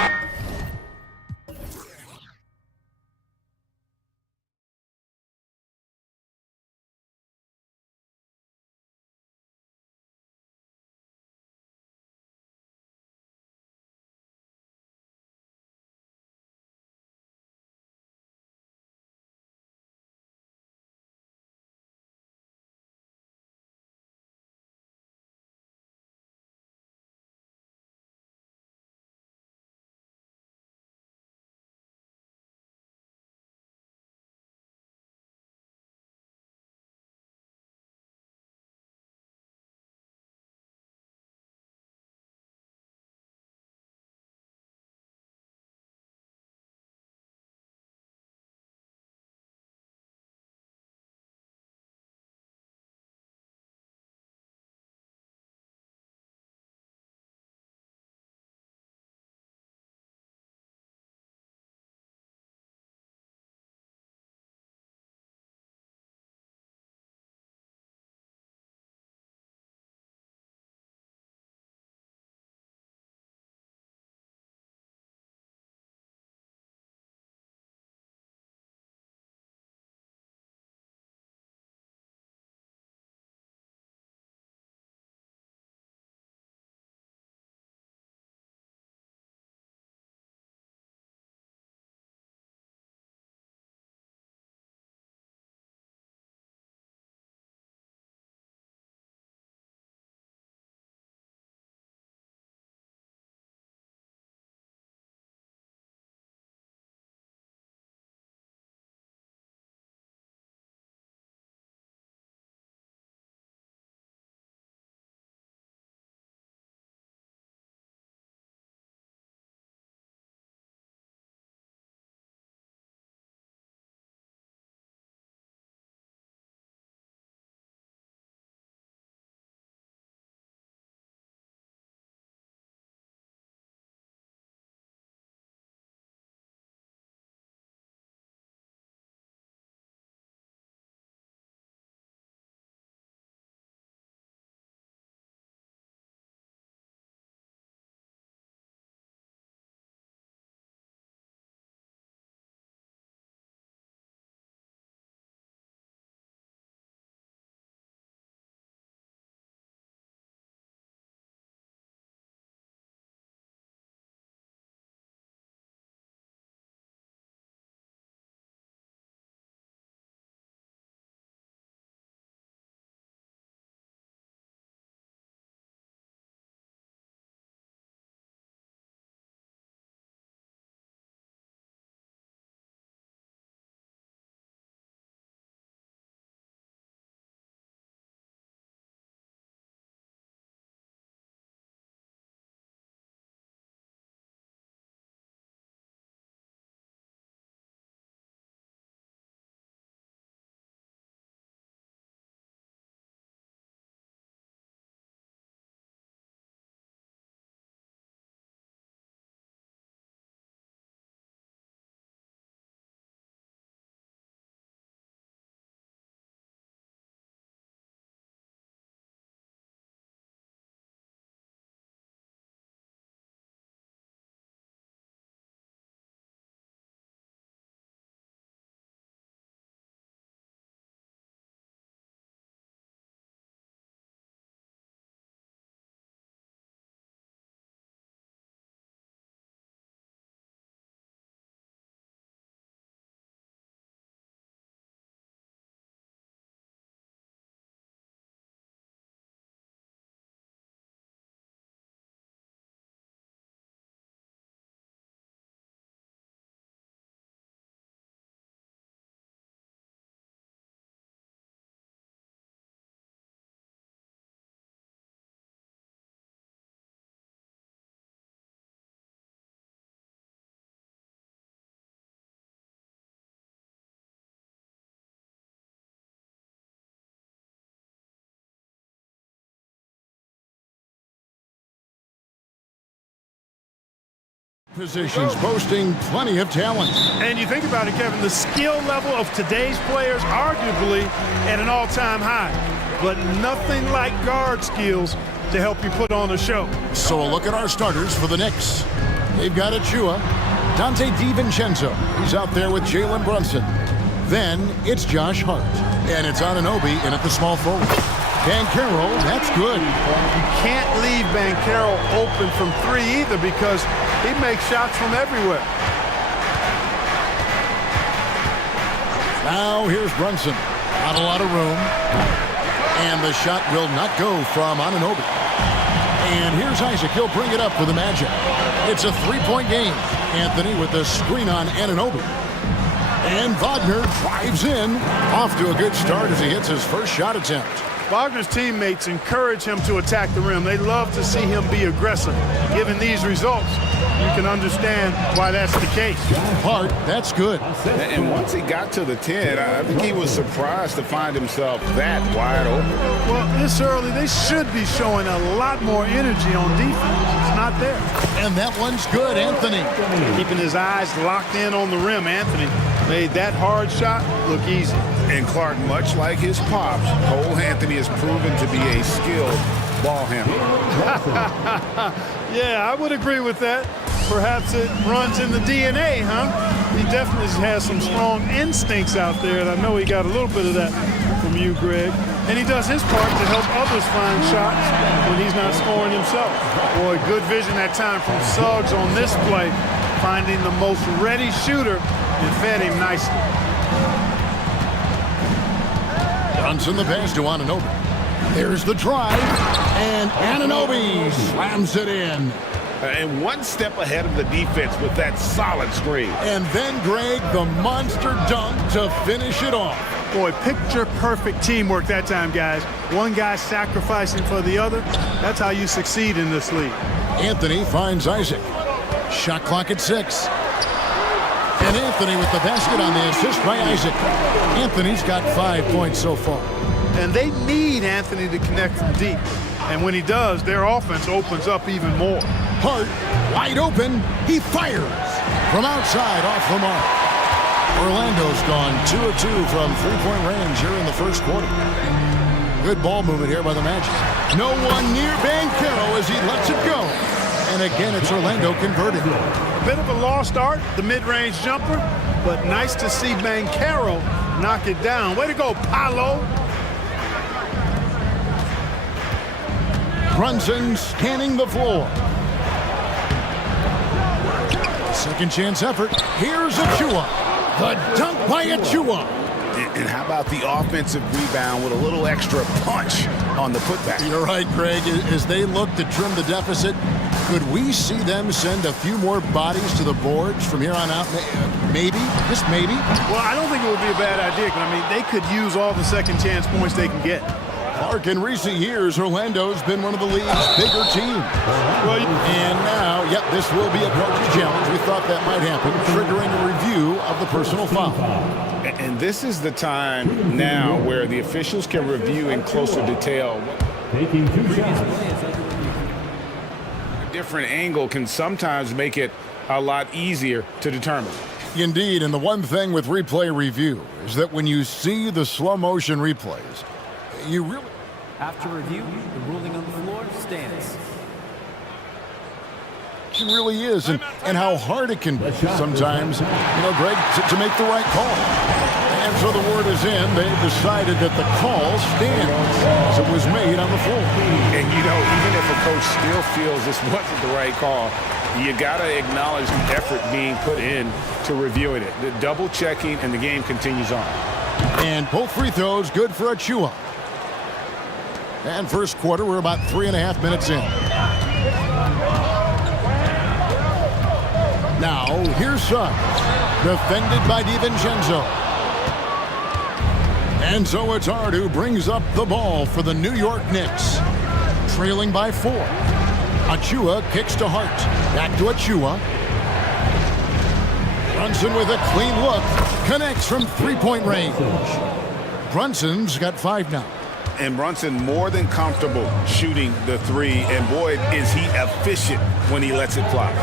Positions boasting plenty of talent. And you think about it, Kevin, the skill level of today's players arguably at an all-time high, but nothing like guard skills to help you put on a show. So a look at our starters for the Knicks. They've got Achua, Dante DiVincenzo. He's out there with Jalen Brunson. Then it's Josh Hart, and it's Anunoby in at the small forward. Banchero, that's good. You can't leave Banchero open from three either because he makes shots from everywhere. Now here's Brunson. Not a lot of room. And the shot will not go from Anunoby. And here's Isaac. He'll bring it up for the Magic. It's a three-point game. Anthony with the screen on Anunoby. And Wagner drives in. Off to a good start as he hits his first shot attempt. Wagner's teammates encourage him to attack the rim. They love to see him be aggressive. Given these results, you can understand why that's the case. Hart, that's good. And once he got to the 10, I think he was surprised to find himself that wide open. Well, this early, they should be showing a lot more energy on defense. It's not there. And that one's good, Anthony. Keeping his eyes locked in on the rim, Anthony made that hard shot look easy. And Clark, much like his pops, Cole Anthony has proven to be a skilled ball handler. Yeah, I would agree with that. Perhaps it runs in the DNA, huh? He definitely has some strong instincts out there, and I know he got a little bit of that from you, Greg. And he does his part to help others find shots when he's not scoring himself. Boy, good vision that time from Suggs on this play, finding the most ready shooter and fed him nicely. Brunson the pass to Anunoby. There's the drive, and Anunoby slams it in. And one step ahead of the defense with that solid screen. And then, Greg, the monster dunk to finish it off. Boy, picture-perfect teamwork that time, guys. One guy sacrificing for the other. That's how you succeed in this league. Anthony finds Isaac. Shot clock at 6. And Anthony with the basket on the assist by Isaac. Anthony's got 5 points so far. And they need Anthony to connect from deep. And when he does, their offense opens up even more. Hart, wide open, he fires. From outside, off the mark. Orlando's gone 2 of 2 from three-point range here in the first quarter. Good ball movement here by the Magic. No one near Banchero as he lets it go. And again, it's Orlando converting. A bit of a lost art, the mid-range jumper, but nice to see Banchero knock it down. Way to go, Paolo. Brunson scanning the floor. Second chance effort. Here's Achua. The dunk by Achua. And how about the offensive rebound with a little extra punch on the putback? You're right, Greg. As they look to trim the deficit, could we see them send a few more bodies to the boards from here on out? Maybe, just maybe. Well, I don't think it would be a bad idea. I mean, they could use all the second chance points they can get. Clark, in recent years, Orlando's been one of the league's bigger teams. Well, and now, yep, this will be a coach's challenge. We thought that might happen, triggering a review of the personal foul. And this is the time now where the officials can review in closer detail. Taking 2 shots. A different angle can sometimes make it a lot easier to determine. Indeed, and the one thing with replay review is that when you see the slow motion replays, you really... After review, the ruling on the floor stands. It really is, and how hard it can be sometimes, Greg, to make the right call. And so the word is in. They've decided that the call stands as it was made on the floor. And, even if a coach still feels this wasn't the right call, you got to acknowledge the effort being put in to reviewing it. The double checking, and the game continues on. And both free throws good for Achua. And first quarter, we're about 3.5 minutes in. Now, here's Suggs, defended by DiVincenzo. And so it's Hart who brings up the ball for the New York Knicks. Trailing by 4. Achua kicks to Hart. Back to Achua. Brunson with a clean look. Connects from three-point range. Brunson's got 5 now. And Brunson more than comfortable shooting the 3. And boy, is he efficient when he lets it fly.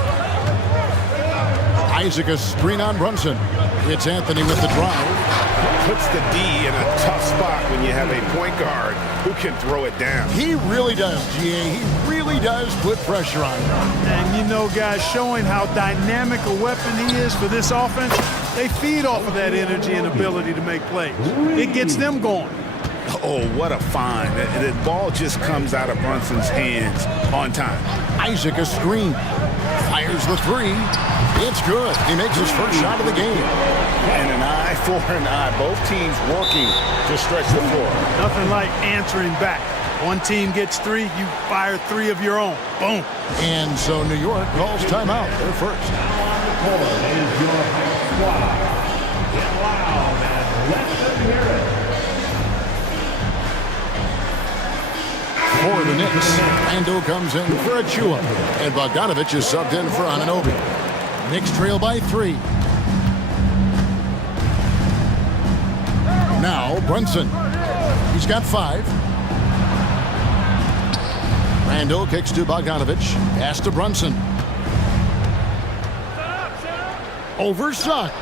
Isaac a screen on Brunson. It's Anthony with the drive. Puts the D in a tough spot when you have a point guard who can throw it down. He really does, GA. He really does put pressure on him. And you know, guys, showing how dynamic a weapon he is for this offense, they feed off of that energy and ability to make plays. It gets them going. Oh, what a find. The ball just comes out of Brunson's hands on time. Isaac a screen. Fires the three. It's good. He makes his first shot of the game. And an eye for an eye. Both teams working to stretch the floor. Nothing like answering back. One team gets three, you fire three of your own. Boom. And so New York calls timeout. They're first. Is your squad. Get loud and let them hear it. For the Knicks, Ando comes in for Achua, and Bogdanovich is subbed in for Anunoby. Knicks trail by 3. Now Brunson. He's got 5. Randall kicks to Bogdanovich. Pass to Brunson. Over Suggs.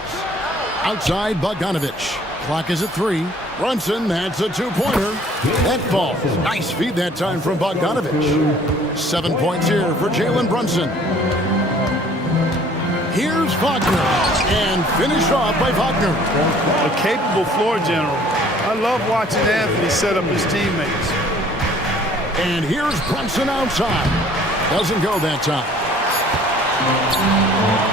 Outside Bogdanovich. Clock is at 3. Brunson, that's a 2-pointer. That falls. Nice feed that time from Bogdanovich. 7 points here for Jalen Brunson. Here's Wagner, and finished off by Wagner. A capable floor general. I love watching Anthony set up his teammates. And here's Brunson outside. Doesn't go that time.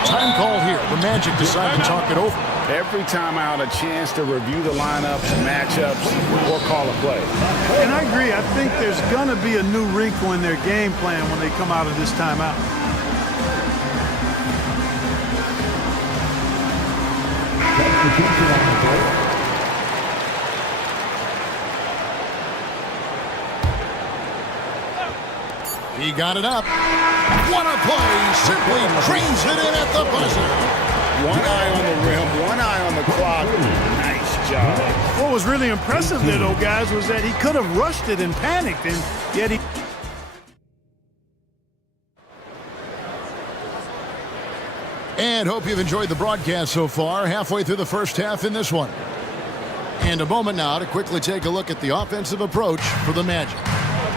Time call here. The Magic decide to talk it over. Every time out, a chance to review the lineups, matchups, or call a play. And I agree. I think there's going to be a new wrinkle in their game plan when they come out of this timeout. He got it up. What a play! Simply drains it in at the buzzer. One eye on the rim, one eye on the clock. Nice job. What was really impressive there, though, guys, was that he could have rushed it and panicked, and yet he... And hope you've enjoyed the broadcast so far. Halfway through the first half in this one. And a moment now to quickly take a look at the offensive approach for the Magic.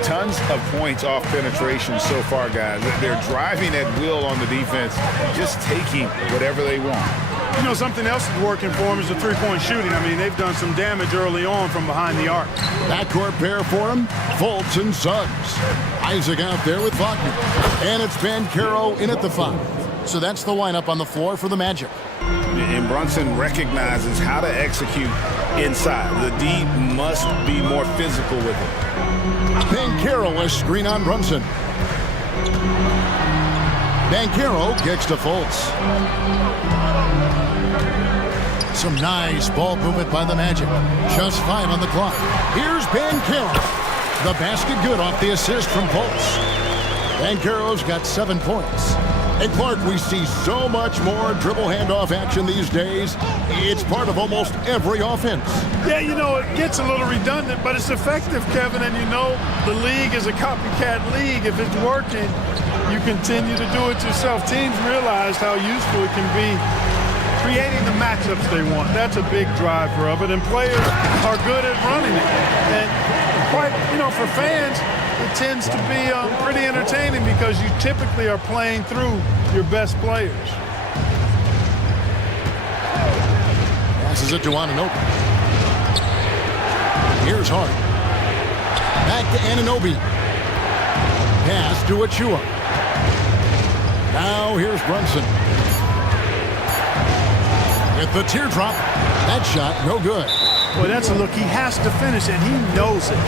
Tons of points off penetration so far, guys. They're driving at will on the defense, just taking whatever they want. You know, something else that's working for them is the three-point shooting. I mean, they've done some damage early on from behind the arc. Backcourt pair for him, Fultz and Suggs. Isaac out there with Wagner. And it's Banchero in at the 5. So that's the lineup on the floor for the Magic. And Brunson recognizes how to execute inside. The D must be more physical with it. Banchero a screen on Brunson. Banchero kicks to Fultz. Some nice ball movement by the Magic. Just 5 on the clock. Here's Banchero. The basket good off the assist from Fultz. Banchero's got 7 points. And Clark, we see so much more dribble handoff action these days. It's part of almost every offense. Yeah, you know, it gets a little redundant, but it's effective, Kevin. And you know, the league is a copycat league. If it's working, you continue to do it yourself. Teams realize how useful it can be creating the matchups they want. That's a big driver of it. And players are good at running it. And quite, you know, for fans, it tends to be pretty entertaining because you typically are playing through your best players. Passes it to Anunoby. Here's Hart. Back to Anunoby. Pass to Achua. Now here's Brunson. With the teardrop. That shot, no good. Boy, that's a look. He has to finish, and he knows it.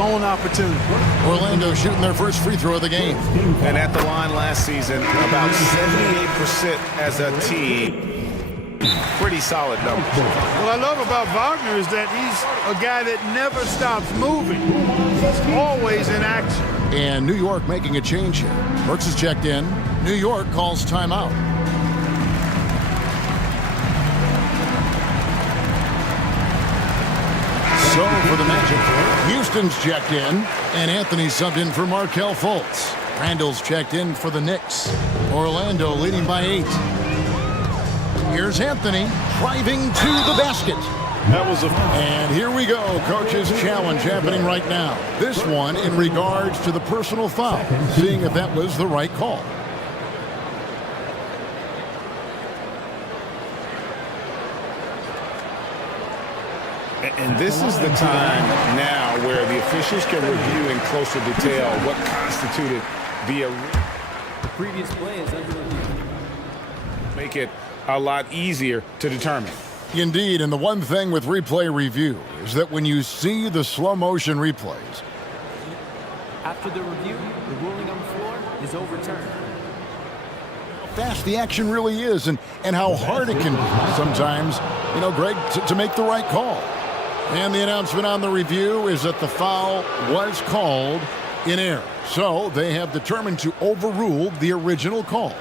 Lone opportunity. Orlando shooting their first free throw of the game. And at the line last season, about 78% as a team. Pretty solid numbers. What I love about Wagner is that he's a guy that never stops moving. He's always in action. And New York making a change here. Burks is checked in. New York calls timeout. So for the Magic, Houston's checked in, and Anthony subbed in for Markelle Fultz. Randall's checked in for the Knicks. Orlando leading by 8. Here's Anthony driving to the basket. That was And here we go, coach's challenge happening right now. This one in regards to the personal foul, seeing if that was the right call. And this is the time now where the officials can review in closer detail what constituted the previous play is under review. Make it a lot easier to determine. Indeed, and the one thing with replay review is that when you see the slow motion replays, After the review, the ruling on the floor is overturned. how fast the action really is and how hard it can be sometimes, you know, Greg, to make the right call. And the announcement on the review is that the foul was called in error. So they have determined to overrule the original call.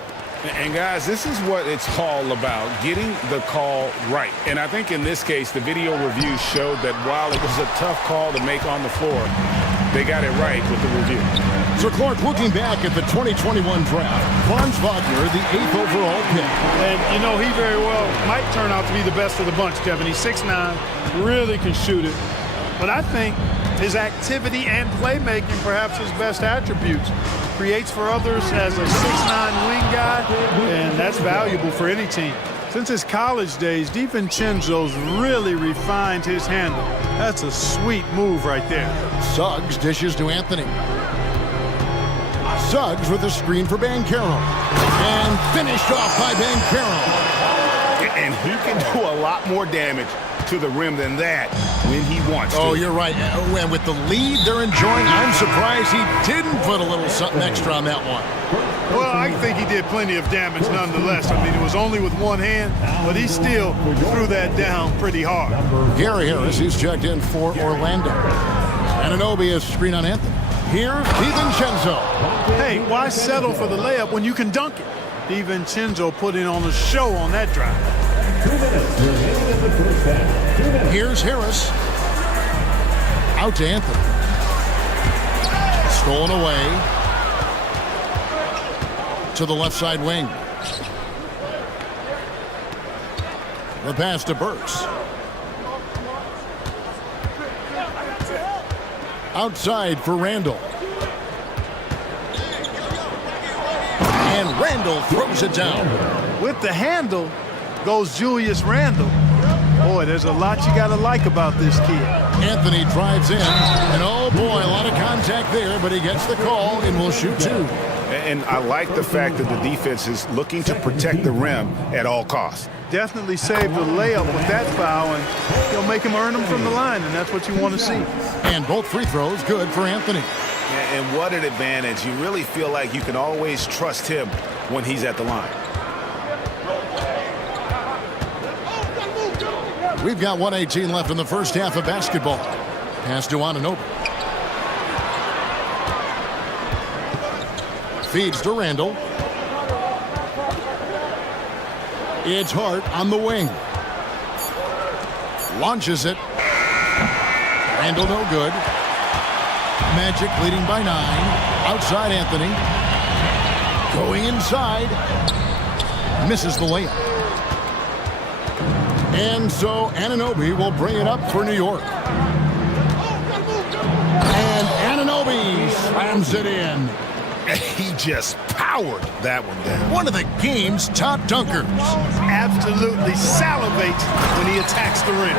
And guys, this is what it's all about, getting the call right. And I think in this case, the video review showed that while it was a tough call to make on the floor, they got it right with the review. So Clark, looking back at the 2021 draft, Franz Wagner, the 8th overall pick. And, you know, he very well might turn out to be the best of the bunch, Kevin. He's 6'9", really can shoot it. But I think his activity and playmaking, perhaps his best attributes. Creates for others as a 6'9" wing guy, and that's valuable for any team. Since his college days, DiVincenzo's really refined his handle. That's a sweet move right there. Suggs dishes to Anthony. Suggs with a screen for Banchero. And finished off by Banchero. And he can do a lot more damage to the rim than that when he wants to. Oh, you're right. And with the lead they're enjoying, I'm surprised he didn't put a little something extra on that one. Well, I think he did plenty of damage nonetheless. I mean, it was only with one hand, but he still threw that down pretty hard. Gary Harris, he's checked in for Orlando. Anunoby has screen on Anthony. Here's DiVincenzo. Hey, why settle for the layup when you can dunk it? DiVincenzo put in on a show on that drive. 2 minutes remaining in the first half. 2 minutes. Here's Harris. Out to Anthony. Stolen away to the left side wing. The pass to Burks. Outside for Randall. And Randall throws it down. With the handle goes Julius Randle. Boy, there's a lot you got to like about this kid. Anthony drives in, and oh boy, a lot of contact there, but he gets the call and will shoot 2. And I like the fact that the defense is looking to protect the rim at all costs. Definitely saved the layup with that foul, and he'll make him earn them from the line, and that's what you want to see. And both free throws good for Anthony. And what an advantage. You really feel like you can always trust him when he's at the line. We've got 1:18 left in the first half of basketball. Pass to Anunoby. Feeds to Randall. It's Hart on the wing. Launches it. Randall no good. Magic leading by 9. Outside Anthony. Going inside. Misses the layup. And so Anunoby will bring it up for New York. And Anunoby slams it in. He just powered that one down. One of the game's top dunkers. Absolutely salivates when he attacks the rim.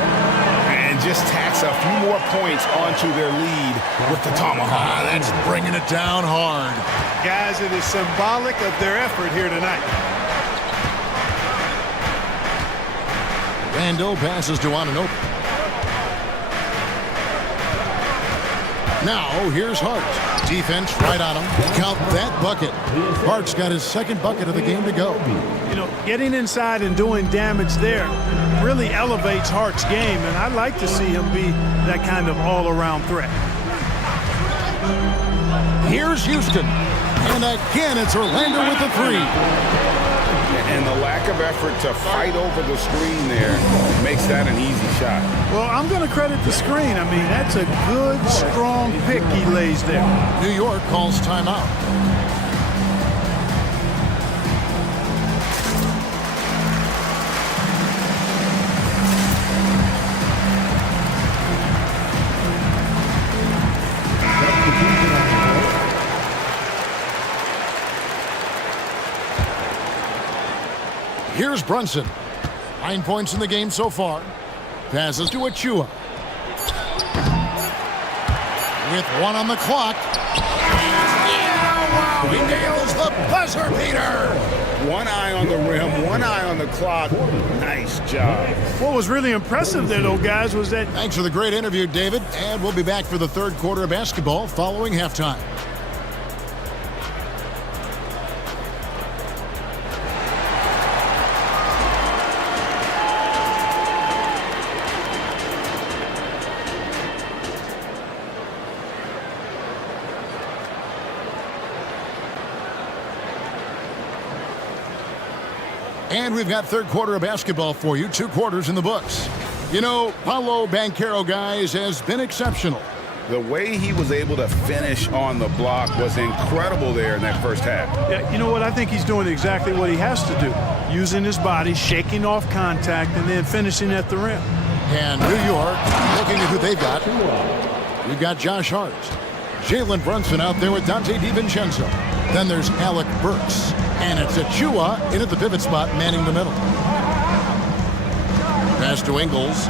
And just tacks a few more points onto their lead with the tomahawk. That's bringing it down hard. Guys, it is symbolic of their effort here tonight. Randall passes to Anunoby. Now, here's Hart. Defense right on him. Count that bucket. Hart's got his second bucket of the game to go. You know, getting inside and doing damage there really elevates Hart's game, and I'd like to see him be that kind of all-around threat. Here's Houston. And again, it's Orlando with the 3. And the lack of effort to fight over the screen there makes that an easy shot. Well, I'm going to credit the screen. I mean, that's a good, strong pick he lays there. New York calls timeout. Here's Brunson. 9 points in the game so far. Passes to Achua. With 1 on the clock. Yeah, wow, he nails the buzzer beater. One eye on the rim, one eye on the clock. Nice job. What was really impressive there, though, guys, was that... Thanks for the great interview, David. And we'll be back for the third quarter of basketball following halftime. And we've got third quarter of basketball for you. 2 quarters in the books. You know, Paolo Banchero, guys, has been exceptional. The way he was able to finish on the block was incredible there in that first half. Yeah, you know what? I think he's doing exactly what he has to do. Using his body, shaking off contact, and then finishing at the rim. And New York, looking at who they've got. We've got Josh Hart. Jalen Brunson out there with Dante DiVincenzo. Then there's Alec Burks. And it's Achua in at the pivot spot, manning the middle. Pass to Ingles.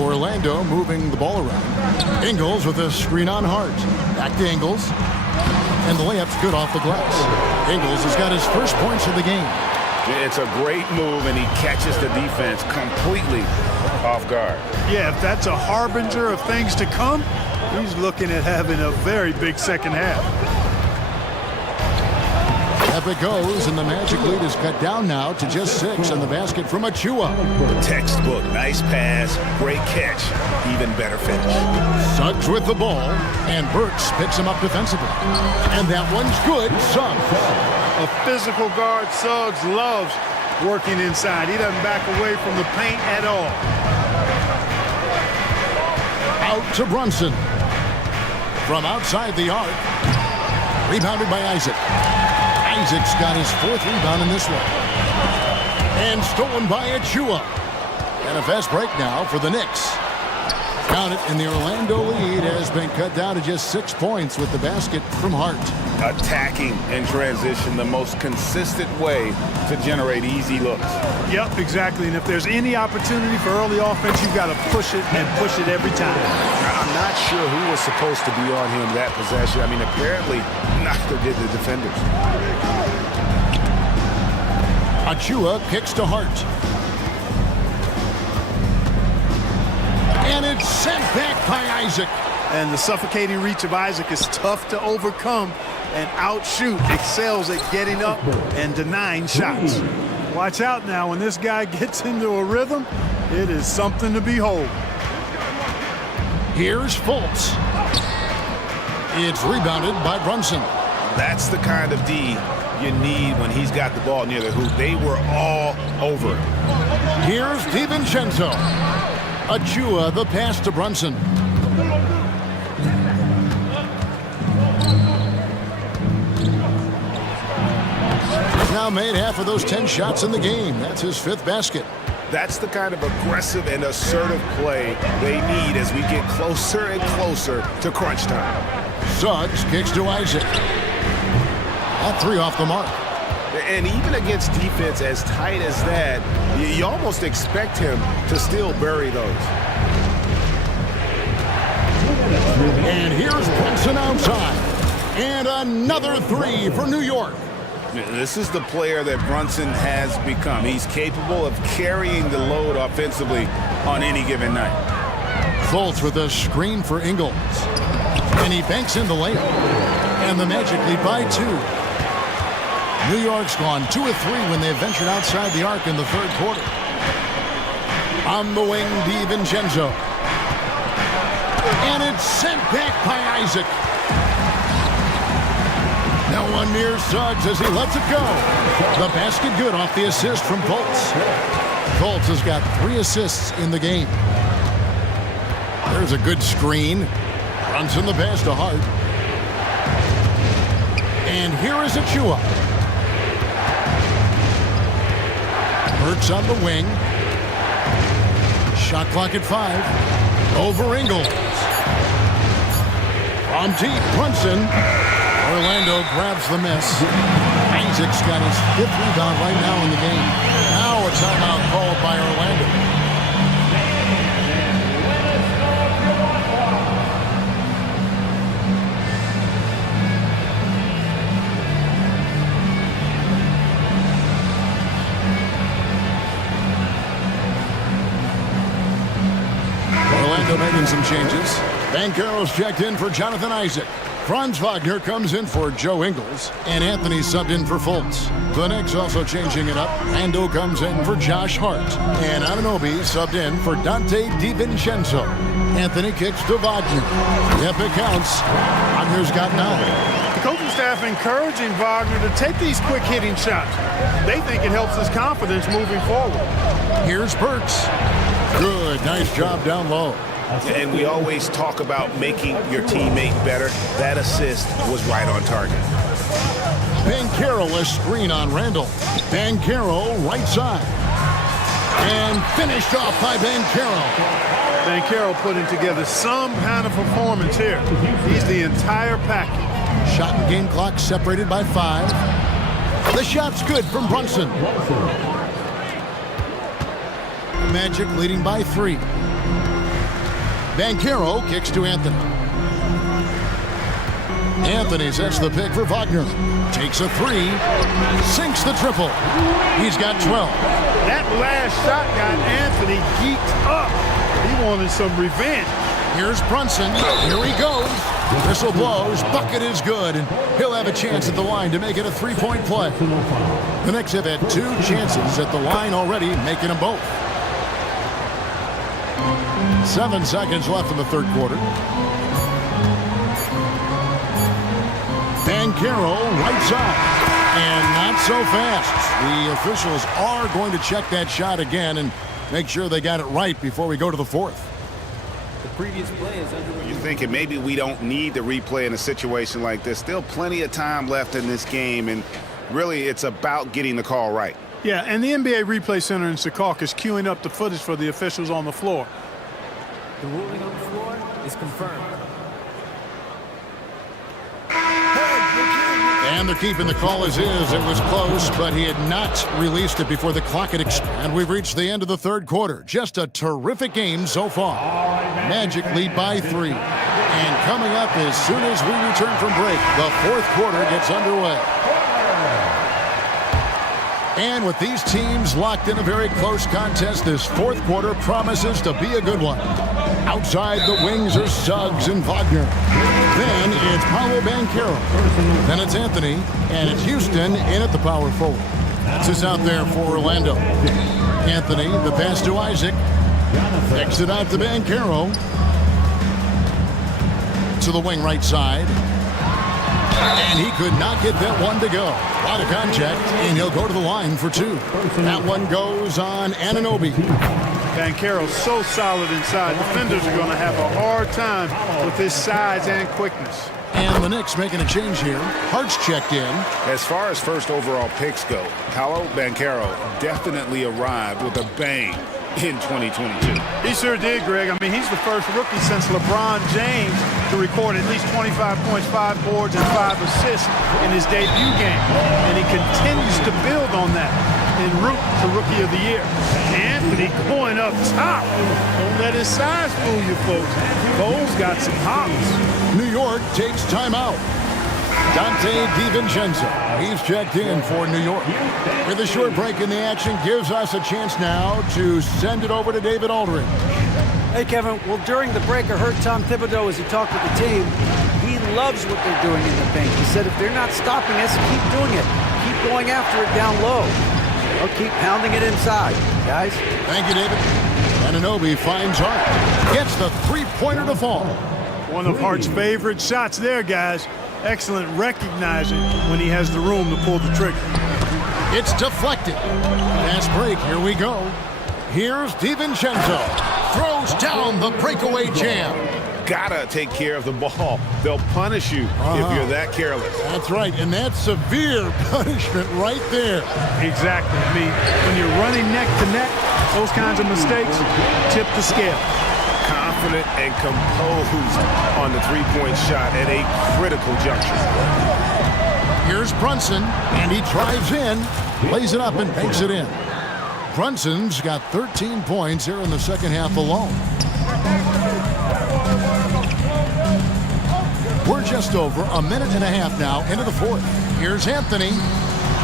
Orlando moving the ball around. Ingles with a screen on Hart. Back to Ingles. And the layup's good off the glass. Ingles has got his first points of the game. It's a great move, and he catches the defense completely off guard. Yeah, if that's a harbinger of things to come, he's looking at having a very big second half. Up it goes, and the Magic lead is cut down now to just 6 on the basket from Achua. Textbook, nice pass, great catch, even better finish. Suggs with the ball, and Burks picks him up defensively. And that one's good. Suggs. A physical guard, Suggs loves working inside. He doesn't back away from the paint at all. Out to Brunson. From outside the arc. Rebounded by Isaac. Isaac's got his 4th rebound in this one. And stolen by Achua. And a fast break now for the Knicks. Count it, and the Orlando lead has been cut down to just 6 points with the basket from Hart. Attacking in transition, the most consistent way to generate easy looks. Yep, exactly. And if there's any opportunity for early offense, you've got to push it and push it every time. I'm not sure who was supposed to be on him that possession. I mean, apparently neither did the defenders. Achua kicks to Hart. And it's sent back by Isaac. And the suffocating reach of Isaac is tough to overcome and outshoot. Excels at getting up and denying shots. Watch out now. When this guy gets into a rhythm, it is something to behold. Here's Fultz. It's rebounded by Brunson. That's the kind of D you need when he's got the ball near the hoop. They were all over it. Here's DiVincenzo. Achua, the pass to Brunson. He's now made half of those 10 shots in the game. That's his 5th basket. That's the kind of aggressive and assertive play they need as we get closer and closer to crunch time. Suggs kicks to Isaac. That 3 off the mark. And even against defense as tight as that, you almost expect him to still bury those. And here's Brunson outside. And another 3 for New York. This is the player that Brunson has become. He's capable of carrying the load offensively on any given night. Fultz with a screen for Ingles. And he banks in the layup. And the Magic lead by 2. New York's gone 2 of 3 when they ventured outside the arc in the 3rd quarter. On the wing, DiVincenzo. And it's sent back by Isaac. Now one near Suggs as he lets it go. The basket good off the assist from Fultz. Fultz has got 3 assists in the game. There's a good screen. Brunson the pass to Hart. And here is Achua. Burks on the wing. Shot clock at 5. Over Ingles. From deep, Brunson. Orlando grabs the miss. Isaac's got his 5th rebound right now in the game. Now a timeout called by Orlando. Orlando making some changes. Banchero's checked in for Jonathan Isaac. Franz Wagner comes in for Joe Ingles, and Anthony subbed in for Fultz. The Knicks also changing it up. Ando comes in for Josh Hart, and Anunoby subbed in for Dante DiVincenzo. Anthony kicks to Wagner. Yep, it counts. Wagner's got 9. The coaching staff encouraging Wagner to take these quick hitting shots. They think it helps his confidence moving forward. Here's Burks. Good, nice job down low. And we always talk about making your teammate better. That assist was right on target. Banchero a screen on Randall. Banchero right side. And finished off by Banchero. Banchero putting together some kind of performance here. He's the entire package. Shot and game clock separated by 5. The shot's good from Brunson. Magic leading by 3. Banchero kicks to Anthony. Anthony sets the pick for Wagner. Takes a 3. Sinks the triple. He's got 12. That last shot got Anthony geeked up. He wanted some revenge. Here's Brunson. Here he goes. Whistle blows. Bucket is good. And he'll have a chance at the line to make it a 3-point play. The Knicks have had 2 chances at the line already, making them both. 7 seconds left in the 3rd quarter. Banchero right side. And not so fast. The officials are going to check that shot again and make sure they got it right before we go to the 4th. The previous play is under. You're thinking maybe we don't need to replay in a situation like this. Still plenty of time left in this game, and really it's about getting the call right. Yeah, and the NBA Replay Center in Secaucus is queuing up the footage for the officials on the floor. The ruling on the floor is confirmed. And they're keeping the call as is. It was close, but he had not released it before the clock had expired. And we've reached the end of the 3rd quarter. Just a terrific game so far. Magic lead by 3. And coming up as soon as we return from break, the 4th quarter gets underway. And with these teams locked in a very close contest, this 4th quarter promises to be a good one. Outside the wings are Suggs and Wagner. Then it's Paolo Banchero. Then it's Anthony, and it's Houston in at the power forward. That's us out there for Orlando. Anthony, the pass to Isaac. Kicks it out to Banchero. To the wing right side. And he could not get that one to go. A lot of contact, and he'll go to the line for 2. That one goes on Anunoby. Banchero's so solid inside. Defenders are going to have a hard time with his size and quickness. And the Knicks making a change here. Hart's checked in. As far as first overall picks go, Paolo Banchero definitely arrived with a bang in 2022. He sure did, Greg. I mean, he's the first rookie since LeBron James to record at least 25 points, 5 boards, and 5 assists in his debut game. And he continues to build on that en route to Rookie of the Year. Anthony going up top. Don't let his size fool you, folks. Bo's got some hops. New York takes timeout. Dante DiVincenzo. He's checked in for New York. With a short break in the action, gives us a chance now to send it over to David Aldridge. Hey, Kevin. Well, during the break, I heard Tom Thibodeau as he talked with the team. He loves what they're doing in the paint. He said if they're not stopping us, keep doing it. Keep going after it down low. They'll keep pounding it inside, guys. Thank you, David. Anunoby finds Hart. Gets the 3-pointer to fall. One of Hart's favorite shots there, guys. Excellent recognizing when he has the room to pull the trigger. It's deflected. Fast break. Here we go. Here's DiVincenzo. Throws down the breakaway jam. Gotta take care of the ball. They'll punish you if you're that careless. That's right, and that's severe punishment right there. Exactly. I mean, when you're running neck to neck, those kinds of mistakes tip the scale. Confident and composed on the 3-point shot at a critical juncture. Here's Brunson, and he drives in, lays it up and banks it in. Brunson's got 13 points here in the second half alone. We're just over a minute and a half now into the fourth. Here's Anthony.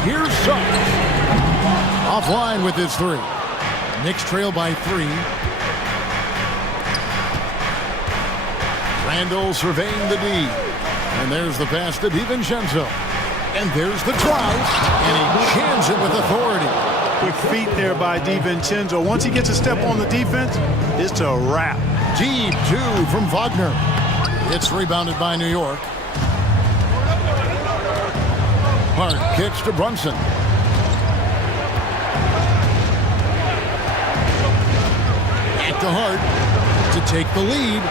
Here's Suggs. Offline with his three. Knicks trail by 3. Randall surveying the D. And there's the pass to DiVincenzo. And there's the drive. And he jams it with authority. Quick feet there by DiVincenzo. Once he gets a step on the defense, it's a wrap. Deep 2 from Wagner. It's rebounded by New York. Hart kicks to Brunson. Back to Hart to take the lead.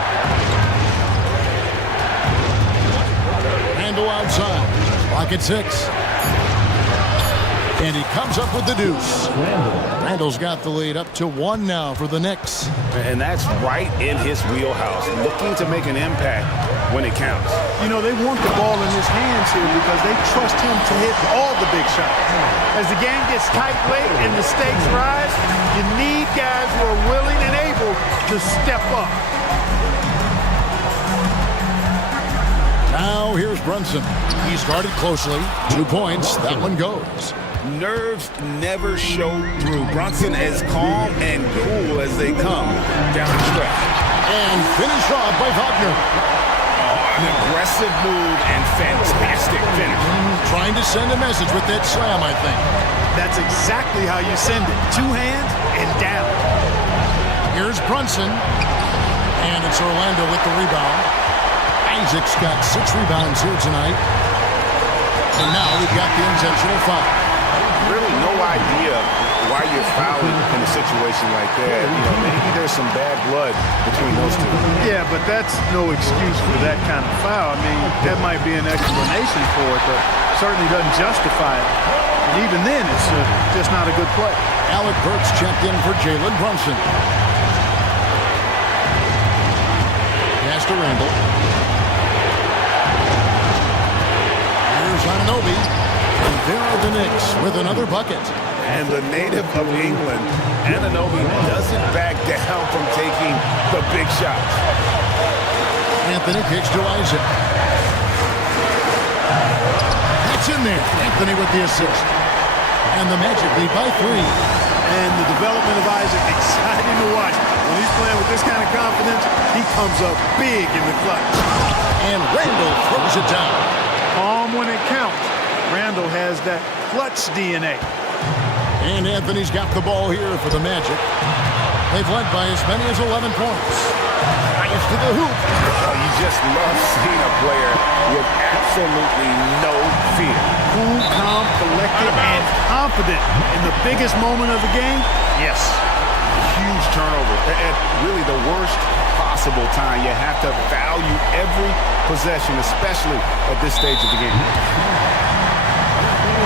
Randall outside. Clock at 6. And he comes up with the deuce. Randall's got the lead up to 1 now for the Knicks. And that's right in his wheelhouse, looking to make an impact when it counts. You know, they want the ball in his hands here because they trust him to hit all the big shots. As the game gets tight late and the stakes rise, you need guys who are willing and able to step up. Now here's Brunson. He started closely. 2 points. That one goes. Nerves never show through. Brunson as calm and cool as they come down the stretch. And finished off by Wagner. An aggressive move and fantastic finish. Trying to send a message with that slam, I think. That's exactly how you send it. 2 hands and down. Here's Brunson. And it's Orlando with the rebound. Isaac's got 6 rebounds here tonight. And now we've got the intentional foul. Really no idea why you're fouling in a situation like that. You know, maybe there's some bad blood between those two. Yeah, but that's no excuse for that kind of foul. I mean, that might be an explanation for it, but certainly doesn't justify it. And even then, it's just not a good play. Alec Burks checked in for Jalen Brunson. Pass to Randall. Here's Anunoby. And there are the Knicks with another bucket. And the native of England, Anunoby, doesn't back down from taking the big shots. Anthony kicks to Isaac. That's in there. Anthony with the assist. And the Magic lead by 3. And the development of Isaac, exciting to watch. When he's playing with this kind of confidence, he comes up big in the clutch. And Randall throws it down. Calm when it counts. Randall has that clutch DNA. And Anthony's got the ball here for the Magic. They've led by as many as 11 points. Highest to the hoop. Oh, you just love seeing a player with absolutely no fear. Cool, calm, collected, and confident in the biggest moment of the game. Yes. Huge turnover at really the worst possible time. You have to value every possession, especially at this stage of the game.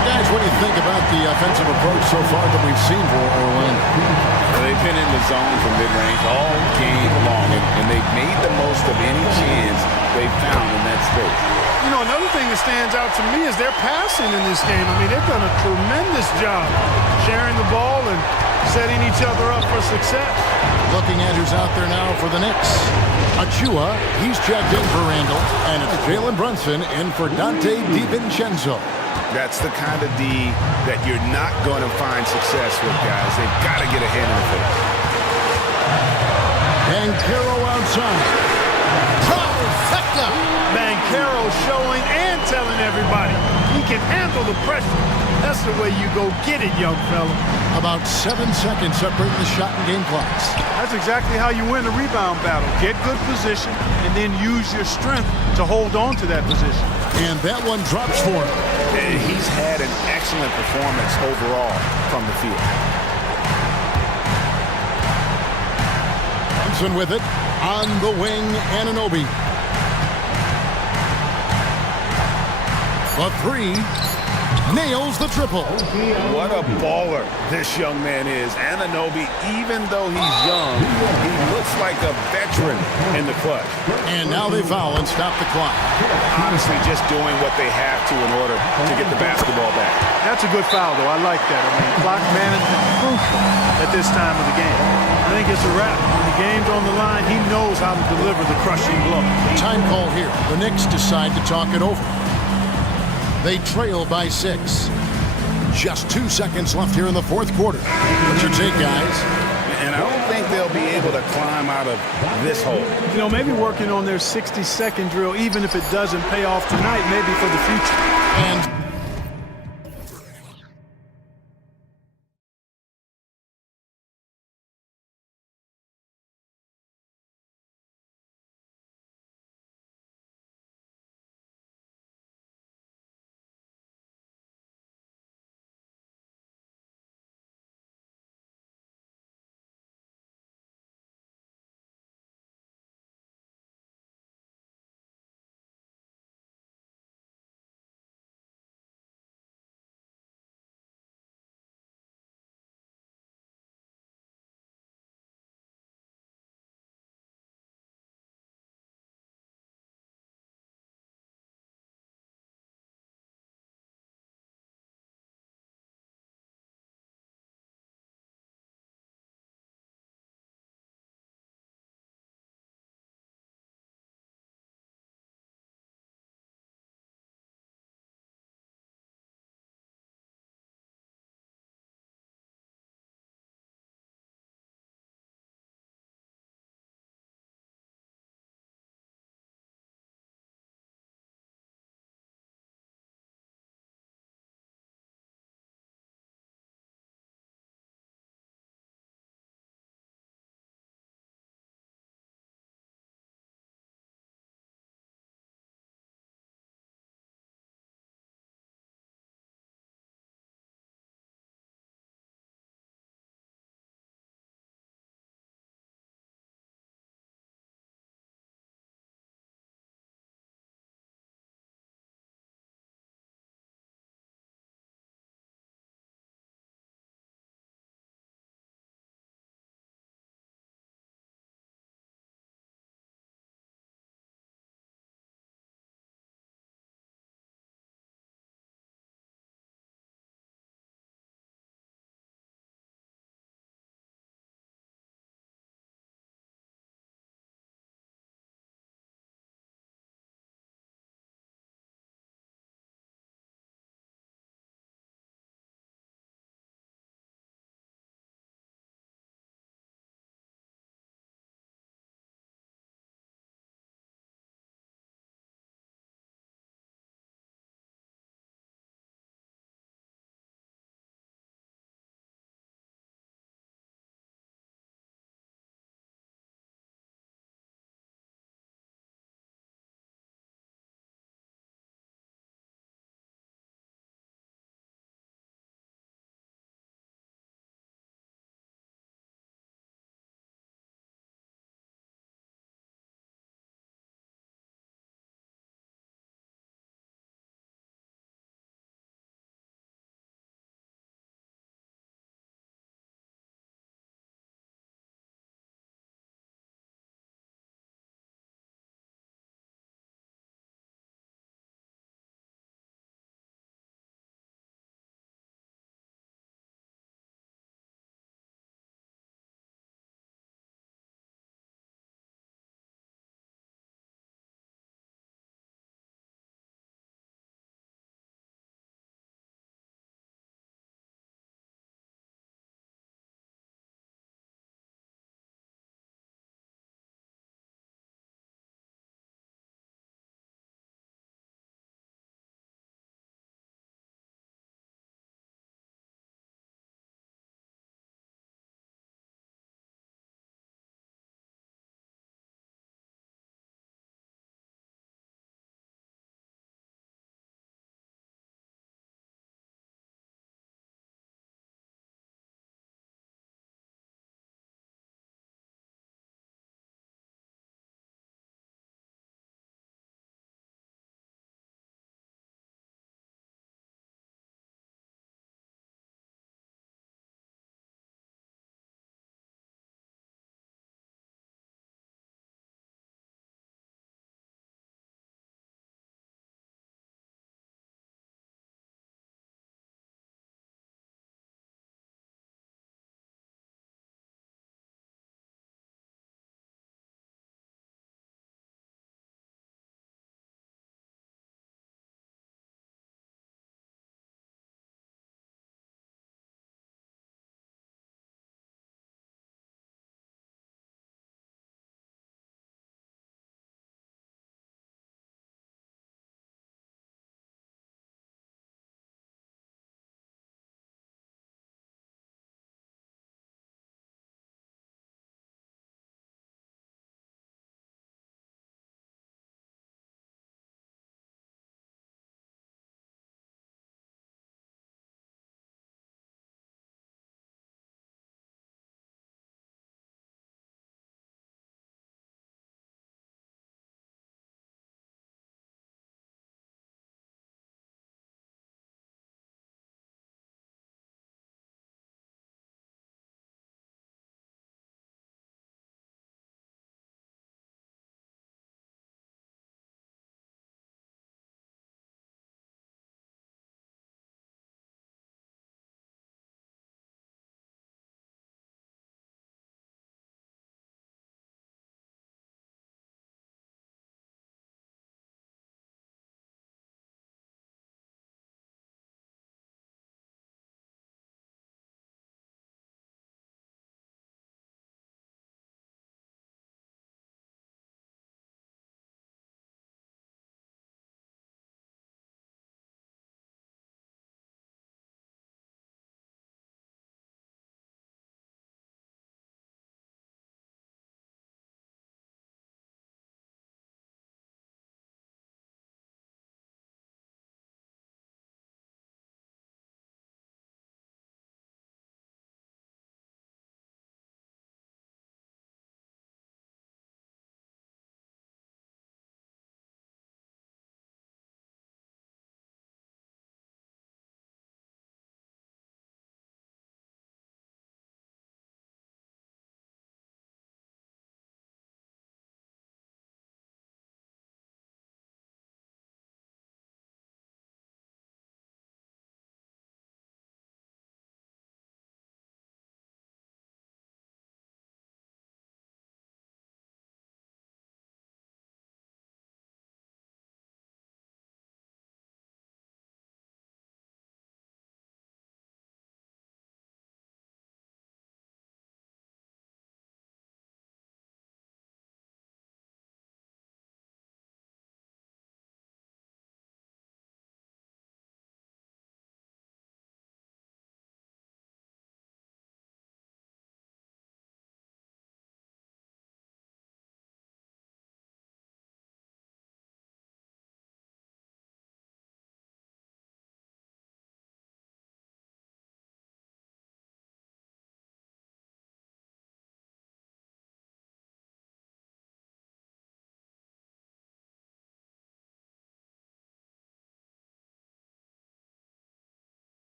Guys, what do you think about the offensive approach so far that we've seen for Orlando? Well, they've been in the zone from mid-range all game long, and they've made the most of any chance they've found in that space. You know, another thing that stands out to me is their passing in this game. I mean, they've done a tremendous job sharing the ball and setting each other up for success. Looking at who's out there now for the Knicks. Achua, he's checked in for Randall, and it's Jalen Brunson in for Dante DiVincenzo. That's the kind of D that you're not going to find success with, guys. They've got to get a hand in the face. Banchero outside. Trifecta. Banchero showing and telling everybody he can handle the pressure. That's the way you go get it, young fella. About 7 seconds separating the shot and game clocks. That's exactly how you win a rebound battle. Get good position and then use your strength to hold on to that position. And that one drops for him. And he's had an excellent performance overall from the field. Brunson with it. On the wing, Anunoby. A 3. nails the triple. What a baller this young man is. Anunoby, even though he's young, he looks like a veteran in the clutch. And now they foul and stop the clock. Honestly, just doing what they have to in order to get the basketball back. That's a good foul, though. I like that. I mean, clock management crucial at this time of the game. I think it's a wrap. When the game's on the line, he knows how to deliver the crushing blow. Time call here. The Knicks decide to talk it over. They trail by 6. Just 2 seconds left here in the fourth quarter. What's your take, guys? And I don't think they'll be able to climb out of this hole. You know, maybe working on their 60-second drill, even if it doesn't pay off tonight, maybe for the future. And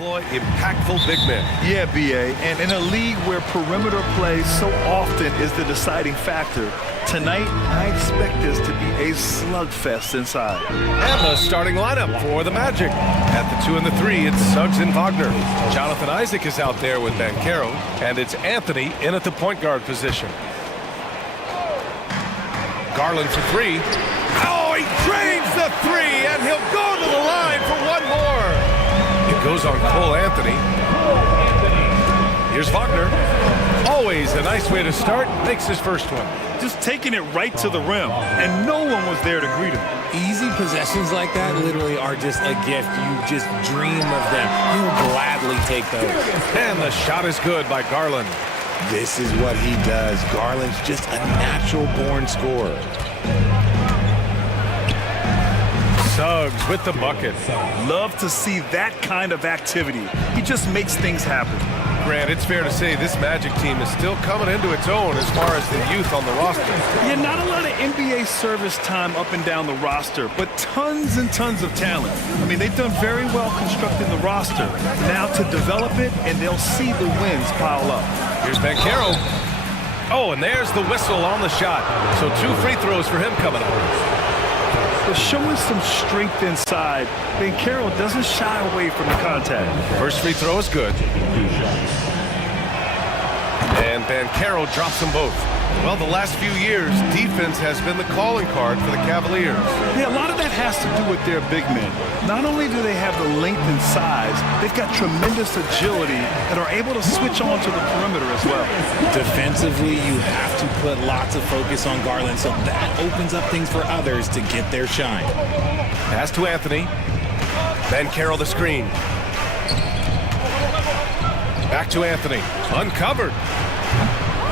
deploy impactful big men. Yeah, BA, and in a league where perimeter play so often is the deciding factor, tonight I expect this to be a slugfest inside. And the starting lineup for the Magic. At the 2 and the 3, it's Suggs and Wagner. Jonathan Isaac is out there with Banchero, and it's Anthony in at the point guard position. Garland for 3. Oh, he drains the 3, and he'll go to the line for one more. It goes on Cole Anthony. Here's Wagner. Always a nice way to start. Makes his first one. Just taking it right to the rim, and no one was there to greet him. Easy possessions like that literally are just a gift. You just dream of them. You'll gladly take those. And the shot is good by Garland. This is what he does. Garland's just a natural-born scorer. Suggs with the bucket. Love to see that kind of activity. He just makes things happen. Grant, it's fair to say this Magic team is still coming into its own as far as the youth on the roster. Yeah, not a lot of NBA service time up and down the roster, but tons and tons of talent. I mean, they've done very well constructing the roster. Now to develop it, and they'll see the wins pile up. Here's Banchero. Oh, and there's the whistle on the shot. So 2 free throws for him coming up. But showing some strength inside, Banchero doesn't shy away from the contact. First free throw is good. And Banchero drops them both. Well, the last few years, defense has been the calling card for the Cavaliers. Yeah, a lot of that has to do with their big men. Not only do they have the length and size, they've got tremendous agility and are able to switch on to the perimeter as well. Defensively, you have to put lots of focus on Garland, so that opens up things for others to get their shine. Pass to Anthony. Banchero the screen. Back to Anthony. Uncovered.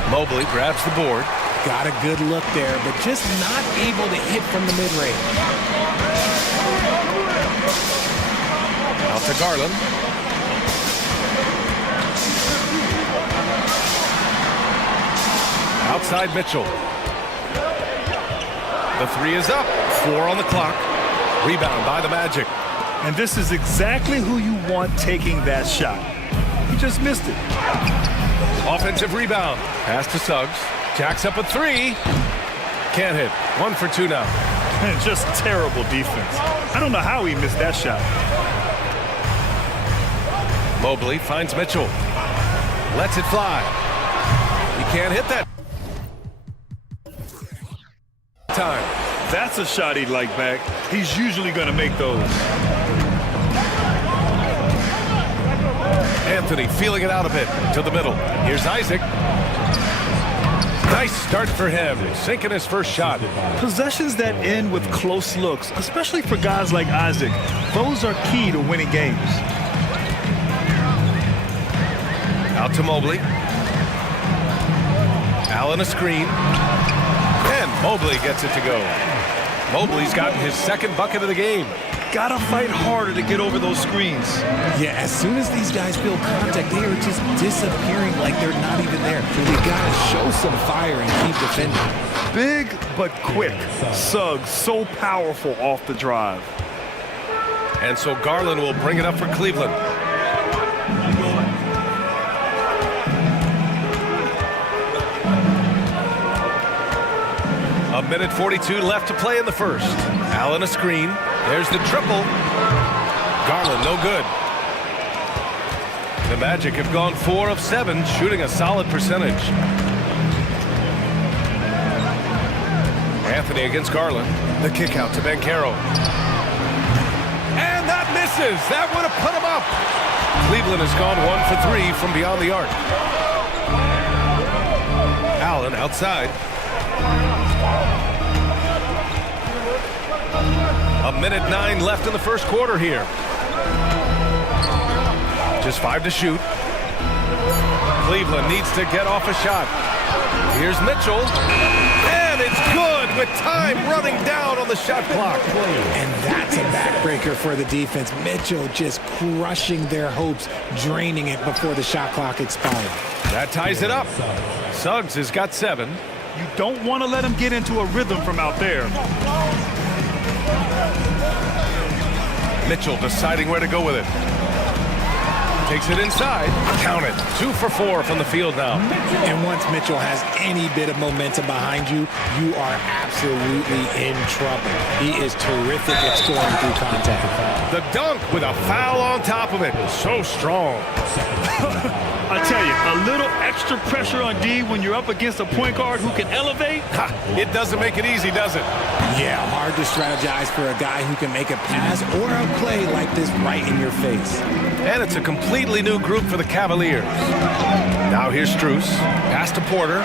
Mobley grabs the board. Got a good look there, but just not able to hit from the mid-range. Out to Garland. Outside Mitchell. The 3 is up. 4 on the clock. Rebound by the Magic. And this is exactly who you want taking that shot. He just missed it. Offensive rebound. Pass to Suggs. Jacks up a 3. Can't hit. 1 for 2 now. Just terrible defense. I don't know how he missed that shot. Mobley finds Mitchell. Lets it fly. He can't hit that time. That's a shot he'd like back. He's usually going to make those. Anthony feeling it out a bit to the middle. Here's Isaac. Nice start for him, sinking his first shot. Possessions that end with close looks, especially for guys like Isaac, those are key to winning games. Out to Mobley. Allen a screen. And Mobley gets it to go. Mobley's gotten his second bucket of the game. Gotta fight harder to get over those screens. Yeah, as soon as these guys feel contact, they are just disappearing like they're not even there. They gotta show some fire and keep defending. Big but quick. Suggs so powerful off the drive. And so Garland will bring it up for Cleveland. A minute 42 left to play in the first. Allen a screen. There's the triple. Garland no good. The Magic have gone 4 of 7, shooting a solid percentage. Anthony against Garland. The kick out to Banchero. And that misses. That would have put him up. Cleveland has gone 1 for 3 from beyond the arc. Allen outside. A minute 9 left in the first quarter here. Just 5 to shoot. Cleveland needs to get off a shot. Here's Mitchell. And it's good with time running down on the shot clock. And that's a backbreaker for the defense. Mitchell just crushing their hopes, draining it before the shot clock expired. That ties it up. Suggs has got 7. You don't want to let him get into a rhythm from out there. Mitchell deciding where to go with it. Takes it inside. Count it. 2 for 4 from the field now. And once Mitchell has any bit of momentum behind you, you are absolutely in trouble. He is terrific at scoring through contact. The dunk with a foul on top of it. So strong. I tell you, a little extra pressure on D when you're up against a point guard who can elevate. Ha, it doesn't make it easy, does it? Yeah, hard to strategize for a guy who can make a pass or a play like this right in your face. And it's a completely new group for the Cavaliers. Now here's Strus. Pass to Porter.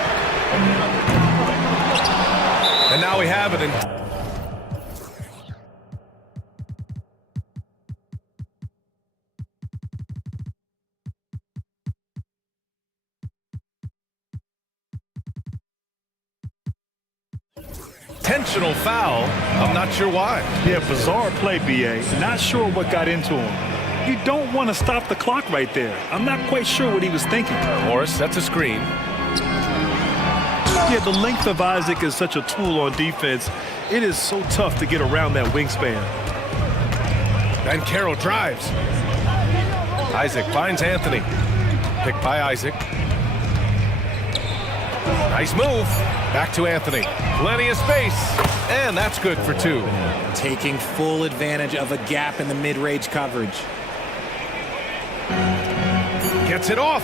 And now we have it in... intentional foul. I'm not sure why. Yeah, bizarre play, B.A. Not sure what got into him. You don't want to stop the clock right there. I'm not quite sure what he was thinking. Morris sets a screen. Yeah, the length of Isaac is such a tool on defense. It is so tough to get around that wingspan. And Carroll drives. Isaac finds Anthony. Picked by Isaac. Nice move. Back to Anthony. Plenty of space. And that's good for 2. Taking full advantage of a gap in the mid-range coverage. Gets it off.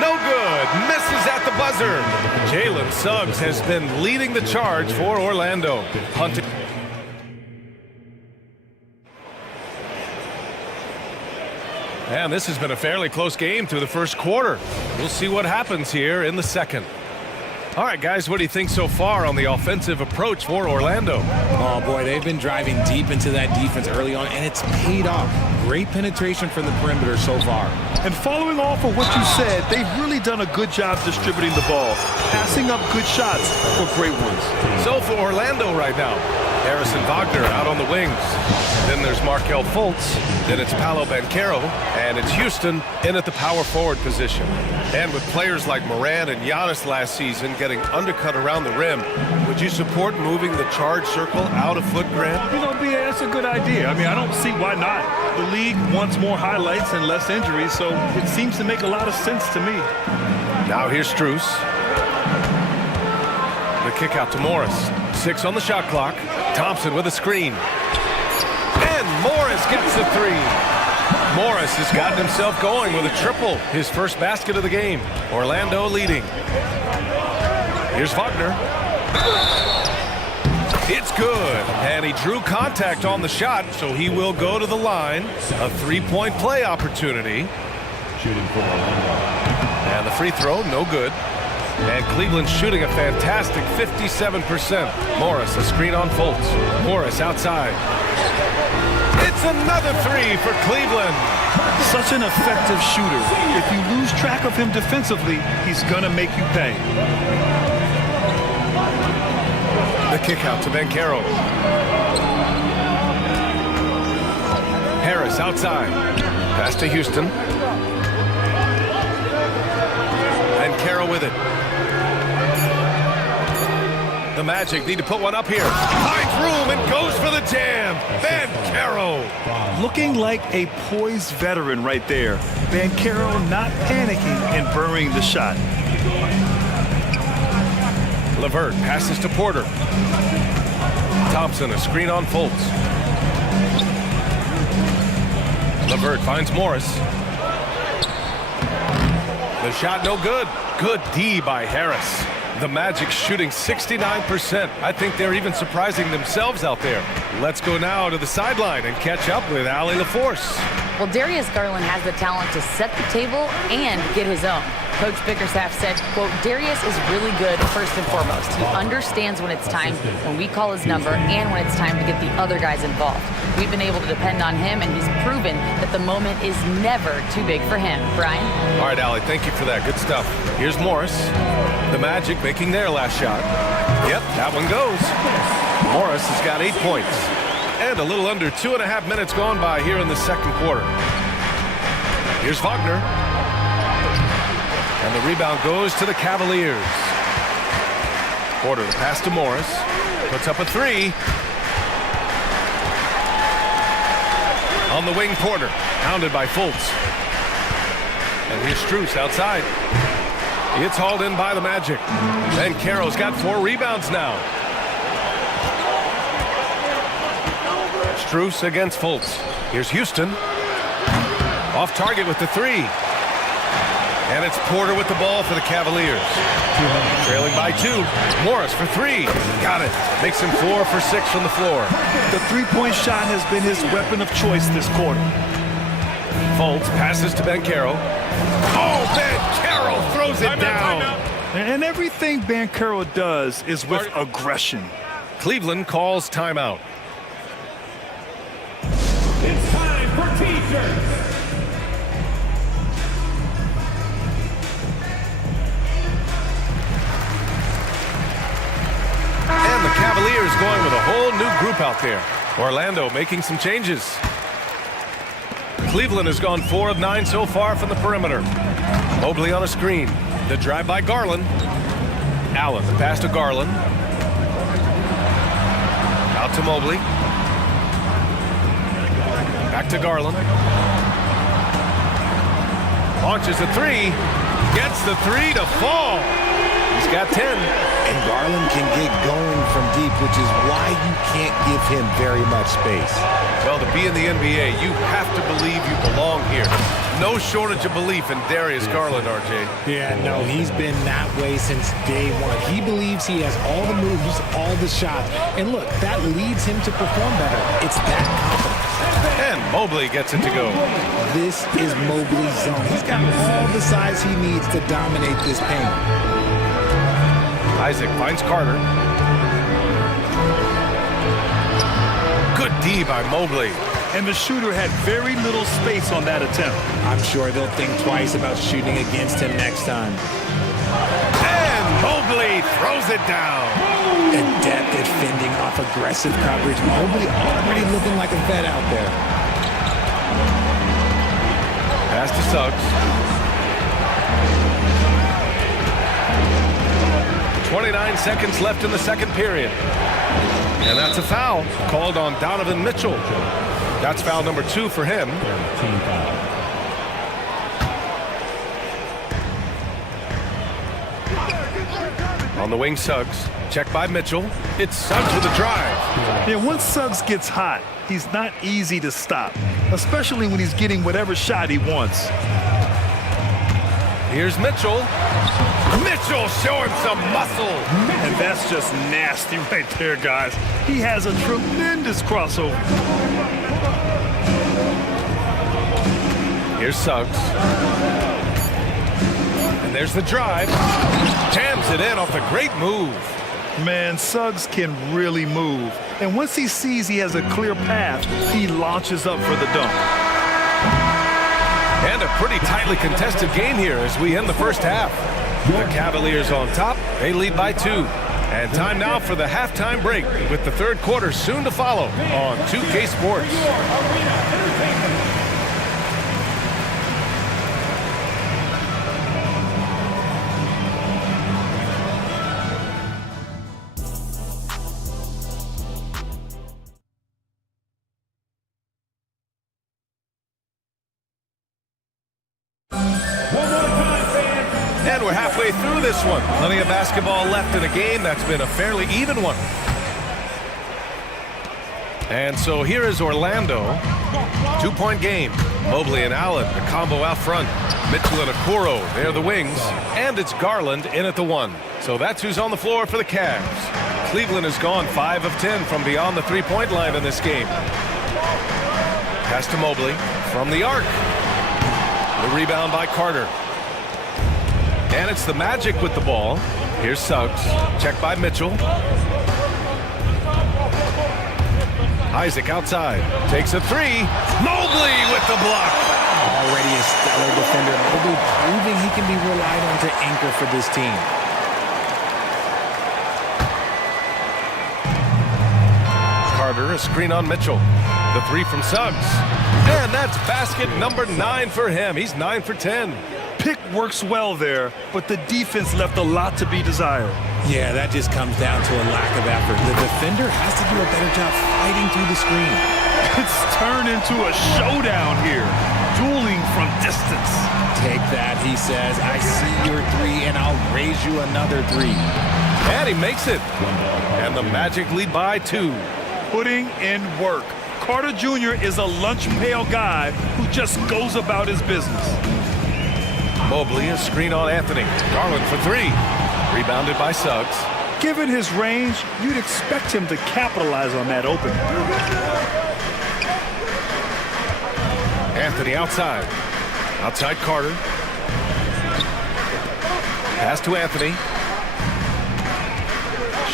No good. Misses at the buzzer. Jalen Suggs has been leading the charge for Orlando. Hunting. And this has been a fairly close game through the first quarter. We'll see what happens here in the second. All right, guys, what do you think so far on the offensive approach for Orlando? Oh, boy, they've been driving deep into that defense early on, and it's paid off. Great penetration from the perimeter so far. And following off of what you said, they've really done a good job distributing the ball, passing up good shots for great ones. So for Orlando right now, Harrison Wagner out on the wings. Then there's Markelle Fultz. Then it's Paolo Banchero. And it's Houston in at the power forward position. And with players like Moran and Giannis last season getting undercut around the rim, would you support moving the charge circle out a foot, Grant? You know, B.A., that's a good idea. I mean, I don't see why not. The league wants more highlights and less injuries, so it seems to make a lot of sense to me. Now here's Strus. The kick out to Morris. 6 on the shot clock. Thompson with a screen. And Morris gets the 3. Morris has gotten himself going with a triple. His first basket of the game. Orlando leading. Here's Wagner. It's good. And he drew contact on the shot, so he will go to the line. A 3-point play opportunity. Shooting for Orlando. And the free throw, no good. And Cleveland's shooting a fantastic 57%. Morris, a screen on Fultz. Morris outside. It's another 3 for Cleveland. Such an effective shooter. If you lose track of him defensively, he's going to make you pay. The kick out to Banchero. Harris outside. Pass to Houston. And Carroll with it. The Magic need to put one up here. Finds room and goes for the jam. Banchero. Looking like a poised veteran right there. Banchero not panicking and burying the shot. LeVert passes to Porter. Thompson, a screen on Fultz. LeVert finds Morris. The shot no good. Good D by Harris. The Magic shooting 69%. I think they're even surprising themselves out there. Let's go now to the sideline and catch up with Allie LaForce. Well, Darius Garland has the talent to set the table and get his own. Coach Bickerstaff said, quote, Darius is really good first and foremost. He understands when it's time, when we call his number, and when it's time to get the other guys involved. We've been able to depend on him, and he's proven that the moment is never too big for him. Brian? All right, Allie, thank you for that. Good stuff. Here's Morris. The Magic making their last shot. Yep, that one goes. Morris has got 8 points. And a little under 2.5 minutes gone by here in the second quarter. Here's Wagner. And the rebound goes to the Cavaliers. Porter, the pass to Morris. Puts up a 3. On the wing, Porter. Pounded by Fultz. And here's Strus outside. It's hauled in by the Magic. Banchero's got 4 rebounds now. Strus against Fultz. Here's Houston. Off target with the 3. And it's Porter with the ball for the Cavaliers. Trailing by 2. Morris for 3. Got it. Makes him 4 for 6 from the floor. The three-point shot has been his weapon of choice this quarter. Fultz passes to Banchero. Oh, Banchero throws it down. And everything Banchero does is with aggression. Cleveland calls timeout. It's time for T-shirts. And the Cavaliers going with a whole new group out there. Orlando making some changes. Cleveland has gone 4 of 9 so far from the perimeter. Mobley on a screen. The drive by Garland. Allen, the pass to Garland. Out to Mobley. Back to Garland. Launches a 3. Gets the 3 to fall. He's got 10. And Garland can get going from deep, which is why you can't give him very much space. Well, to be in the NBA, you have to believe you belong here. No shortage of belief in Darius Garland, RJ. Yeah, no, he's been that way since day one. He believes he has all the moves, all the shots. And look, that leads him to perform better. It's that confidence. And Mobley gets it to go. This is Mobley's zone. He's got all the size he needs to dominate this paint. Isaac finds Carter. Good D by Mobley. And the shooter had very little space on that attempt. I'm sure they'll think twice about shooting against him next time. And Mobley throws it down. Adept at fending off aggressive coverage. Mobley already looking like a vet out there. Pass to Suggs. 29 seconds left in the second period. And that's a foul called on Donovan Mitchell. That's foul number 2 for him. On the wing, Suggs. Check by Mitchell. It's Suggs with a drive. Yeah, once Suggs gets hot, he's not easy to stop, especially when he's getting whatever shot he wants. Here's Mitchell. Mitchell showing some muscle. And that's just nasty right there, guys. He has a tremendous crossover. Here's Suggs. And there's the drive. Jams it in off a great move. Man, Suggs can really move. And once he sees he has a clear path, he launches up for the dunk. And a pretty tightly contested game here as we end the first half. The Cavaliers on top. They lead by 2. And time now for the halftime break with the third quarter soon to follow on 2K Sports. And we're halfway through this one. Plenty of basketball left in a game that's been a fairly even one. And so here is Orlando. 2-point game. Mobley and Allen, the combo out front. Mitchell and Okoro, they're the wings. And it's Garland in at the 1. So that's who's on the floor for the Cavs. Cleveland has gone 5 of 10 from beyond the 3-point line in this game. Pass to Mobley from the arc. The rebound by Carter. And it's the Magic with the ball. Here's Suggs. Check by Mitchell. Isaac outside. Takes a 3. Mobley with the block. Already a stellar defender. Mobley proving he can be relied on to anchor for this team. Carter, a screen on Mitchell. The 3 from Suggs. And that's basket number 9 for him. He's 9 for 10. Pick works well there, but the defense left a lot to be desired. Yeah, that just comes down to a lack of effort. The defender has to do a better job fighting through the screen. It's turned into a showdown here. dueling from distance. Take that, he says. I see your three, and I'll raise you another three. And he makes it. And the Magic lead by 2. Putting in work. Carter Jr. is a lunch pail guy who just goes about his business. Mobley, a screen on Anthony. Garland for 3. Rebounded by Suggs. Given his range, you'd expect him to capitalize on that opening. Anthony outside. Outside Carter. Pass to Anthony.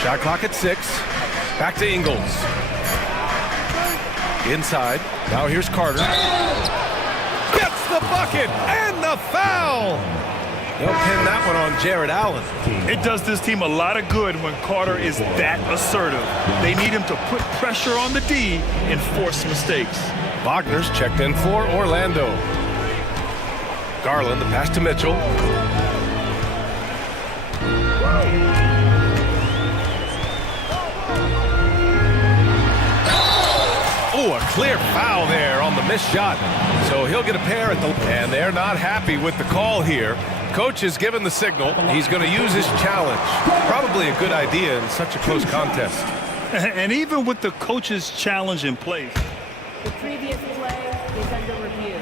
Shot clock at 6. Back to Ingles. Inside. Now here's Carter. Gets the bucket and the foul. They'll pin that one on Jared Allen. It does this team a lot of good when Carter is that assertive. They need him to put pressure on the D and force mistakes. Wagner's checked in for Orlando. Garland, the pass to Mitchell. Oh, a clear foul there on the missed shot. So he'll get a pair at the... And they're not happy with the call here. Coach has given the signal. He's going to use his challenge. Probably a good idea in such a close contest. And even with the coach's challenge in place, the previous play is under review.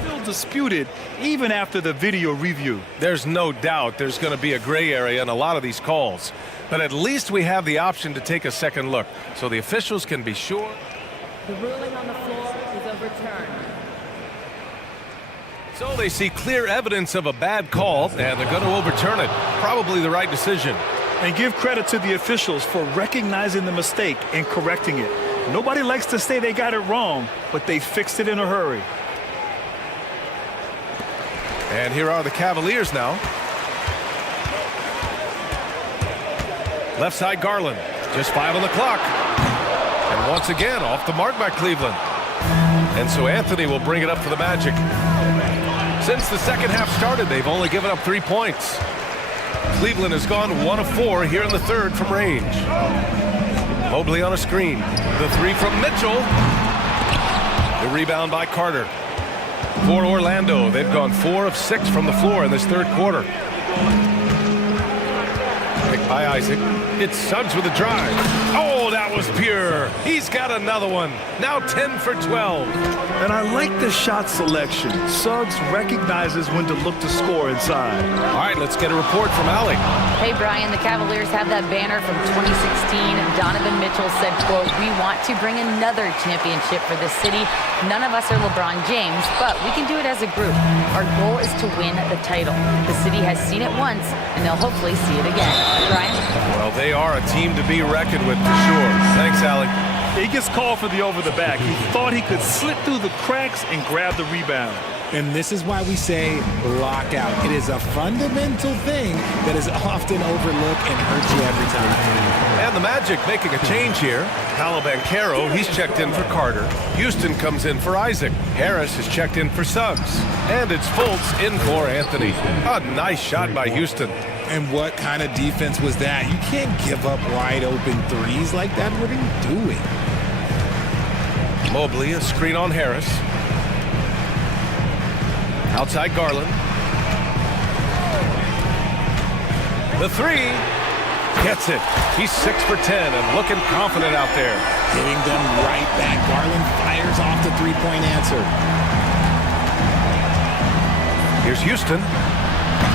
Still disputed even after the video review. There's no doubt there's going to be a gray area in a lot of these calls. But at least we have the option to take a second look so the officials can be sure. The ruling on the floor is overturned. So they see clear evidence of a bad call, and they're going to overturn it. Probably the right decision. And give credit to the officials for recognizing the mistake and correcting it. Nobody likes to say they got it wrong, but they fixed it in a hurry. And here are the Cavaliers now. Left side Garland. Just 5 on the clock. And once again, off the mark by Cleveland. And so Anthony will bring it up for the Magic. Since the second half started, they've only given up 3 points. Cleveland has gone 1 of 4 here in the third from range. Mobley on a screen. The 3 from Mitchell. The rebound by Carter. For Orlando, they've gone 4 of 6 from the floor in this third quarter. Picked by Isaac. It's Suggs with a drive. Oh, that was pure. He's got another one. Now 10 for 12. And I like the shot selection. Suggs recognizes when to look to score inside. All right, let's get a report from Allie. Hey, Brian, the Cavaliers have that banner from 2016. Donovan Mitchell said, quote, "We want to bring another championship for this city. None of us are LeBron James, but we can do it as a group. Our goal is to win the title. The city has seen it once, and they'll hopefully see it again." Brian? Well, they are a team to be reckoned with for sure. Thanks, Allie. He gets called for the over the back. He thought he could slip through the cracks and grab the rebound. And this is why we say lockout. It is a fundamental thing that is often overlooked and hurts you every time. And the Magic making a change here. Caro, he's checked in for Carter. Houston comes in for Isaac. Harris is checked in for Suggs. And it's Fultz in for Anthony. A nice shot by Houston. And what kind of defense was that? You can't give up wide open threes like that. What are you doing? Mobley, a screen on Harris. Outside Garland. The 3 gets it. He's 6 for 10 and looking confident out there. Hitting them right back. Garland fires off the three-point answer. Here's Houston.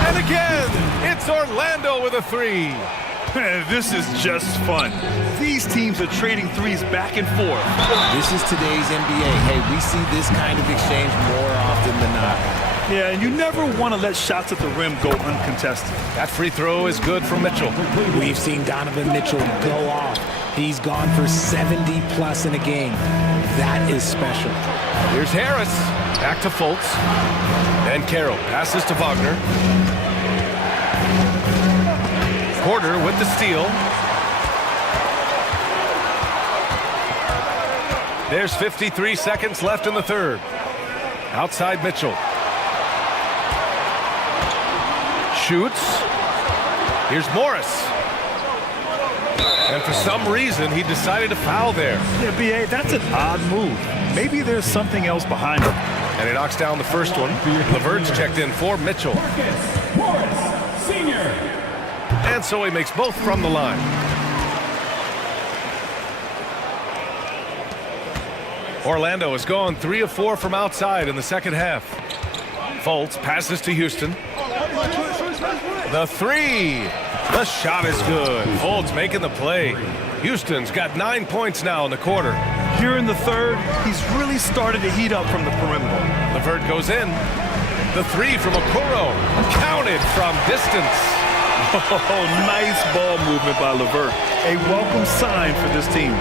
And again, it's Orlando with a 3. This is just fun. These teams are trading threes back and forth. This is today's NBA. Hey, we see this kind of exchange more often than not. Yeah, and you never want to let shots at the rim go uncontested. That free throw is good for Mitchell. We've seen Donovan Mitchell go off. He's gone for 70-plus in a game. That is special. Here's Harris. Back to Fultz. And Caro passes to Wagner. Porter with the steal. There's 53 seconds left in the third. Outside Mitchell. Shoots. Here's Morris. And for some reason, he decided to foul there. Yeah, B.A., that's an odd move. Maybe there's something else behind it. And he knocks down the first one. LeVert's checked in for Mitchell. And so he makes both from the line. Orlando has gone 3 of 4 from outside in the second half. Fultz passes to Houston. The three. The shot is good. Fultz making the play. Houston's got 9 points now in the quarter. Here in the third, he's really started to heat up from the perimeter. LeVert goes in. The three from Okoro. Counted from distance. Oh, nice ball movement by LeVert. A welcome sign for this team.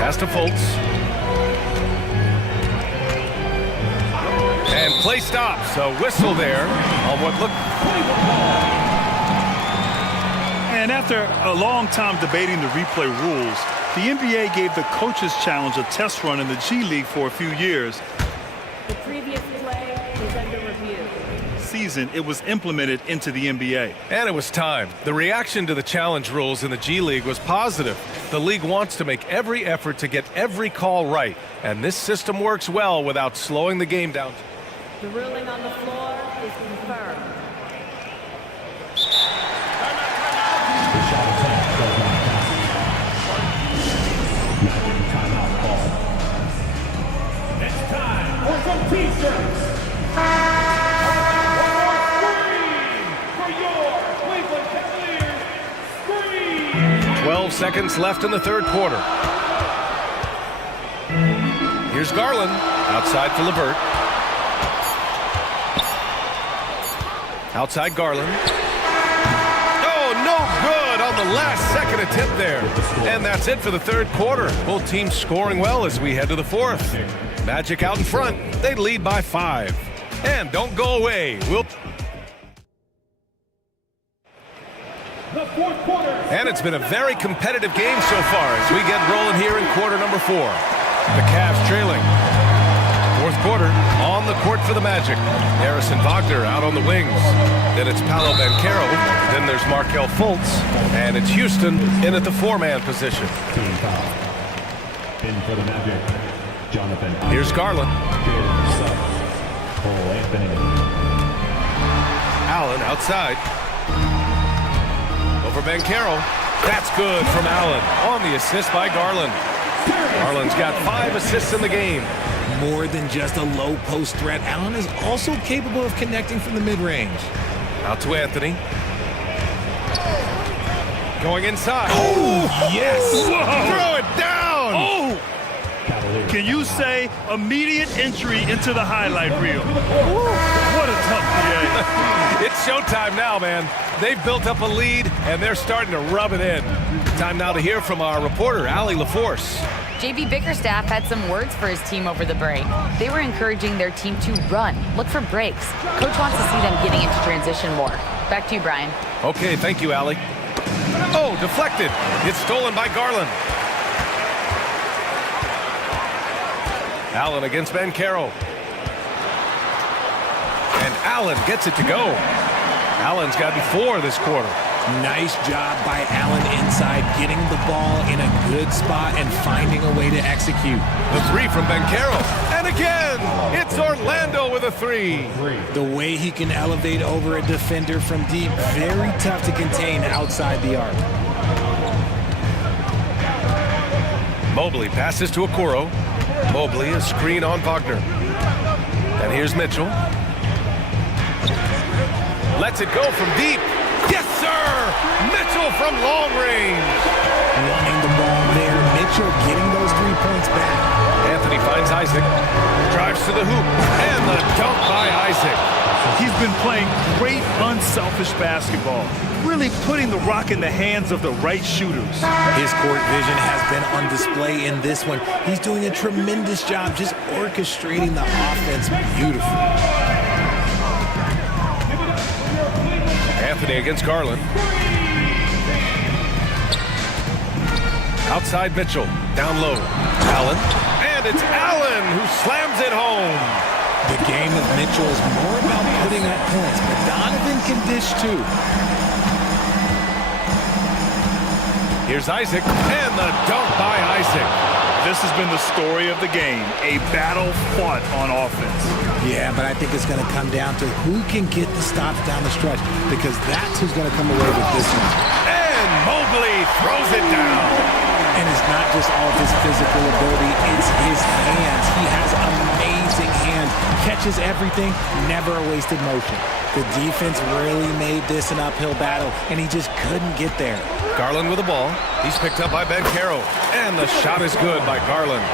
Pass to Fultz. And play stops. A whistle there on what looked... And after a long time debating the replay rules, the NBA gave the Coaches Challenge a test run in the G League for a few years. The previous play is under review. Season, it was implemented into the NBA. And it was time. The reaction to the challenge rules in the G League was positive. The league wants to make every effort to get every call right. And this system works well without slowing the game down. The ruling on the floor is confirmed. It's time for some t-shirts. 12 seconds left in the third quarter. Here's Garland, outside for LeVert. Outside Garland. Oh, no good on the last second attempt there. And that's it for the third quarter. Both teams scoring well as we head to the fourth. Magic out in front. They lead by 5. And don't go away. And it's been a very competitive game so far as we get rolling here in quarter number 4. The Cavs trailing. Fourth quarter on the court for the Magic. Harrison Wagner out on the wings. Then it's Paolo Banchero. Then there's Markelle Fultz. And it's Houston in at the 4-man position. In for the Magic, Jonathan. Here's Garland. Allen outside. Over Banchero. That's good from Allen on the assist by Garland. Garland's got 5 assists in the game. More than just a low post threat, Allen is also capable of connecting from the mid-range. Out to Anthony. Going inside. Oh, yes! Whoa. Throw it down! Oh! Can you say immediate entry into the highlight reel? What a tough PA. It's showtime now, man. They've built up a lead, and they're starting to rub it in. Time now to hear from our reporter, Allie LaForce. JB Bickerstaff had some words for his team over the break. They were encouraging their team to run, look for breaks. Coach wants to see them getting into transition more. Back to you, Brian. Okay, thank you, Allie. Oh, deflected. It's stolen by Garland. Allen against Banchero. And Allen gets it to go. Allen's got 4 this quarter. Nice job by Allen inside, getting the ball in a good spot and finding a way to execute. The 3 from Banchero. And again, it's Orlando with a 3. The way he can elevate over a defender from deep, very tough to contain outside the arc. Mobley passes to Okoro. Mobley, a screen on Wagner. And here's Mitchell. Lets it go from deep. Yes, sir! Mitchell from long range. Running the ball there. Mitchell getting those 3 points back. Anthony finds Isaac. Drives to the hoop. And the dunk by Isaac. He's been playing great, unselfish basketball. Really putting the rock in the hands of the right shooters. His court vision has been on display in this one. He's doing a tremendous job just orchestrating the offense beautifully. Anthony against Garland. Outside Mitchell. Down low. Allen. And it's Allen who slams it home. The game of Mitchell is more about putting up points, but Donovan can dish too. Here's Isaac, and the dunk by Isaac. This has been the story of the game, a battle fought on offense. Yeah, but I think it's going to come down to who can get the stops down the stretch, because that's who's going to come away with this one. And Mobley throws it down. And it's not just all of his physical ability, it's his hands. He has amazing hands. Catches everything, never a wasted motion. The defense really made this an uphill battle, and he just couldn't get there. Garland with the ball. He's picked up by Bankero. And the shot is good by Garland.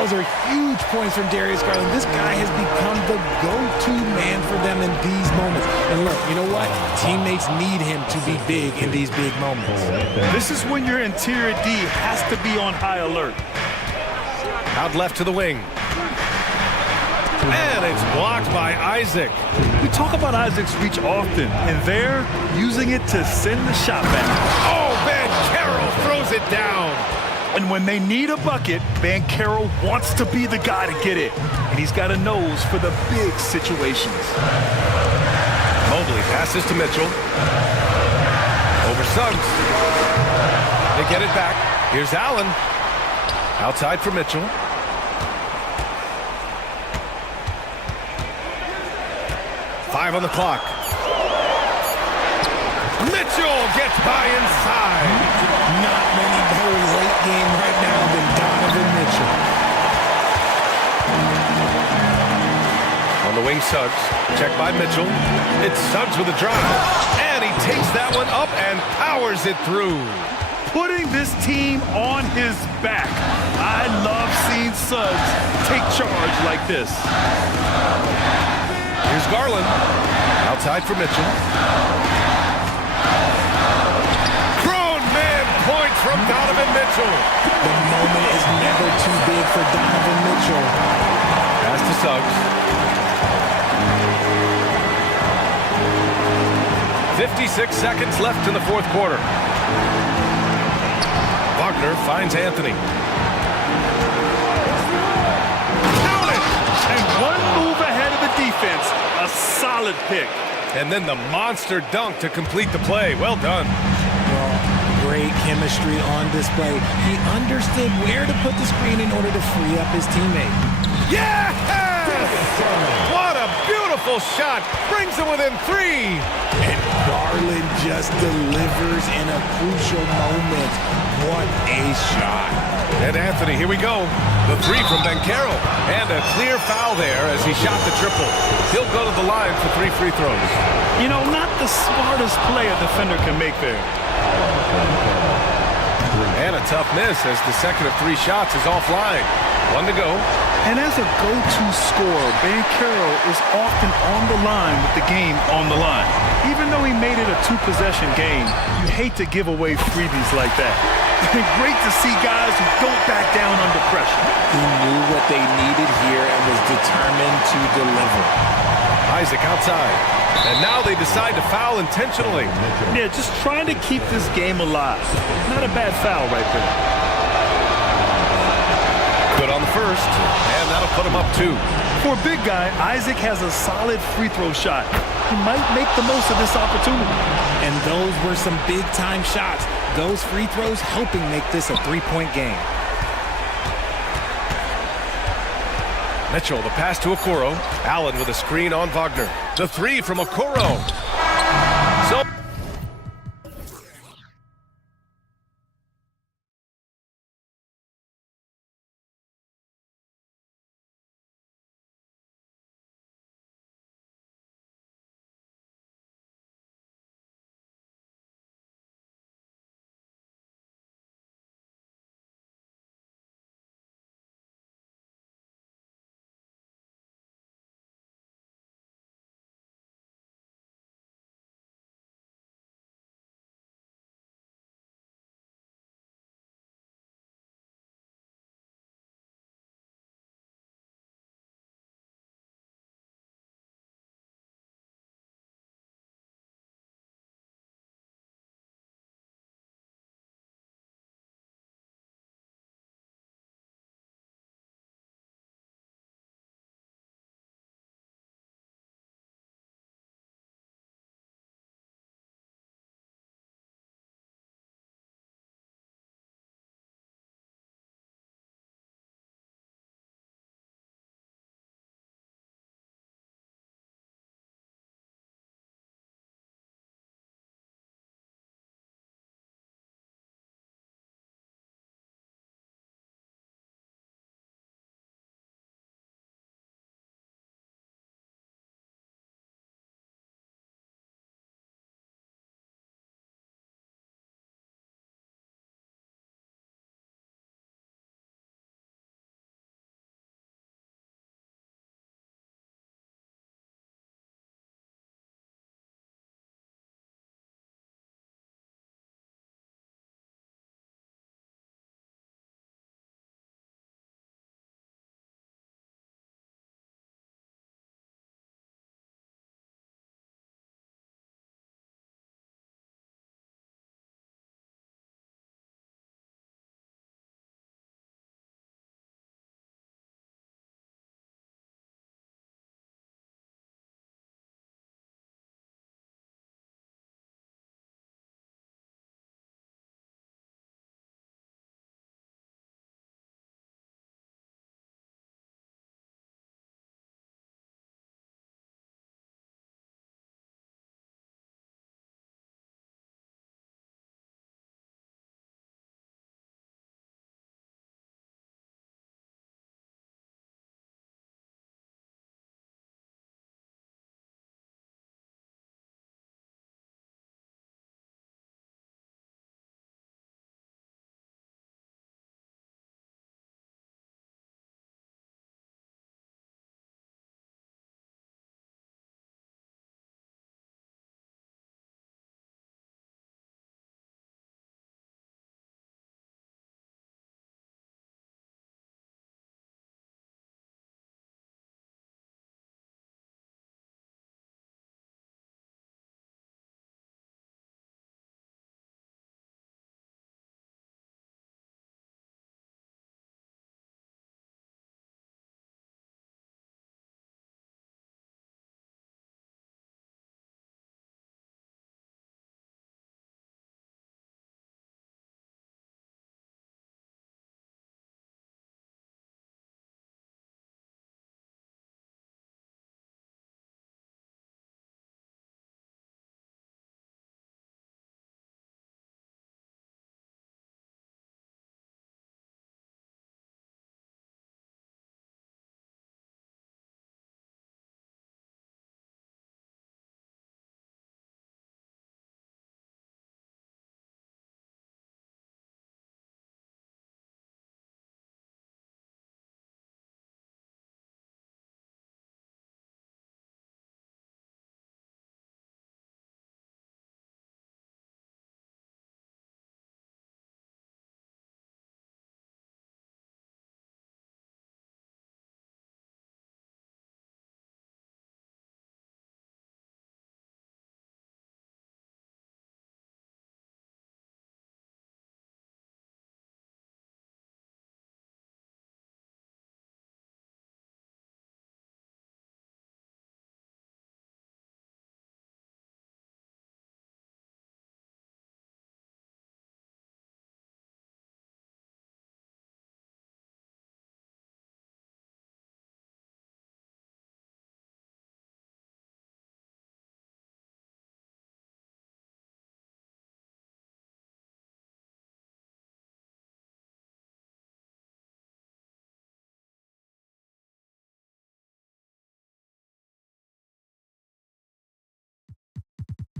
Those are huge points from Darius Garland. This guy has become the go-to man for them in these moments. And look, you know what? Teammates need him to be big in these big moments. This is when your interior D has to be on high alert. Out left to the wing. And it's blocked by Isaac. We talk about Isaac's reach often, and they're using it to send the shot back. Oh, Bankero throws it down. And when they need a bucket, Bankero wants to be the guy to get it. And he's got a nose for the big situations. Mobley passes to Mitchell. Over Suggs. They get it back. Here's Allen. Outside for Mitchell. Five on the clock. Mitchell gets by inside. Not many better late game right now than Donovan Mitchell. On the wing, Suggs. Checked by Mitchell. It's Suggs with a drive. And he takes that one up and powers it through. Putting this team on his back. I love seeing Suggs take charge like this. Here's Garland. Outside for Mitchell. Grown man points from Donovan Mitchell. The moment is never too big for Donovan Mitchell. Pass to Suggs. 56 seconds left in the fourth quarter. Wagner finds Anthony. Count it! And one move ahead of the defense. A solid pick. And then the monster dunk to complete the play. Well done. Well, great chemistry on display. He understood where to put the screen in order to free up his teammate. Yes! What a beautiful shot. Brings him within 3. And Garland just delivers in a crucial moment. What a shot. And Anthony, here we go. The 3 from Bankero. And a clear foul there as he shot the triple. He'll go to the line for 3 free throws. You know, not the smartest play a defender can make there. And a tough miss as the second of 3 shots is offline. 1 to go. And as a go-to scorer, Bankero is often on the line with the game on the line. Even though he made it a 2-possession game, you hate to give away freebies like that. Great to see guys who don't back down under pressure. He knew what they needed here and was determined to deliver. Isaac outside. And now they decide to foul intentionally. Yeah, just trying to keep this game alive. Not a bad foul right there. Good on the first, and that'll put him up 2. For a big guy, Isaac has a solid free throw shot. He might make the most of this opportunity. And those were some big-time shots. Those free throws helping make this a 3-point game. Mitchell, the pass to Okoro. Allen with a screen on Wagner. The 3 from Okoro. So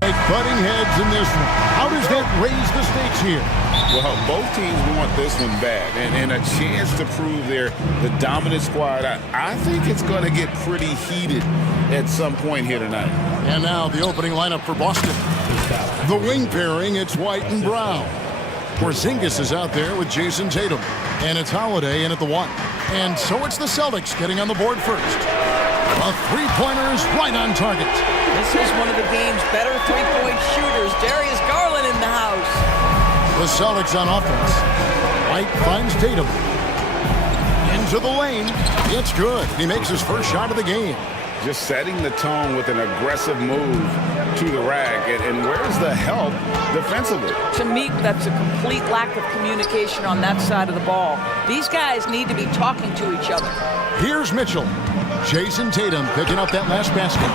Butting heads in this one. How does that raise the stakes here? Well, both teams want this one bad, and a chance to prove they're the dominant squad. I think it's going to get pretty heated at some point here tonight. And now the opening lineup for Boston. The wing pairing, it's White and Brown. Porzingis is out there with Jason Tatum. And it's Holiday in at the 1. And so it's the Celtics getting on the board first. A three-pointer is right on target. This is one of the game's better three-point shooters. Darius Garland in the house. The Celtics on offense. White finds Tatum. Into the lane. It's good. He makes his first shot of the game. Just setting the tone with an aggressive move to the rack. And where's the help defensively? To me, that's a complete lack of communication on that side of the ball. These guys need to be talking to each other. Here's Mitchell. Jason Tatum picking up that last basket.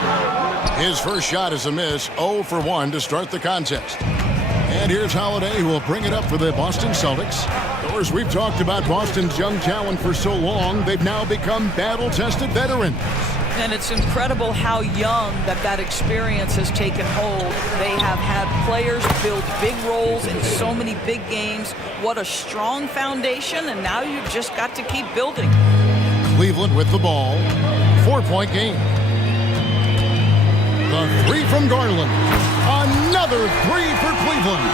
His first shot is a miss, 0 for 1 to start the contest. And here's Holiday, who will bring it up for the Boston Celtics. Of course, we've talked about Boston's young talent for so long, they've now become battle-tested veterans. And it's incredible how young that experience has taken hold. They have had players build big roles in so many big games. What a strong foundation, and now you've just got to keep building. Cleveland with the ball. 4-point game. The three from Garland. Another three for Cleveland.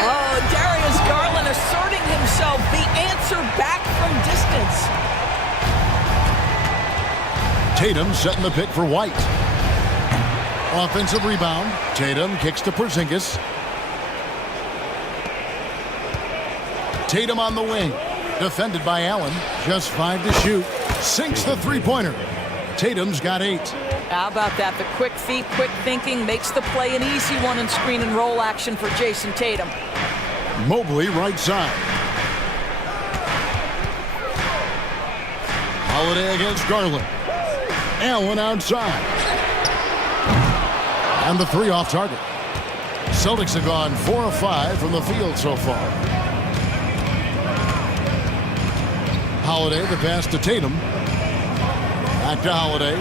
Oh, Darius Garland asserting himself, the answer back from distance. Tatum setting the pick for White. Offensive rebound. Tatum kicks to Porzingis. Tatum on the wing. Defended by Allen. Just 5 to shoot. Sinks the three-pointer. Tatum's got 8. How about that? The quick feet, quick thinking makes the play an easy one in screen and roll action for Jason Tatum. Mobley right side. Holiday against Garland. Allen outside. And the three off target. Celtics have gone 4 of 5 from the field so far. Holiday, the pass to Tatum. Back to Holiday.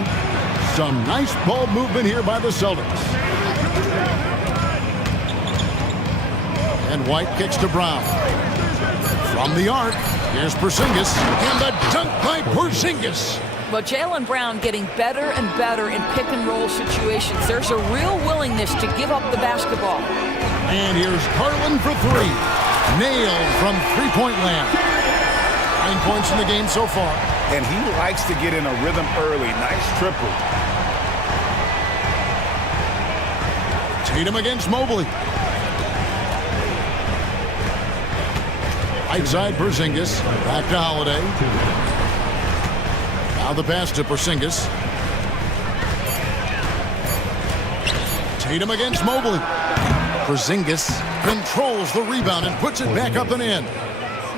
Some nice ball movement here by the Celtics. And White kicks to Brown. From the arc, here's Porzingis. And the dunk by Porzingis. But Jaylen Brown getting better and better in pick-and-roll situations. There's a real willingness to give up the basketball. And here's Garland for 3. Nailed from three-point land. 9 points in the game so far. And he likes to get in a rhythm early. Nice triple. Tatum against Mobley. Right side Porzingis. Back to Holiday. Now the pass to Porzingis. Tatum against Mobley. Porzingis controls the rebound and puts it back up and in.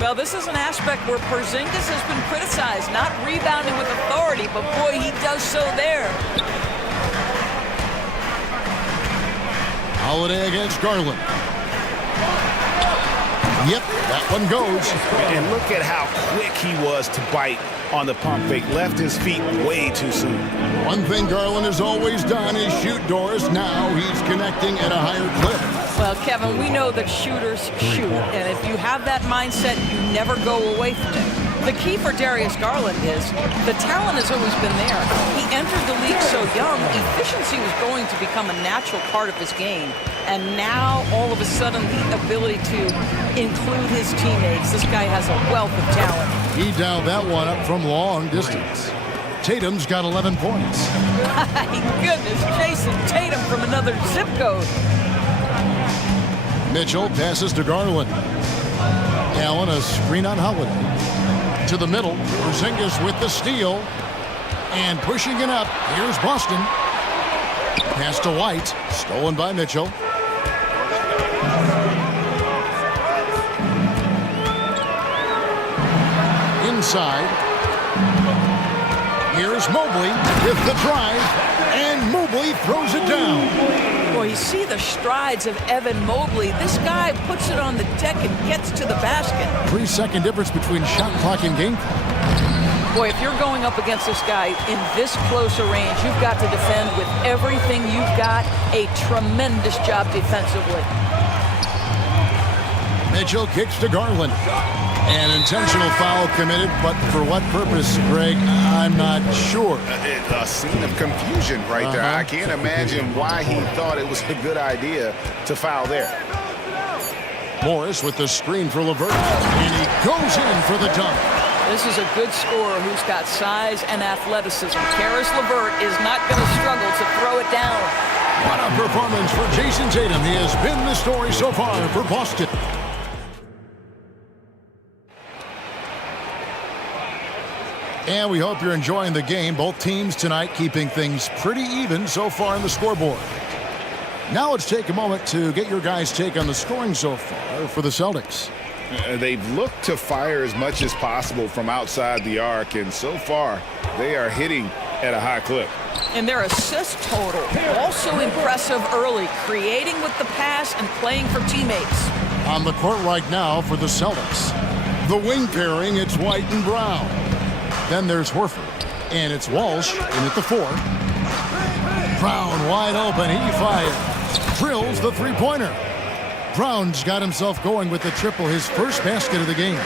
Well, this is an aspect where Porzingis has been criticized, not rebounding with authority, but boy, he does so there. Holiday against Garland. Yep, that one goes. And look at how quick he was to bite on the pump fake. Left his feet way too soon. One thing Garland has always done is shoot doors. Now he's connecting at a higher clip. Well, Kevin, we know that shooters shoot, and if you have that mindset, you never go away from it. The key for Darius Garland is the talent has always been there. He entered the league so young, efficiency was going to become a natural part of his game. And now, all of a sudden, the ability to include his teammates. This guy has a wealth of talent. He dialed that one up from long distance. Tatum's got 11 points. My goodness, Jason Tatum from another zip code. Mitchell passes to Garland. Allen, a screen on Holiday. To the middle, Porzingis with the steal. And pushing it up, here's Boston. Pass to White, stolen by Mitchell. Inside. Here's Mobley with the drive, and Mobley throws it down. Boy, you see the strides of Evan Mobley. This guy puts it on the deck and gets to the basket. 3-second difference between shot clock and game clock. Boy, if you're going up against this guy in this close a range, you've got to defend with everything you've got. A tremendous job defensively. Mitchell kicks to Garland. An intentional foul committed, but for what purpose, Greg? I'm not sure. A scene of confusion right there. I can't imagine why he thought it was a good idea to foul there. Morris with the screen for LeVert, and he goes in for the dunk. This is a good scorer who's got size and athleticism. Karis LeVert is not going to struggle to throw it down. What a performance for Jason Tatum. He has been the story so far for Boston. And we hope you're enjoying the game. Both teams tonight keeping things pretty even so far on the scoreboard. Now let's take a moment to get your guys' take on the scoring so far for the Celtics. They've looked to fire as much as possible from outside the arc, and so far they are hitting at a high clip. And their assist total also impressive early, creating with the pass and playing for teammates. On the court right now for the Celtics. The wing pairing, it's White and Brown. Then there's Horford, and it's Walsh in at the 4. Brown wide open, he fires. Drills the three-pointer. Brown's got himself going with the triple, his first basket of the game.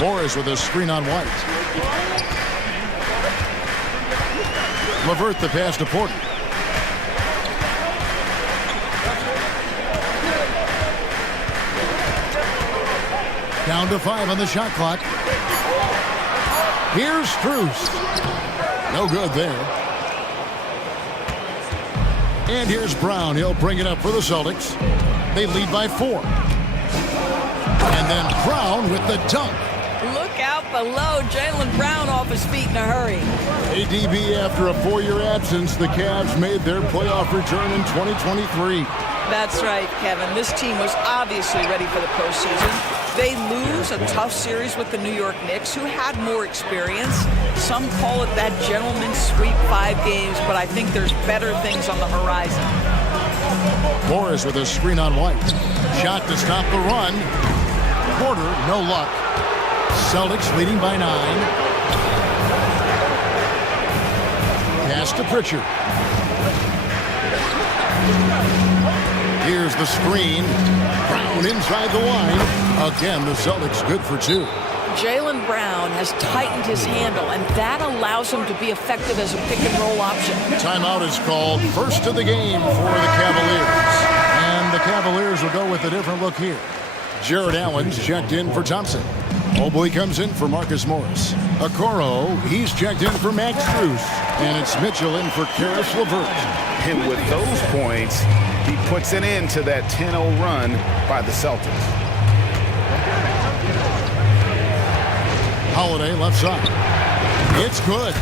Morris with a screen on White. LeVert the pass to Porter. Down to 5 on the shot clock. Here's Strus. No good there. And here's Brown. He'll bring it up for the Celtics. They lead by 4. And then Brown with the dunk. Look out below. Jaylen Brown off his feet in a hurry. ADB, after a 4-year absence, the Cavs made their playoff return in 2023. That's right, Kevin. This team was obviously ready for the postseason. They lose a tough series with the New York Knicks, who had more experience. Some call it that gentleman's sweep 5 games, but I think there's better things on the horizon. Morris with a screen on White. Shot to stop the run. Porter, no luck. Celtics leading by 9. Pass to Pritchard. Here's the screen. Brown inside the line. Again, the Celtics good for 2. Jaylen Brown has tightened his handle, and that allows him to be effective as a pick-and-roll option. Timeout is called. First of the game for the Cavaliers. And the Cavaliers will go with a different look here. Jared Allen's checked in for Thompson. Mobley comes in for Marcus Morris. Okoro, he's checked in for Max Strus. And it's Mitchell in for Karis LeVert. And with those points, he puts an end to that 10-0 run by the Celtics. Holiday left side. It's good.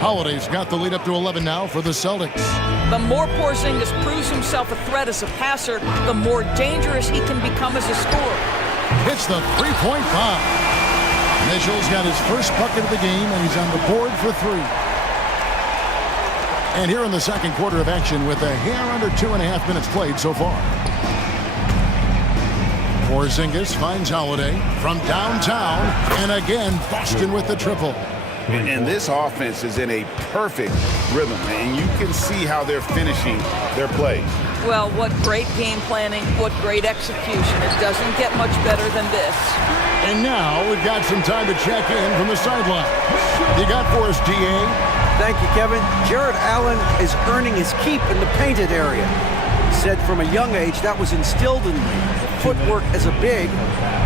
Holiday's got the lead up to 11 now for the Celtics. The more Porzingis proves himself a threat as a passer, the more dangerous he can become as a scorer. Hits the three-point bomb. Mitchell's got his first bucket of the game, and he's on the board for 3. And here in the second quarter of action with a hair under 2.5 minutes played so far. Porzingis finds Holiday from downtown, and again, Boston with the triple. And this offense is in a perfect rhythm, and you can see how they're finishing their plays. Well, what great game planning, what great execution. It doesn't get much better than this. And now we've got some time to check in from the sideline. You got for us, DA? Thank you, Kevin. Jared Allen is earning his keep in the painted area. He said from a young age that was instilled in me. Footwork as a big,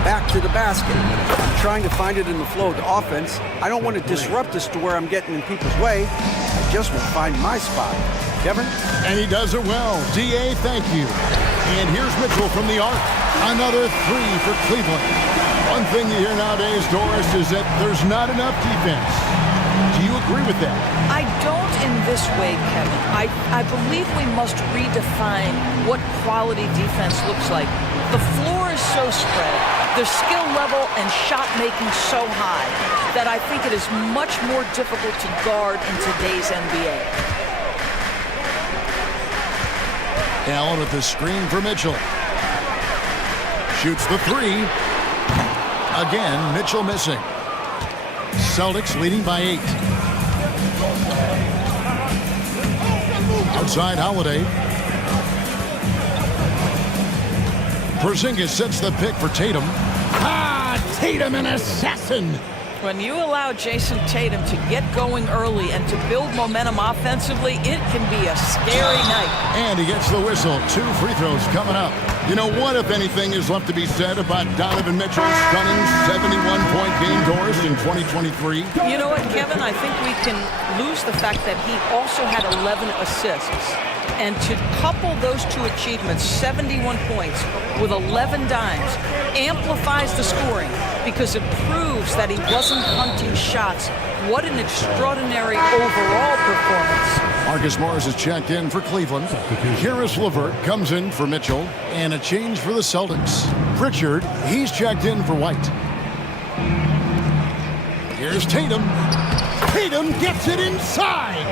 back to the basket. I'm trying to find it in the flow of the offense. I don't want to disrupt this to where I'm getting in people's way. I just want to find my spot. Kevin? And he does it well. DA, thank you. And here's Mitchell from the arc. Another 3 for Cleveland. One thing you hear nowadays, Doris, is that there's not enough defense. Do you agree with that? I don't in this way, Kevin. I believe we must redefine what quality defense looks like. The floor is so spread, the skill level and shot making so high that I think it is much more difficult to guard in today's NBA. Allen with the screen for Mitchell. Shoots the 3. Again, Mitchell missing. Celtics leading by 8. Outside Holiday. Porzingis sets the pick for Tatum. Tatum, an assassin. When you allow Jason Tatum to get going early and to build momentum offensively, it can be a scary night. And he gets the whistle. 2 free throws coming up. You know what, if anything, is left to be said about Donovan Mitchell's stunning 71-point game tours in 2023? You know what, Kevin? I think we can lose the fact that he also had 11 assists. And to couple those 2 achievements, 71 points with 11 dimes, amplifies the scoring because it proves that he wasn't hunting shots. What an extraordinary overall performance. Marcus Morris is checked in for Cleveland. Karis LeVert comes in for Mitchell. And a change for the Celtics. Pritchard, he's checked in for White. Here's Tatum. Tatum gets it inside.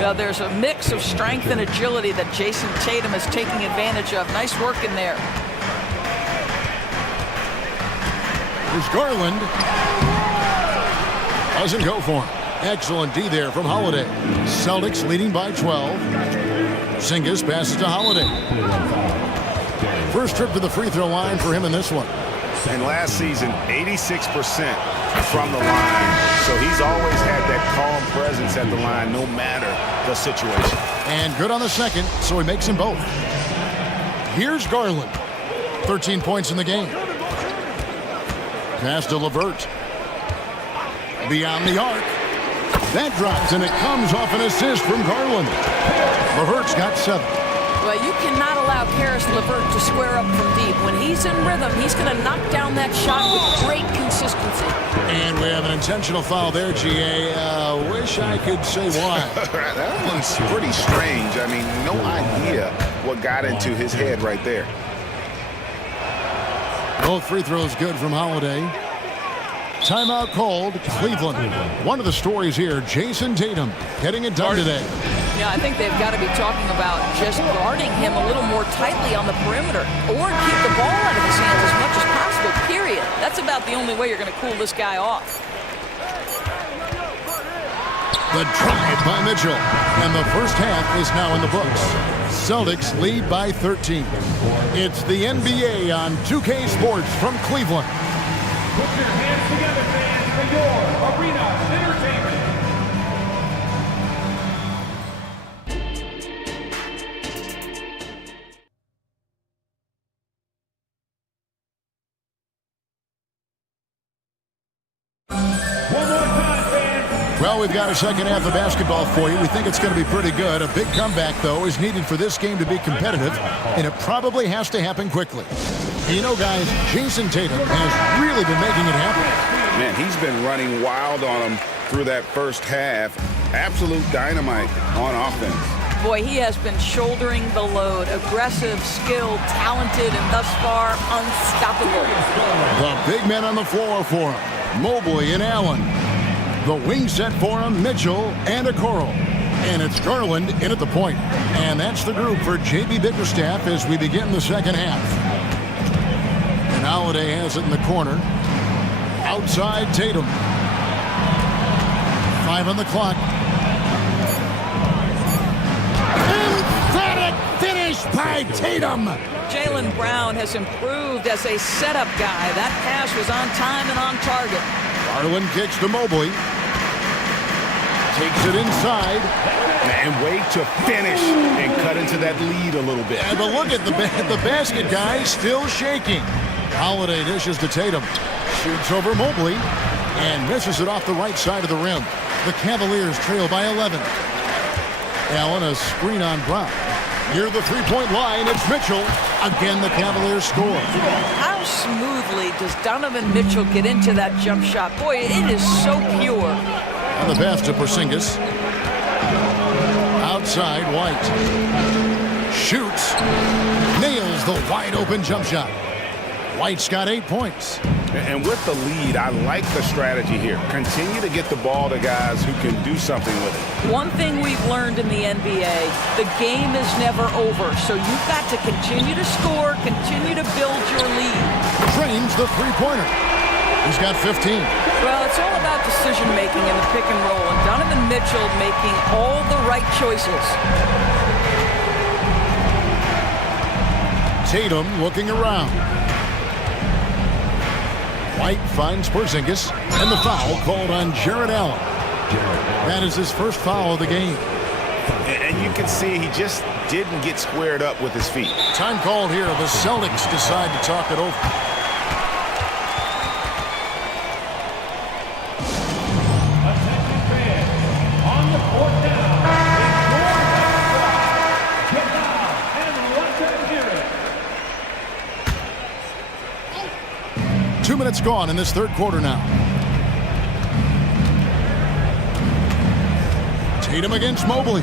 Now there's a mix of strength and agility that Jason Tatum is taking advantage of. Nice work in there. Here's Garland. Doesn't go for him. Excellent D there from Holiday. Celtics leading by 12. Porzingis passes to Holiday. First trip to the free throw line for him in this one. And last season, 86% from the line. So he's always had that calm presence at the line no matter the situation. And good on the second, so he makes them both. Here's Garland. 13 points in the game. Pass to LeVert. Beyond the arc. That drops, and it comes off an assist from Garland. LeVert's got 7. Well, you cannot allow Karis LeVert to square up from deep. When he's in rhythm, he's going to knock down that shot with great consistency. And we have an intentional foul there, GA. Wish I could say why. That one's pretty strange. I mean, no idea what got into his head right there. Both free throws good from Holiday. Timeout called, Cleveland. One of the stories here, Jason Tatum getting it done today. Yeah, I think they've got to be talking about just guarding him a little more tightly on the perimeter or keep the ball out of his hands as much as possible, period. That's about the only way you're going to cool this guy off. The drive by Mitchell. And the first half is now in the books. Celtics lead by 13. It's the NBA on 2K Sports from Cleveland. Put your hands together, fans, for your arena entertainment. One more time, fans. Well, we've got a second half of basketball for you. We think it's going to be pretty good. A big comeback, though, is needed for this game to be competitive, and it probably has to happen quickly. You know, guys, Jason Tatum has really been making it happen. Man, he's been running wild on him through that first half. Absolute dynamite on offense. Boy, he has been shouldering the load. Aggressive, skilled, talented, and thus far, unstoppable. The big men on the floor for him. Mobley and Allen. The wing set for him, Mitchell and Okoro. And it's Garland in at the point. And that's the group for J.B. Bickerstaff as we begin the second half. And Holiday has it in the corner. Outside Tatum. 5 on the clock. Emphatic finish by Tatum. Jaylen Brown has improved as a setup guy. That pass was on time and on target. Garland kicks to Mobley. Takes it inside. And wait to finish and cut into that lead a little bit. Yeah, but look at the basket guy still shaking. Holiday dishes to Tatum. Shoots over Mobley and misses it off the right side of the rim. The Cavaliers trail by 11. Allen, a screen on Brown. Near the three-point line, it's Mitchell. Again, the Cavaliers score. How smoothly does Donovan Mitchell get into that jump shot? Boy, it is so pure. And the pass to Porzingis. Outside, White. Shoots. Nails the wide-open jump shot. White's got 8 points. And with the lead, I like the strategy here. Continue to get the ball to guys who can do something with it. One thing we've learned in the NBA, the game is never over. So you've got to continue to score, continue to build your lead. Trains the three-pointer. He's got 15. Well, it's all about decision-making in the pick and roll, and Donovan Mitchell making all the right choices. Tatum looking around. White finds Porzingis, and the foul called on Jared Allen. That is his first foul of the game. And you can see he just didn't get squared up with his feet. Time called here. The Celtics decide to talk it over. On the fourth down, get down and let them hear it. 2 minutes gone in this third quarter now. Tatum against Mobley.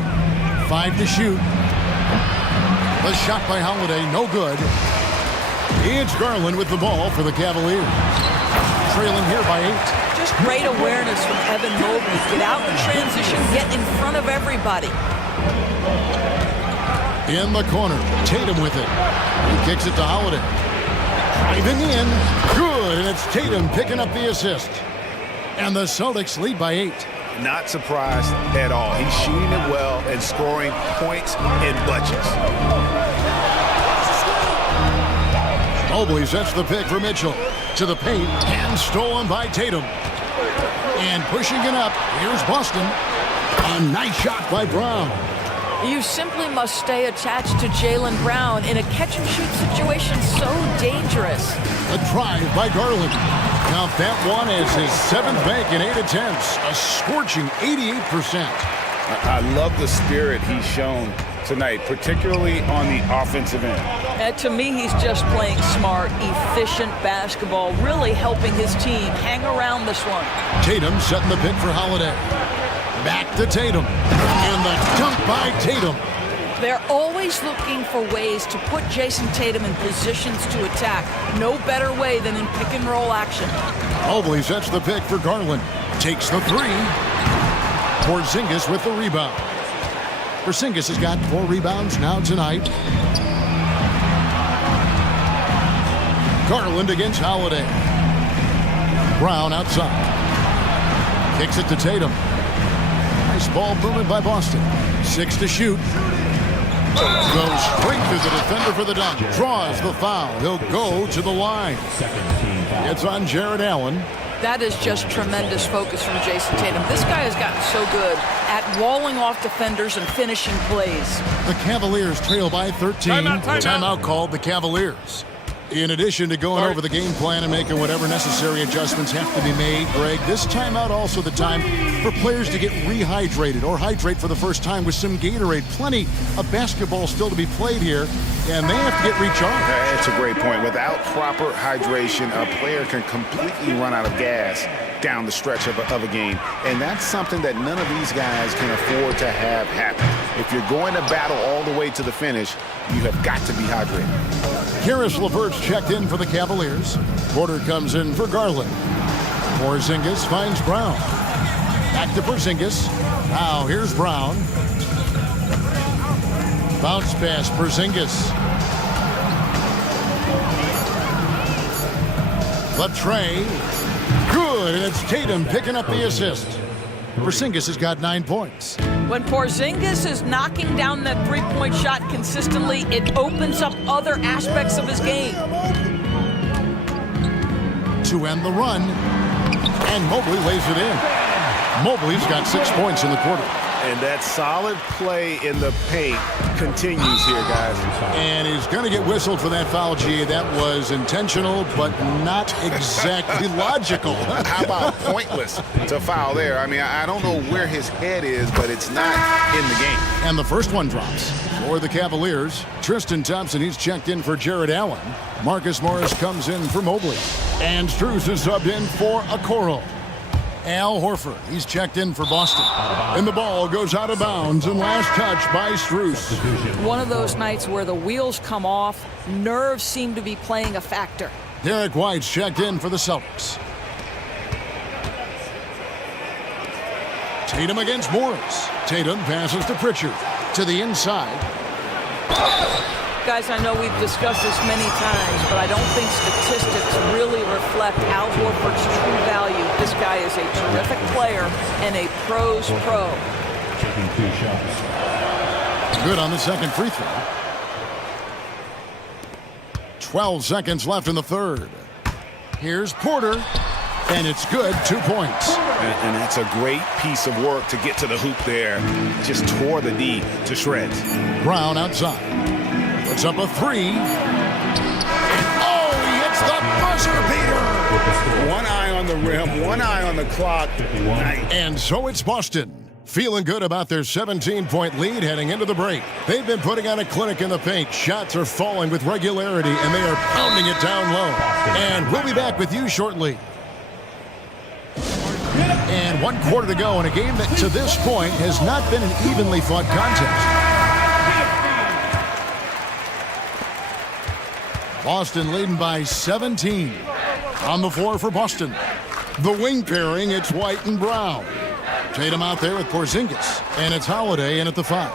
5 to shoot. The shot by Holiday, no good. It's Garland with the ball for the Cavaliers. Trailing here by 8. Just great awareness from Evan Mobley. Get out in transition, get in front of everybody. In the corner, Tatum with it. He kicks it to Holiday. Driving in, good, and it's Tatum picking up the assist. And the Celtics lead by 8. Not surprised at all. He's shooting it well and scoring points in bunches. Mobley sets the pick for Mitchell. To the paint, and stolen by Tatum. And pushing it up, here's Boston. A nice shot by Brown. You simply must stay attached to Jaylen Brown in a catch-and-shoot situation so dangerous. A drive by Garland. Now that one is his 7th bank in 8 attempts. A scorching 88%. I love the spirit he's shown tonight, particularly on the offensive end. To me, he's just playing smart, efficient basketball, really helping his team hang around this one. Tatum setting the pick for Holiday. Back to Tatum. And the dunk by Tatum. They're always looking for ways to put Jason Tatum in positions to attack. No better way than in pick and roll action. Mobley sets the pick for Garland. Takes the 3. Porzingis with the rebound. Porzingis has got 4 rebounds now tonight. Garland against Holiday. Brown outside. Kicks it to Tatum. Nice ball movement by Boston. 6 to shoot. Goes straight to the defender for the dunk. Draws the foul. He'll go to the line. It's on Jared Allen. That is just tremendous focus from Jason Tatum. This guy has gotten so good at walling off defenders and finishing plays. The Cavaliers trail by 13. Timeout called the Cavaliers. In addition to going over the game plan and making whatever necessary adjustments have to be made, Greg, this timeout also the time for players to get rehydrated or hydrate for the first time with some Gatorade. Plenty of basketball still to be played here, and they have to get recharged. That's a great point. Without proper hydration, a player can completely run out of gas down the stretch of a game. And that's something that none of these guys can afford to have happen. If you're going to battle all the way to the finish, you have got to be hydrated. Karis LeVert's checked in for the Cavaliers. Porter comes in for Garland. Porzingis finds Brown. Back to Porzingis. Now here's Brown. Bounce pass, Porzingis. The tray. Good, and it's Tatum picking up the assist. Porzingis has got 9 points. When Porzingis is knocking down that three-point shot consistently, it opens up other aspects of his game. To end the run, and Mobley lays it in. Mobley's got 6 points in the quarter. And that solid play in the paint continues here, guys. And he's going to get whistled for that foul, G. That was intentional, but not exactly logical. How about pointless to foul there? I mean, I don't know where his head is, but it's not in the game. And the first one drops for the Cavaliers. Tristan Thompson, he's checked in for Jared Allen. Marcus Morris comes in for Mobley. And Strus is subbed in for Okoro. Al Horford, he's checked in for Boston. And the ball goes out of bounds, and last touch by Strus. One of those nights where the wheels come off, nerves seem to be playing a factor. Derek White's checked in for the Celtics. Tatum against Morris. Tatum passes to Pritchard. To the inside. Guys, I know we've discussed this many times, but I don't think statistics really reflect Al Horford's true value. This guy is a terrific player and a pro's pro. Taking 2 shots. Good on the second free throw. 12 seconds left in the third. Here's Porter, and it's good. 2 points. And that's a great piece of work to get to the hoop there. Just tore the D to shreds. Brown outside. Puts up a 3. Oh, he hits the buzzer beater. One eye on the rim, one eye on the clock. And so it's Boston. Feeling good about their 17-point lead heading into the break. They've been putting on a clinic in the paint. Shots are falling with regularity, and they are pounding it down low. And we'll be back with you shortly. And 1 quarter to go in a game that, to this point, has not been an evenly fought contest. Boston leading by 17. On the floor for Boston. The wing pairing, it's White and Brown. Tatum out there with Porzingis, and it's Holiday in at the 5.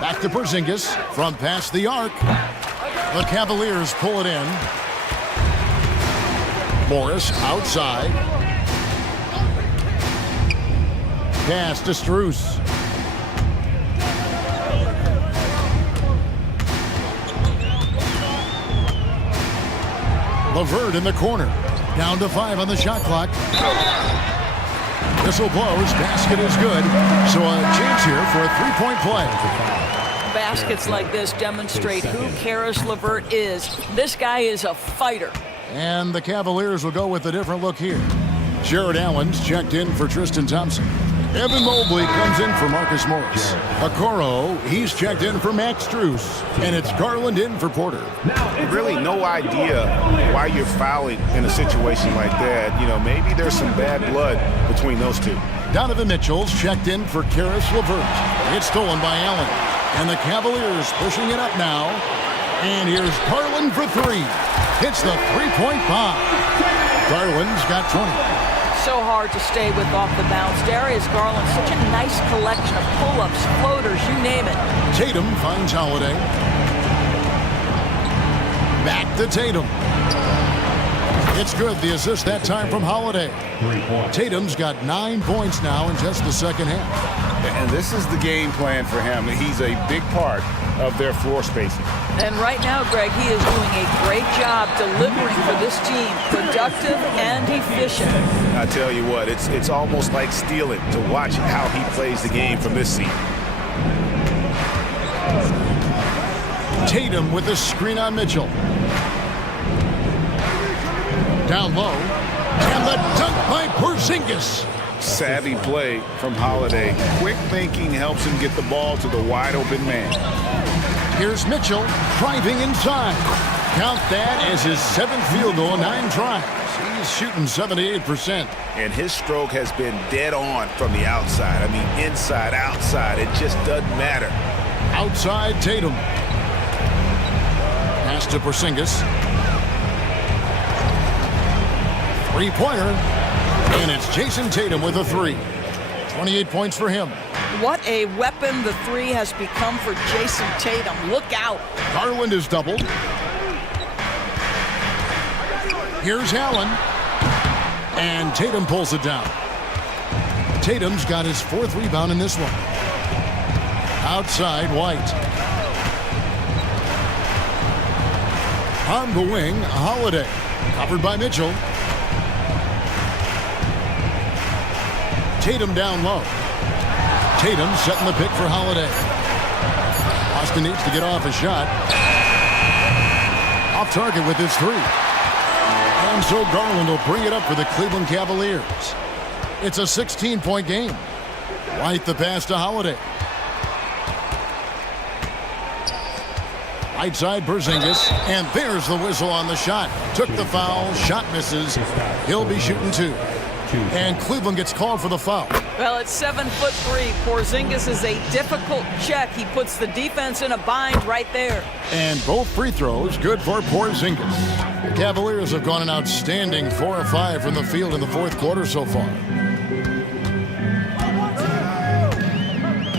Back to Porzingis from past the arc. The Cavaliers pull it in. Morris outside. Pass to Strus. LeVert in the corner. Down to 5 on the shot clock. Whistle blows. Basket is good. So a chance here for a 3-point play. Baskets like this demonstrate who Karis LeVert is. This guy is a fighter. And the Cavaliers will go with a different look here. Jared Allen's checked in for Tristan Thompson. Evan Mobley comes in for Marcus Morris. Okoro, he's checked in for Max Strus. And it's Garland in for Porter. Really no idea why you're fouling in a situation like that. You know, maybe there's some bad blood between those two. Donovan Mitchell's checked in for Karis LeVert. It's stolen by Allen. And the Cavaliers pushing it up now. And here's Garland for 3. Hits the 3-point bomb. Garland's got 20. So hard to stay with off the bounce. Darius Garland, such a nice collection of pull-ups, floaters, you name it. Tatum finds Holiday. Back to Tatum. It's good, the assist that time from Holiday. Tatum's got 9 points now in just the second half. And this is the game plan for him. He's a big part of their floor spacing. And right now, Greg, he is doing a great job delivering for this team, productive and efficient. I tell you what, it's almost like stealing to watch how he plays the game from this seat. Tatum with a screen on Mitchell. Down low. And the dunk by Porzingis. Savvy play from Holiday. Quick thinking helps him get the ball to the wide open man. Here's Mitchell driving inside. Count that as his 7th field goal, 9 tries. He's shooting 78%. And his stroke has been dead on from the outside. I mean, inside, outside. It just doesn't matter. Outside Tatum. Pass to Porzingis. 3-pointer. And it's Jason Tatum with a 3. 28 points for him. What a weapon the 3 has become for Jason Tatum. Look out. Garland is doubled. Here's Allen. And Tatum pulls it down. Tatum's got his 4th rebound in this one. Outside White. On the wing, Holiday. Covered by Mitchell. Tatum down low. Tatum setting the pick for Holiday. Boston needs to get off a shot. Off target with his 3. And so Garland will bring it up for the Cleveland Cavaliers. It's a 16-point game. White the pass to Holiday. Right side Porzingis. And there's the whistle on the shot. Took the foul. Shot misses. He'll be shooting 2. And Cleveland gets called for the foul. Well, it's 7'3". Porzingis is a difficult check. He puts the defense in a bind right there. And both free throws good for Porzingis. The Cavaliers have gone an outstanding 4 of 5 from the field in the 4th quarter so far.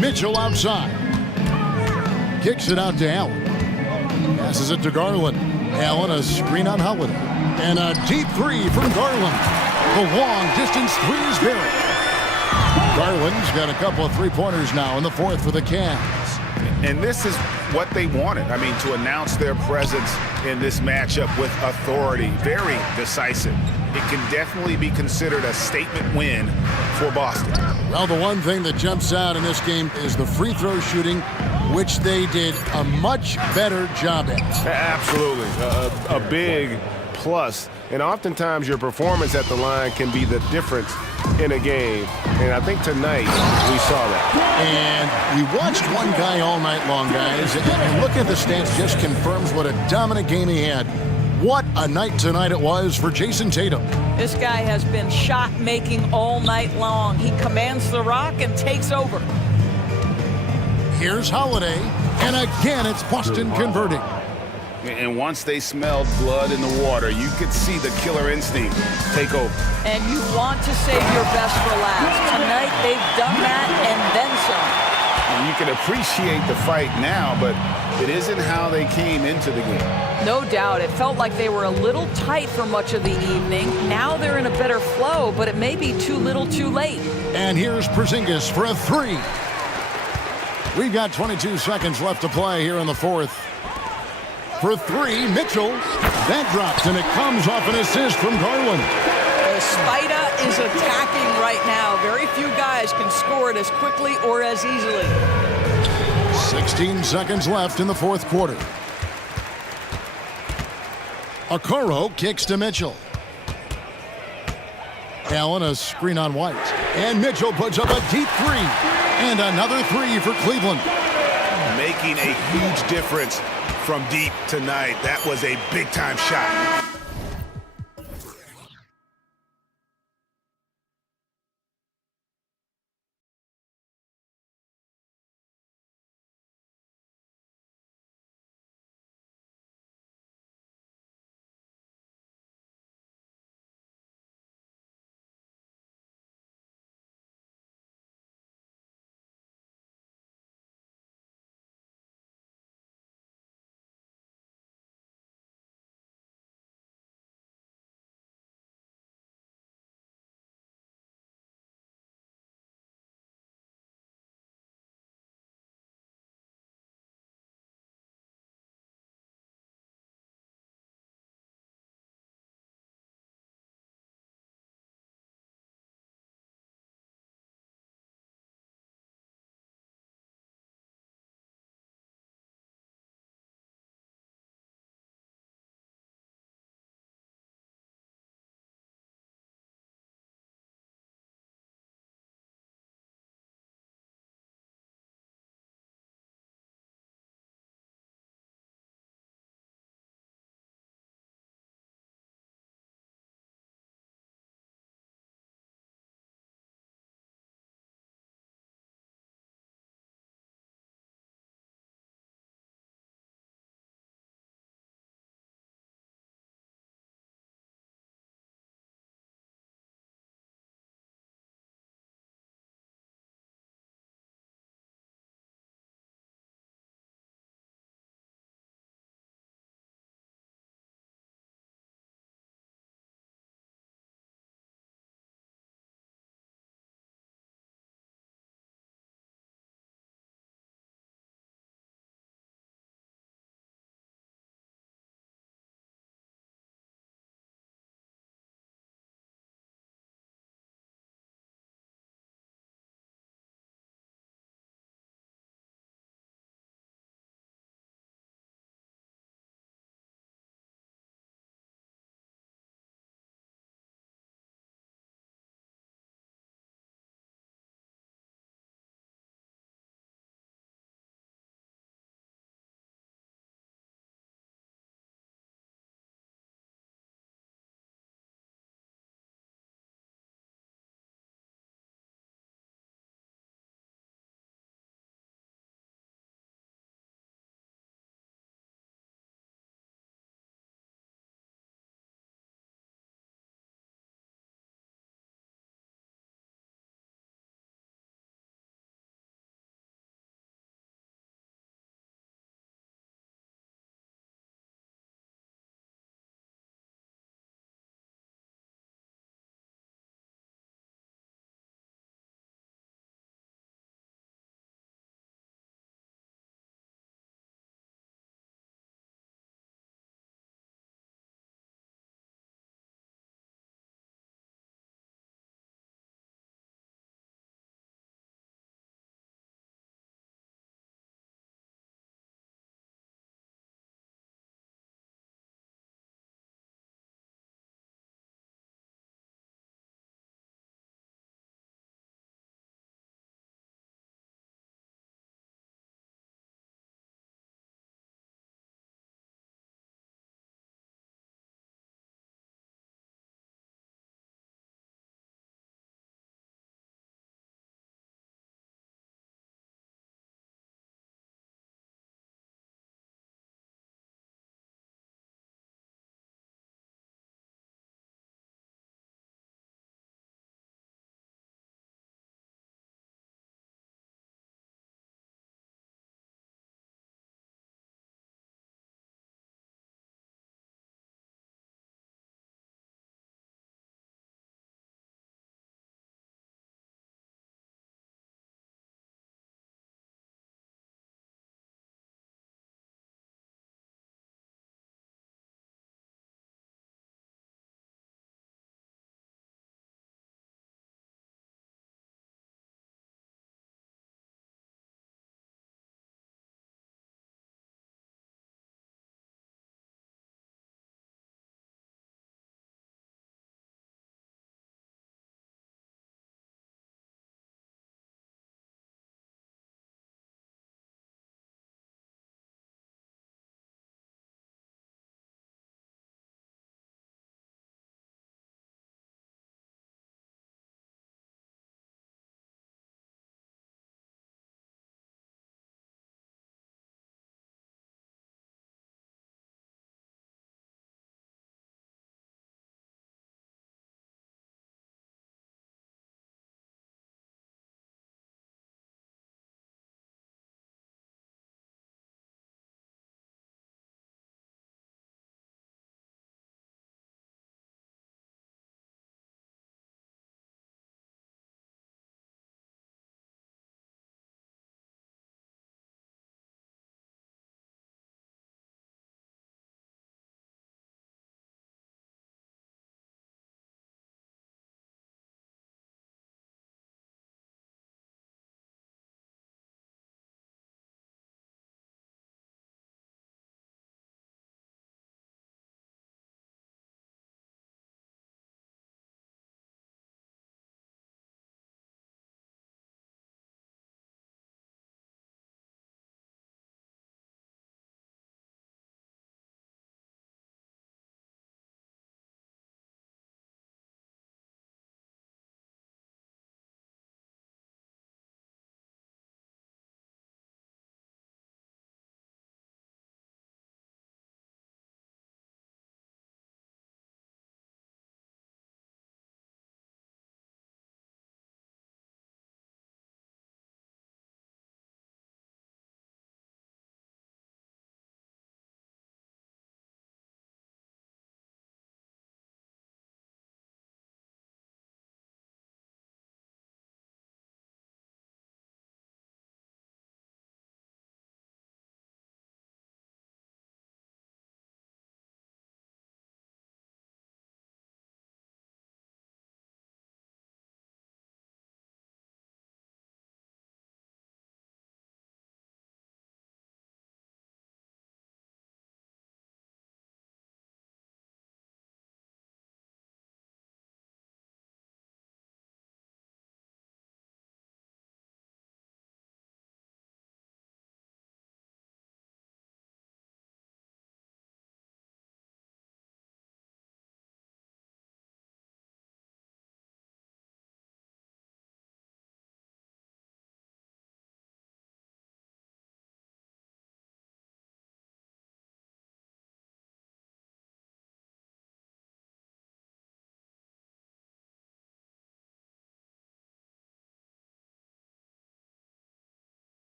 Mitchell outside. kicks it out to Allen. Passes it to Garland. Allen, a screen on Holiday. And a deep three from Garland. The long distance three is good. Garland's got a couple of three-pointers now in the fourth for the Cavs. And this is what they wanted. I mean, to announce their presence in this matchup with authority. Very decisive. It can definitely be considered a statement win for Boston. Well, the one thing that jumps out in this game is the free throw shooting, which they did a much better job at. Absolutely. A big plus. And oftentimes your performance at the line can be the difference in a game. And I think tonight we saw that. And we watched one guy all night long, guys. And look at the stats, just confirms what a dominant game he had. What a night tonight it was for Jason Tatum. This guy has been shot-making all night long. He commands the rock and takes over. Here's Holiday, and again it's Boston converting. And once they smelled blood in the water, you could see the killer instinct take over. And you want to save your best for last. Tonight they've done that and then some. And you can appreciate the fight now, but it isn't how they came into the game. No doubt. It felt like they were a little tight for much of the evening. Now they're in a better flow, but it may be too little too late. And here's Porzingis for a three. We've got 22 seconds left to play here in the fourth. For three, Mitchell. That drops, and it comes off an assist from Garland. Spida is attacking right now. Very few guys can score it as quickly or as easily. 16 seconds left in the fourth quarter. Okoro kicks to Mitchell. Allen, a screen on White. And Mitchell puts up a deep three. And another three for Cleveland. Making a huge difference from deep tonight. That was a big-time shot.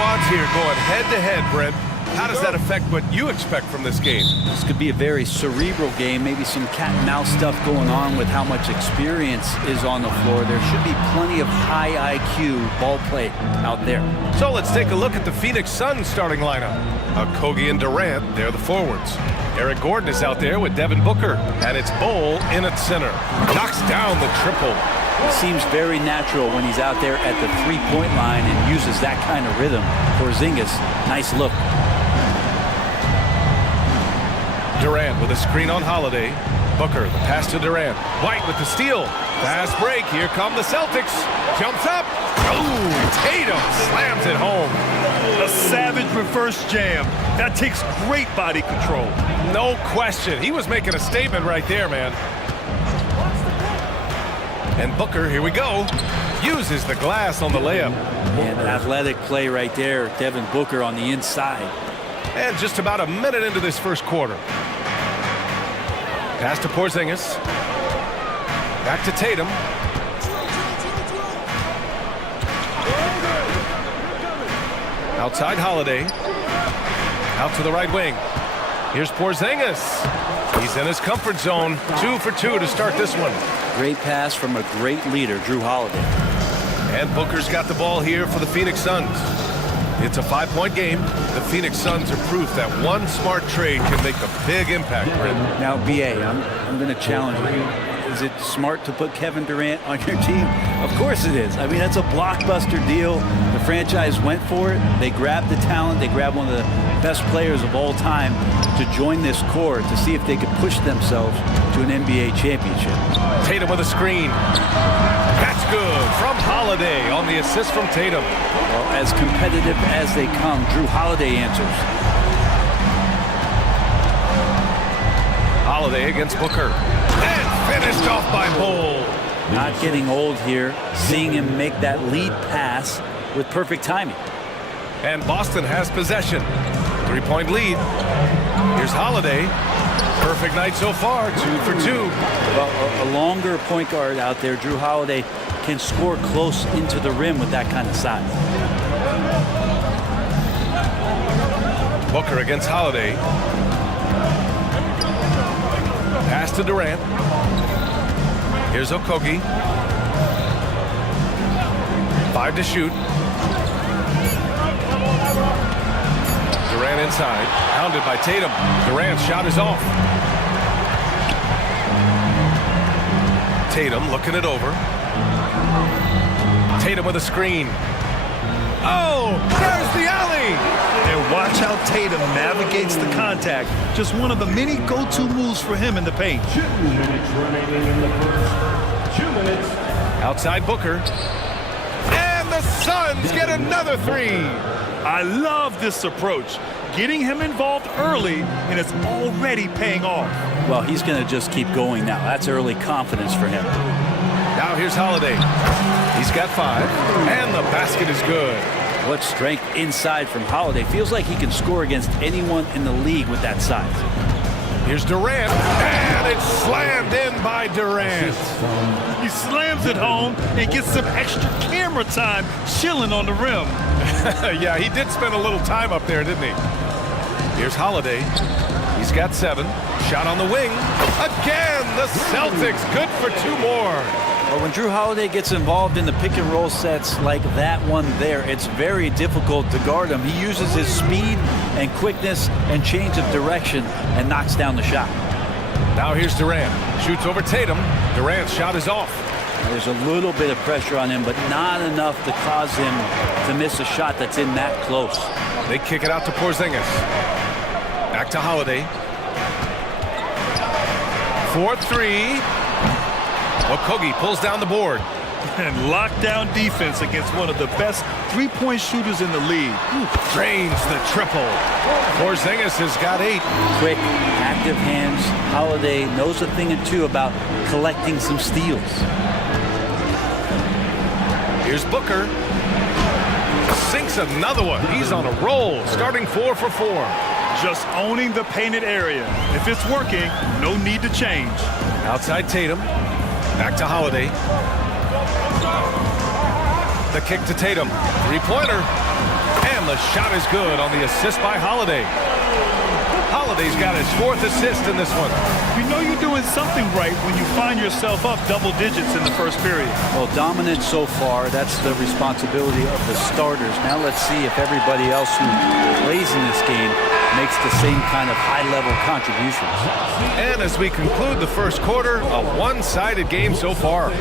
squads here going head-to-head, Brent. How does that affect what you expect from this game? This could be a very cerebral game, maybe some cat and mouse stuff going on with how much experience is on the floor. There should be plenty of high IQ ball play out there. So let's take a look at the Phoenix Suns starting lineup. Kogi and Durant, they're the forwards. Eric Gordon is out there with Devin Booker, and it's Bol in at center. Knocks down the triple. It seems very natural when he's out there at the three-point line and uses that kind of rhythm. Porzingis, nice look. Durant with a screen on Holiday. Booker, the pass to Durant. White with the steal. Fast break. Here come the Celtics. Jumps up. Oh, Tatum slams it home. A savage reverse jam. That takes great body control. No question. He was making a statement right there, man. And Booker, here we go, uses the glass on the layup. And athletic play right there. Devin Booker on the inside. And just about a minute into this first quarter. Pass to Porzingis. Back to Tatum. Outside Holiday. Out to the right wing. Here's Porzingis. He's in his comfort zone. 2 for 2 to start this one. Great pass from a great leader, Drew Holiday. And Booker's got the ball here for the Phoenix Suns. It's a 5-point game. The Phoenix Suns are proof that one smart trade can make a big impact, Brent. Now, BA, I'm going to challenge you. Is it smart to put Kevin Durant on your team? Of course it is. I mean, that's a blockbuster deal. The franchise went for it. They grabbed the talent. They grabbed one of the best players of all time to join this core to see if they could push themselves to an NBA championship. Tatum with a screen. That's good from Holiday on the assist from Tatum. Well, as competitive as they come, Drew Holiday answers. Holiday against Booker. And finished off by Bol. Not getting old here, seeing him make that lead pass with perfect timing. And Boston has possession. 3-point lead. Here's Holiday. Perfect night so far, 2 for 2. Well, a longer point guard out there, Drew Holiday, can score close into the rim with that kind of size. Booker against Holiday. Pass to Durant. Here's Okogie. 5 to shoot. Durant inside. Hounded by Tatum. Durant's shot is off. Tatum looking it over. Tatum with a screen. Oh, there's the alley. And watch how Tatum navigates the contact. Just one of the many go-to moves for him in the paint. 2 minutes remaining in the first. 2 minutes. Outside Booker. And the Suns get another 3. I love this approach. Getting him involved early, and it's already paying off. Well, he's going to just keep going now. That's early confidence for him. Now here's Holiday. He's got 5, and the basket is good. What strength inside from Holiday. Feels like he can score against anyone in the league with that size. Here's Durant, and it's slammed in by Durant. He slams it home and gets some extra camera time chilling on the rim. Yeah, he did spend a little time up there, didn't he? Here's Holiday. He's got 7. Shot on the wing. Again, the Celtics good for 2 more. Well, when Drew Holiday gets involved in the pick and roll sets like that one there, it's very difficult to guard him. He uses his speed and quickness and change of direction and knocks down the shot. Now here's Durant. Shoots over Tatum. Durant's shot is off. There's a little bit of pressure on him, but not enough to cause him to miss a shot that's in that close. They kick it out to Porzingis. Back to Holiday. 4-3. Okogie pulls down the board. And lockdown defense against one of the best three-point shooters in the league. Drains the triple. Porzingis has got 8. Quick, active hands. Holiday knows a thing or two about collecting some steals. Here's Booker. Sinks another one. He's on a roll, starting 4 for 4. Just owning the painted area. If it's working, no need to change. Outside Tatum. Back to Holiday. The kick to Tatum. 3-pointer. And the shot is good on the assist by Holiday. Holiday's got his 4th assist in this one. You know you're doing something right when you find yourself up double digits in the first period. Well, dominant so far. That's the responsibility of the starters. Now let's see if everybody else who plays in this game makes the same kind of high-level contributions. And as we conclude the first quarter, a one-sided game so far.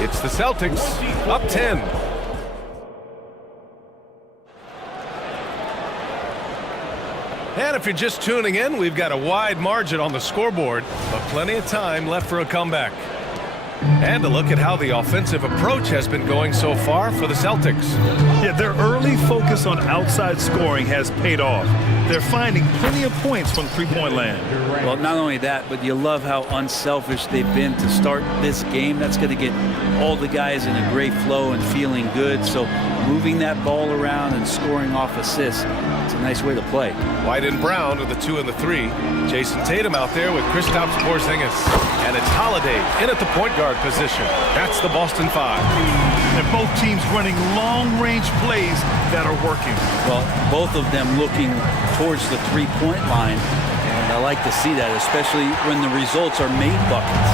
It's the Celtics up 10. And if you're just tuning in, we've got a wide margin on the scoreboard, but plenty of time left for a comeback. And a look at how the offensive approach has been going so far for the Celtics. Yeah, their early focus on outside scoring has paid off. They're finding plenty of points from three-point land. Well, not only that, but you love how unselfish they've been to start this game. That's going to get all the guys in a great flow and feeling good. So moving that ball around and scoring off assists, it's a nice way to play. White and Brown are the 2 and the 3. Jason Tatum out there with Kristaps Porzingis. And it's Holiday in at the point guard position. That's the Boston 5. And both teams running long-range plays that are working. Well, both of them looking towards the three-point line. And I like to see that, especially when the results are made buckets.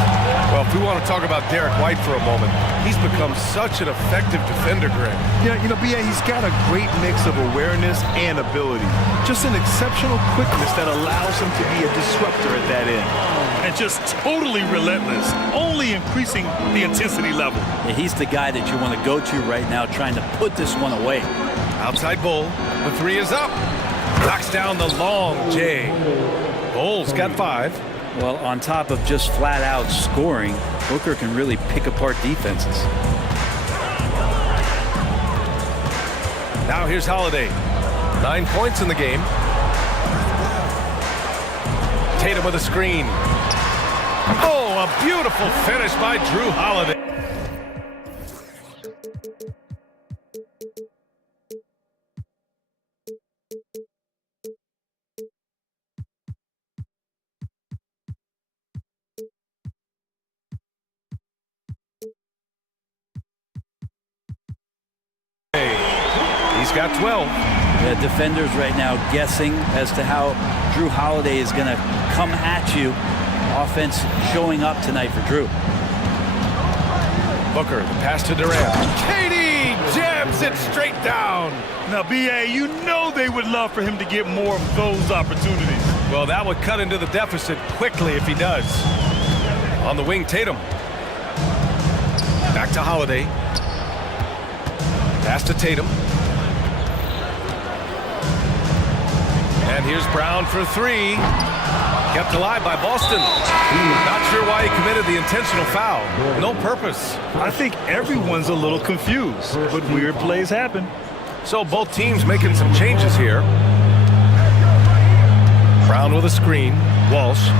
Well, if we want to talk about Derek White for a moment, he's become such an effective defender, Greg. Yeah, you know, B.A., he's got a great mix of awareness and ability. Just an exceptional quickness that allows him to be a disruptor at that end. And just totally relentless, only increasing the intensity level. Yeah, he's the guy that you want to go to right now, trying to put this one away. Outside Bull, the 3 is up. Knocks down the long J. Bull's got 5. Well, on top of just flat-out scoring, Booker can really pick apart defenses. Now here's Holiday. 9 points in the game. Tatum with a screen. Oh, a beautiful finish by Drew Holiday. He's got 12. The defenders right now guessing as to how Drew Holiday is going to come at you. Offense showing up tonight for Drew. Booker, the pass to Durant. KD jams it straight down. Now, B.A., you know they would love for him to get more of those opportunities. Well, that would cut into the deficit quickly if he does. On the wing, Tatum. Back to Holiday. Pass to Tatum. And here's Brown for 3. Kept alive by Boston. Not sure why he committed the intentional foul. No purpose. I think everyone's a little confused, but weird plays happen. So both teams making some changes here. Brown with a screen. Walsh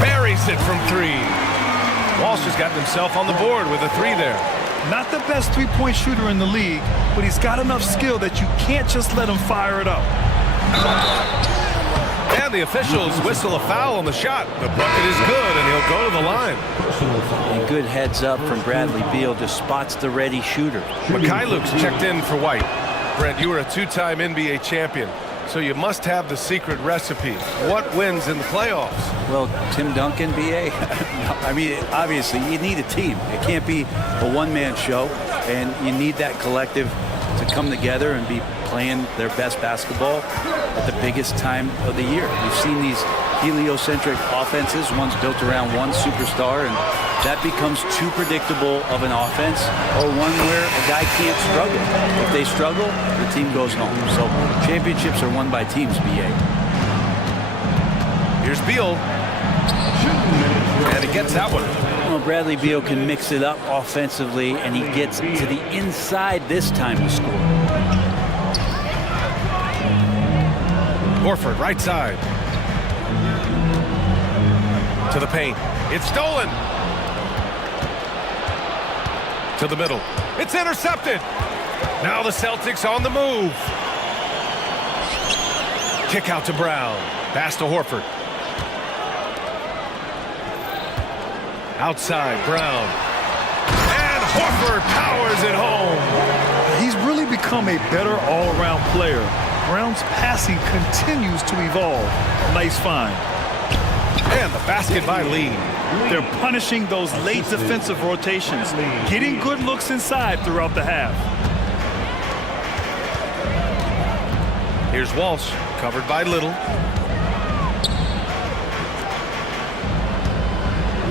buries it from 3. Walsh has gotten himself on the board with a 3 there. Not the best three-point shooter in the league, but he's got enough skill that you can't just let him fire it up. And the officials whistle a foul on the shot. The bucket is good, and he'll go to the line. And good heads up from Bradley Beal, just spots the ready shooter. Mikhailuk's checked in for White. Brent, you were a 2-time NBA champion, so you must have the secret recipe. What wins in the playoffs? Well, Tim Duncan, B.A. I mean, obviously, you need a team. It can't be a one-man show, and you need that collective to come together and be playing their best basketball at the biggest time of the year. We've seen these heliocentric offenses, one's built around one superstar, and that becomes too predictable of an offense, or one where a guy can't struggle. If they struggle, the team goes home. So championships are won by teams, B.A. Here's Beal. And he gets that one. Well, Bradley Beal can mix it up offensively, and he gets to the inside this time to score. Horford, right side. To the paint. It's stolen. To the middle. It's intercepted. Now the Celtics on the move. Kick out to Brown. Pass to Horford. Outside, Brown. And Horford powers it home. He's really become a better all-around player. Brown's passing continues to evolve. Nice find. And the basket by Lee. They're punishing those late defensive rotations, getting good looks inside throughout the half. Here's Walsh, covered by Little.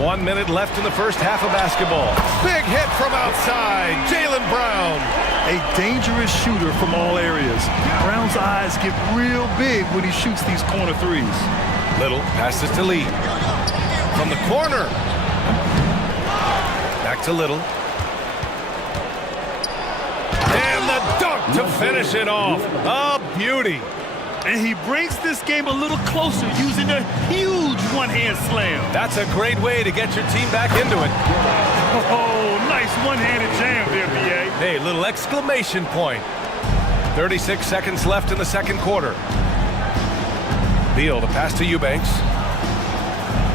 1 minute left in the first half of basketball. Big hit from outside, Jaylen Brown. A dangerous shooter from all areas. Brown's eyes get real big when he shoots these corner threes. Little passes to Lee. From the corner. Back to Little. And the dunk to finish it off. A beauty. And he brings this game a little closer using a huge one-hand slam. That's a great way to get your team back into it. Oh, nice one-handed jam there, B.A. Hey, little exclamation point. 36 seconds left in the second quarter. Beal, the pass to Eubanks.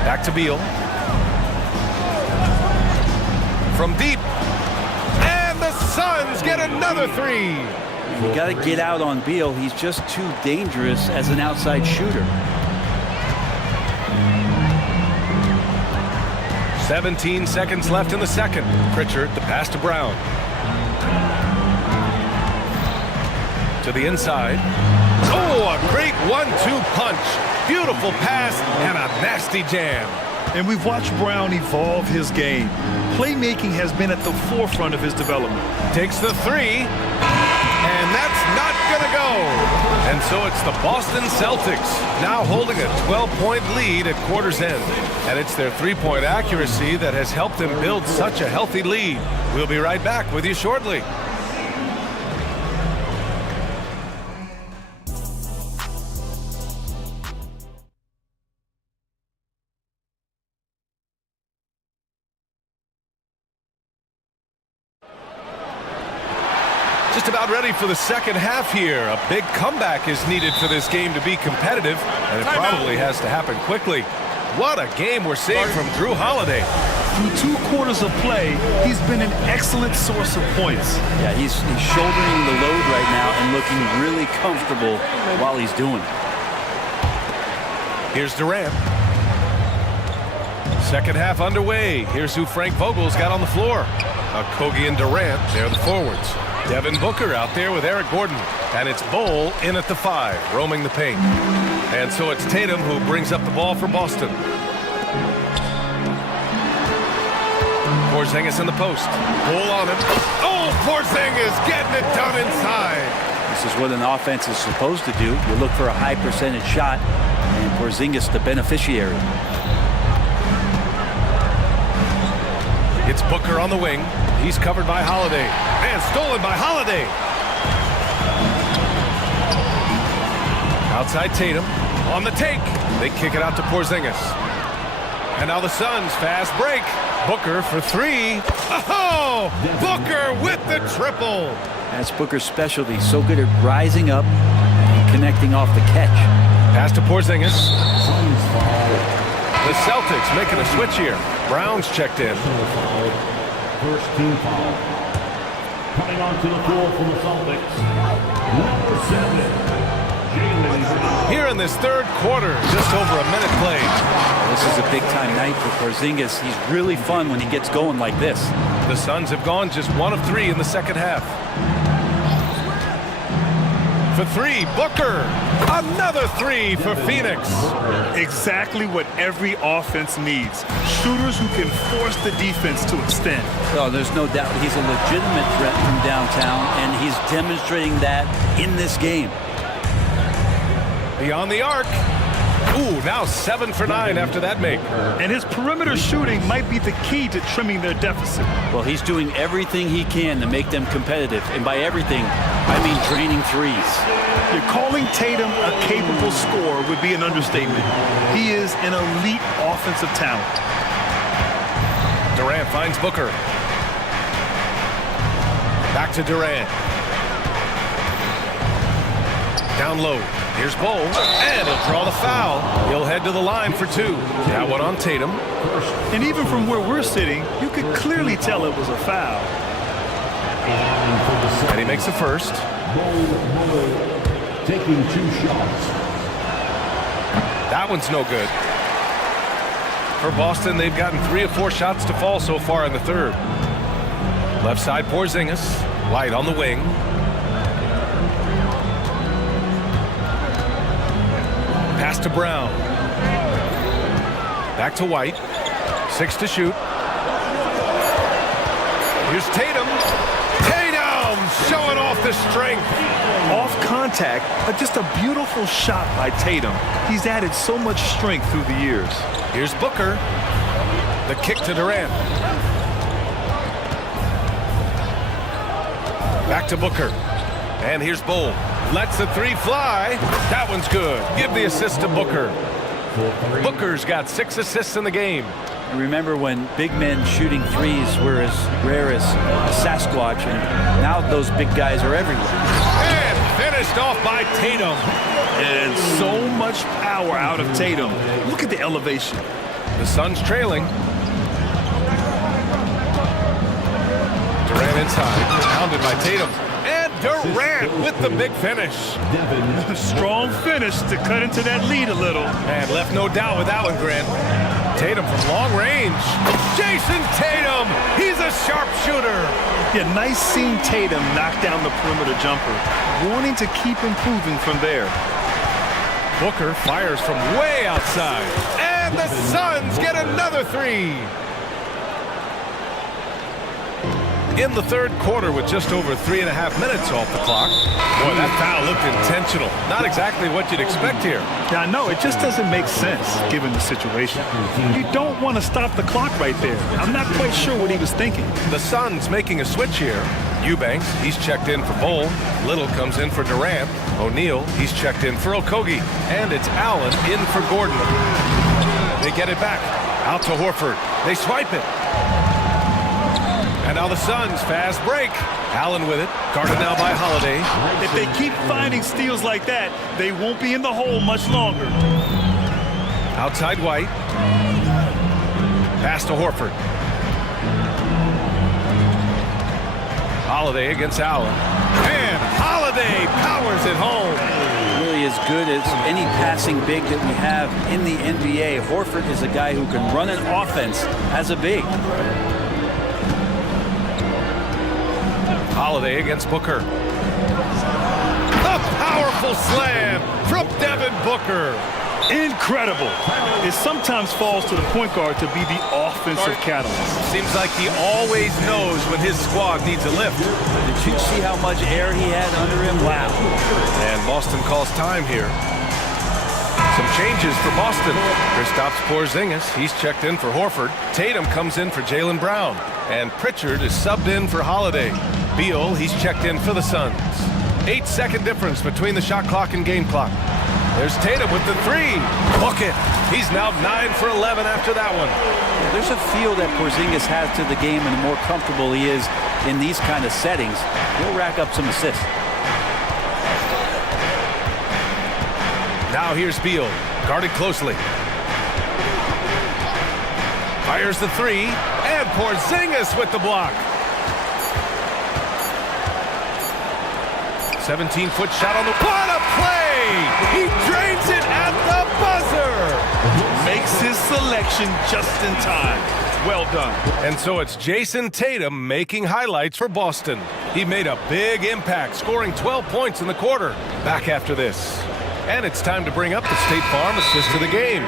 Back to Beal. From deep. And the Suns get another three. You got to get out on Beal. He's just too dangerous as an outside shooter. 17 seconds left in the second. Pritchard, the pass to Brown. To the inside. Oh, a great 1-2 punch. Beautiful pass and a nasty jam. And we've watched Brown evolve his game. Playmaking has been at the forefront of his development. Takes the three. And that's not gonna go. And so it's the Boston Celtics now holding a 12-point lead at quarter's end. And it's their three-point accuracy that has helped them build such a healthy lead. We'll be right back with you shortly. Just about ready for the second half here. A big comeback is needed for this game to be competitive, and it probably has to happen quickly. What a game we're seeing from Drew Holiday. Through 2 quarters of play, he's been an excellent source of points. Yeah, he's shouldering the load right now and looking really comfortable while he's doing it. Here's Durant. Second half underway. Here's who Frank Vogel's got on the floor. Kogi and Durant, they're the forwards. Devin Booker out there with Eric Gordon. And it's Bol in at the 5, roaming the paint. And so it's Tatum who brings up the ball for Boston. Porzingis in the post. Bol on him. Oh, Porzingis getting it done inside. This is what an offense is supposed to do. You look for a high percentage shot, and Porzingis the beneficiary. It's Booker on the wing. He's covered by Holiday. And stolen by Holiday. Outside Tatum. On the take. They kick it out to Porzingis. And now the Suns fast break. Booker for 3. Oh! Booker with the triple. That's Booker's specialty. So good at rising up and connecting off the catch. Pass to Porzingis. The Celtics making a switch here. Brown's checked in. First team foul. Coming onto the floor for the Celtics, number 7. Here in this third quarter, just over a minute played. This is a big-time night for Porzingis. He's really fun when he gets going like this. The Suns have gone just 1 of 3 in the second half. For 3, Booker. Another 3 for Phoenix. Exactly what every offense needs. Shooters who can force the defense to extend. Oh, there's no doubt he's a legitimate threat from downtown, and he's demonstrating that in this game. Beyond the arc. Ooh, now 7 for 9 after that make. And his perimeter shooting might be the key to trimming their deficit. Well, he's doing everything he can to make them competitive. And by everything, I mean draining threes. You're calling Tatum a capable scorer would be an understatement. He is an elite offensive talent. Durant finds Booker. Back to Durant. Down low. Here's Bol, and he'll draw the foul. He'll head to the line for 2. That one on Tatum. And even from where we're sitting, you could clearly tell it was a foul. And he makes the first. taking 2 shots. That one's no good. For Boston, they've gotten 3 of 4 shots to fall so far in the third. Left side, Porzingis. White on the wing. Pass to Brown. Back to White. 6 to shoot. Here's Tatum. Tatum showing off the strength. Off contact, but just a beautiful shot by Tatum. He's added so much strength through the years. Here's Booker. The kick to Durant. Back to Booker. And here's Bull. Lets the 3 fly. That one's good. Give the assist to Booker. Booker's got 6 assists in the game. Remember when big men shooting threes were as rare as Sasquatch, and now those big guys are everywhere. And finished off by Tatum. And so much power out of Tatum. Look at the elevation. The Suns trailing. Durant inside. Pounded by Tatum. And Durant with the big finish. Strong finish to cut into that lead a little. And left no doubt with that one, Grant. Tatum from long range. Jason Tatum. He's a sharpshooter. Yeah, nice seeing Tatum knock down the perimeter jumper. Wanting to keep improving from there. Booker fires from way outside. And the Suns get another 3. In the third quarter with just over 3.5 minutes off the clock. Boy, that foul looked intentional. Not exactly what you'd expect here. Yeah, I know. It just doesn't make sense given the situation. You don't want to stop the clock right there. I'm not quite sure what he was thinking. The Suns making a switch here. Eubanks, he's checked in for Bull. Little comes in for Durant. O'Neal, he's checked in for Okogie. And it's Allen in for Gordon. They get it back. Out to Horford. They swipe it. And now the Suns, fast break. Allen with it, guarded now by Holiday. If they keep finding steals like that, they won't be in the hole much longer. Outside White. Pass to Horford. Holiday against Allen. And Holiday powers it home. Really as good as any passing big that we have in the NBA. Horford is a guy who can run an offense as a big. Holiday against Booker. A powerful slam from Devin Booker. Incredible. It sometimes falls to the point guard to be the offensive catalyst. Seems like he always knows when his squad needs a lift. Did you see how much air he had under him? Wow. And Boston calls time here. Some changes for Boston. Kristaps Porzingis, he's checked in for Horford. Tatum comes in for Jaylen Brown. And Pritchard is subbed in for Holiday. Beal, he's checked in for the Suns. 8-second difference between the shot clock and game clock. There's Tatum with the 3. Book it. He's now 9 for 11 after that one. There's a feel that Porzingis has to the game, and the more comfortable he is in these kind of settings, he'll rack up some assists. Now here's Beal, guarded closely. Fires the 3, and Porzingis with the block. 17-foot shot on the... What a play! He drains it at the buzzer! Makes his selection just in time. Well done. And so it's Jason Tatum making highlights for Boston. He made a big impact, scoring 12 points in the quarter. Back after this. And it's time to bring up the State Farm assist of the game.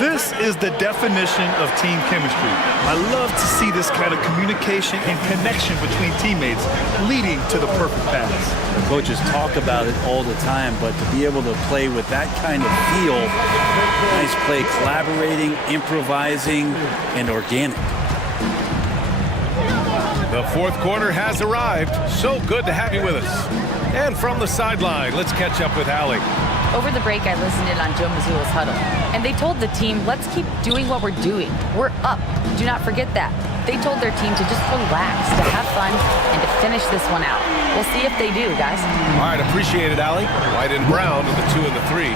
This is the definition of team chemistry. I love to see this kind of communication and connection between teammates leading to the perfect pass. The coaches talk about it all the time, but to be able to play with that kind of feel, nice play, collaborating, improvising, and organic. The fourth quarter has arrived. So good to have you with us. And from the sideline, let's catch up with Allie. Over the break, I listened in on Joe Mazzulla's huddle, and they told the team, let's keep doing what we're doing. We're up. Do not forget that. They told their team to just relax, to have fun, and to finish this one out. We'll see if they do, guys. All right, appreciate it, Allie. White and Brown with the 2 and the 3.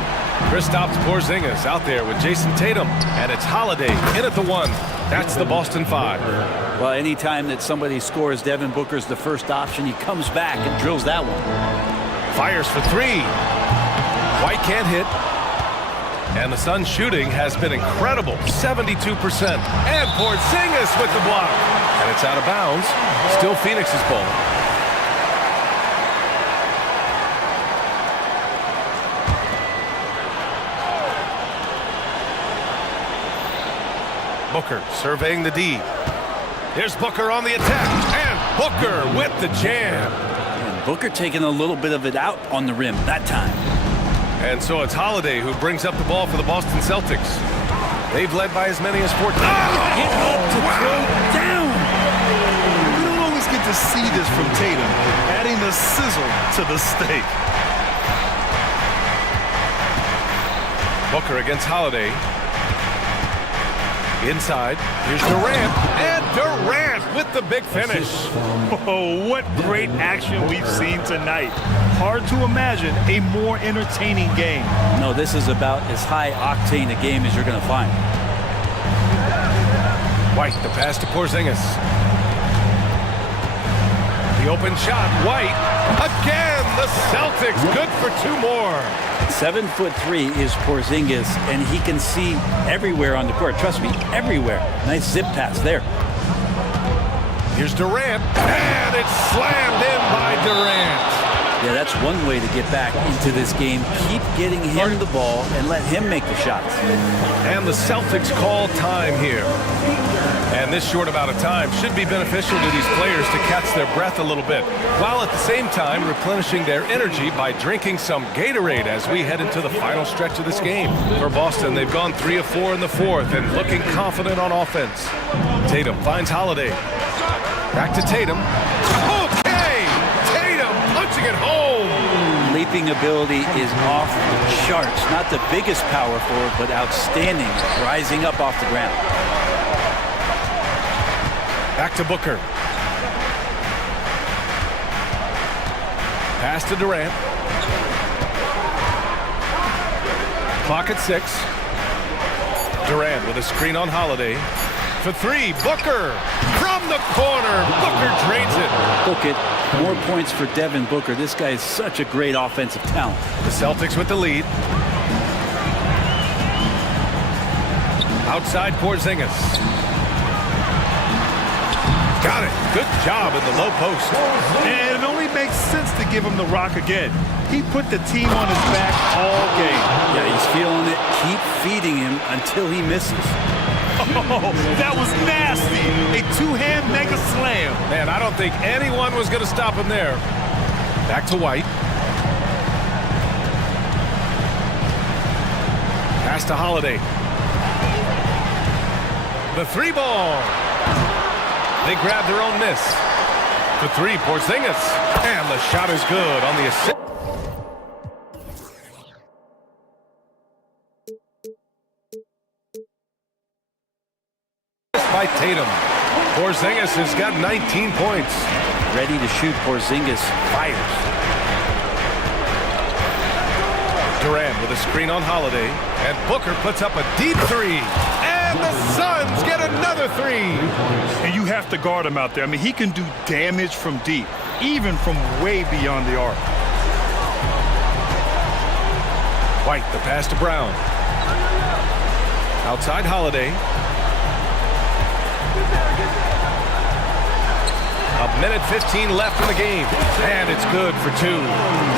Kristaps Porzingis out there with Jason Tatum, and it's Holiday in at the 1. That's the Boston 5. Well, anytime that somebody scores, Devin Booker's the first option. He comes back and drills that one. Fires for three. White can't hit. And the Suns' shooting has been incredible, 72%. And Porzingis with the block. And it's out of bounds. Still Phoenix's ball. Booker surveying the D. Here's Booker on the attack. And Booker with the jam. And Booker taking a little bit of it out on the rim that time. And so it's Holiday who brings up the ball for the Boston Celtics. They've led by as many as 14. Hit up to throw down. We don't always get to see this from Tatum, adding the sizzle to the steak. Booker against Holiday. Inside, here's Durant, and Durant with the big finish. Oh, what great action we've seen tonight. Hard to imagine a more entertaining game. No, this is about as high octane a game as you're going to find. White, the pass to Porzingis. The open shot, White. Again, the Celtics, good for two more. 7'3" is Porzingis, and he can see everywhere on the court. Trust me, everywhere. Nice zip pass there. Here's Durant, and it's slammed in by Durant. Yeah, that's one way to get back into this game. Keep getting him the ball and let him make the shots. And the Celtics call time here. And this short amount of time should be beneficial to these players to catch their breath a little bit, while at the same time replenishing their energy by drinking some Gatorade as we head into the final stretch of this game. For Boston, they've gone 3 of 4 in the fourth and looking confident on offense. Tatum finds Holiday. Back to Tatum. Okay! Tatum punching it home! Leaping ability is off the charts. Not the biggest power forward, but outstanding, rising up off the ground. Back to Booker. Pass to Durant. Clock at 6. Durant with a screen on Holiday. For three, Booker from the corner. Booker drains it. Book it. More points for Devin Booker. This guy is such a great offensive talent. The Celtics with the lead. Outside Porzingis. Got it. Good job in the low post. And it only makes sense to give him the rock again. He put the team on his back all game. Yeah, he's feeling it. Keep feeding him until he misses. Oh, that was nasty. A two-hand mega slam. Man, I don't think anyone was going to stop him there. Back to White. Pass to Holiday. The three ball. They grab their own miss. For three, Porzingis. And the shot is good on the assist. By Tatum. Porzingis has got 19 points. Ready to shoot. Porzingis fires. Durant with a screen on Holiday. And Booker puts up a deep three. And the Suns get another three. And you have to guard him out there. I mean, he can do damage from deep, even from way beyond the arc. White, the pass to Brown. Outside Holiday. A minute 15 left in the game. And it's good for two.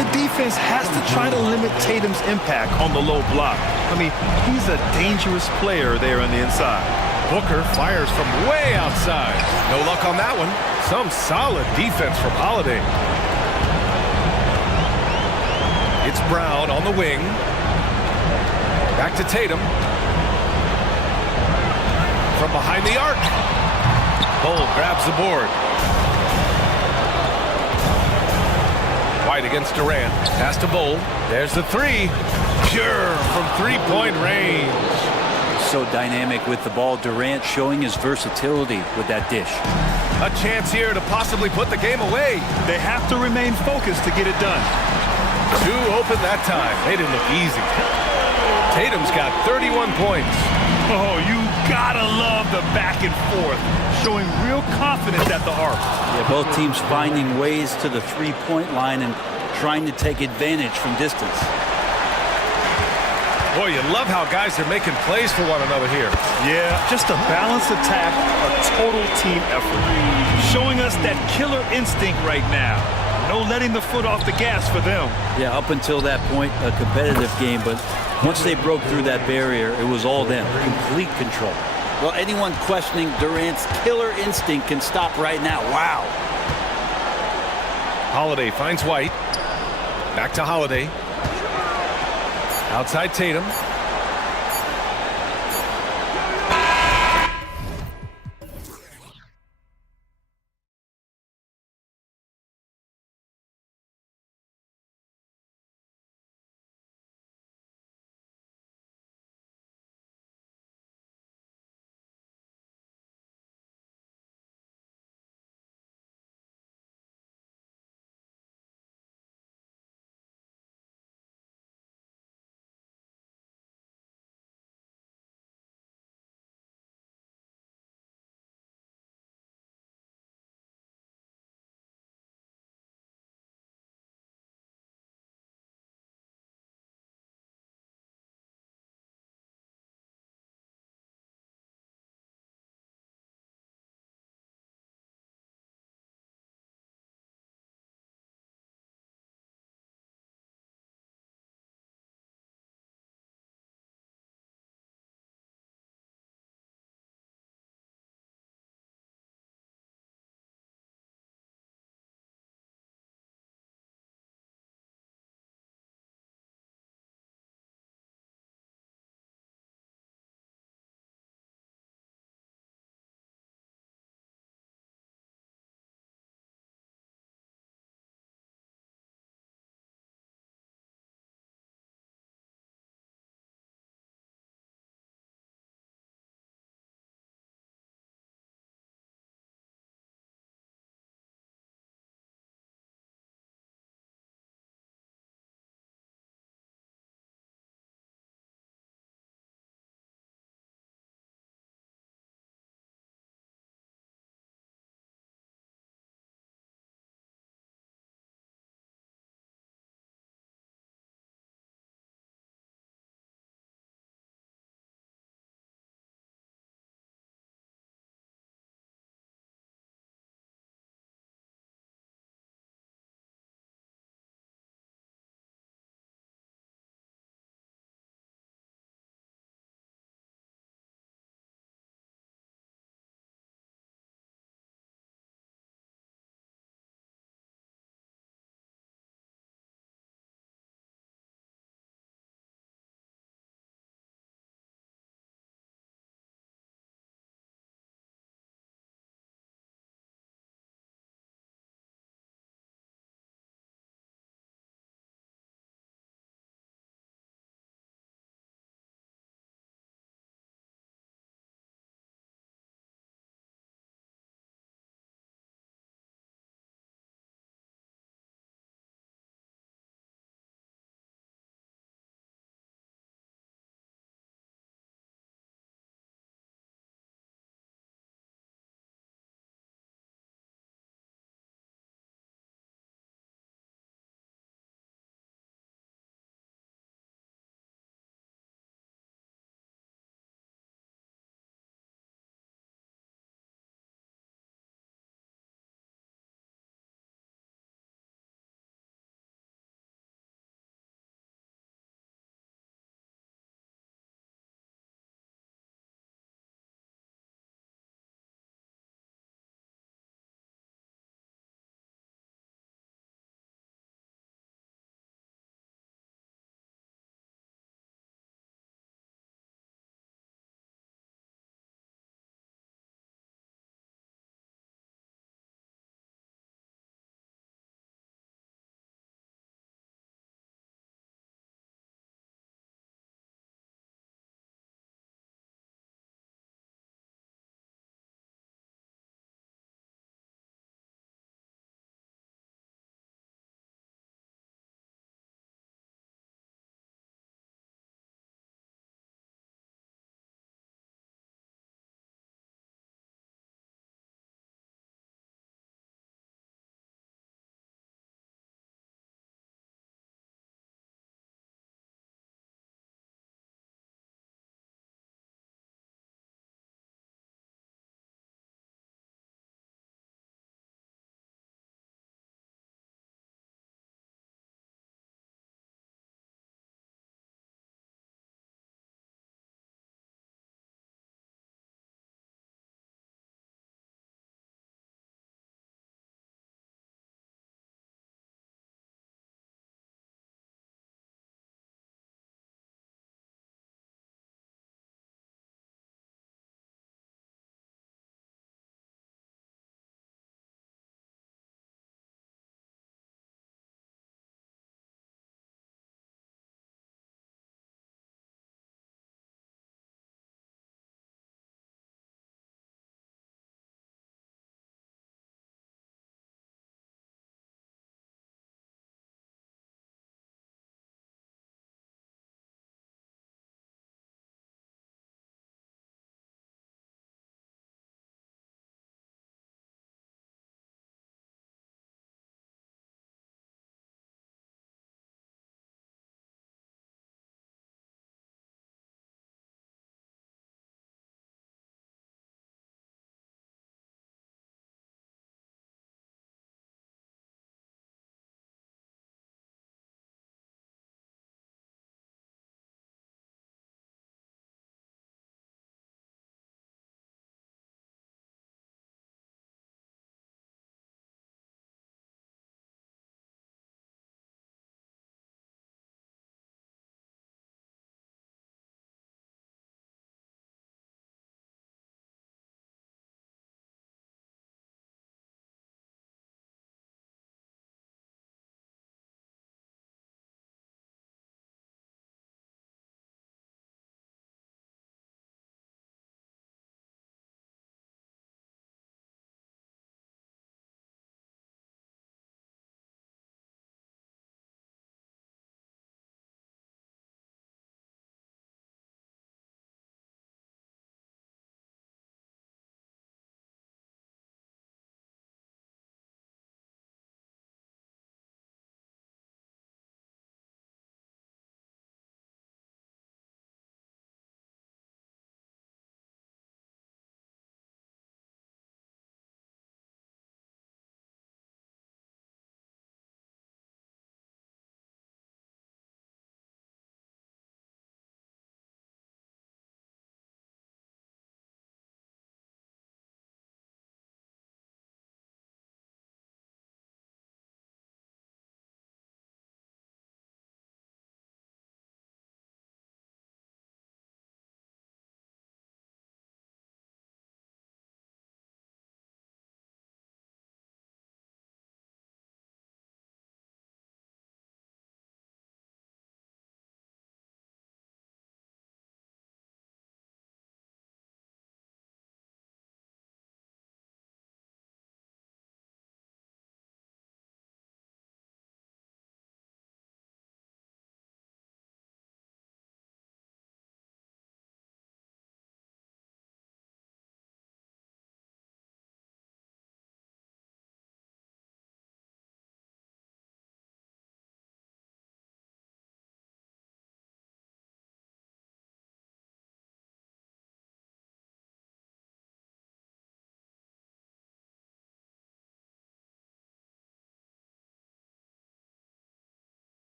The defense has to try to limit Tatum's impact on the low block. I mean, he's a dangerous player there on the inside. Booker fires from way outside. No luck on that one. Some solid defense from Holiday. It's Brown on the wing. Back to Tatum. From behind the arc. Bull grabs the board. White against Durant. Pass to Bull. There's the three. Pure from three-point range. So dynamic with the ball. Durant showing his versatility with that dish. A chance here to possibly put the game away. They have to remain focused to get it done. Two open that time. They didn't look easy. Tatum's got 31 points. Oh, you gotta love the back and forth, showing real confidence at the arc. Yeah, both teams finding ways to the three-point line and trying to take advantage from distance. Boy, you love how guys are making plays for one another here. Yeah, just a balanced attack, a total team effort. Showing us that killer instinct right now. No letting the foot off the gas for them. Yeah, up until that point, a competitive game, but once they broke through that barrier, it was all them. Complete control. Well, anyone questioning Durant's killer instinct can stop right now. Wow. Holiday finds White. Back to Holiday. Outside Tatum.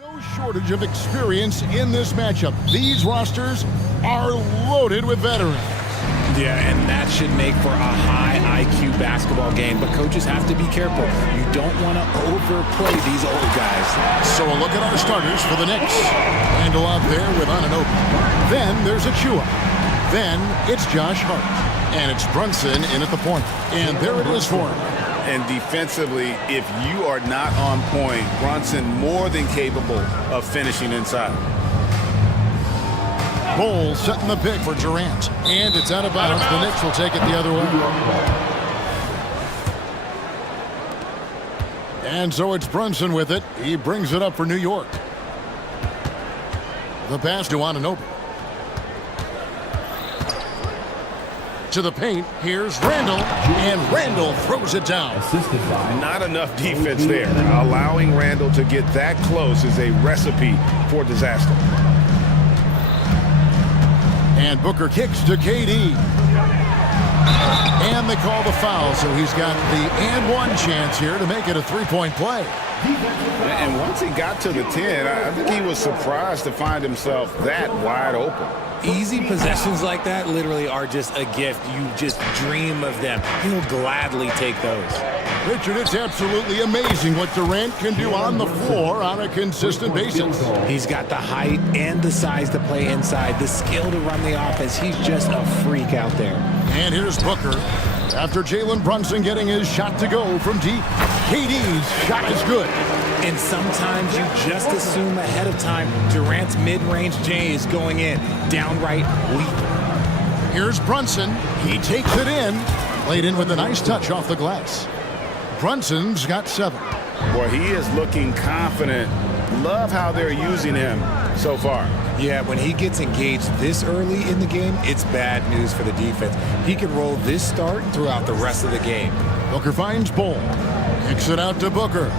No shortage of experience in this matchup. These rosters are loaded with veterans. Yeah, and that should make for a high IQ basketball game. But coaches have to be careful. You don't want to overplay these old guys. So a look at our starters for the Knicks. Randall out there with Anunoby. Then there's Achua. Then it's Josh Hart. And it's Brunson in at the point. And there it is for him. And defensively, if you are not on point, Brunson more than capable of finishing inside. Bol setting the pick for Durant. And it's out of bounds. The Knicks will take it the other way. And so it's Brunson with it. He brings it up for New York. The pass to Anunoby. To the paint. Here's Randall. And Randall throws it down. Not enough defense there. Allowing Randall to get that close is a recipe for disaster. And Booker kicks to KD. And they call the foul, so he's got the and one chance here to make it a three-point play. And once he got to the 10, I think he was surprised to find himself that wide open. Easy possessions like that literally are just a gift. You just dream of them. He'll gladly take those. Richard, it's absolutely amazing what Durant can do on the floor on a consistent basis. He's got the height and the size to play inside, the skill to run the offense. He's just a freak out there. And here's Booker. After Jalen Brunson getting his shot to go from deep, KD's shot is good. And sometimes you just assume ahead of time Durant's mid-range J is going in. Downright weak. Here's Brunson. He takes it in. Played in with a nice touch off the glass. Brunson's got 7. Boy, he is looking confident. Love how they're using him so far. Yeah, when he gets engaged this early in the game, it's bad news for the defense. He can roll this start throughout the rest of the game. Booker finds Bol. Kicks it out to Booker.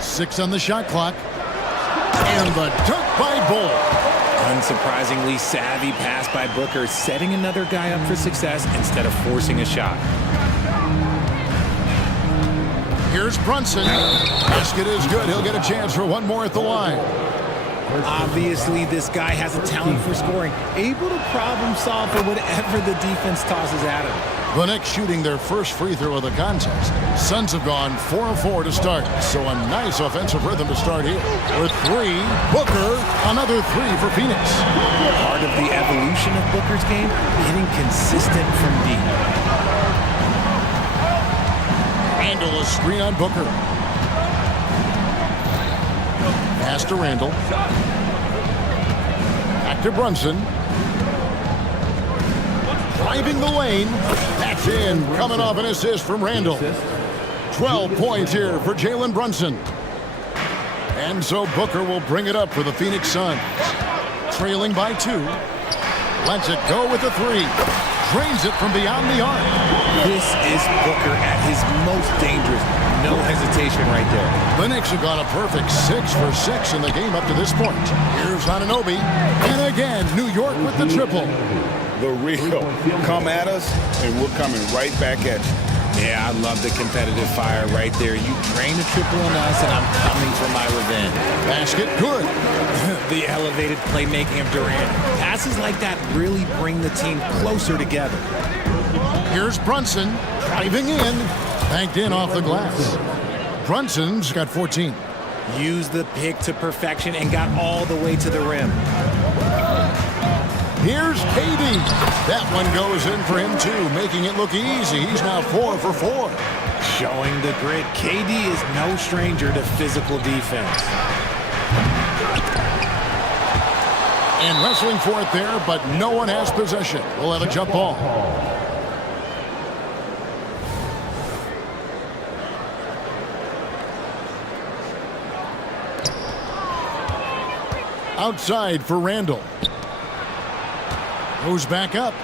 6 on the shot clock. And the dunk by Bol. Unsurprisingly savvy pass by Booker, setting another guy up for success instead of forcing a shot. Here's Brunson. Basket is good. He'll get a chance for one more at the line. Obviously, this guy has a talent for scoring, able to problem solve for whatever the defense tosses at him. The Knicks shooting their first free throw of the contest. Suns have gone 4 of 4 to start, so a nice offensive rhythm to start here. With 3, Booker, another 3 for Phoenix. Part of the evolution of Booker's game, hitting consistent from deep. Randall, a screen on Booker. Pass to Randall. Back to Brunson. Driving the lane. That's in. Coming off an assist from Randall. 12 points here for Jalen Brunson. And so Booker will bring it up for the Phoenix Suns. Trailing by 2. Lets it go with a 3. Drains it from beyond the arc. This is Booker at his most dangerous. No hesitation right there. The Knicks have gone a perfect 6 for 6 in the game up to this point. Here's Anunoby. And again, New York with the triple. The real. Come at us, and we're coming right back at you. Yeah, I love the competitive fire right there. You drain a triple on us, and I'm coming for my revenge. Basket good. The elevated playmaking of Durant. Passes like that really bring the team closer together. Here's Brunson driving in. Banked in off the glass. Brunson's got 14. Used the pick to perfection and got all the way to the rim. Here's KD. That one goes in for him too, making it look easy. He's now 4 for 4. Showing the grit. KD is no stranger to physical defense. And wrestling for it there, but no one has possession. We'll have a jump ball. Outside for Randall. Goes back up.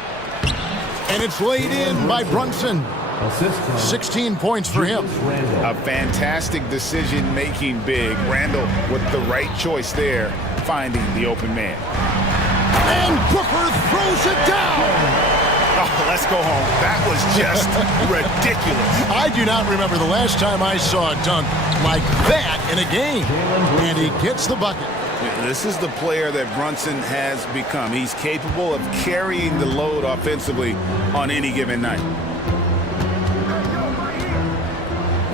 And it's laid in by Brunson. 16 points for him. A fantastic decision-making big. Randall with the right choice there, finding the open man. And Booker throws it down. Oh, let's go home. That was just ridiculous. I do not remember the last time I saw a dunk like that in a game. And he gets the bucket. This is the player that Brunson has become. He's capable of carrying the load offensively on any given night.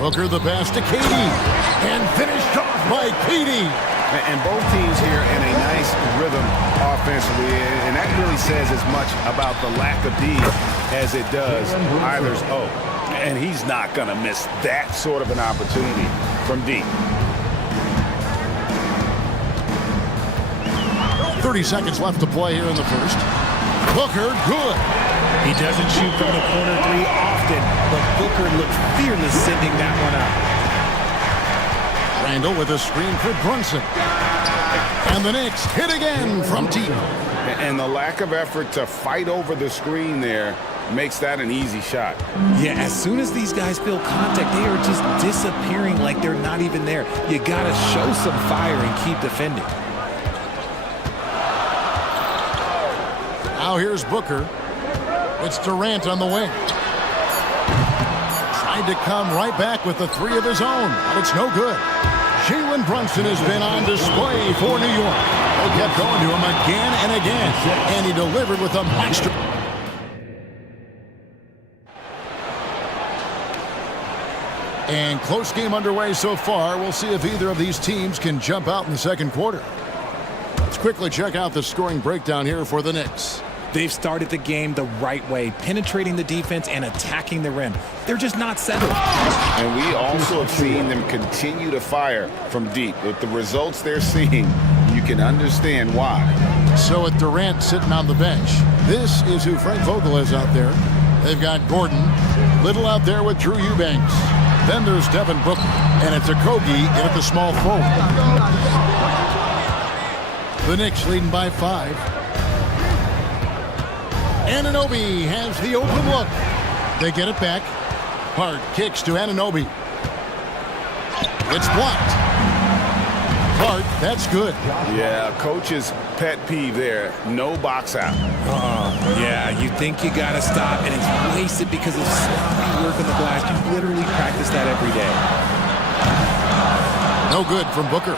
Booker the pass to Katie. And finished off by Katie. And both teams here in a nice rhythm offensively, and that really says as much about the lack of D as it does either's O. And he's not going to miss that sort of an opportunity from D. 30 seconds left to play here in the first. Booker, good. He doesn't shoot from the corner three often, but Booker looked fearless sending that one out. Randall with a screen for Brunson. And the Knicks hit again from deep. And the lack of effort to fight over the screen there makes that an easy shot. Yeah, as soon as these guys feel contact, they are just disappearing like they're not even there. You got to show some fire and keep defending. Now here's Booker. It's Durant on the wing. Tried to come right back with the three of his own, but it's no good. Jalen Brunson has been on display for New York. They kept going to him again and again, and he delivered with a monster. And close game underway so far. We'll see if either of these teams can jump out in the second quarter. Let's quickly check out the scoring breakdown here for the Knicks. They've started the game the right way, penetrating the defense and attacking the rim. They're just not settled. And we also have seen them continue to fire from deep. With the results they're seeing, you can understand why. So with Durant sitting on the bench, this is who Frank Vogel is out there. They've got Gordon, Little out there with Drew Eubanks. Then there's Devin Booker, and it's Okogie in at the small forward. The Knicks leading by 5. Anunoby has the open look. They get it back. Hart kicks to Anunoby. It's blocked. Hart, that's good. Yeah, coach's pet peeve there. No box out. Yeah, you think you got to stop, and it's wasted because of sloppy work on the glass. You literally practice that every day. No good from Booker.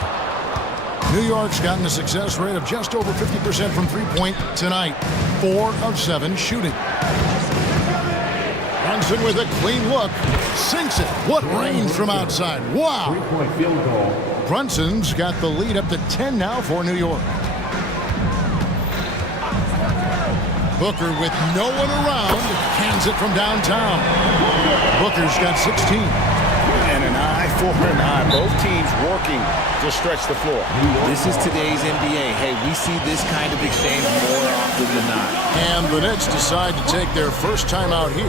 New York's gotten a success rate of just over 50% from three-point tonight. 4 of 7 shooting. Brunson with a clean look. Sinks it. What range from outside. Wow. Three-point field goal. Brunson's got the lead up to 10 now for New York. Booker with no one around. Cans it from downtown. Booker's got 16. And an eye for an eye. Both teams working to stretch the floor. This is today's NBA. Hey, we see this kind of exchange more often than not. And the Knicks decide to take their first time out here.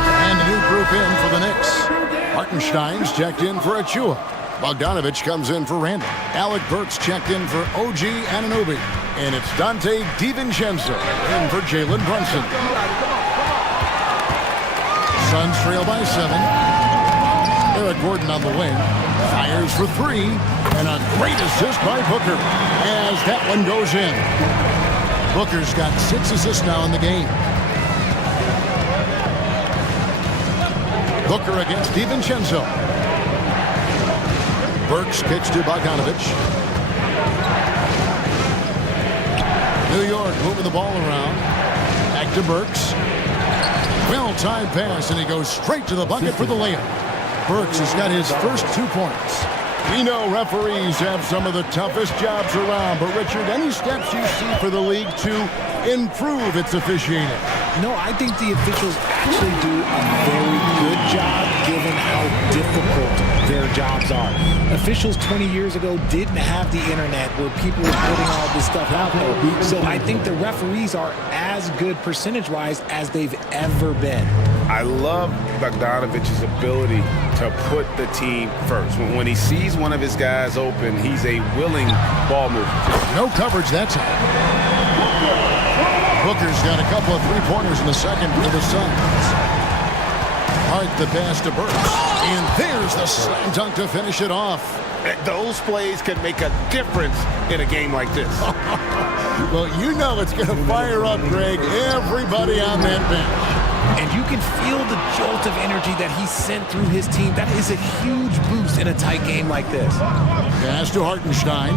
And a new group in for the Knicks. Hartenstein's checked in for Achua. Bogdanovich comes in for Randall. Alec Burks checked in for OG Anunoby. And it's Dante DiVincenzo in for Jalen Brunson. Suns trail by 7. Eric Gordon on the wing. Fires for 3. And a great assist by Booker as that one goes in. Booker's got 6 assists now in the game. Booker against DiVincenzo. Burks kicks to Bogdanovich. New York moving the ball around. Back to Burks. Well-timed pass, and he goes straight to the bucket for the layup. Burks has got his first 2 points. We know referees have some of the toughest jobs around, but Richard, any steps you see for the league to improve its officiating? No, I think the officials actually do a very good job given how difficult their jobs are. Officials 20 years ago didn't have the internet where people were putting all this stuff out there. So I think the referees are as good percentage-wise as they've ever been. I love Bogdanovich's ability to put the team first. When he sees one of his guys open, he's a willing ball mover. No coverage that time. Booker's got a couple of three-pointers in the second for the Suns. Hart the pass to Burks. And there's the slam dunk to finish it off. Those plays can make a difference in a game like this. Well, you know it's going to fire up, Greg, everybody on that bench. And you can feel the jolt of energy that he sent through his team. That is a huge boost in a tight game like this. Pass to Hartenstein.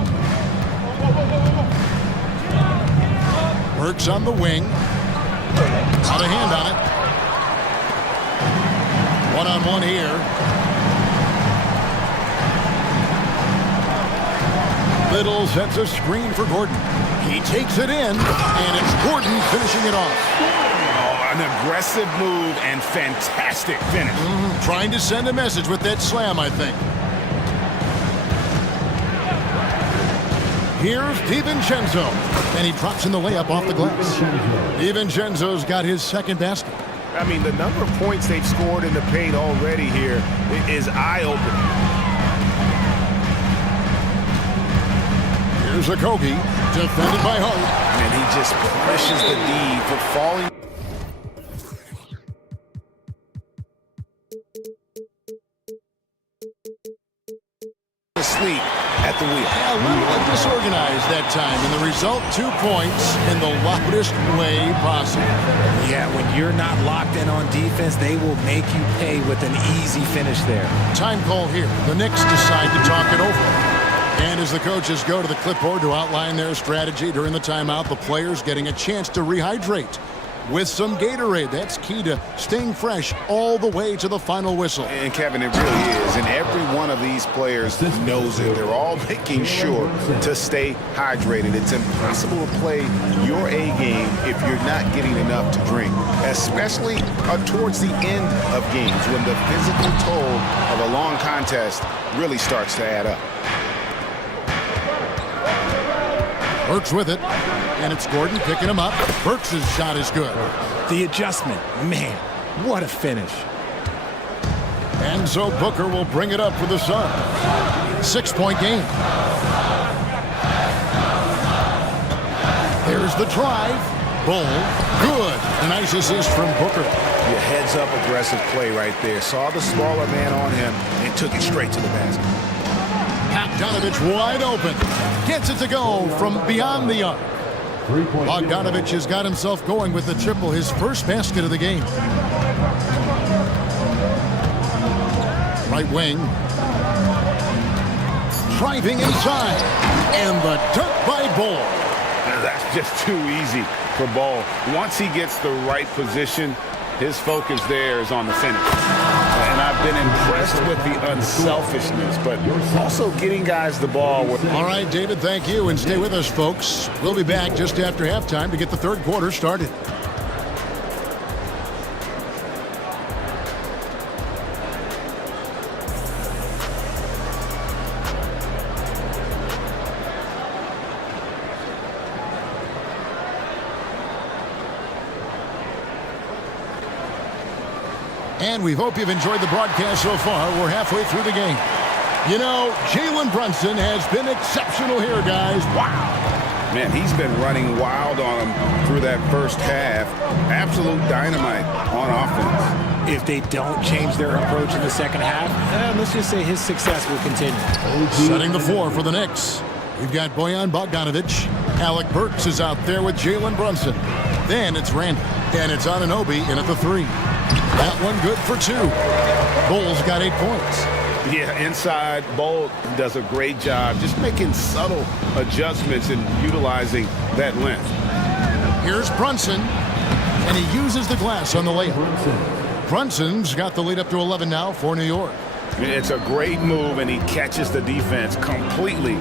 Works on the wing. Got a hand on it. One-on-one here. Little sets a screen for Gordon. He takes it in, and it's Gordon finishing it off. Oh, an aggressive move and fantastic finish. Trying to send a message with that slam, I think. Here's DiVincenzo, and he drops in the layup off the glass. DiVincenzo's got his second basket. I mean, the number of points they've scored in the paint already here is eye-opening. Here's Okogie, defended by Hart. And he just pushes the D for falling. Asleep at the wheel. A little disorganized that time, and the result, 2 points in the loudest way possible. Yeah, when you're not locked in on defense, they will make you pay with an easy finish there. Time call here. The Knicks decide to talk it over. And as the coaches go to the clipboard to outline their strategy during the timeout, the players getting a chance to rehydrate with some Gatorade. That's key to staying fresh all the way to the final whistle. And Kevin, it really is. And every one of these players knows it. They're all making sure to stay hydrated. It's impossible to play your A game if you're not getting enough to drink, especially towards the end of games when the physical toll of a long contest really starts to add up. Burks with it, and it's Gordon picking him up. Burks' shot is good. The adjustment, man, what a finish. And so Booker will bring it up for the Suns. 6-point game. There's the drive. Bull, good. A nice assist from Booker. Your heads-up aggressive play right there. Saw the smaller man on him and took it straight to the basket. Bogdanovich wide open. Gets it to go from beyond the arc. Bogdanovich has got himself going with the triple, his first basket of the game. Right wing. Driving inside. And the dunk by Bull. That's just too easy for Ball. Once he gets the right position, his focus there is on the finish. And I've been impressed with the unselfishness, but also getting guys the ball. All right, David, thank you. And stay with us, folks. We'll be back just after halftime to get the third quarter started. And we hope you've enjoyed the broadcast so far. We're halfway through the game. You know, Jalen Brunson has been exceptional here, guys. Wow. Man, he's been running wild on him through that first half. Absolute dynamite on offense. If they don't change their approach in the second half, let's just say his success will continue. Setting the floor for the Knicks. We've got Bojan Bogdanovic. Alec Burks is out there with Jalen Brunson. Then it's Randall. And it's Anunoby in at the 3. That one good for 2. Bull's got 8 points. Yeah, inside, Bull does a great job just making subtle adjustments and utilizing that length. Here's Brunson, and he uses the glass on the layup. Brunson's got the lead up to 11 now for New York. It's a great move, and he catches the defense completely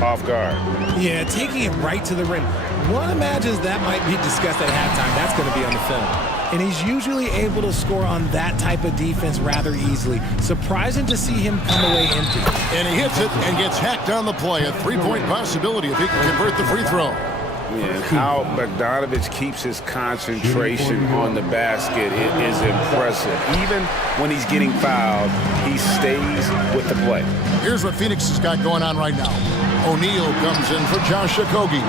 off guard. Yeah, taking it right to the rim. One imagines that might be discussed at halftime. That's going to be on the film. And he's usually able to score on that type of defense rather easily. Surprising to see him come away empty. And he hits it and gets hacked on the play. A 3-point possibility if he can convert the free throw. Yeah, how Bogdanovic keeps his concentration on the basket, it is impressive. Even when he's getting fouled, he stays with the play. Here's what Phoenix has got going on right now. O'Neal comes in for Josh Okogie,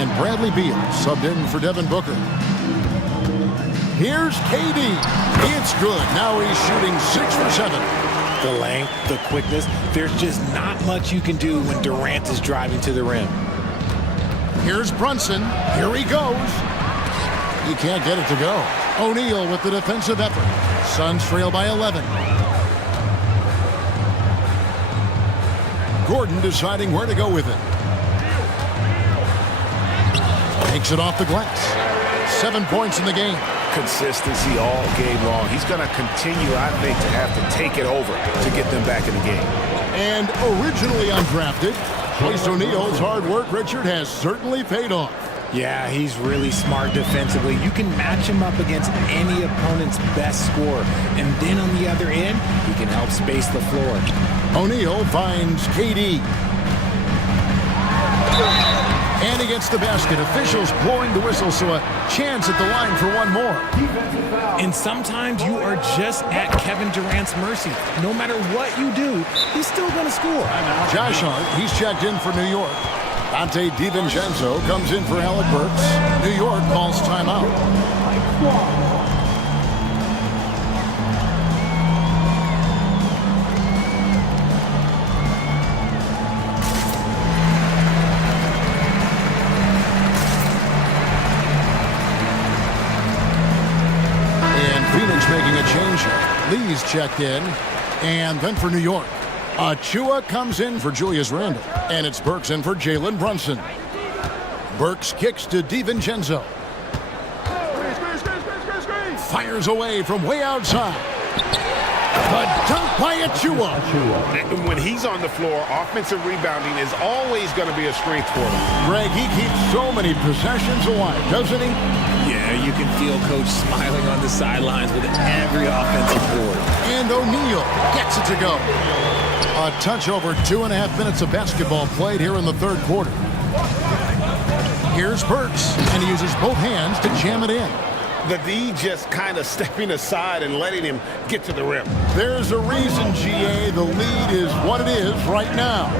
and Bradley Beal subbed in for Devin Booker. Here's KD. It's good. Now he's shooting 6 for 7. The length, the quickness. There's just not much you can do when Durant is driving to the rim. Here's Brunson. Here he goes. He can't get it to go. O'Neal with the defensive effort. Suns trail by 11. Gordon deciding where to go with it. Takes it off the glass. 7 points in the game. Consistency all game long. He's going to continue, I think, to have to take it over to get them back in the game. And originally undrafted, Royce O'Neal's hard work, Richard, has certainly paid off. Yeah, he's really smart defensively. You can match him up against any opponent's best scorer. And then on the other end, he can help space the floor. O'Neal finds KD. And he gets the basket. Officials blowing the whistle, so a chance at the line for one more. And sometimes you are just at Kevin Durant's mercy. No matter what you do, he's still going to score. Josh Hart, he's checked in for New York. Dante DiVincenzo comes in for Alec Burks. New York calls timeout. Phoenix making a change here. Lee's checked in. And then for New York, Achua comes in for Julius Randle. And it's Burks in for Jalen Brunson. Burks kicks to DiVincenzo. Fires away from way outside. The dunk by Achua. When he's on the floor, offensive rebounding is always going to be a strength for him. Greg, he keeps so many possessions alive, doesn't he? Yeah, you can feel Coach smiling on the sidelines with every offensive board. And O'Neal gets it to go. A touch over 2.5 minutes of basketball played here in the third quarter. Here's Burks, and he uses both hands to jam it in. The D just kind of stepping aside and letting him get to the rim. There's a reason, GA, the lead is what it is right now.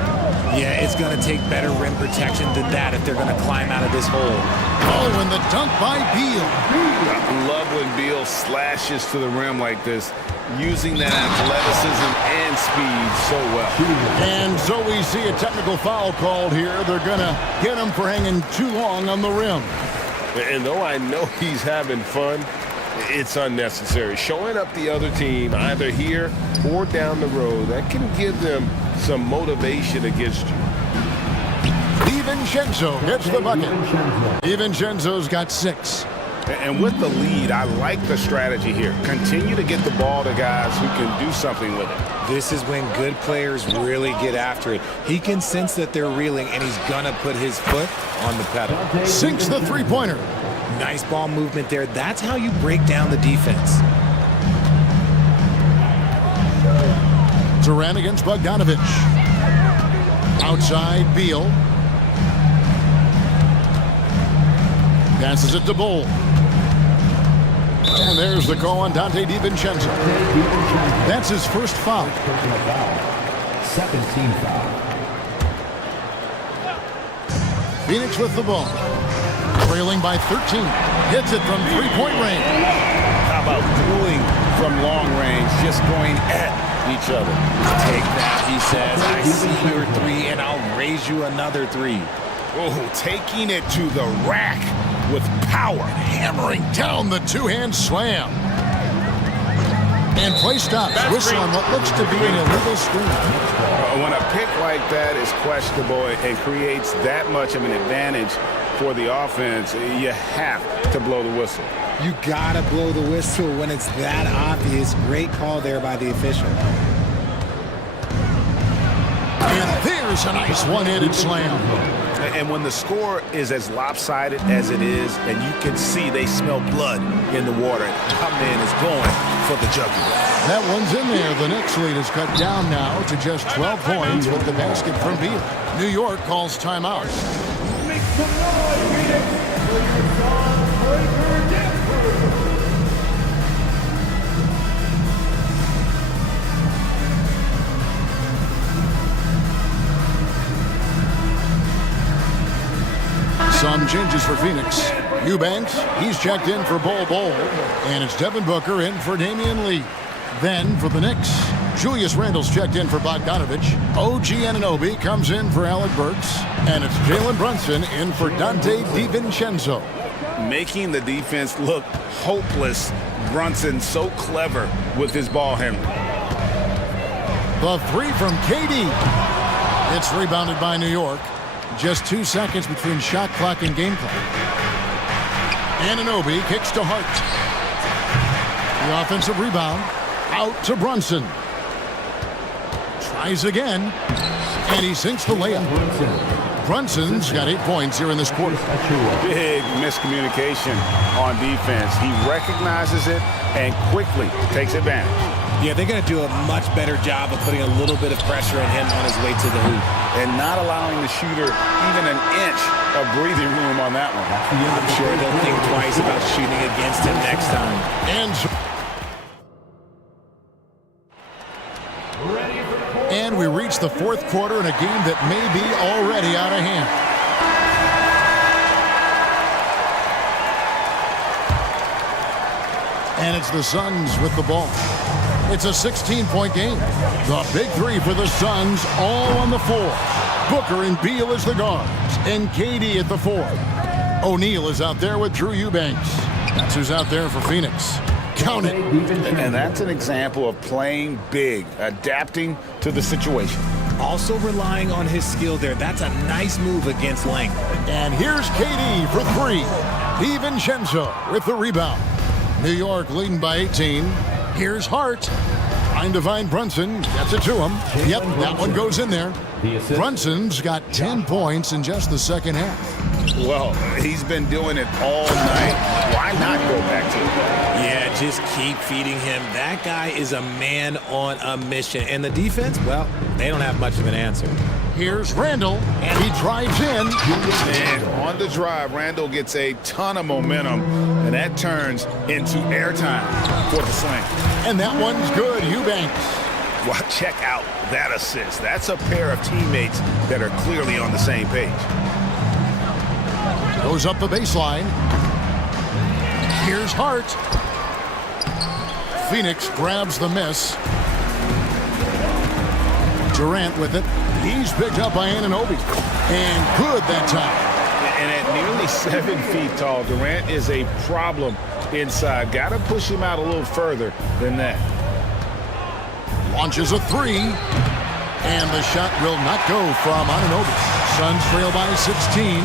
Yeah, it's going to take better rim protection than that if they're going to climb out of this hole. Oh, and the dunk by Beal. I love when Beal slashes to the rim like this, using that athleticism and speed so well. And so we see a technical foul called here. They're going to get him for hanging too long on the rim. And though I know he's having fun, it's unnecessary. Showing up the other team, either here or down the road, that can give them some motivation against you. DiVincenzo gets the bucket. DiVincenzo's got 6. And with the lead, I like the strategy here. Continue to get the ball to guys who can do something with it. This is when good players really get after it. He can sense that they're reeling, and he's going to put his foot on the pedal. Sinks the three-pointer. Nice ball movement there. That's how you break down the defense. Durant against Bogdanovich. Outside, Beal. Passes it to Bull. And there's the call on Dante DiVincenzo. That's his first foul. 17 foul. Phoenix with the ball. Trailing by 13. Hits it from three-point range. How about dueling from long range, just going at each other? Take that, he says. I see your 3, and I'll raise you another 3. Oh, taking it to the rack with power. Hammering down the two-hand slam. And play stops. Whistle on what looks to be an illegal screen. When a pick like that is questionable and creates that much of an advantage for the offense, you have to blow the whistle. You gotta blow the whistle when it's that obvious. Great call there by the official. And there's a nice one-handed slam. And when the score is as lopsided as it is, and you can see they smell blood in the water, our man is going for the jugular. That one's in there. The Knicks lead is cut down now to just 12 points with the basket from Beal. New York calls timeout. Make some noise, Phoenix, for your star-breaker dancer. Some changes for Phoenix. Eubanks, he's checked in for Bol. And it's Devin Booker in for Damian Lee. Then for the Knicks, Julius Randle's checked in for Bogdanovich. OG Anunoby comes in for Alec Burks. And it's Jalen Brunson in for Dante DiVincenzo. Making the defense look hopeless. Brunson so clever with his ball handling. The three from KD. It's rebounded by New York. Just 2 seconds between shot clock and game clock. Anunoby kicks to Hart. The offensive rebound out to Brunson. Tries again, and he sinks the layup. Brunson's got 8 points here in this quarter. Big miscommunication on defense. He recognizes it and quickly takes advantage. Yeah, they're going to do a much better job of putting a little bit of pressure on him on his way to the hoop. And not allowing the shooter even an inch of breathing room on that one. I'm sure they'll think twice about shooting against him next time. And we reach the fourth quarter in a game that may be already out of hand. And it's the Suns with the ball. It's a 16-point game. The big three for the Suns, all on the floor. Booker and Beal as the guards, and KD at the 4. O'Neal is out there with Drew Eubanks. That's who's out there for Phoenix. Count it. And that's an example of playing big, adapting to the situation. Also relying on his skill there. That's a nice move against length. And here's KD for 3. DiVincenzo with the rebound. New York leading by 18. Here's Hart. Trying to find Brunson. Gets it to him. Yep, that one goes in there. Brunson's got 10 points in just the second half. Well, he's been doing it all night. Why not go back to it? Yeah, just keep feeding him. That guy is a man on a mission. And the defense, well, they don't have much of an answer. Here's Randle, and he drives in. And on the drive, Randle gets a ton of momentum, and that turns into airtime for the slam. And that one's good, Eubanks. Well, check out that assist. That's a pair of teammates that are clearly on the same page. Goes up the baseline. Here's Hart. Phoenix grabs the miss. Durant with it. He's picked up by Anunoby. And good that time. And at nearly 7 feet tall, Durant is a problem inside. Got to push him out a little further than that. Launches a 3. And the shot will not go from Anunoby. Suns trail by 16.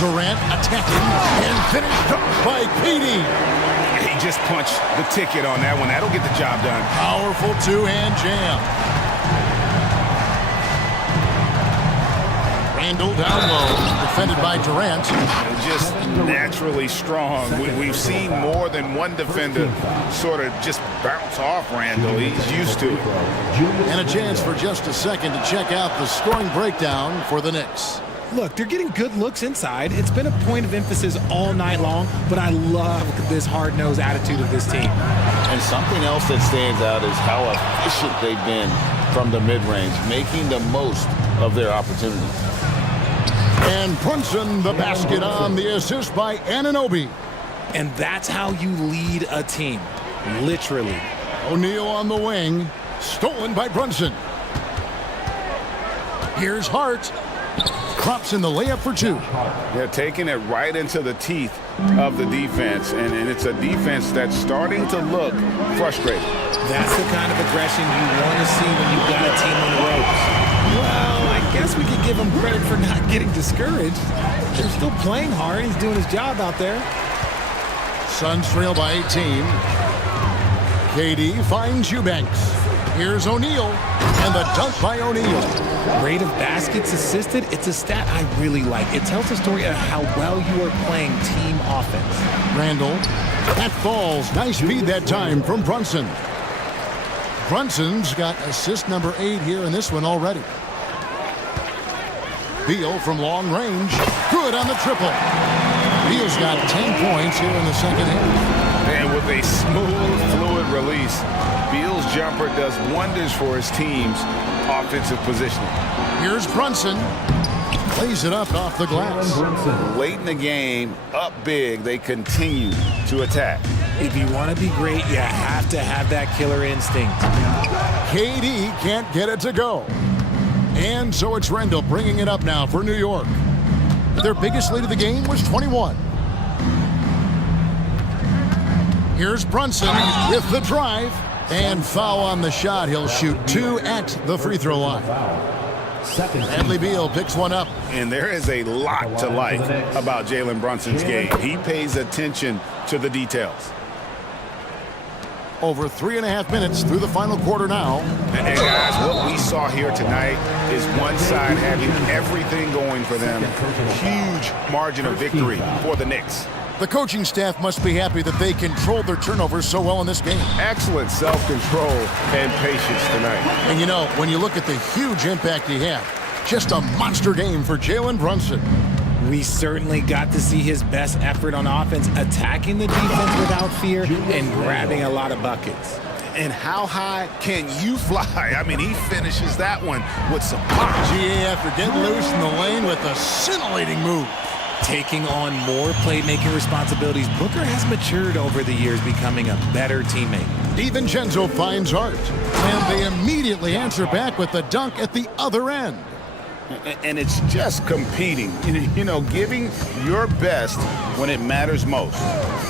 Durant attacking and finished up by KD. He just punched the ticket on that one. That'll get the job done. Powerful two-hand jam. Randle down low, defended by Durant. Just naturally strong. We've seen more than one defender sort of just bounce off Randle. He's used to it. And a chance for just a second to check out the scoring breakdown for the Knicks. Look, they're getting good looks inside. It's been a point of emphasis all night long, but I love this hard-nosed attitude of this team. And something else that stands out is how efficient they've been from the mid-range, making the most of their opportunities. And Brunson the basket on the assist by Anunoby. And that's how you lead a team, literally. O'Neal on the wing, stolen by Brunson. Here's Hart. Crops in the layup for 2. They're taking it right into the teeth of the defense, and it's a defense that's starting to look frustrated. That's the kind of aggression you want to see when you've got a team on the ropes. Well, I guess we could give him credit for not getting discouraged. They're still playing hard. He's doing his job out there. Suns trail by 18. KD finds Eubanks. Here's O'Neal, and the dunk by O'Neal. Rate of baskets assisted, it's a stat I really like. It tells a story of how well you are playing team offense. Randle, that falls. Nice feed that time from Brunson. Brunson's got assist number 8 here in this one already. Beal from long range, good on the triple. Beal's got 10 points here in the second half. And with a smooth, fluid release, Beal's jumper does wonders for his team's offensive positioning. Here's Brunson. Plays it up off the glass. Late in the game, up big, they continue to attack. If you want to be great, you have to have that killer instinct. KD can't get it to go. And so it's Rendell bringing it up now for New York. Their biggest lead of the game was 21. Here's Brunson with the drive. And foul on the shot. He'll shoot 2 at the free throw line. Bradley Beal picks one up. And there is a lot to like about Jalen Brunson's game. He pays attention to the details. Over 3.5 minutes through the final quarter now. And guys, what we saw here tonight is one side having everything going for them. Huge margin of victory for the Knicks. The coaching staff must be happy that they controlled their turnovers so well in this game. Excellent self-control and patience tonight. And you know, when you look at the huge impact he had, just a monster game for Jalen Brunson. We certainly got to see his best effort on offense, attacking the defense without fear and grabbing a lot of buckets. And how high can you fly? I mean, he finishes that one with some pop. GA after getting loose in the lane with a scintillating move. Taking on more playmaking responsibilities, Booker has matured over the years, becoming a better teammate. DiVincenzo finds Hart, and they immediately answer back with a dunk at the other end. And it's just competing, you know, giving your best when it matters most.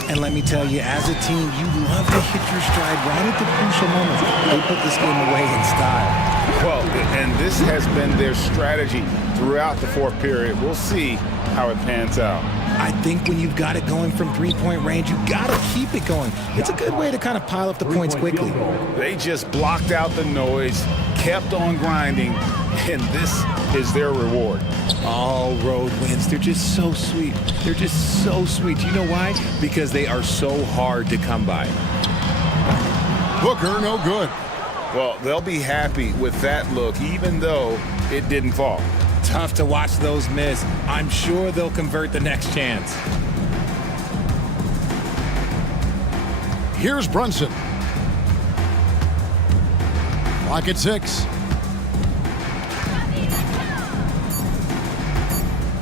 And let me tell you, as a team, you love to hit your stride right at the crucial moments. They put this game away in style. Well, and this has been their strategy throughout the fourth period. We'll see how it pans out. I think when you've got it going from three-point range, you got to keep it going. It's a good way to kind of pile up the points quickly. They just blocked out the noise, kept on grinding, and this is their reward. All road wins. They're just so sweet. They're just so sweet. You know why? Because they are so hard to come by. Booker, no good. Well, they'll be happy with that look, even though it didn't fall. Tough to watch those miss. I'm sure they'll convert the next chance. Here's Brunson. Clock at 6.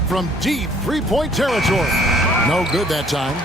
From deep three-point territory. No good that time.